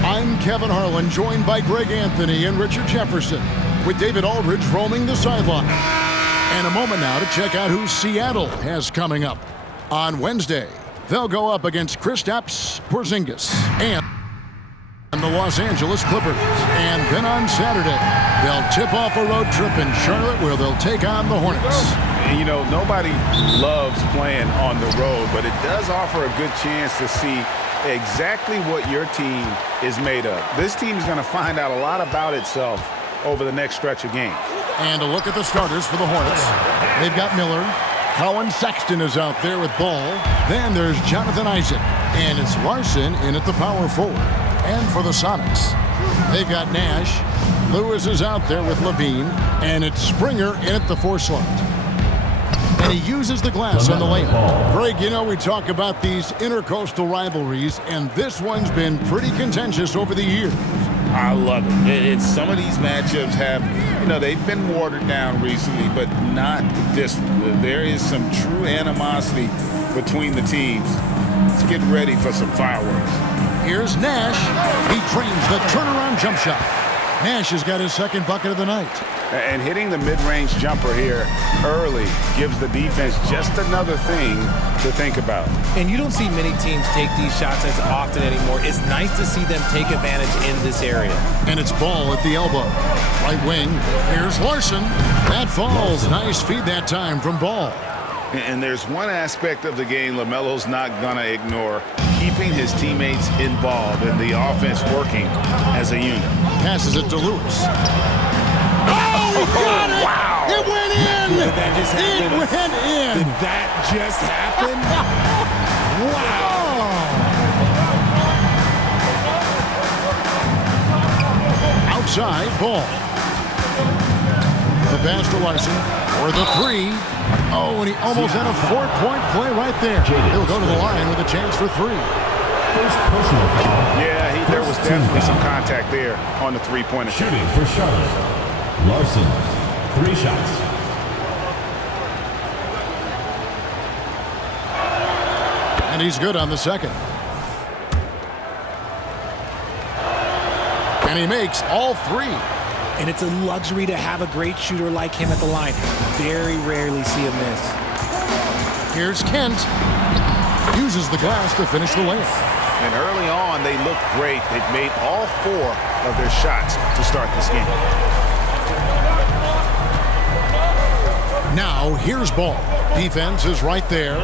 I'm Kevin Harlan, joined by Greg Anthony and Richard Jefferson, with David Aldridge roaming the sideline. And a moment now to check out who Seattle has coming up. On Wednesday, they'll go up against Kristaps Porzingis and the Los Angeles Clippers. And then on Saturday, they'll tip off a road trip in Charlotte where they'll take on the Hornets. You know, nobody loves playing on the road, but it does offer a good chance to see exactly what your team is made of. This team is going to find out a lot about itself over the next stretch of games. And a look at the starters for the Hornets. They've got Miller. Colin Sexton is out there with Ball. Then there's Jonathan Isaac. And it's Larson in at the power forward. And for the Sonics, they've got Nash. Lewis is out there with Levine. And it's Springer in at the 4 slot. And he uses the glass on the layup. Greg, you know, we talk about these intercoastal rivalries, and this one's been pretty contentious over the years. I love it. It's some of these matchups have, you know, they've been watered down recently, but not this. There is some true animosity between the teams. Let's get ready for some fireworks. Here's Nash. He trains the turnaround jump shot. Nash has got his second bucket of the night. And hitting the mid-range jumper here early gives the defense just another thing to think about. And you don't see many teams take these shots as often anymore. It's nice to see them take advantage in this area. And it's Ball at the elbow. Right wing. Here's Larson. That falls. Nice feed that time from Ball. And there's one aspect of the game LaMelo's not going to ignore, keeping his teammates involved and the offense working as a unit. Passes it to Lewis. Oh, he got it! Wow! It went in! Did that just happen? It went in! Did that just happen? Wow! Outside, Ball. The pass to Larson for the 3. Oh, and he almost had a 4-point play right there. He'll go to the line with a chance for 3. Yeah, there was definitely some contact there on the 3-point attempt. Shooting for Charlotte. Larson, 3 shots. And he's good on the second. And he makes all 3. And it's a luxury to have a great shooter like him at the line. Very rarely see him miss. Here's Kent. Uses the glass to finish the layup. And early on, they look great. They've made all 4 of their shots to start this game. Now, here's Ball. Defense is right there.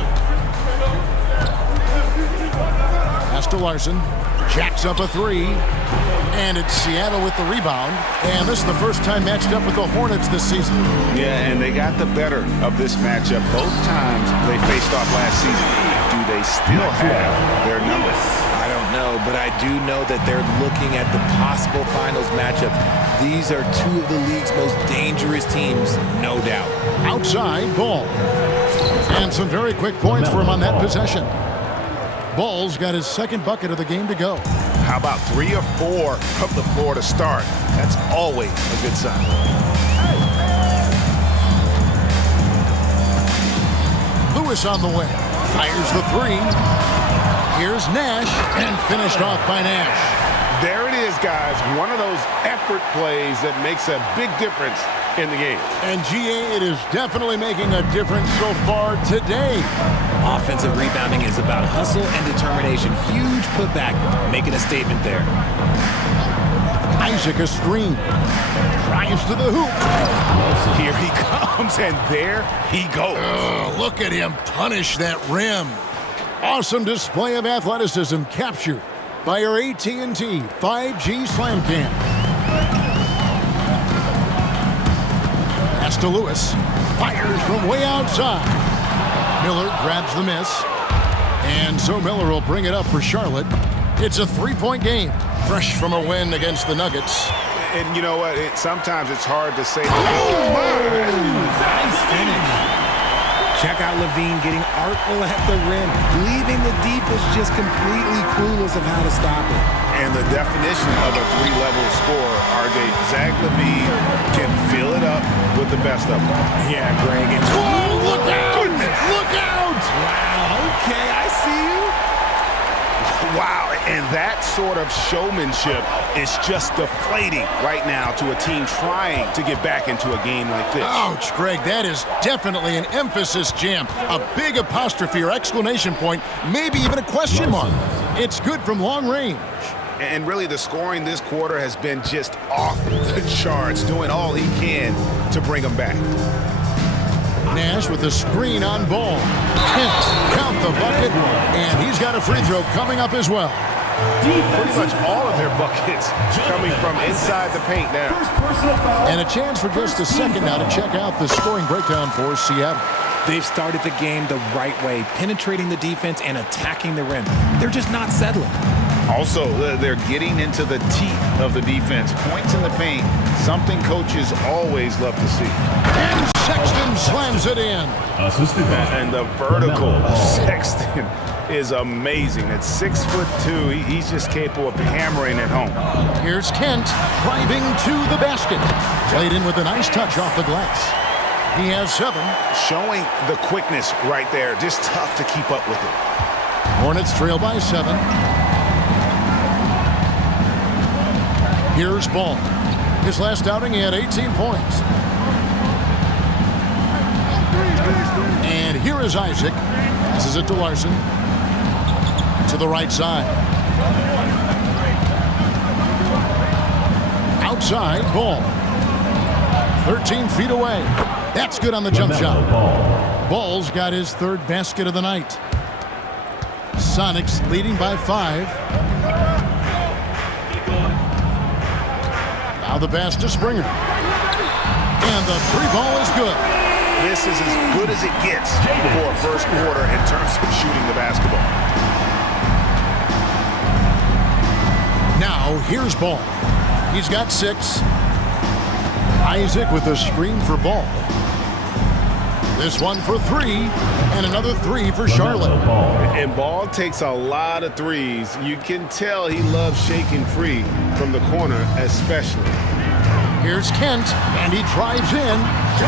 Pass to Larson. Jacks up a 3. And it's Seattle with the rebound. And this is the first time matched up with the Hornets this season. Yeah, and they got the better of this matchup both times they faced off last season. Do they still have their numbers? I don't know, but I do know that they're looking at the possible finals matchup. These are 2 of the league's most dangerous teams, no doubt. Outside, Ball. And some very quick points for him on that possession. Ball's got his second bucket of the game to go. How about 3 or 4 from the floor to start? That's always a good sign. Lewis on the way. Fires the 3. Here's Nash, and finished off by Nash. There it is, guys. One of those effort plays that makes a big difference in the game. And GA, it is definitely making a difference so far today. Offensive rebounding is about hustle and determination. Huge putback, making a statement there. Isaac, a screen. Drives to the hoop. Here he comes, and there he goes. Look at him punish that rim. Awesome display of athleticism captured by our AT&T 5G Slam Cam. Pass to Lewis. Fires from way outside. Miller grabs the miss. And so Miller will bring it up for Charlotte. It's a three-point game. Fresh from a win against the Nuggets. And you know what? Sometimes it's hard to say. Nice finish. Check out Levine getting artful at the rim, leaving the defense just completely clueless of how to stop it. And the definition of a three-level scorer, RJ, Zach LaVine can fill it up with the best of them. Yeah, Greg. Oh, look out! Look out! Wow, okay, I see you. Wow, and that sort of showmanship is just deflating right now to a team trying to get back into a game like this. Ouch, Greg, that is definitely an emphasis jam. A big apostrophe or exclamation point, maybe even a question mark. It's good from long range. And really, the scoring this quarter has been just off the charts, doing all he can to bring them back. Nash with the screen on Ball. Kent, count the bucket, and he's got a free throw coming up as well. Pretty much all of their buckets coming from inside the paint now. And a chance for just a second now to check out the scoring breakdown for Seattle. They've started the game the right way, penetrating the defense and attacking the rim. They're just not settling. Also, they're getting into the teeth of the defense. Points in the paint, something coaches always love to see. And Sexton slams it in. And the vertical of Sexton is amazing. At 6'2", he's just capable of hammering it home. Here's Kent driving to the basket. Played in with a nice touch off the glass. He has 7. Showing the quickness right there. Just tough to keep up with it. Hornets trail by 7. Here's Ball. His last outing, he had 18 points. And here is Isaac. Passes it to Larson. To the right side. Outside, Ball. 13 feet away. That's good on the jump shot. Ball's got his 3rd basket of the night. Sonics leading by 5. Now the pass to Springer. And the 3-ball is good. This is as good as it gets for a first quarter in terms of shooting the basketball. Now here's Ball. He's got 6. Isaac with a screen for Ball. This one for 3, and another 3 for Charlotte. And Ball takes a lot of threes. You can tell he loves shaking free from the corner especially. Here's Kent, and he drives in.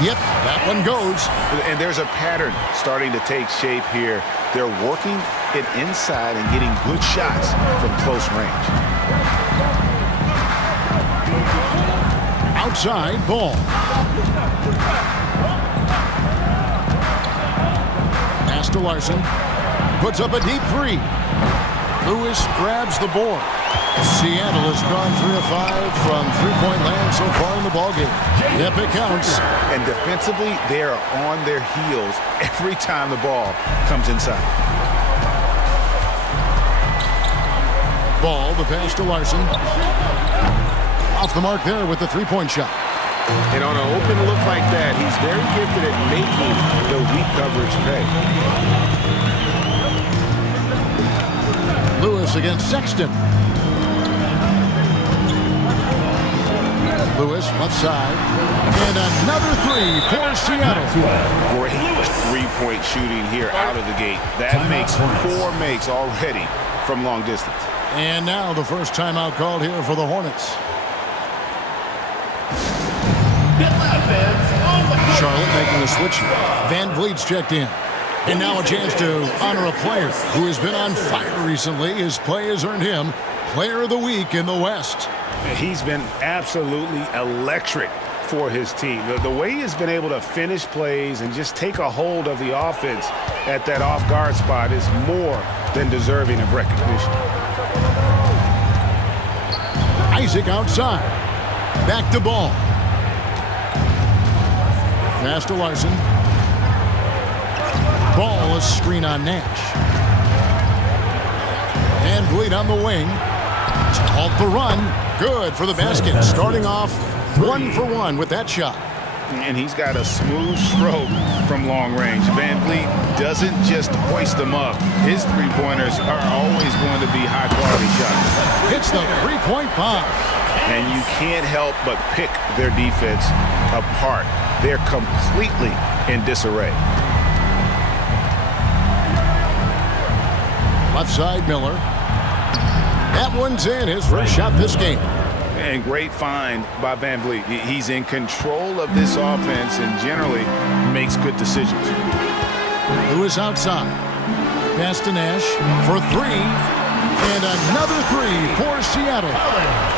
Yep, that one goes. And there's a pattern starting to take shape here. They're working it inside and getting good shots from close range. Outside, Ball. Pass to Larson. Puts up a deep 3. Lewis grabs the board. Seattle has gone 3 of 5 from three-point land so far in the ballgame. Yep, it counts. And defensively, they are on their heels every time the ball comes inside. Ball, the pass to Larson. Off the mark there with the three-point shot. And on an open look like that, he's very gifted at making the weak coverage pay. Lewis against Sexton. Lewis, left side. And another 3 for Seattle. Great three-point shooting here out of the gate. That makes 4 makes already from long distance. And now the first timeout called here for the Hornets. Charlotte making a switch. Van Vliet's checked in. And now a chance to honor a player who has been on fire recently. His play has earned him Player of the Week in the West. He's been absolutely electric for his team. The way he has been able to finish plays and just take a hold of the offense at that off-guard spot is more than deserving of recognition. Isaac outside. Back to Ball. Pass to Larson. Ball, a screen on Nash. And Vliet on the wing. To halt the run. Good for the basket. Starting off 1 for 1 with that shot. And he's got a smooth stroke from long range. Van Vliet doesn't just hoist them up. His three-pointers are always going to be high-quality shots. Hits the three-point bomb. And you can't help but pick their defense apart. They're completely in disarray. Left side, Miller. That one's in. His first shot this game. And great find by Van Vliet. He's in control of this offense and generally makes good decisions. Lewis outside. Pass to Nash for 3. And another 3 for Seattle.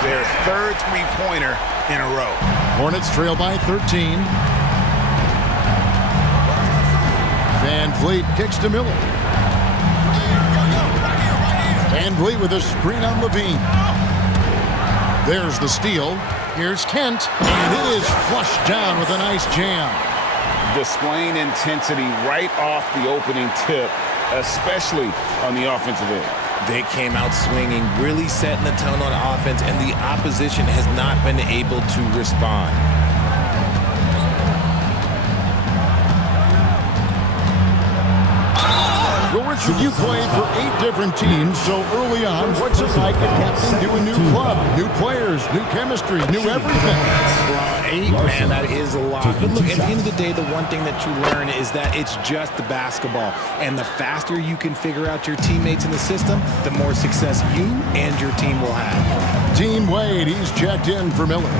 Their third three-pointer in a row. Hornets trail by 13. Van Vliet kicks to Miller. Van Vliet with a screen on Levine. There's the steal. Here's Kent. And it is flushed down with a nice jam. Displaying intensity right off the opening tip, especially on the offensive end. They came out swinging, really setting the tone on offense, and the opposition has not been able to respond. Well, Richard, you played for 8 different teams so early on. What's it like to captain to a new club? New players, new chemistry, new everything. 8, man, that is a lot. But look, at the end of the day, the one thing that you learn is that it's just the basketball. And the faster you can figure out your teammates in the system, the more success you and your team will have. Dean Wade, he's checked in for Miller.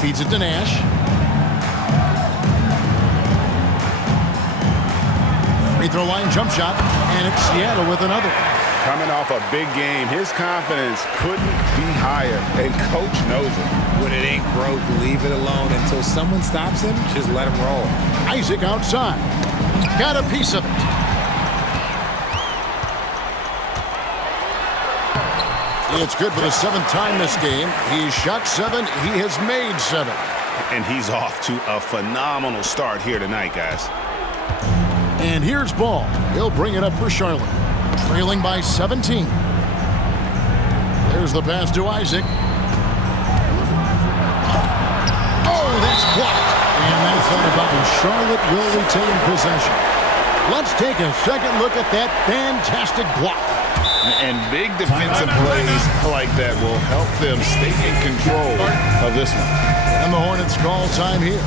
Feeds it to Nash. Free throw line jump shot, and it's Seattle with another. Coming off a big game, his confidence couldn't be higher, and coach knows it. When it ain't broke, leave it alone until someone stops him. Just let him roll. Isaac outside. Got a piece of it. It's good for the 7th time this game. He's shot 7. He has made 7. And he's off to a phenomenal start here tonight, guys. And here's Ball. He'll bring it up for Charlotte. Trailing by 17. There's the pass to Isaac. Oh, that's blocked. And that's on about it. Charlotte will retain possession. Let's take a second look at that fantastic block. And big defensive plays like that will help them stay in control of this one. And the Hornets call time here.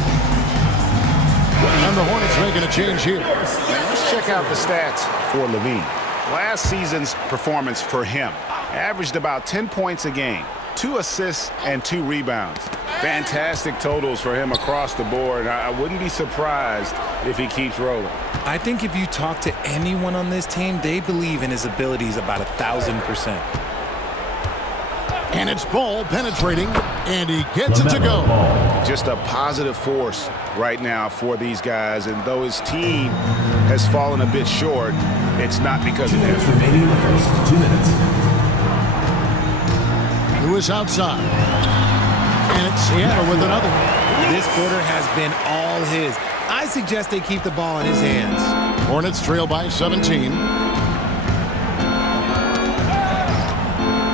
And the Hornets making a change here. Let's check out the stats for Levine. Last season's performance for him averaged about 10 points a game, 2 assists and 2 rebounds. Fantastic totals for him across the board. I wouldn't be surprised if he keeps rolling. I think if you talk to anyone on this team, they believe in his abilities about 1,000%. And it's Ball penetrating, and he gets it to go. Just a positive force right now for these guys, and though his team has fallen a bit short, it's not because of him. Remaining in the first 2 minutes. Lewis outside. And it's Seattle with another. This quarter has been all his. I suggest they keep the ball in his hands. Hornets trail by 17.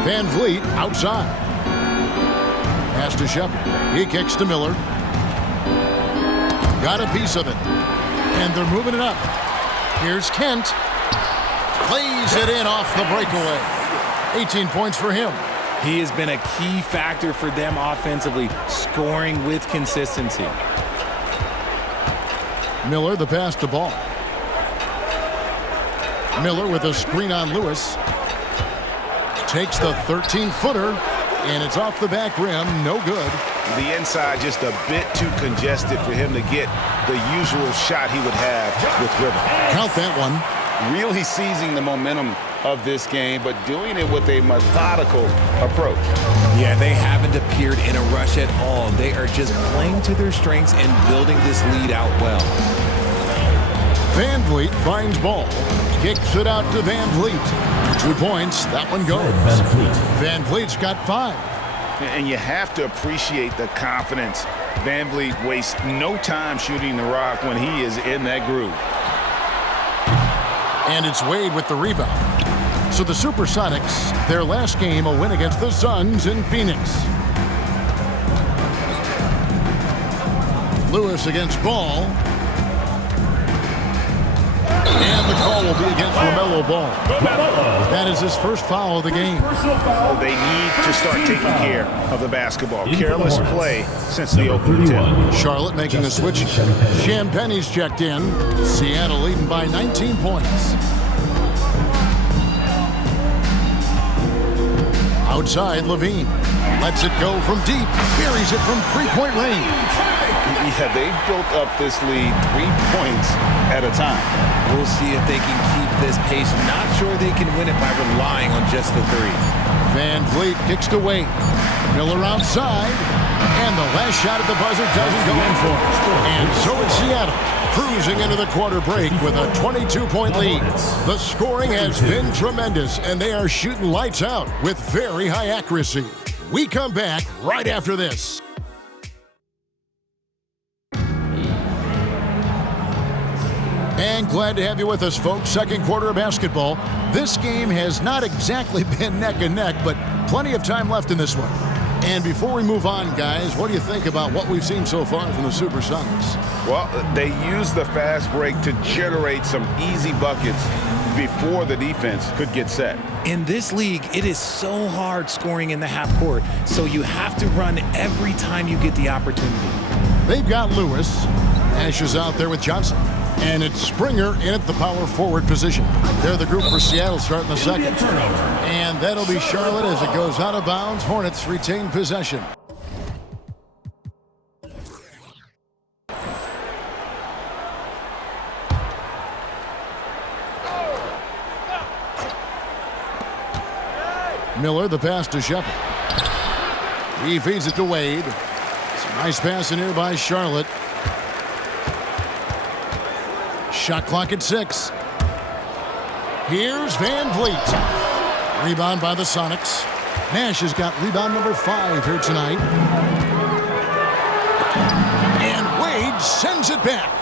Van Vliet outside. Pass to Shepard. He kicks to Miller. Got a piece of it. And they're moving it up. Here's Kent. Plays it in off the breakaway. 18 points for him. He has been a key factor for them offensively, scoring with consistency. Miller, the pass to Ball. Miller with a screen on Lewis. Takes the 13-footer, and it's off the back rim. No good. The inside just a bit too congested for him to get the usual shot he would have with rhythm. Count that one. Really seizing the momentum of this game, but doing it with a methodical approach. Yeah, they haven't appeared in a rush at all. They are just playing to their strengths and building this lead out well. Van Vliet finds ball. Kicks it out to Van Vliet. 2 points. That one goes. Van Vliet's got 5. And you have to appreciate the confidence. Van Vliet wastes no time shooting the rock when he is in that groove. And it's Wade with the rebound. So the Supersonics, their last game, a win against the Suns in Phoenix. Lewis against Ball. And the call will be against LaMelo Ball. That is his first foul of the game. They need to start taking care of the basketball. Careless play since the opening tip. Charlotte making a switch. Champagne's checked in. Seattle leading by 19 points. Outside, Levine lets it go from deep. Buries it from three-point range. Yeah, they've built up this lead 3 points at a time. We'll see if they can keep this pace. Not sure they can win it by relying on just the 3. Van Vliet kicks to Wade. Miller outside. And the last shot at the buzzer doesn't go in for it. And so it's Seattle, cruising into the quarter break with a 22-point lead. The scoring has been tremendous, and they are shooting lights out with very high accuracy. We come back right after this. And glad to have you with us, folks. Second quarter of basketball. This game has not exactly been neck and neck, but plenty of time left in this one. And before we move on, guys, what do you think about what we've seen so far from the Supersonics? Well, they used the fast break to generate some easy buckets before the defense could get set. In this league, it is so hard scoring in the half court, so you have to run every time you get the opportunity. They've got Lewis. Nash is out there with Johnson. And it's Springer in at the power forward position. They're the group for Seattle starting the second. And that'll be Charlotte as it goes out of bounds. Hornets retain possession. Miller, the pass to Shepard. He feeds it to Wade. It's a nice pass in here by Charlotte. Shot clock at 6. Here's Van Vliet. Rebound by the Sonics. Nash has got rebound number 5 here tonight. And Wade sends it back.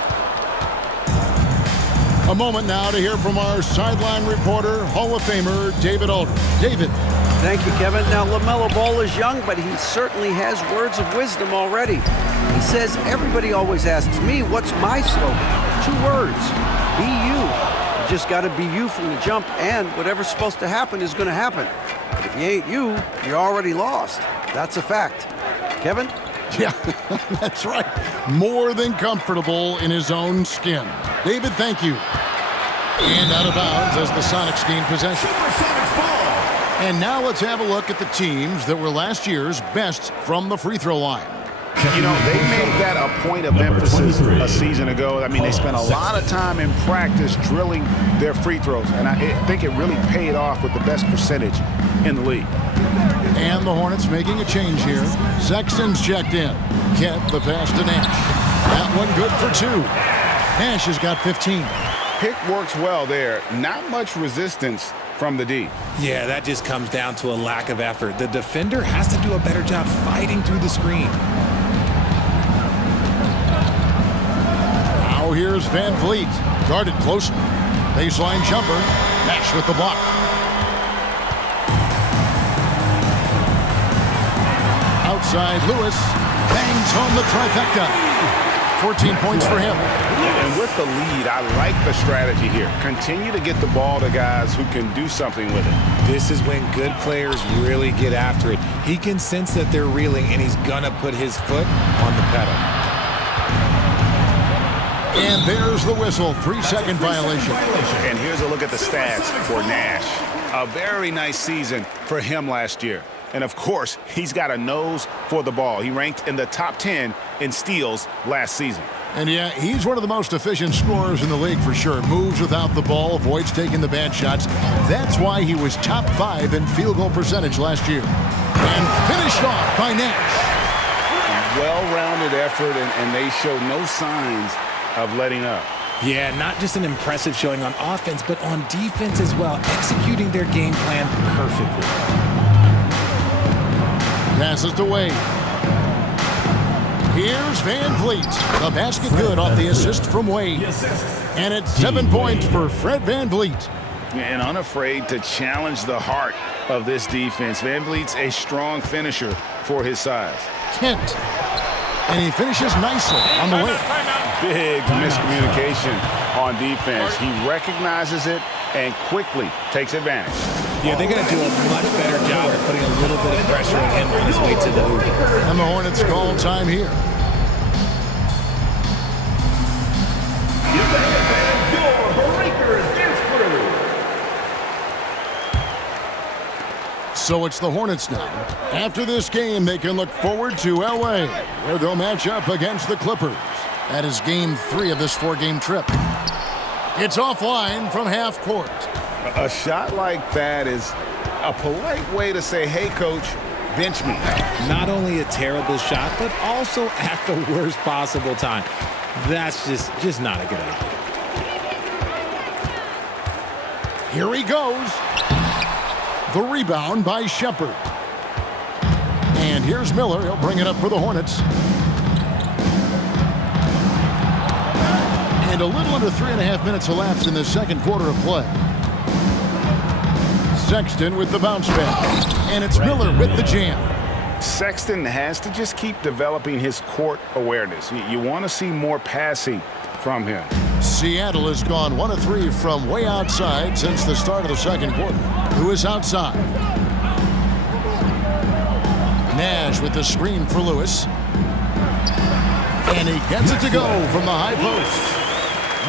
A moment now to hear from our sideline reporter, Hall of Famer David Aldridge. David. Thank you, Kevin. Now, LaMelo Ball is young, but he certainly has words of wisdom already. He says, everybody always asks me, what's my slogan? 2 words, be you. You just got to be you from the jump, and whatever's supposed to happen is going to happen. But if you ain't you, you're already lost. That's a fact. Kevin? Yeah, that's right. More than comfortable in his own skin. David, thank you. And out of bounds as the Sonics gain possession. And now let's have a look at the teams that were last year's best from the free throw line. You know, they made that a point of emphasis a season ago. I mean, they spent a lot of time in practice drilling their free throws, and I think it really paid off with the best percentage in the league. And the Hornets making a change here. Sexton's checked in. Kent, the pass to Nash. That one good for 2. Nash has got 15. Pick works well there. Not much resistance from the D. Yeah, that just comes down to a lack of effort. The defender has to do a better job fighting through the screen. Now here's Van Vliet. Guarded closely. Baseline jumper. Nash with the block. Outside, Lewis bangs home the trifecta. 14 points for him. And with the lead, I like the strategy here. Continue to get the ball to guys who can do something with it. This is when good players really get after it. He can sense that they're reeling, and he's going to put his foot on the pedal. And there's the whistle. 3-second violation. And here's a look at the stats for Nash. A very nice season for him last year. And, of course, he's got a nose for the ball. He ranked in the top 10 in steals last season. And, yeah, he's one of the most efficient scorers in the league for sure. Moves without the ball, avoids taking the bad shots. That's why he was top 5 in field goal percentage last year. And finished off by Nash. Well-rounded effort, and they show no signs of letting up. Yeah, not just an impressive showing on offense, but on defense as well, executing their game plan perfectly. Passes to Wade. Here's Van Vliet. The basket good off the assist from Wade. And it's 7 points for Fred Van Vliet. And unafraid to challenge the heart of this defense. Van Vliet's a strong finisher for his size. Kent. And he finishes nicely on the way. Big miscommunication on defense. He recognizes it and quickly takes advantage. Yeah, they're going to do a much better job of putting a little bit of pressure on him on his way to the hoop. And the Hornets call time here. So it's the Hornets now. After this game, they can look forward to L.A., where they'll match up against the Clippers. That is game 3 of this 4-game trip. It's offline from half court. A shot like that is a polite way to say, hey, coach, bench me. Not only a terrible shot, but also at the worst possible time. That's just not a good idea. Here he goes. The rebound by Shepard. And here's Miller. He'll bring it up for the Hornets. And a little under 3.5 minutes elapsed in the second quarter of play. Sexton with the bounce back. And it's Miller with the jam. Sexton has to just keep developing his court awareness. You want to see more passing from him. Seattle has gone 1 of 3 from way outside since the start of the second quarter. Who is outside? Nash with the screen for Lewis. And he gets it to go from the high post.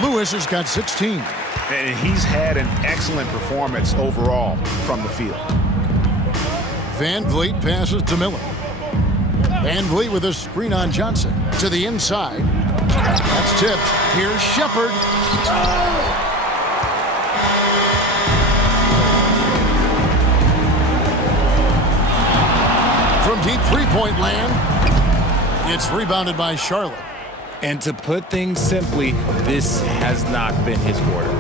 Lewis has got 16. And he's had an excellent performance overall from the field. Van Vliet passes to Miller. Van Vliet with a screen on Johnson. To the inside. That's tipped. Here's Shepard. From deep three-point land, it's rebounded by Charlotte. And to put things simply, this has not been his quarter.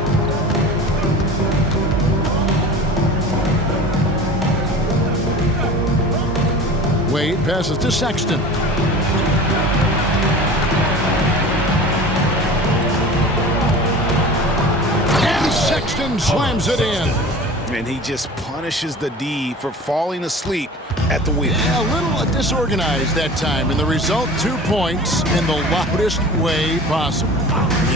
Wade passes to Sexton. And Sexton slams it in. And he just punishes the D for falling asleep at the wheel. Yeah, a little disorganized that time, and the result, 2 points in the loudest way possible.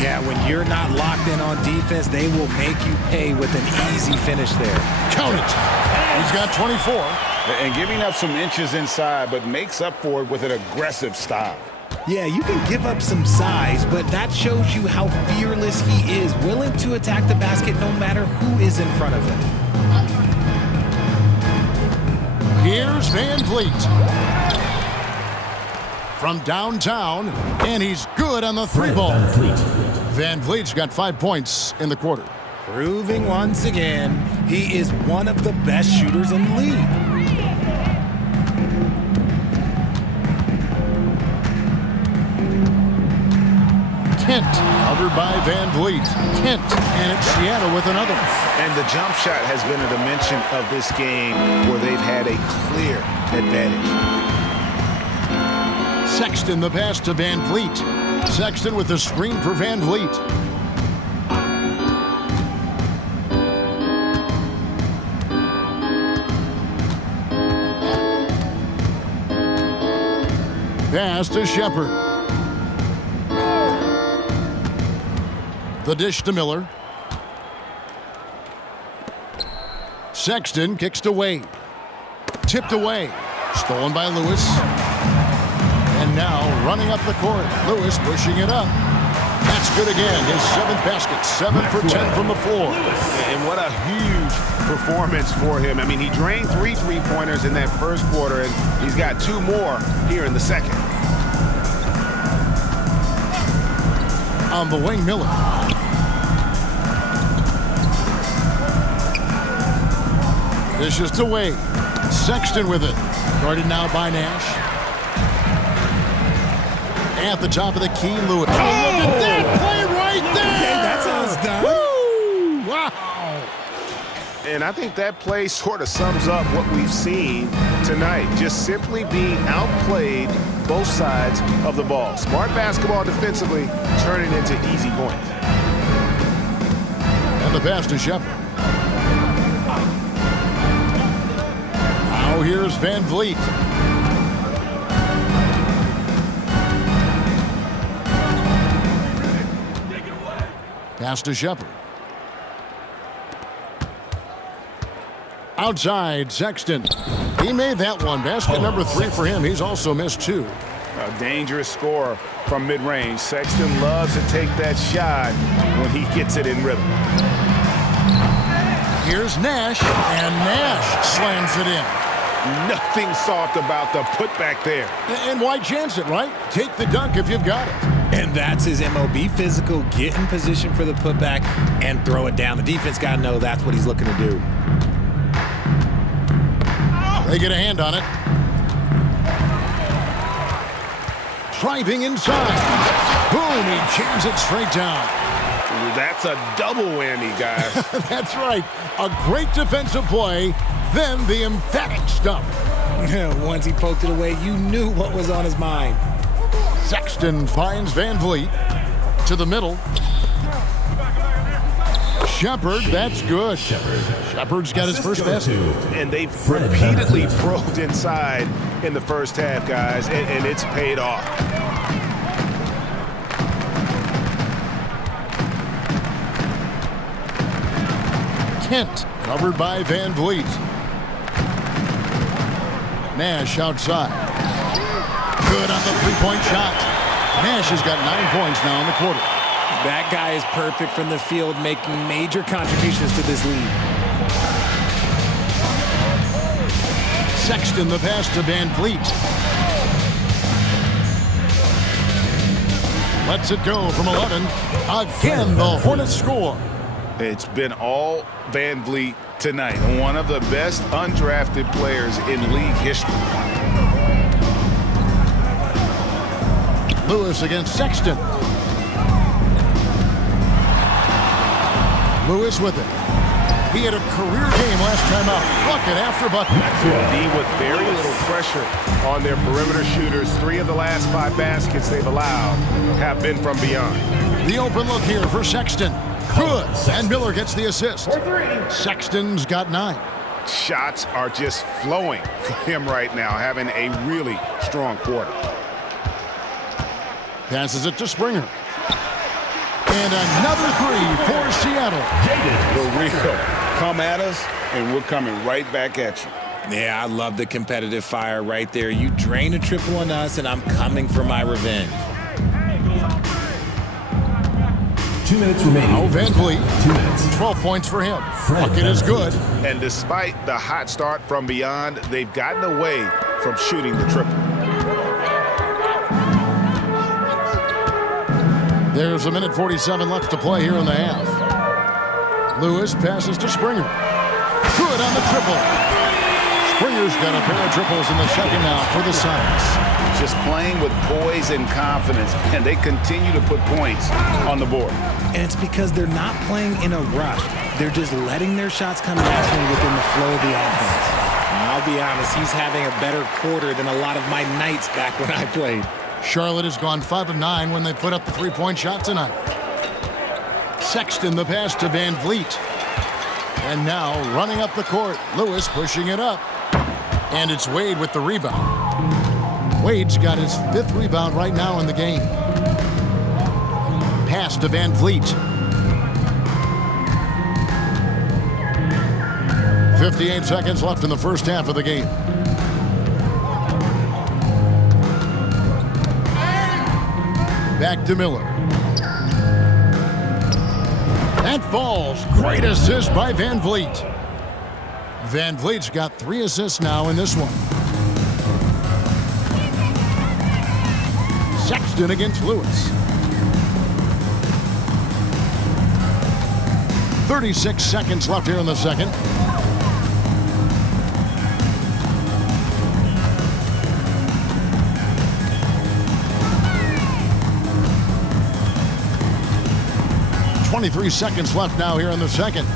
Yeah, when you're not locked in on defense, they will make you pay with an easy finish there. Count it. He's got 24. And giving up some inches inside, but makes up for it with an aggressive style. Yeah, you can give up some size, but that shows you how fearless he is, willing to attack the basket no matter who is in front of him. Here's Van Vliet. From downtown, and he's good on the 3-ball. Van Vliet's got 5 points in the quarter. Proving once again, he is one of the best shooters in the league. Kent, covered by Van Vliet. Kent, and it's Seattle with another. And the jump shot has been a dimension of this game where they've had a clear advantage. Sexton, the pass to Van Vliet. Sexton with the screen for Van Vliet. Pass to Shepard. The dish to Miller. Sexton kicks to Wade. Tipped away. Stolen by Lewis. And now running up the court. Lewis pushing it up. That's good again. His 7th basket, 7 for 10 from the floor. And what a huge performance for him. I mean, he drained 3 3-pointers in that first quarter, and he's got 2 more here in the second. On the wing, Miller. Dishes to Wade. Sexton with it. Guarded now by Nash. At the top of the key, Lewis. Oh, look at that play right there! Okay, that's how it's done. Woo! Wow! And I think that play sort of sums up what we've seen tonight. Just simply being outplayed both sides of the ball. Smart basketball defensively, turning into easy points. And the pass to Shepard. Now here's Van Vliet. Pass to Shepard. Outside, Sexton. He made that one. Basket number 3 for him. He's also missed 2. A dangerous score from mid-range. Sexton loves to take that shot when he gets it in rhythm. Here's Nash, and Nash slams it in. Nothing soft about the putback there. And why chance it, right? Take the dunk if you've got it. And that's his MO. Be physical, get in position for the putback, and throw it down. The defense got to know that's what he's looking to do. They get a hand on it. Driving inside. Boom, he jams it straight down. That's a double whammy, guys. That's right. A great defensive play, then the emphatic stuff. Once he poked it away, you knew what was on his mind. Sexton finds Van Vliet to the middle. Shepard, that's good. Shepard's got his first basket. And they've repeatedly probed inside in the first half, guys, and it's paid off. Kent covered by Van Vliet. Nash outside. Good on the three-point shot. Nash has got 9 points now in the quarter. That guy is perfect from the field, making major contributions to this lead. Sexton the pass to Van Vliet. Lets it go from 11. Again, the Hornets score. It's been all Van Vliet tonight. One of the best undrafted players in league history. Lewis against Sexton. Lewis with it. He had a career game last time out. Bucket after bucket. D with very little pressure on their perimeter shooters. 3 of the last 5 baskets they've allowed have been from beyond. The open look here for Sexton. Good. And Miller gets the assist. Sexton's got 9. Shots are just flowing for him right now, having a really strong quarter. Passes it to Springer. And another 3 for Seattle. The real come at us, and we're coming right back at you. Yeah, I love the competitive fire right there. You drain a triple on us, and I'm coming for my revenge. 2 minutes remaining. Oh, Van Vliet. 2 minutes. 12 points for him. Bucket is good. And despite the hot start from beyond, they've gotten away from shooting the triple. There's a minute 47 left to play here in the half. Lewis passes to Springer. Good on the triple. Springer's got a pair of triples in the second now for the Suns. Just playing with poise and confidence, and they continue to put points on the board. And it's because they're not playing in a rush. They're just letting their shots come naturally within the flow of the offense. And I'll be honest, he's having a better quarter than a lot of my nights back when I played. Charlotte has gone 5 of 9 when they put up the three-point shot tonight. Sexton the pass to Van Vliet. And now running up the court, Lewis pushing it up. And it's Wade with the rebound. Wade's got his 5th rebound right now in the game. Pass to Van Vliet. 58 seconds left in the first half of the game. Back to Miller. That falls. Great assist by Van Vliet. Van Vliet's got 3 assists now in this one. Sexton against Lewis. 36 seconds left here in the second. Seconds left now here in the second.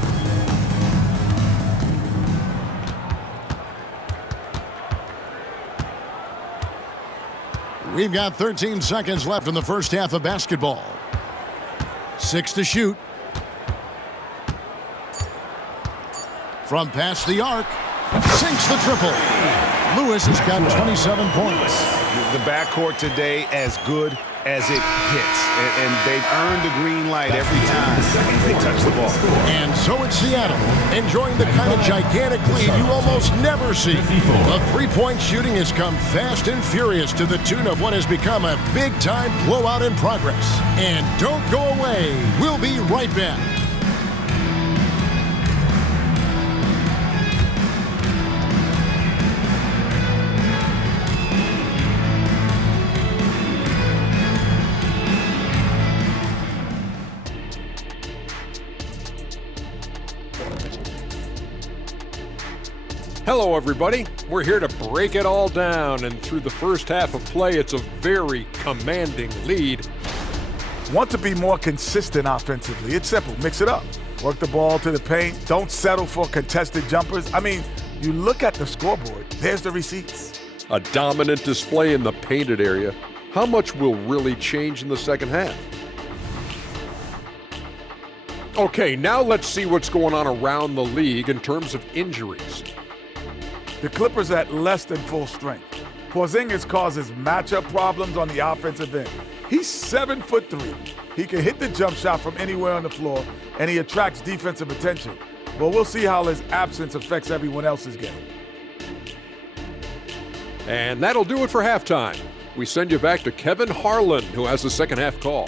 We've got 13 seconds left in the first half of basketball. 6 to shoot. From past the arc, sinks the triple. Lewis has got 27 points. The backcourt today as good as it gets, and they've earned the green light every time they touch the ball. And so it's Seattle, enjoying the kind of gigantic lead you almost never see. The three-point shooting has come fast and furious to the tune of what has become a big-time blowout in progress. And don't go away. We'll be right back. Hello, everybody. We're here to break it all down, and through the first half of play, it's a very commanding lead. Want to be more consistent offensively? It's simple. Mix it up. Work the ball to the paint. Don't settle for contested jumpers. I mean, you look at the scoreboard. There's the receipts. A dominant display in the painted area. How much will really change in the second half? Okay, now let's see what's going on around the league in terms of injuries. The Clippers at less than full strength. Porzingis causes matchup problems on the offensive end. He's 7'3". He can hit the jump shot from anywhere on the floor, and he attracts defensive attention. But we'll see how his absence affects everyone else's game. And that'll do it for halftime. We send you back to Kevin Harlan, who has the second half call.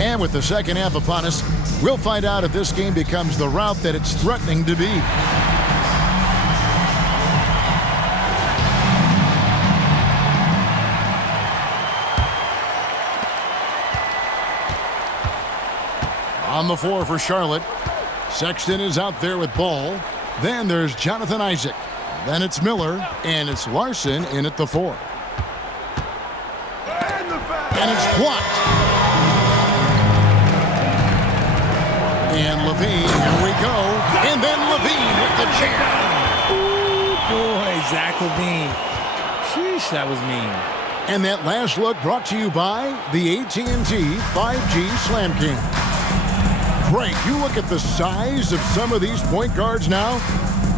And with the second half upon us, we'll find out if this game becomes the route that it's threatening to be. On the floor for Charlotte, Sexton is out there with ball. Then there's Jonathan Isaac. Then it's Miller, and it's Larson in at the 4. And it's blocked. And LaVine, here we go. And then LaVine with the jam. Ooh, boy, Zach LaVine. Sheesh, that was mean. And that last look brought to you by the AT&T 5G Slam King. Greg, you look at the size of some of these point guards now.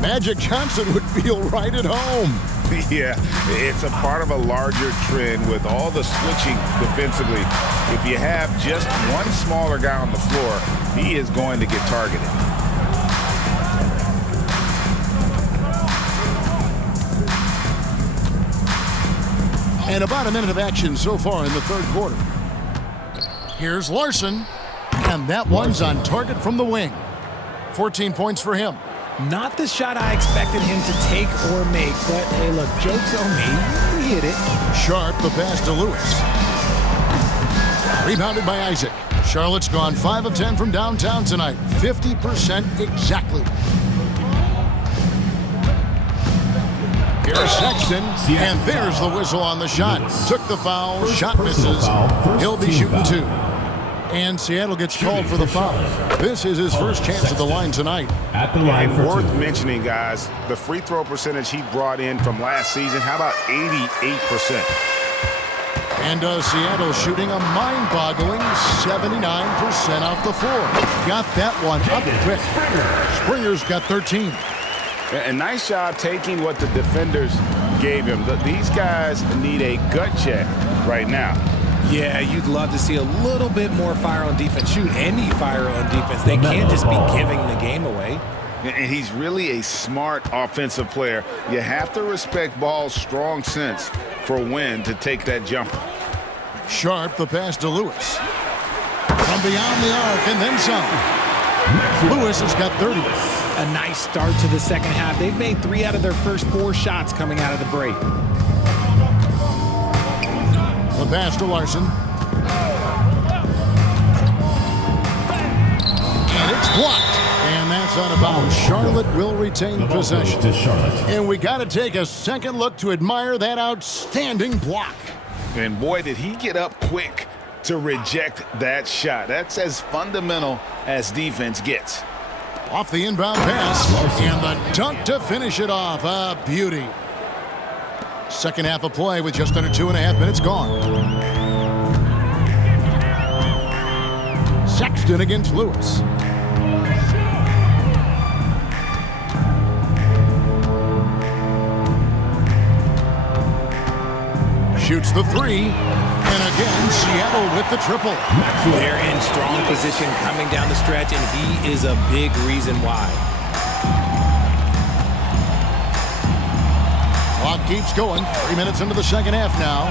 Magic Johnson would feel right at home. Yeah, it's a part of a larger trend with all the switching defensively. If you have just one smaller guy on the floor, he is going to get targeted. And about a minute of action so far in the third quarter. Here's Larson, and that one's on target from the wing. 14 points for him. Not the shot I expected him to take or make, but hey, look, joke's on me. He hit it. Sharp, the pass to Lewis. Rebounded by Isaac. Charlotte's gone 5 of 10 from downtown tonight. 50% exactly. Here's Sexton, and there's the whistle on the shot. Took the foul, shot misses. He'll be shooting 2. And Seattle gets called for the foul. This is his first chance at the line tonight. At the line and worth mentioning, guys, the free throw percentage he brought in from last season, how about 88%? And Seattle shooting a mind-boggling 79% off the floor. Got that one up quick. Springer's got 13. A nice job taking what the defenders gave him. These guys need a gut check right now. Yeah, you'd love to see a little bit more fire on defense. Shoot, any fire on defense. They can't just be giving the game away. And he's really a smart offensive player. You have to respect Ball's strong sense for when to take that jumper. Sharp the pass to Lewis. From beyond the arc and then some. Lewis has got 30. A nice start to the second half. They've made 3 out of their first 4 shots coming out of the break. The pass to Larson. And it's blocked. And that's out of bounds. Charlotte will retain possession. And we got to take a second look to admire that outstanding block. And boy, did he get up quick to reject that shot. That's as fundamental as defense gets. Off the inbound pass, and the dunk to finish it off. A beauty. Second half of play with just under 2.5 minutes gone. Sexton against Lewis. Shoots the 3. And again, Seattle with the triple. They're in strong position coming down the stretch, and he is a big reason why. Clock keeps going. 3 minutes into the second half now.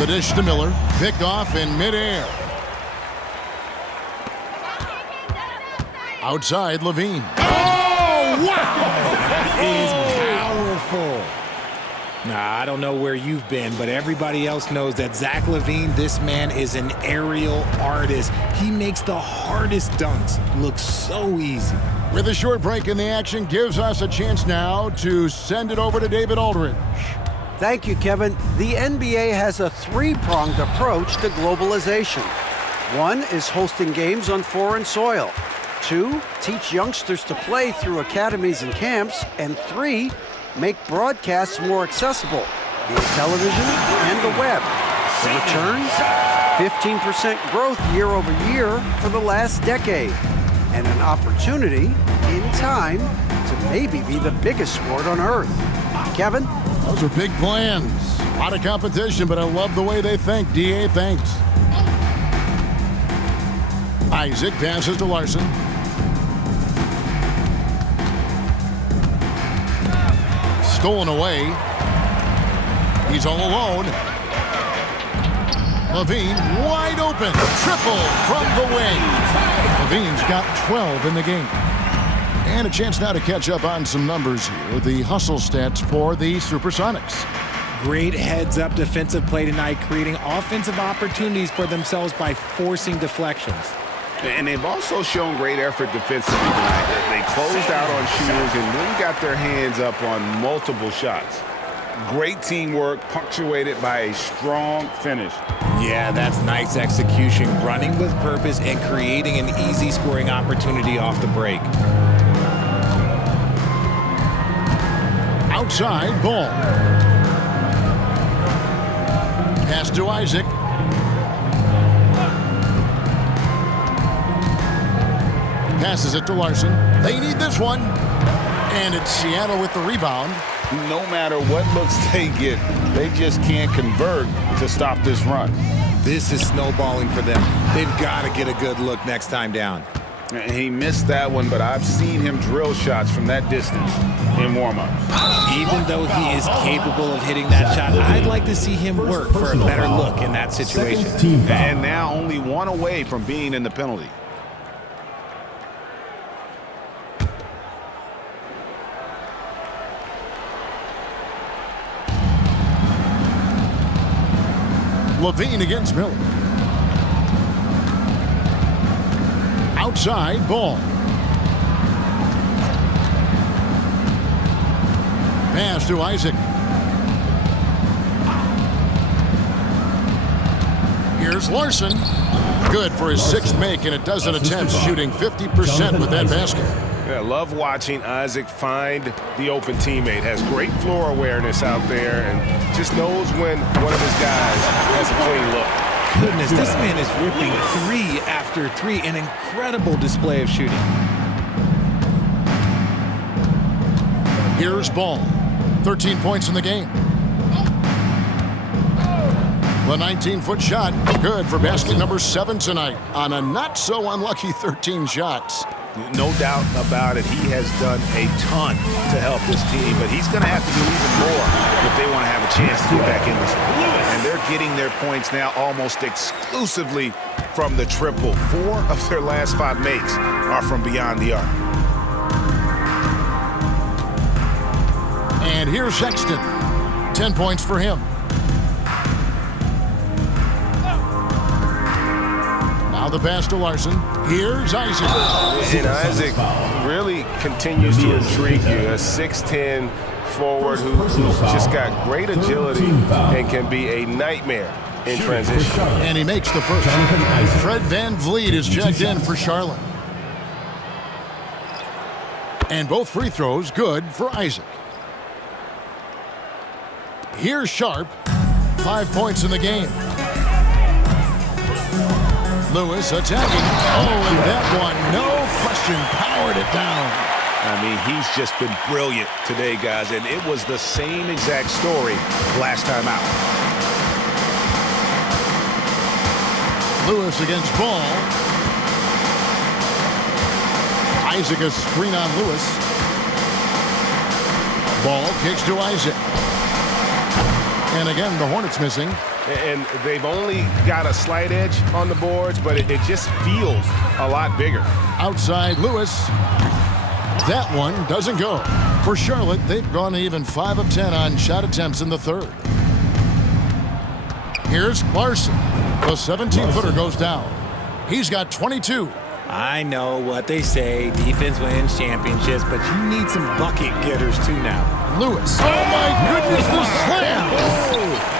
The dish to Miller. Picked off in midair. Outside, Levine. Oh, wow! That is powerful. Nah, I don't know where you've been, but everybody else knows that Zach LaVine, this man is an aerial artist. He makes the hardest dunks look so easy. With a short break in the action, gives us a chance now to send it over to David Aldridge. Thank you, Kevin. The NBA has a 3-pronged approach to globalization. 1 is hosting games on foreign soil. 2, teach youngsters to play through academies and camps. And 3, make broadcasts more accessible via television and the web. The returns, 15% growth year over year for the last decade, and an opportunity in time to maybe be the biggest sport on earth. Kevin? Those are big plans. A lot of competition, but I love the way they think. DA, thanks. Isaac passes to Larson. Stolen away. He's all alone. Levine wide open. Triple from the wing. Levine's got 12 in the game. And a chance now to catch up on some numbers here. The hustle stats for the Supersonics. Great heads-up defensive play tonight, creating offensive opportunities for themselves by forcing deflections. And they've also shown great effort defensively tonight. They closed out on shooters and really got their hands up on multiple shots. Great teamwork, punctuated by a strong finish. Yeah, that's nice execution, running with purpose and creating an easy scoring opportunity off the break. Outside, Ball. Pass to Isaac. Passes it to Larson. They need this one. And it's Seattle with the rebound. No matter what looks they get, they just can't convert to stop this run. This is snowballing for them. They've got to get a good look next time down. He missed that one, but I've seen him drill shots from that distance in warm-ups. Even though he is capable of hitting that shot, I'd like to see him work for a better look in that situation. And now only 1 away from being in the penalty. Levine against Miller. Outside, Ball. Pass to Isaac. Here's Larson. Good for his 6th make and a dozen attempts, shooting 50% with that basket. Yeah, love watching Isaac find the open teammate. Has great floor awareness out there and just knows when one of his guys has a clean look. Goodness, this man is ripping 3 after 3. An incredible display of shooting. Here's Ball. 13 points in the game. The 19-foot shot, good for basket number 7 tonight on a not-so-unlucky 13 shots. No doubt about it. He has done a ton to help this team, but he's going to have to do even more if they want to have a chance to get back in this one. And they're getting their points now almost exclusively from the triple. 4 of their last 5 makes are from beyond the arc. And here's Sexton. 10 points for him. Now the pass to Larson. Here's Isaac. And Isaac really continues to intrigue you. A 6'10" forward who's just got great agility and can be a nightmare in transition. And he makes the first. Fred VanVleet is checked in for Charlotte. And both free throws good for Isaac. Here's Sharp. 5 points in the game. Lewis attacking. Oh, and that one, no question, powered it down. I mean, he's just been brilliant today, guys, and it was the same exact story last time out. Lewis against Ball. Isaac a screen on Lewis. Ball kicks to Isaac. And again, the Hornets missing. And they've only got a slight edge on the boards, but it just feels a lot bigger. Outside Lewis. That one doesn't go. For Charlotte, they've gone even 5 of 10 on shot attempts in the third. Here's Larson. The 17-footer goes down. He's got 22. I know what they say, defense wins championships, but you need some bucket getters too now. Lewis. Oh my goodness, the slam! Oh.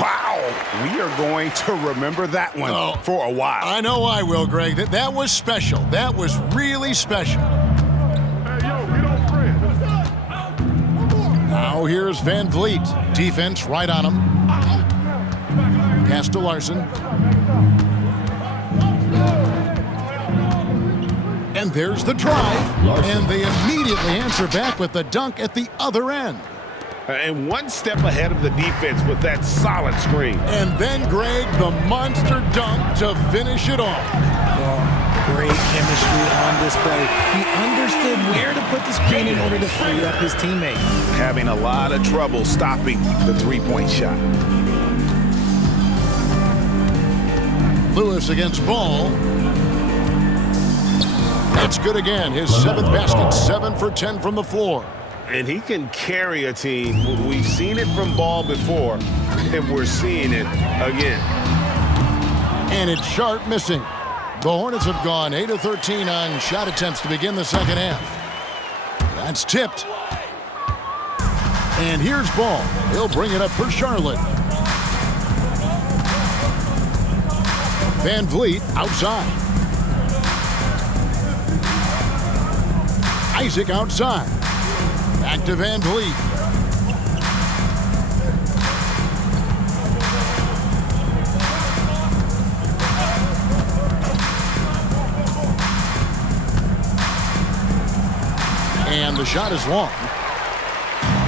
Wow, we are going to remember that one for a while. I know I will, Greg. That was special. That was really special. Now here's VanVleet. Defense right on him. Pass to Larson. And there's the drive. And they immediately answer back with the dunk at the other end. And one step ahead of the defense with that solid screen. And then, Greg, the monster dunk to finish it off. Great chemistry on display. He understood where to put the screen in order to free up his teammate. Having a lot of trouble stopping the three-point shot. Lewis against Ball. That's good again. His 7th basket, 7 for 10 from the floor. And he can carry a team. We've seen it from Ball before, and we're seeing it again. And it's Sharp missing. The Hornets have gone 8 of 13 on shot attempts to begin the second half. That's tipped. And here's Ball. He'll bring it up for Charlotte. VanVleet outside. Isaac outside. Back to VanVleet. And the shot is long.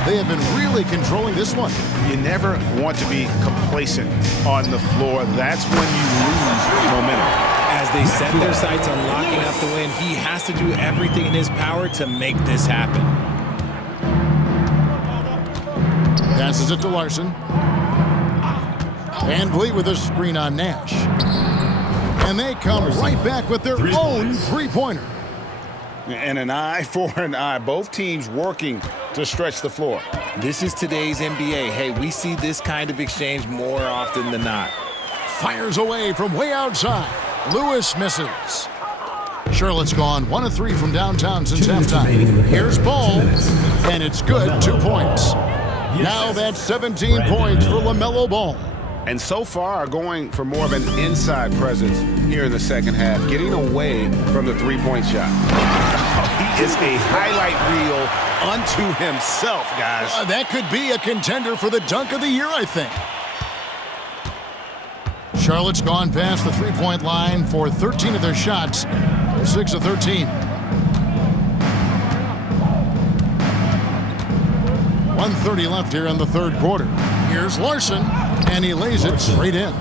They have been really controlling this one. You never want to be complacent on the floor. That's when you lose momentum. As they set their sights on locking up the win, he has to do everything in his power to make this happen. Passes it to Larson. VanVleet with a screen on Nash. And they come right back with their own three-pointer. And an eye for an eye. Both teams working to stretch the floor. This is today's NBA. Hey, we see this kind of exchange more often than not. Fires away from way outside. Lewis misses. Charlotte's gone 1 of 3 from downtown since halftime. Here's Ball, and it's good, 2 points. Now that's 17 points for LaMelo Ball. And so far going for more of an inside presence here in the second half, getting away from the three-point shot. He is a highlight reel unto himself, guys. That could be a contender for the dunk of the year, I think. Charlotte's gone past the three-point line for 13 of their shots. They're 6 of 13. 1:30 left here in the third quarter. Here's Larson, And he lays it straight in.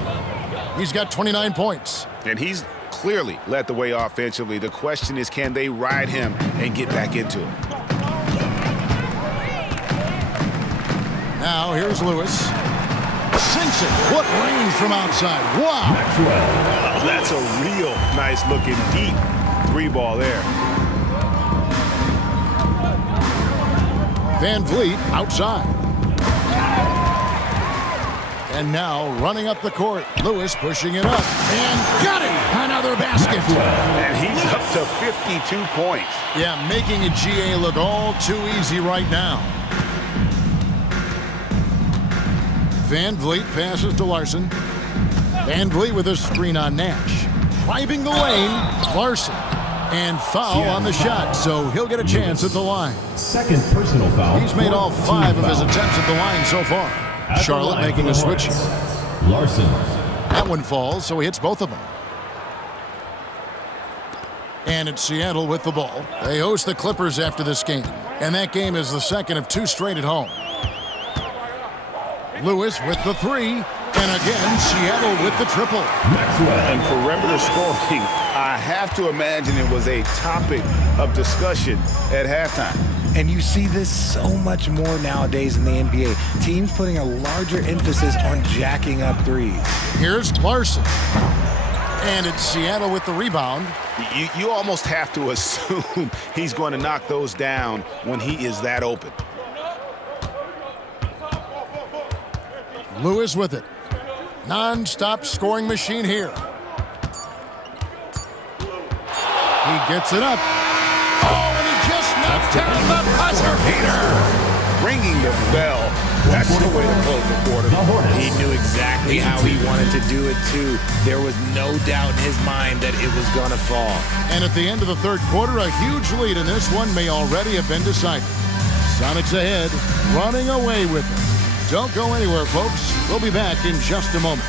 He's got 29 points. And he's clearly led the way offensively. The question is, can they ride him and get back into it? Now here's Lewis. Sinks it. What range from outside. Wow. Oh, that's a real nice looking deep 3-ball there. Van Vliet outside. And now running up the court. Lewis pushing it up. And got it. Another basket. And he's up to 52 points. Yeah, making a GA look all too easy right now. Van Vliet passes to Larson. Van Vliet with a screen on Nash. Driving the lane, Larson. And foul on the shot, so he'll get a chance at the line. Second personal foul. He's made all 5 of his attempts at the line so far. Charlotte making a switch here. Larson. That one falls, so he hits both of them. And it's Seattle with the ball. They host the Clippers after this game. And that game is the second of 2 straight at home. Lewis with the 3. And again, Seattle with the triple. And perimeter scoring, I have to imagine it was a topic of discussion at halftime. And you see this so much more nowadays in the NBA. Teams putting a larger emphasis on jacking up threes. Here's Larson. And it's Seattle with the rebound. You almost have to assume he's going to knock those down when he is that open. Lewis with it. Non-stop scoring machine here. He gets it up. Oh, and he just knocked down the buzzer beater. Ringing the bell. That's the way to close the quarter. He knew exactly how he wanted to do it, too. There was no doubt in his mind that it was going to fall. And at the end of the third quarter, a huge lead in this one may already have been decided. Sonics ahead, running away with it. Don't go anywhere, folks. We'll be back in just a moment.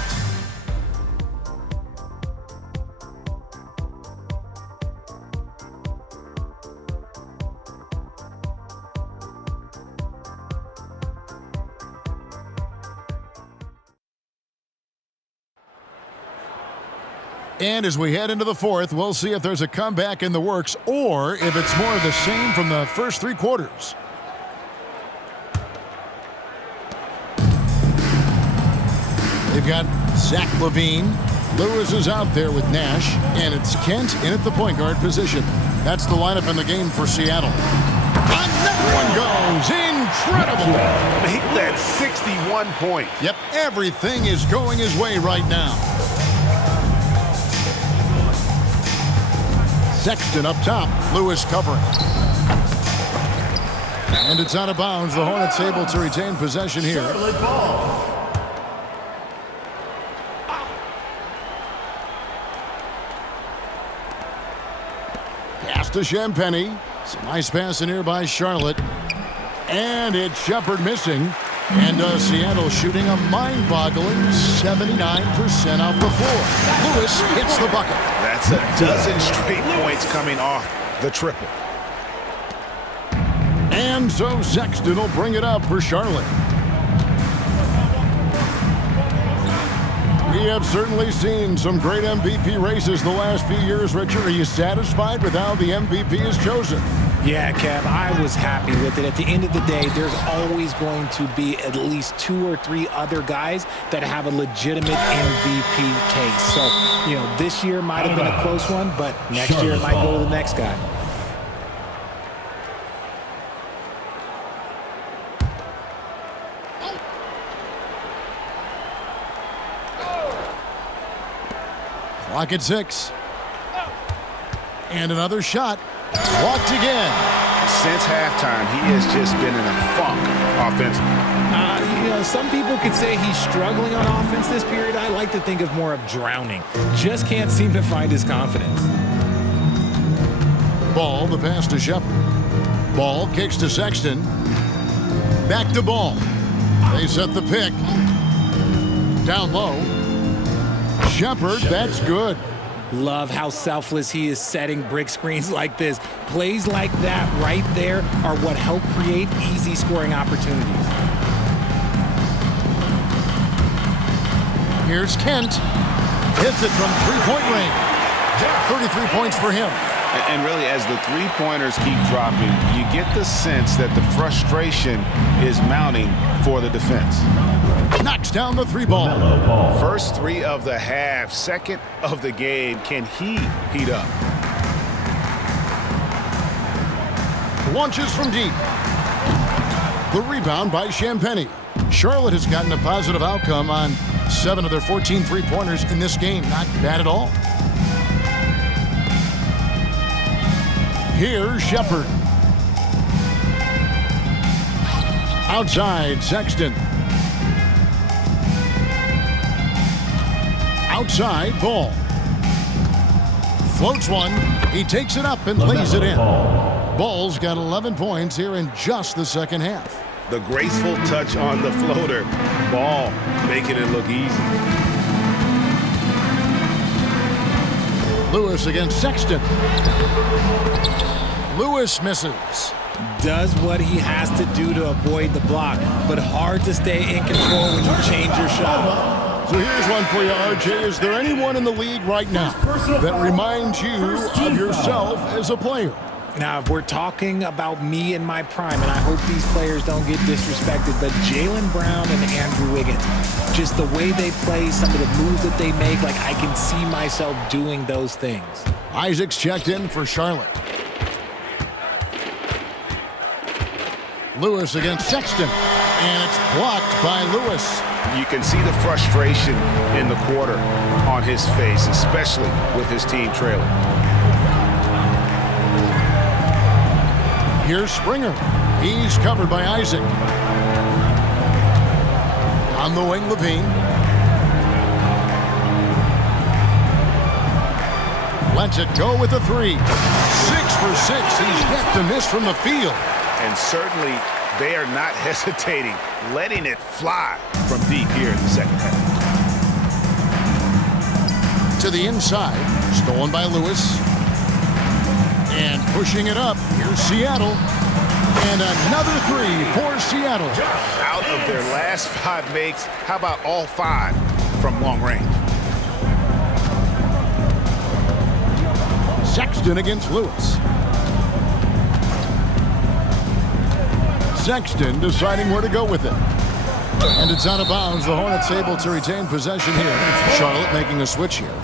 And as we head into the fourth, we'll see if there's a comeback in the works or if it's more of the same from the first 3 quarters. They've got Zach LaVine. Lewis is out there with Nash, and it's Kent in at the point guard position. That's the lineup in the game for Seattle. Another one goes. Incredible. Make that 61 points. Yep, everything is going his way right now. Sexton up top. Lewis covering. And it's out of bounds. The Hornets able to retain possession here. Pass to Champagnie. Some nice passing here by Charlotte. And it's Shepard missing. And Seattle shooting a mind-boggling 79% off the floor. Lewis hits the bucket. That's a dozen straight points coming off the triple. And so Sexton will bring it up for Charlotte. We have certainly seen some great MVP races the last few years, Richard. Are you satisfied with how the MVP is chosen? Yeah, Kev, I was happy with it. At the end of the day, there's always going to be at least 2 or 3 other guys that have a legitimate MVP case. So, you know, this year might have been a close one, but next year it might go to the next guy. Clock at 6. And another shot. Blocked again. Since halftime, he has just been in a funk offensively. You know, some people could say he's struggling on offense this period. I like to think of more of drowning. Just can't seem to find his confidence. Ball, the pass to Shepard. Ball kicks to Sexton. Back to Ball. They set the pick. Down low. Shepard, that's good. Love how selfless he is setting brick screens like this. Plays like that right there are what help create easy scoring opportunities. Here's Kent. Hits it from three-point range. 33 points for him. And really, as the three-pointers keep dropping, you get the sense that the frustration is mounting for the defense. Knocks down the three ball. First three of the half, second of the game. Can he heat up? Launches from deep. The rebound by Champagnie. Charlotte has gotten a positive outcome on 7 of their 14 three-pointers in this game. Not bad at all. Here's Shepherd. Outside, Sexton. Outside, Ball. Floats one. He takes it up and lays it in. Ball's got 11 points here in just the second half. The graceful touch on the floater. Ball making it look easy. Lewis against Sexton. Lewis misses. Does what he has to do to avoid the block, but hard to stay in control when you change your shot. So here's one for you, RJ. Is there anyone in the league right now that reminds you of yourself as a player? Now, if we're talking about me in my prime, and I hope these players don't get disrespected, but Jaylen Brown and Andrew Wiggins, just the way they play, some of the moves that they make, like I can see myself doing those things. Isaac's checked in for Charlotte. Lewis against Sexton, and it's blocked by Lewis. You can see the frustration in the quarter on his face, especially with his team trailing. Here's Springer. He's covered by Isaac. On the wing, Levine. Lets it go with a three. 6 for 6. He's yet to miss from the field. And certainly they are not hesitating, letting it fly from deep here in the second half. To the inside. Stolen by Lewis. And pushing it up, here's Seattle. And another three for Seattle. Out of their last 5 makes, how about all 5 from long range? Sexton against Lewis. Sexton deciding where to go with it. And it's out of bounds. The Hornets able to retain possession here. Charlotte making a switch here.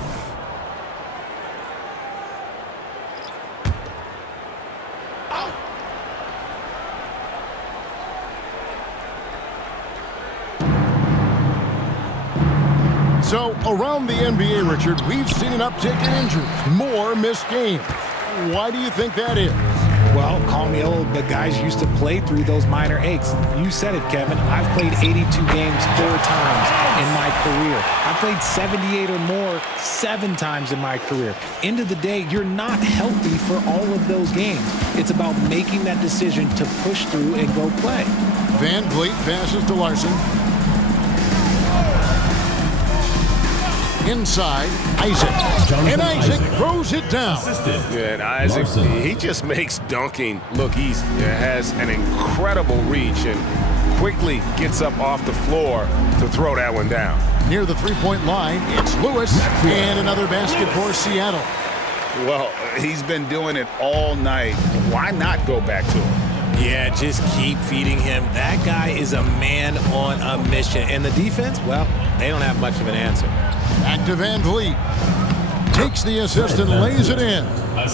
So, around the NBA, Richard, we've seen an uptick in injuries, more missed games. Why do you think that is? Well, call me old, but guys used to play through those minor aches. You said it, Kevin. I've played 82 games 4 times in my career. I've played 78 or more 7 times in my career. End of the day, you're not healthy for all of those games. It's about making that decision to push through and go play. Van Vliet passes to Larson. Inside, Isaac. And Isaac throws it down. Yeah, and Isaac, he just makes dunking look easy. It has an incredible reach and quickly gets up off the floor to throw that one down. Near the three-point line, it's Lewis. And another basket for Seattle. Well, he's been doing it all night. Why not go back to him? Yeah, just keep feeding him. That guy is a man on a mission. And the defense, well, they don't have much of an answer. Back to Van Vliet. Takes the assist and lays it in.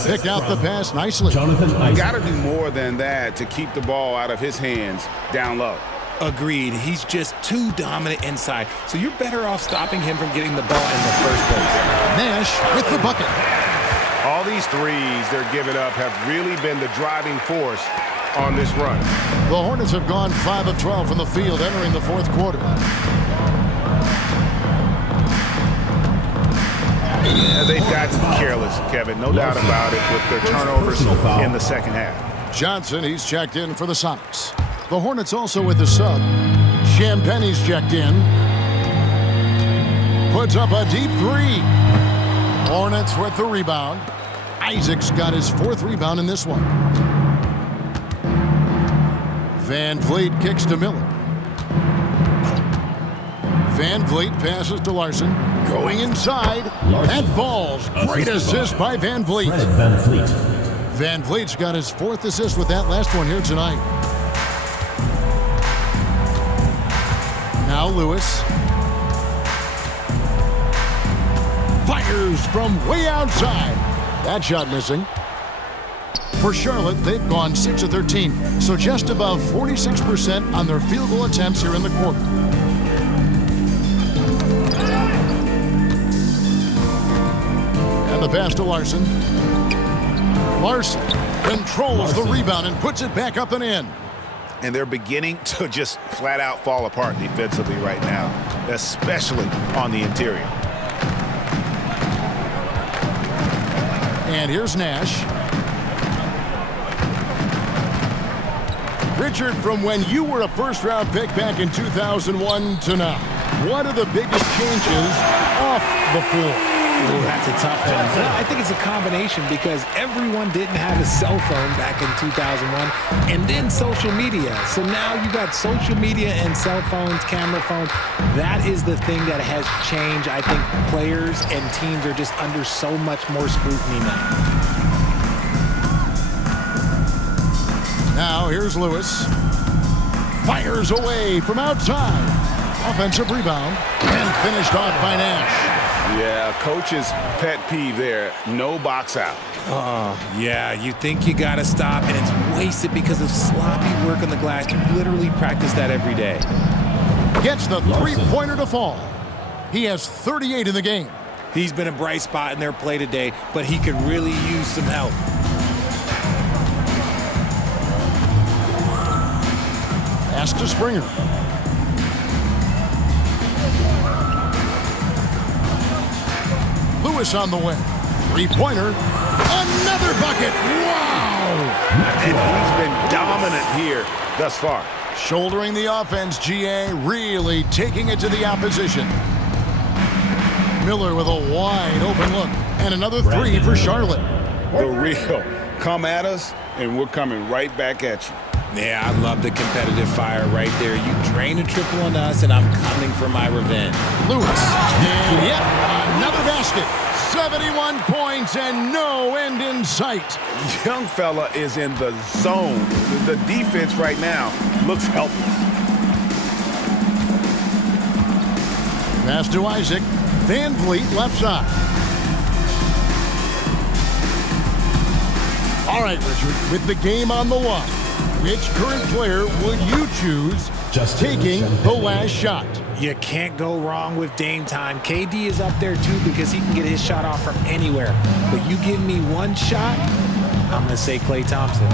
Picked out the pass nicely. You got to do more than that to keep the ball out of his hands down low. Agreed. He's just too dominant inside. So you're better off stopping him from getting the ball in the first place. Nash with the bucket. All these threes they're giving up have really been the driving force on this run. The Hornets have gone 5 of 12 from the field entering the fourth quarter. Yeah, they've got to be careless, Kevin. No doubt about it with their turnovers in the second half. Johnson, he's checked in for the Sonics. The Hornets also with the sub. Champagnie's checked in. Puts up a deep three. Hornets with the rebound. Isaac's got his 4th rebound in this one. Van Vliet kicks to Miller. Van Vliet passes to Larson. Going inside. That falls. Great assist by Van Vliet. Fred Van Vliet. Van Vliet's got his 4th assist with that last one here tonight. Now Lewis. Fires from way outside. That shot missing. For Charlotte, they've gone 6 of 13, so just above 46% on their field goal attempts here in the quarter. And the pass to Larson. Larson controls the rebound and puts it back up and in. And they're beginning to just flat out fall apart defensively right now, especially on the interior. And here's Nash. Richard, from when you were a first-round pick back in 2001 to now, what are the biggest changes off the floor? Ooh, that's a tough one. I think it's a combination because everyone didn't have a cell phone back in 2001 and then social media. So now you got social media and cell phones, camera phones. That is the thing that has changed. I think players and teams are just under so much more scrutiny now. Now here's Lewis. Fires away from outside. Offensive rebound and finished off by Nash. Yeah, coach's pet peeve there. No box out. Oh, yeah, you think you got to stop, and it's wasted because of sloppy work on the glass. You literally practice that every day. Gets the three-pointer to fall. He has 38 in the game. He's been a bright spot in their play today, but he could really use some help. Pass to Springer. Lewis on the wing. Three-pointer. Another bucket. Wow! And he's been dominant here thus far. Shouldering the offense, GA really taking it to the opposition. Miller with a wide open look. And another three for Charlotte. The real. Come at us, and we're coming right back at you. Yeah, I love the competitive fire right there. You drain a triple on us, and I'm coming for my revenge. Lewis. And yep, another basket. 71 points and no end in sight. Young fella is in the zone. The defense right now looks helpless. Pass to Isaac. Van Vliet left side. All right, Richard, with the game on the line, which current player would you choose taking the last shot? You can't go wrong with Dame time. KD is up there too because he can get his shot off from anywhere. But you give me one shot, I'm going to say Klay Thompson.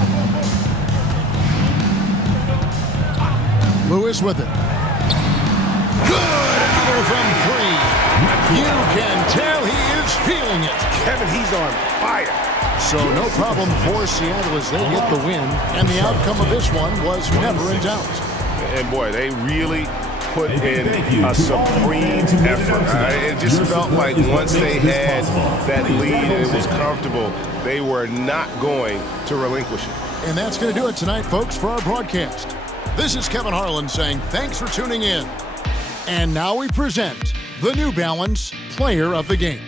Lewis with it. Good! Another from three. You can tell he is feeling it. Kevin, he's on fire. So no problem for Seattle as they get the win. And the outcome of this one was never in doubt. And boy, they really put in a supreme effort. It just felt like once they had that lead and it was comfortable, they were not going to relinquish it. And that's going to do it tonight, folks, for our broadcast. This is Kevin Harlan saying thanks for tuning in. And now we present the New Balance Player of the Game.